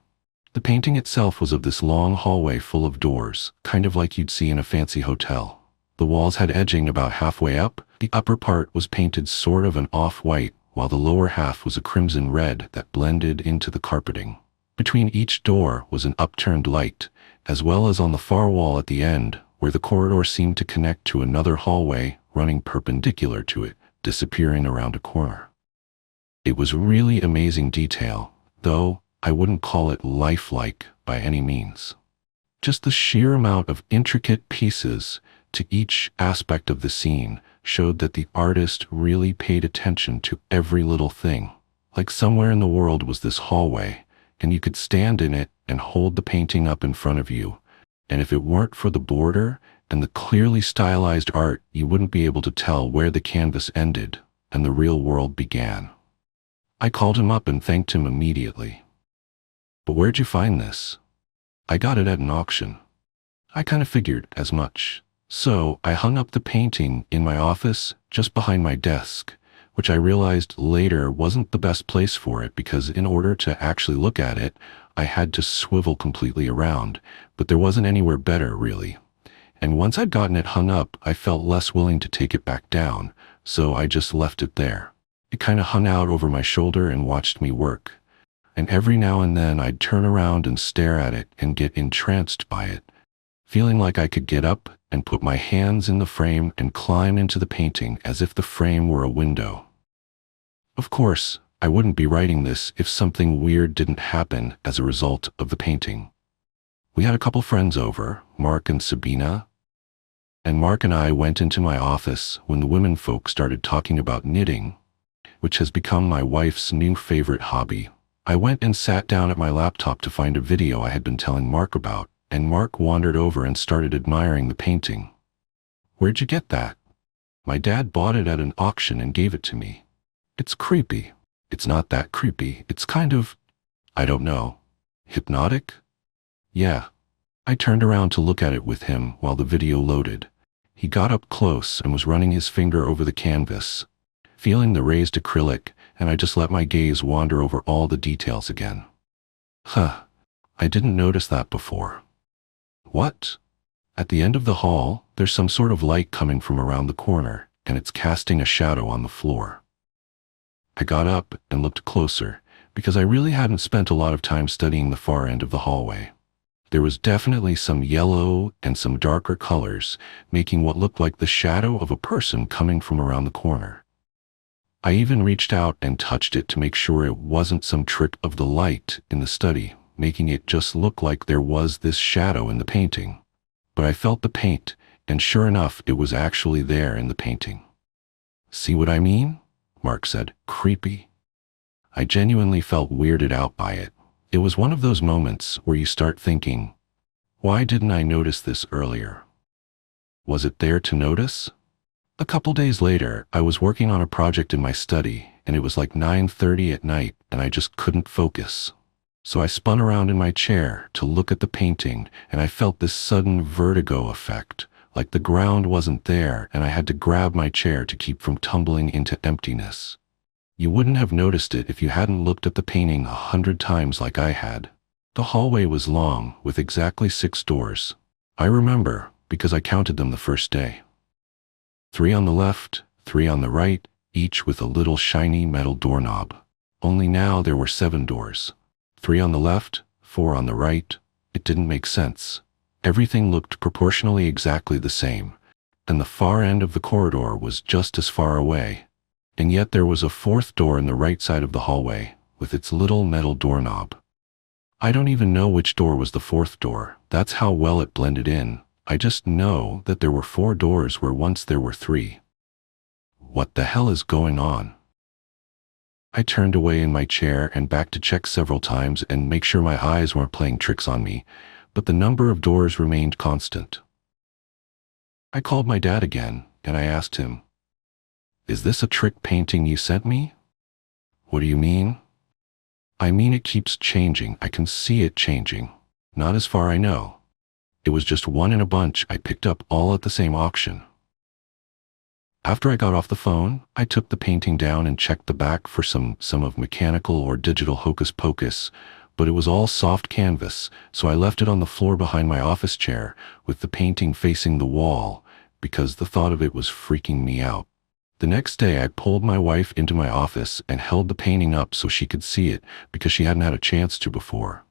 The painting itself was of this long hallway full of doors, kind of like you'd see in a fancy hotel. The walls had edging about halfway up. The upper part was painted sort of an off-white, while the lower half was a crimson red that blended into the carpeting. Between each door was an upturned light, as well as on the far wall at the end, where the corridor seemed to connect to another hallway running perpendicular to it, disappearing around a corner. It was really amazing detail, though I wouldn't call it lifelike by any means. Just the sheer amount of intricate pieces to each aspect of the scene showed that the artist really paid attention to every little thing. Like somewhere in the world was this hallway, and you could stand in it and hold the painting up in front of you, and if it weren't for the border and the clearly stylized art, you wouldn't be able to tell where the canvas ended and the real world began. I called him up and thanked him immediately. But where'd you find this? I got it at an auction. I kind of figured as much. So I hung up the painting in my office just behind my desk, which I realized later wasn't the best place for it because in order to actually look at it, I had to swivel completely around, but there wasn't anywhere better really. And once I'd gotten it hung up, I felt less willing to take it back down, so I just left it there. It kind of hung out over my shoulder and watched me work. And every now and then I'd turn around and stare at it and get entranced by it, feeling like I could get up and put my hands in the frame and climb into the painting as if the frame were a window. Of course, I wouldn't be writing this if something weird didn't happen as a result of the painting. We had a couple friends over, Mark and Sabina, and Mark and I went into my office when the women folk started talking about knitting, which has become my wife's new favorite hobby. I went and sat down at my laptop to find a video I had been telling Mark about, and Mark wandered over and started admiring the painting. "Where'd you get that?" "My dad bought it at an auction and gave it to me." "It's creepy." "It's not that creepy. It's kind of, I don't know, hypnotic?" "Yeah." I turned around to look at it with him while the video loaded. He got up close and was running his finger over the canvas, feeling the raised acrylic, and I just let my gaze wander over all the details again. "Huh, I didn't notice that before." "What?" "At the end of the hall, there's some sort of light coming from around the corner, and it's casting a shadow on the floor." I got up and looked closer, because I really hadn't spent a lot of time studying the far end of the hallway. There was definitely some yellow and some darker colors, making what looked like the shadow of a person coming from around the corner. I even reached out and touched it to make sure it wasn't some trick of the light in the study, making it just look like there was this shadow in the painting. But I felt the paint, and sure enough, it was actually there in the painting. "See what I mean?" Mark said. "Creepy." I genuinely felt weirded out by it. It was one of those moments where you start thinking, why didn't I notice this earlier? Was it there to notice? A couple days later, I was working on a project in my study, and it was like 9:30 at night, and I just couldn't focus. So I spun around in my chair to look at the painting, and I felt this sudden vertigo effect, like the ground wasn't there and I had to grab my chair to keep from tumbling into emptiness. You wouldn't have noticed it if you hadn't looked at the painting 100 times like I had. The hallway was long, with exactly 6 doors. I remember, because I counted them the first day. 3 on the left, 3 on the right, each with a little shiny metal doorknob. Only now there were 7 doors. 3 on the left, 4 on the right. It didn't make sense. Everything looked proportionally exactly the same, and the far end of the corridor was just as far away. And yet there was a 4th door in the right side of the hallway, with its little metal doorknob. I don't even know which door was the 4th door. That's how well it blended in. I just know that there were 4 doors where once there were 3. What the hell is going on? I turned away in my chair and back to check several times and make sure my eyes weren't playing tricks on me, but the number of doors remained constant. I called my dad again, and I asked him, "Is this a trick painting you sent me?" "What do you mean?" "I mean it keeps changing. I can see it changing. Not as far I know. It was just one in a bunch I picked up all at the same auction." After I got off the phone, I took the painting down and checked the back for some of mechanical or digital hocus pocus, but it was all soft canvas, so I left it on the floor behind my office chair with the painting facing the wall because the thought of it was freaking me out. The next day I pulled my wife into my office and held the painting up so she could see it because she hadn't had a chance to before.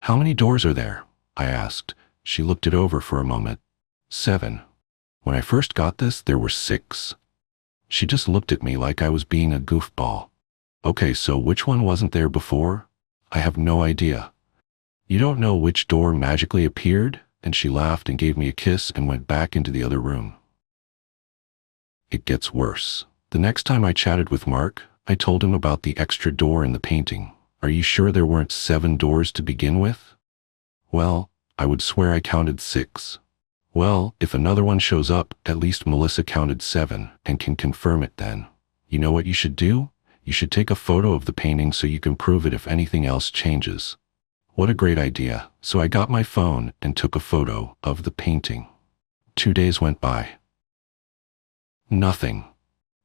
"How many doors are there?" I asked. She looked it over for a moment. 7. When I first got this, there were 6. She just looked at me like I was being a goofball. "Okay, so which one wasn't there before?" "I have no idea." "You don't know which door magically appeared?" And she laughed and gave me a kiss and went back into the other room. It gets worse. The next time I chatted with Mark, I told him about the extra door in the painting. "Are you sure there weren't 7 doors to begin with?" "Well, I would swear I counted 6. "Well, if another one shows up, at least Melissa counted 7 and can confirm it then. You know what you should do? You should take a photo of the painting so you can prove it if anything else changes." What a great idea. So I got my phone and took a photo of the painting. 2 days went by. Nothing.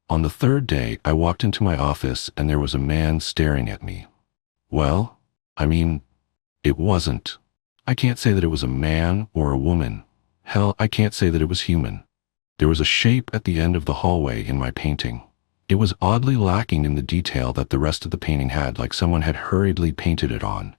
On the 3rd day, I walked into my office and there was a man staring at me. Well, I mean, it wasn't. I can't say that it was a man or a woman. Hell, I can't say that it was human. There was a shape at the end of the hallway in my painting. It was oddly lacking in the detail that the rest of the painting had, like someone had hurriedly painted it on.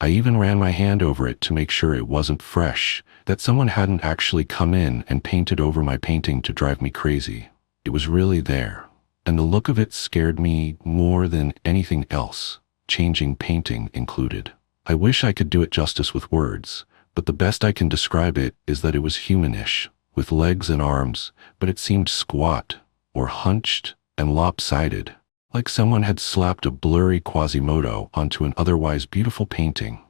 I even ran my hand over it to make sure it wasn't fresh, that someone hadn't actually come in and painted over my painting to drive me crazy. It was really there, and the look of it scared me more than anything else, changing painting included. I wish I could do it justice with words, but the best I can describe it is that it was humanish, with legs and arms, but it seemed squat, or hunched, and lopsided, like someone had slapped a blurry Quasimodo onto an otherwise beautiful painting.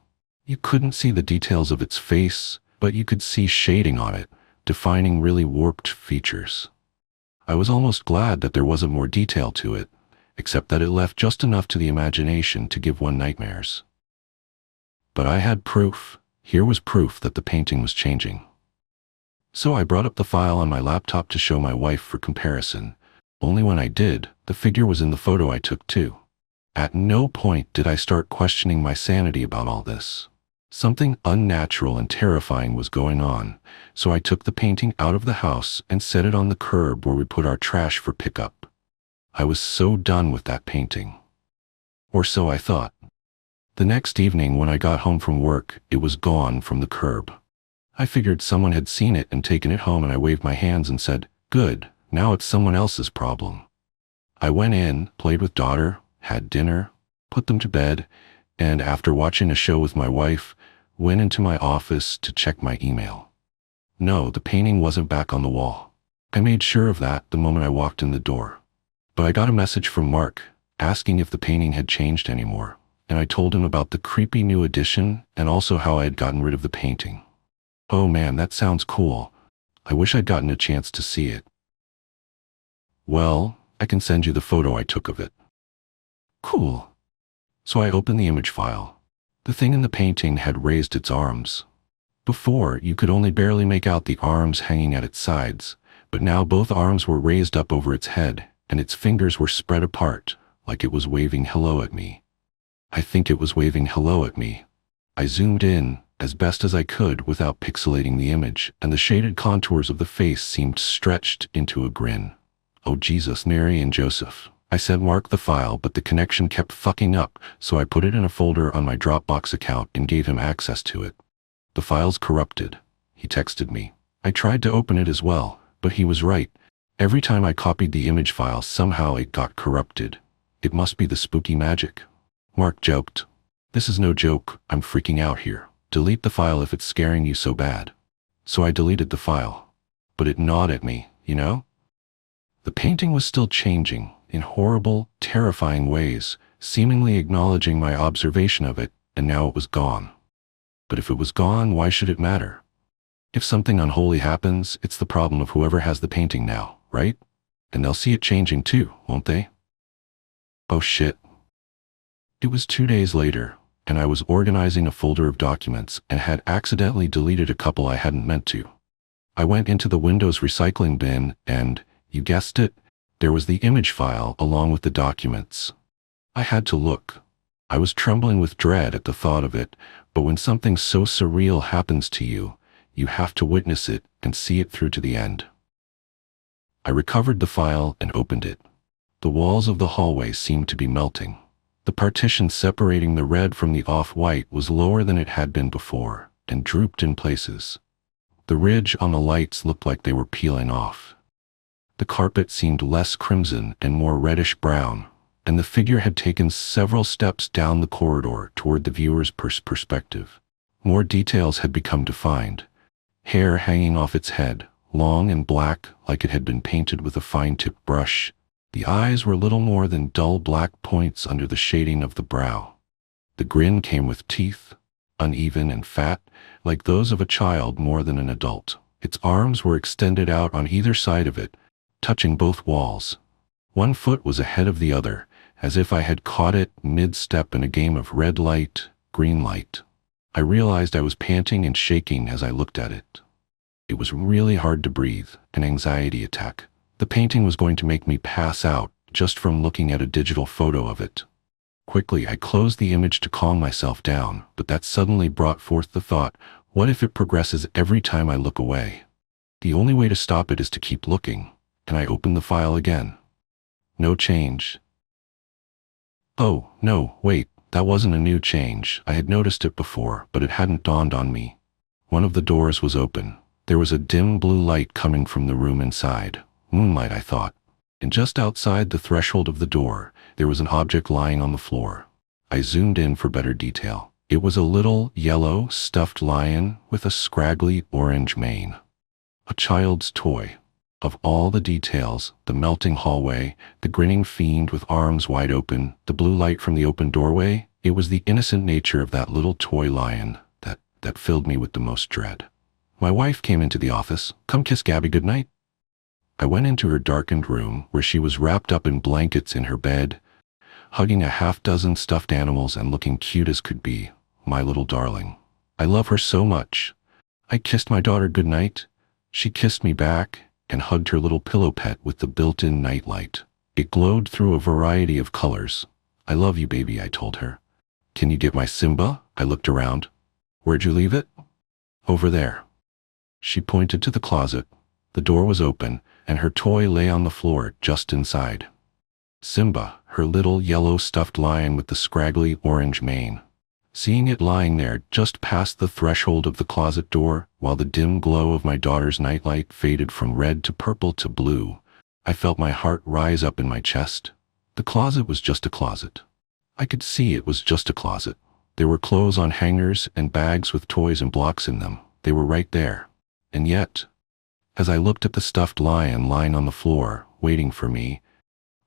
You couldn't see the details of its face, but you could see shading on it, defining really warped features. I was almost glad that there wasn't more detail to it, except that it left just enough to the imagination to give one nightmares. But I had proof. Here was proof that the painting was changing. So I brought up the file on my laptop to show my wife for comparison. Only when I did, the figure was in the photo I took too. At no point did I start questioning my sanity about all this. Something unnatural and terrifying was going on, so I took the painting out of the house and set it on the curb where we put our trash for pickup. I was so done with that painting. Or so I thought. The next evening when I got home from work, it was gone from the curb. I figured someone had seen it and taken it home, and I waved my hands and said, "Good, now it's someone else's problem." I went in, played with daughter, had dinner, put them to bed, and after watching a show with my wife, went into my office to check my email. No, the painting wasn't back on the wall. I made sure of that the moment I walked in the door. But I got a message from Mark, asking if the painting had changed anymore, and I told him about the creepy new addition and also how I had gotten rid of the painting. Oh man, that sounds cool. I wish I'd gotten a chance to see it. Well, I can send you the photo I took of it. Cool. So I opened the image file. The thing in the painting had raised its arms. Before, you could only barely make out the arms hanging at its sides, but now both arms were raised up over its head, and its fingers were spread apart, like it was waving hello at me. I think it was waving hello at me. I zoomed in, as best as I could without pixelating the image, and the shaded contours of the face seemed stretched into a grin. "Oh Jesus, Mary and Joseph." I said mark the file, but the connection kept fucking up, so I put it in a folder on my Dropbox account and gave him access to it. "The file's corrupted," he texted me. I tried to open it as well, but he was right. Every time I copied the image file, somehow it got corrupted. It must be the spooky magic. Mark joked. "This is no joke, I'm freaking out here. Delete the file if it's scaring you so bad." So I deleted the file. But it gnawed at me, you know? The painting was still changing, in horrible, terrifying ways, seemingly acknowledging my observation of it, and now it was gone. But if it was gone, why should it matter? If something unholy happens, it's the problem of whoever has the painting now, right? And they'll see it changing too, won't they? Oh shit. It was 2 days later, and I was organizing a folder of documents and had accidentally deleted a couple I hadn't meant to. I went into the Windows recycling bin and, you guessed it, there was the image file along with the documents. I had to look. I was trembling with dread at the thought of it, but when something so surreal happens to you, you have to witness it and see it through to the end. I recovered the file and opened it. The walls of the hallway seemed to be melting. The partition separating the red from the off-white was lower than it had been before, and drooped in places. The ridge on the lights looked like they were peeling off. The carpet seemed less crimson and more reddish-brown, and the figure had taken several steps down the corridor toward the viewer's perspective. More details had become defined. Hair hanging off its head, long and black like it had been painted with a fine-tipped brush. The eyes were little more than dull black points under the shading of the brow. The grin came with teeth, uneven and fat, like those of a child more than an adult. Its arms were extended out on either side of it, touching both walls. One foot was ahead of the other, as if I had caught it mid-step in a game of red light, green light. I realized I was panting and shaking as I looked at it. It was really hard to breathe, an anxiety attack. The painting was going to make me pass out just from looking at a digital photo of it. Quickly, I closed the image to calm myself down, but that suddenly brought forth the thought, what if it progresses every time I look away? The only way to stop it is to keep looking, and I opened the file again. No change. Oh, no, wait, that wasn't a new change. I had noticed it before, but it hadn't dawned on me. One of the doors was open. There was a dim blue light coming from the room inside. Moonlight, I thought. And just outside the threshold of the door, there was an object lying on the floor. I zoomed in for better detail. It was a little, yellow, stuffed lion with a scraggly orange mane. A child's toy. Of all the details, the melting hallway, the grinning fiend with arms wide open, the blue light from the open doorway, it was the innocent nature of that little toy lion that filled me with the most dread. My wife came into the office. "Come kiss Gabby goodnight." I went into her darkened room, where she was wrapped up in blankets in her bed, hugging a half-dozen stuffed animals and looking cute as could be, my little darling. I love her so much. I kissed my daughter goodnight. She kissed me back, and hugged her little pillow pet with the built-in nightlight. It glowed through a variety of colors. "I love you, baby," I told her. "Can you get my Simba?" I looked around. "Where'd you leave it?" "Over there." She pointed to the closet. The door was open, and her toy lay on the floor just inside. Simba, her little yellow stuffed lion with the scraggly orange mane. Seeing it lying there just past the threshold of the closet door, while the dim glow of my daughter's nightlight faded from red to purple to blue, I felt my heart rise up in my chest. The closet was just a closet. I could see it was just a closet. There were clothes on hangers and bags with toys and blocks in them. They were right there. And yet, as I looked at the stuffed lion lying on the floor, waiting for me,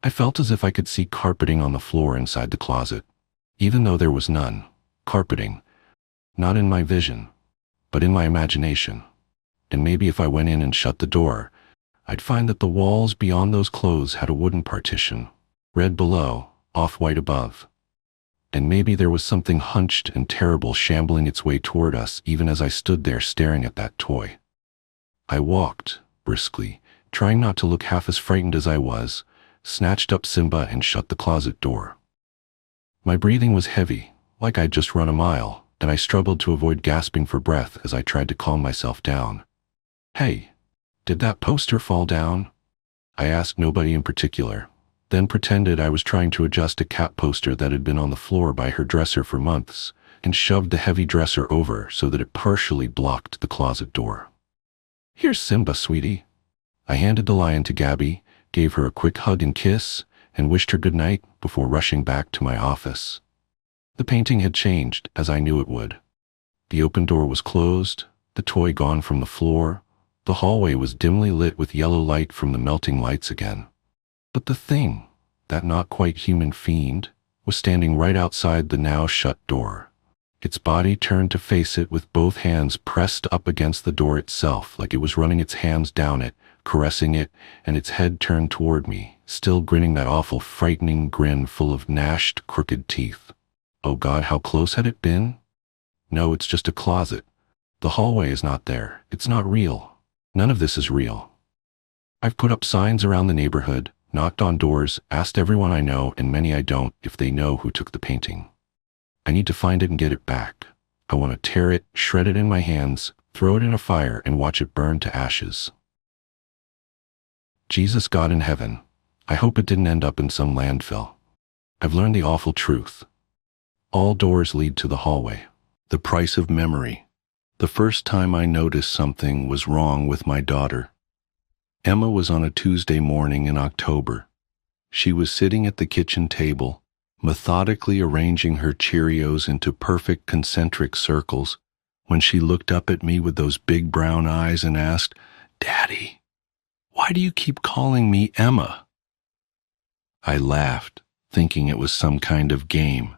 I felt as if I could see carpeting on the floor inside the closet, even though there was none. Carpeting. Not in my vision, but in my imagination. And maybe if I went in and shut the door, I'd find that the walls beyond those clothes had a wooden partition, red below, off-white above. And maybe there was something hunched and terrible shambling its way toward us even as I stood there staring at that toy. I walked, briskly, trying not to look half as frightened as I was, snatched up Simba and shut the closet door. My breathing was heavy, like I'd just run a mile, and I struggled to avoid gasping for breath as I tried to calm myself down. "Hey, did that poster fall down?" I asked nobody in particular, then pretended I was trying to adjust a cat poster that had been on the floor by her dresser for months, and shoved the heavy dresser over so that it partially blocked the closet door. "Here's Simba, sweetie." I handed the lion to Gabby, gave her a quick hug and kiss, and wished her good night before rushing back to my office. The painting had changed, as I knew it would. The open door was closed, the toy gone from the floor. The hallway was dimly lit with yellow light from the melting lights again. But the thing, that not quite human fiend, was standing right outside the now shut door. Its body turned to face it with both hands pressed up against the door itself, like it was running its hands down it, caressing it, and its head turned toward me, still grinning that awful, frightening grin full of gnashed, crooked teeth. Oh God, how close had it been? No, it's just a closet. The hallway is not there. It's not real. None of this is real. I've put up signs around the neighborhood, knocked on doors, asked everyone I know, and many I don't, if they know who took the painting. I need to find it and get it back. I want to tear it, shred it in my hands, throw it in a fire, and watch it burn to ashes. Jesus, God in heaven, I hope it didn't end up in some landfill. I've learned the awful truth. All doors lead to the hallway. The price of memory. The first time I noticed something was wrong with my daughter. Emma was on a Tuesday morning in October. She was sitting at the kitchen table, methodically arranging her Cheerios into perfect concentric circles, when she looked up at me with those big brown eyes and asked, "Daddy, why do you keep calling me Emma?" I laughed, thinking it was some kind of game.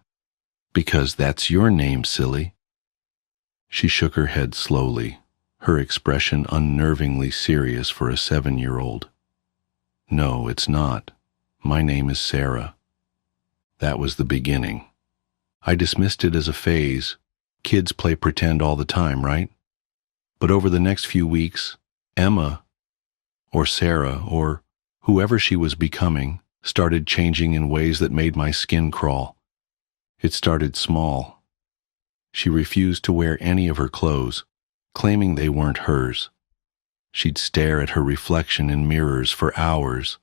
"Because that's your name, silly." She shook her head slowly, her expression unnervingly serious for a 7-year-old. "No, it's not. My name is Sarah." That was the beginning. I dismissed it as a phase. Kids play pretend all the time, right? But over the next few weeks, Emma, or Sarah, or whoever she was becoming, started changing in ways that made my skin crawl. It started small. She refused to wear any of her clothes, claiming they weren't hers. She'd stare at her reflection in mirrors for hours,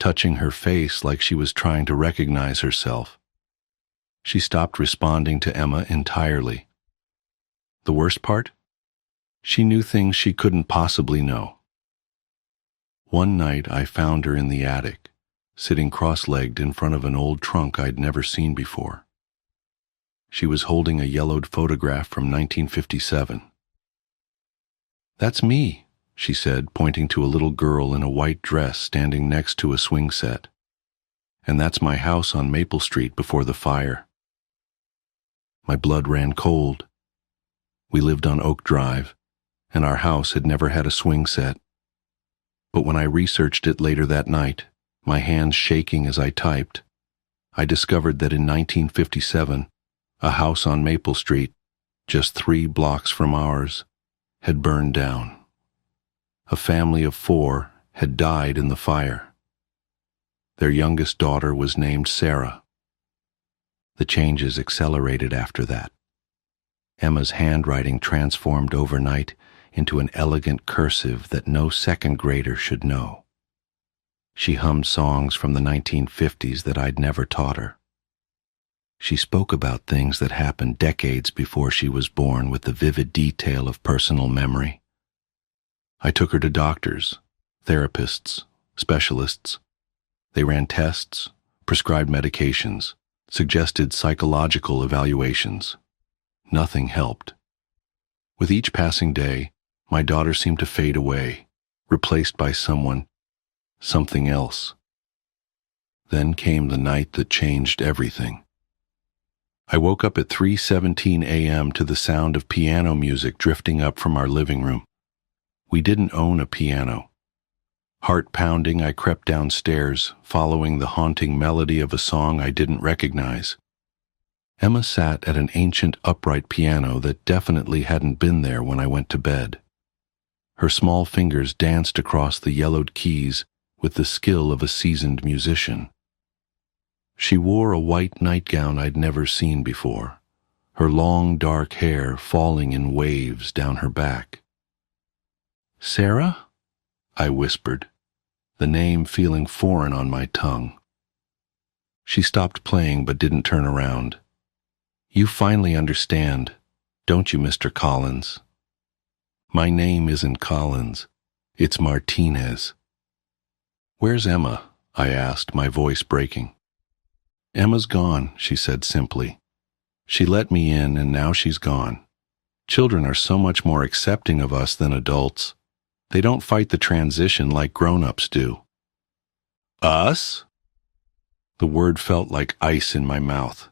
touching her face like she was trying to recognize herself. She stopped responding to Emma entirely. The worst part? She knew things she couldn't possibly know. One night I found her in the attic, sitting cross-legged in front of an old trunk I'd never seen before. She was holding a yellowed photograph from 1957. "That's me," she said, pointing to a little girl in a white dress standing next to a swing set. "And that's my house on Maple Street before the fire." My blood ran cold. We lived on Oak Drive, and our house had never had a swing set. But when I researched it later that night, my hands shaking as I typed, I discovered that in 1957, a house on Maple Street, just 3 blocks from ours, had burned down. A family of 4 had died in the fire. Their youngest daughter was named Sarah. The changes accelerated after that. Emma's handwriting transformed overnight into an elegant cursive that no second grader should know. She hummed songs from the 1950s that I'd never taught her. She spoke about things that happened decades before she was born with the vivid detail of personal memory. I took her to doctors, therapists, specialists. They ran tests, prescribed medications, suggested psychological evaluations. Nothing helped. With each passing day, my daughter seemed to fade away, replaced by something else. Then came the night that changed everything. I woke up at 3:17 a.m. to the sound of piano music drifting up from our living room. We didn't own a piano. Heart pounding, I crept downstairs, following the haunting melody of a song I didn't recognize. Emma sat at an ancient upright piano that definitely hadn't been there when I went to bed. Her small fingers danced across the yellowed keys with the skill of a seasoned musician. She wore a white nightgown I'd never seen before, her long dark hair falling in waves down her back. "Sarah?" I whispered, the name feeling foreign on my tongue. She stopped playing but didn't turn around. "You finally understand, don't you, Mr. Collins?" "My name isn't Collins. It's Martinez." "Where's Emma?" I asked, my voice breaking. "Emma's gone," she said simply. "She let me in and now she's gone. Children are so much more accepting of us than adults. They don't fight the transition like grown-ups do." "Us?" The word felt like ice in my mouth.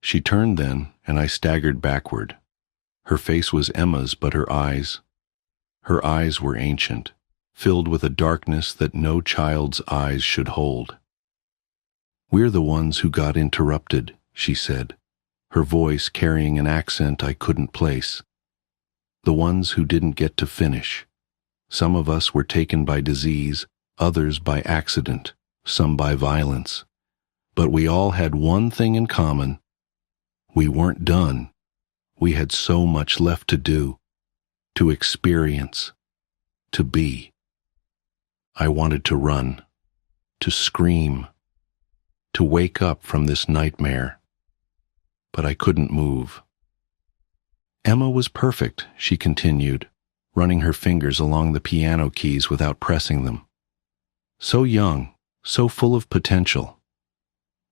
She turned then, and I staggered backward. Her face was Emma's, but her eyes were ancient, filled with a darkness that no child's eyes should hold. "We're the ones who got interrupted," she said, her voice carrying an accent I couldn't place. "The ones who didn't get to finish. Some of us were taken by disease, others by accident, some by violence. But we all had one thing in common. We weren't done. We had so much left to do, to experience, to be." I wanted to run, to scream, to wake up from this nightmare. But I couldn't move. "Emma was perfect," she continued, running her fingers along the piano keys without pressing them. "So young, so full of potential.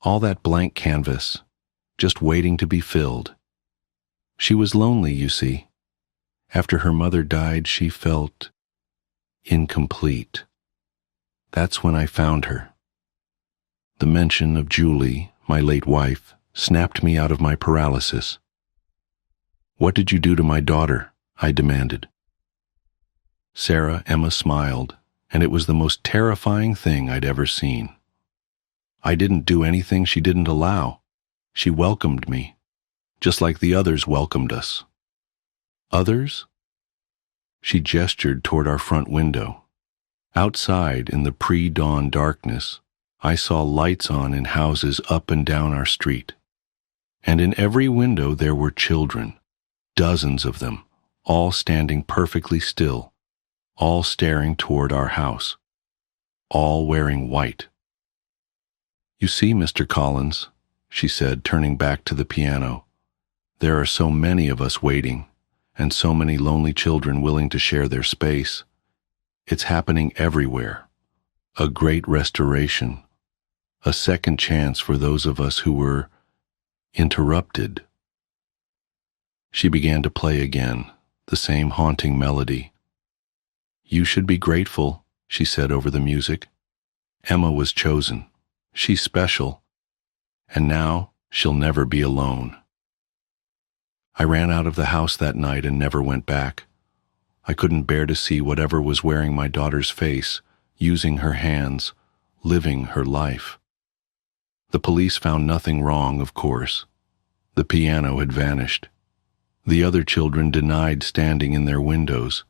All that blank canvas, just waiting to be filled. She was lonely, you see. After her mother died, she felt incomplete. That's when I found her." The mention of Julie, my late wife, snapped me out of my paralysis. "What did you do to my daughter?" I demanded. Emma smiled, and it was the most terrifying thing I'd ever seen. "I didn't do anything she didn't allow. She welcomed me, just like the others welcomed us." "Others?" She gestured toward our front window. Outside, in the pre-dawn darkness, I saw lights on in houses up and down our street. And in every window there were children, dozens of them, all standing perfectly still, all staring toward our house, all wearing white. "You see, Mr. Collins," she said, turning back to the piano, "there are so many of us waiting, and so many lonely children willing to share their space. It's happening everywhere. A great restoration. A second chance for those of us who were interrupted." She began to play again, the same haunting melody. "You should be grateful," she said over the music. "Emma was chosen. She's special. And now she'll never be alone." I ran out of the house that night and never went back. I couldn't bear to see whatever was wearing my daughter's face, using her hands, living her life. The police found nothing wrong, of course. The piano had vanished. The other children denied standing in their windows.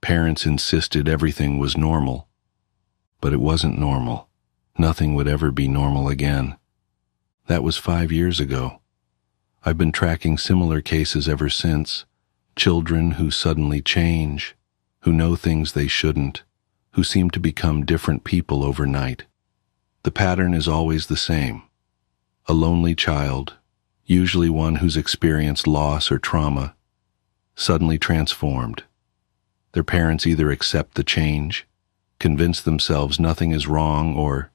Parents insisted everything was normal. But it wasn't normal. Nothing would ever be normal again. That was 5 years ago. I've been tracking similar cases ever since. Children who suddenly change, who know things they shouldn't, who seem to become different people overnight. The pattern is always the same. A lonely child, usually one who's experienced loss or trauma, suddenly transformed. Their parents either accept the change, convince themselves nothing is wrong, or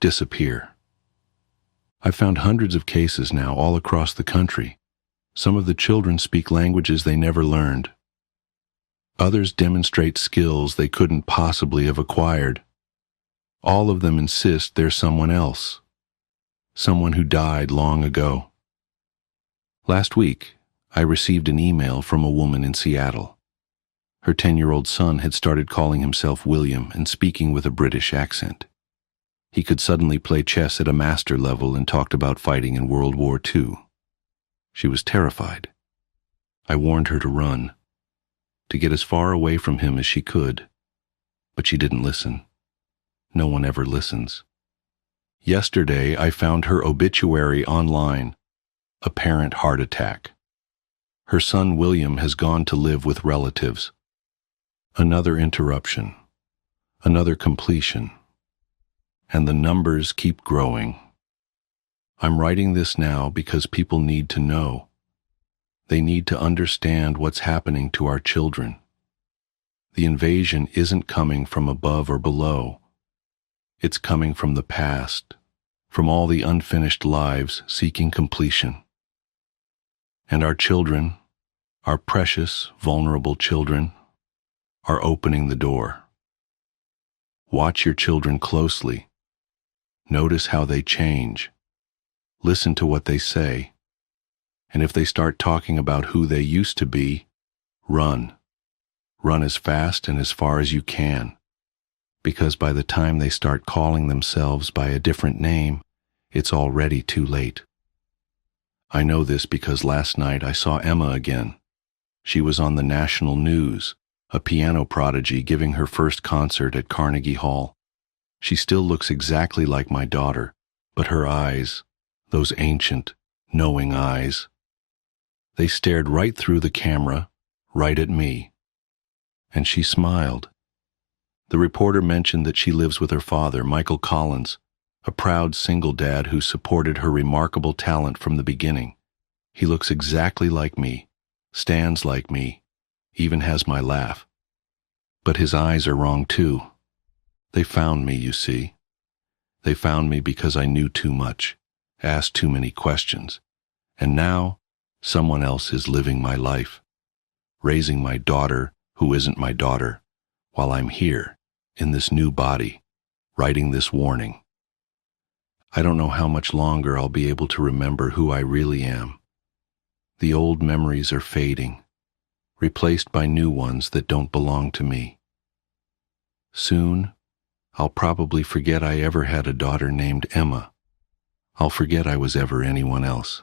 disappear. I've found hundreds of cases now all across the country. Some of the children speak languages they never learned. Others demonstrate skills they couldn't possibly have acquired. All of them insist they're someone else, someone who died long ago. Last week, I received an email from a woman in Seattle. Her 10-year-old son had started calling himself William and speaking with a British accent. He could suddenly play chess at a master level and talked about fighting in World War II. She was terrified. I warned her to run, to get as far away from him as she could, but she didn't listen. No one ever listens. Yesterday, I found her obituary online. Apparent heart attack. Her son William has gone to live with relatives. Another interruption. Another completion. And the numbers keep growing. I'm writing this now because people need to know. They need to understand what's happening to our children. The invasion isn't coming from above or below. It's coming from the past, from all the unfinished lives seeking completion. And our children, our precious, vulnerable children, are opening the door. Watch your children closely. Notice how they change. Listen to what they say. And if they start talking about who they used to be, run. Run as fast and as far as you can. Because by the time they start calling themselves by a different name, it's already too late. I know this because last night I saw Emma again. She was on the national news, a piano prodigy giving her first concert at Carnegie Hall. She still looks exactly like my daughter, but her eyes, those ancient, knowing eyes, they stared right through the camera, right at me. And she smiled. The reporter mentioned that she lives with her father, Michael Collins, a proud single dad who supported her remarkable talent from the beginning. He looks exactly like me, stands like me, even has my laugh. But his eyes are wrong too. They found me, you see. They found me because I knew too much, asked too many questions, and now someone else is living my life, raising my daughter who isn't my daughter, while I'm here, in this new body, writing this warning. I don't know how much longer I'll be able to remember who I really am. The old memories are fading, replaced by new ones that don't belong to me. Soon, I'll probably forget I ever had a daughter named Emma. I'll forget I was ever anyone else.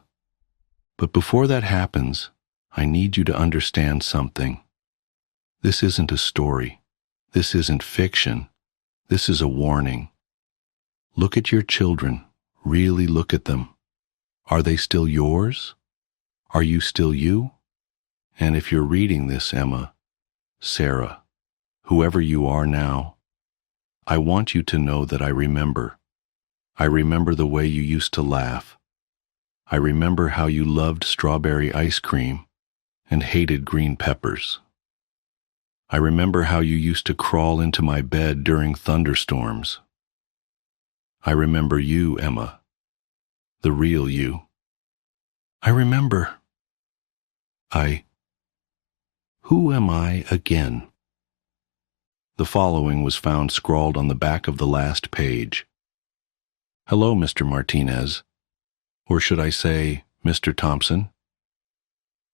But before that happens, I need you to understand something. This isn't a story. This isn't fiction. This is a warning. Look at your children. Really look at them. Are they still yours? Are you still you? And if you're reading this, Emma, Sarah, whoever you are now, I want you to know that I remember. I remember the way you used to laugh. I remember how you loved strawberry ice cream and hated green peppers. I remember how you used to crawl into my bed during thunderstorms. I remember you, Emma, the real you. I remember. Who am I again? The following was found scrawled on the back of the last page. Hello, Mr. Martinez. Or should I say, Mr. Thompson?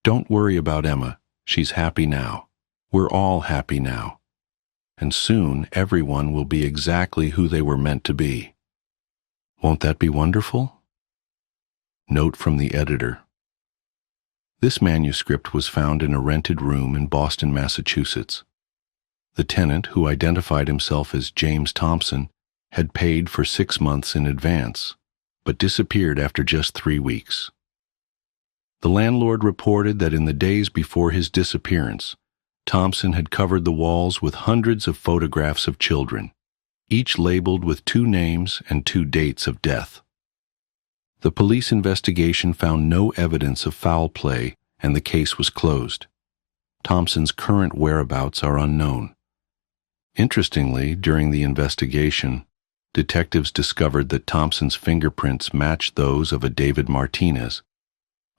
Don't worry about Emma. She's happy now. We're all happy now. And soon everyone will be exactly who they were meant to be. Won't that be wonderful? Note from the editor. This manuscript was found in a rented room in Boston, Massachusetts. The tenant, who identified himself as James Thompson, had paid for 6 months in advance, but disappeared after just 3 weeks. The landlord reported that in the days before his disappearance, Thompson had covered the walls with hundreds of photographs of children, each labeled with 2 names and 2 dates of death. The police investigation found no evidence of foul play, and the case was closed. Thompson's current whereabouts are unknown. Interestingly, during the investigation, detectives discovered that Thompson's fingerprints matched those of a David Martinez,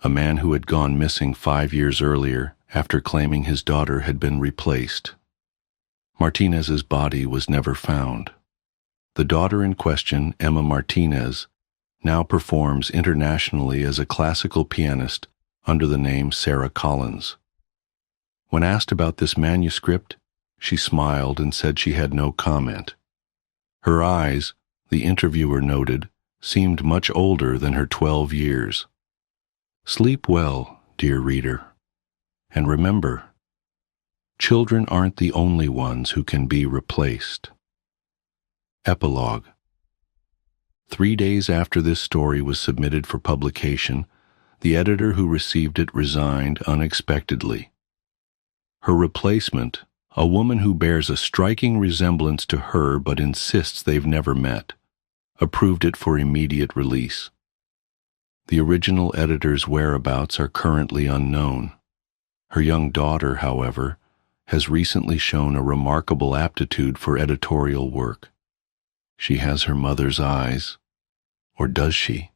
a man who had gone missing 5 years earlier after claiming his daughter had been replaced. Martinez's body was never found. The daughter in question, Emma Martinez, now performs internationally as a classical pianist under the name Sarah Collins. When asked about this manuscript, she smiled and said she had no comment. Her eyes, the interviewer noted, seemed much older than her 12 years. Sleep well, dear reader, and remember, children aren't the only ones who can be replaced. Epilogue. 3 days after this story was submitted for publication, The editor who received it resigned unexpectedly. Her replacement, a woman who bears a striking resemblance to her but insists they've never met, approved it for immediate release. The original editor's whereabouts are currently unknown. Her young daughter, however, has recently shown a remarkable aptitude for editorial work. She has her mother's eyes, or does she?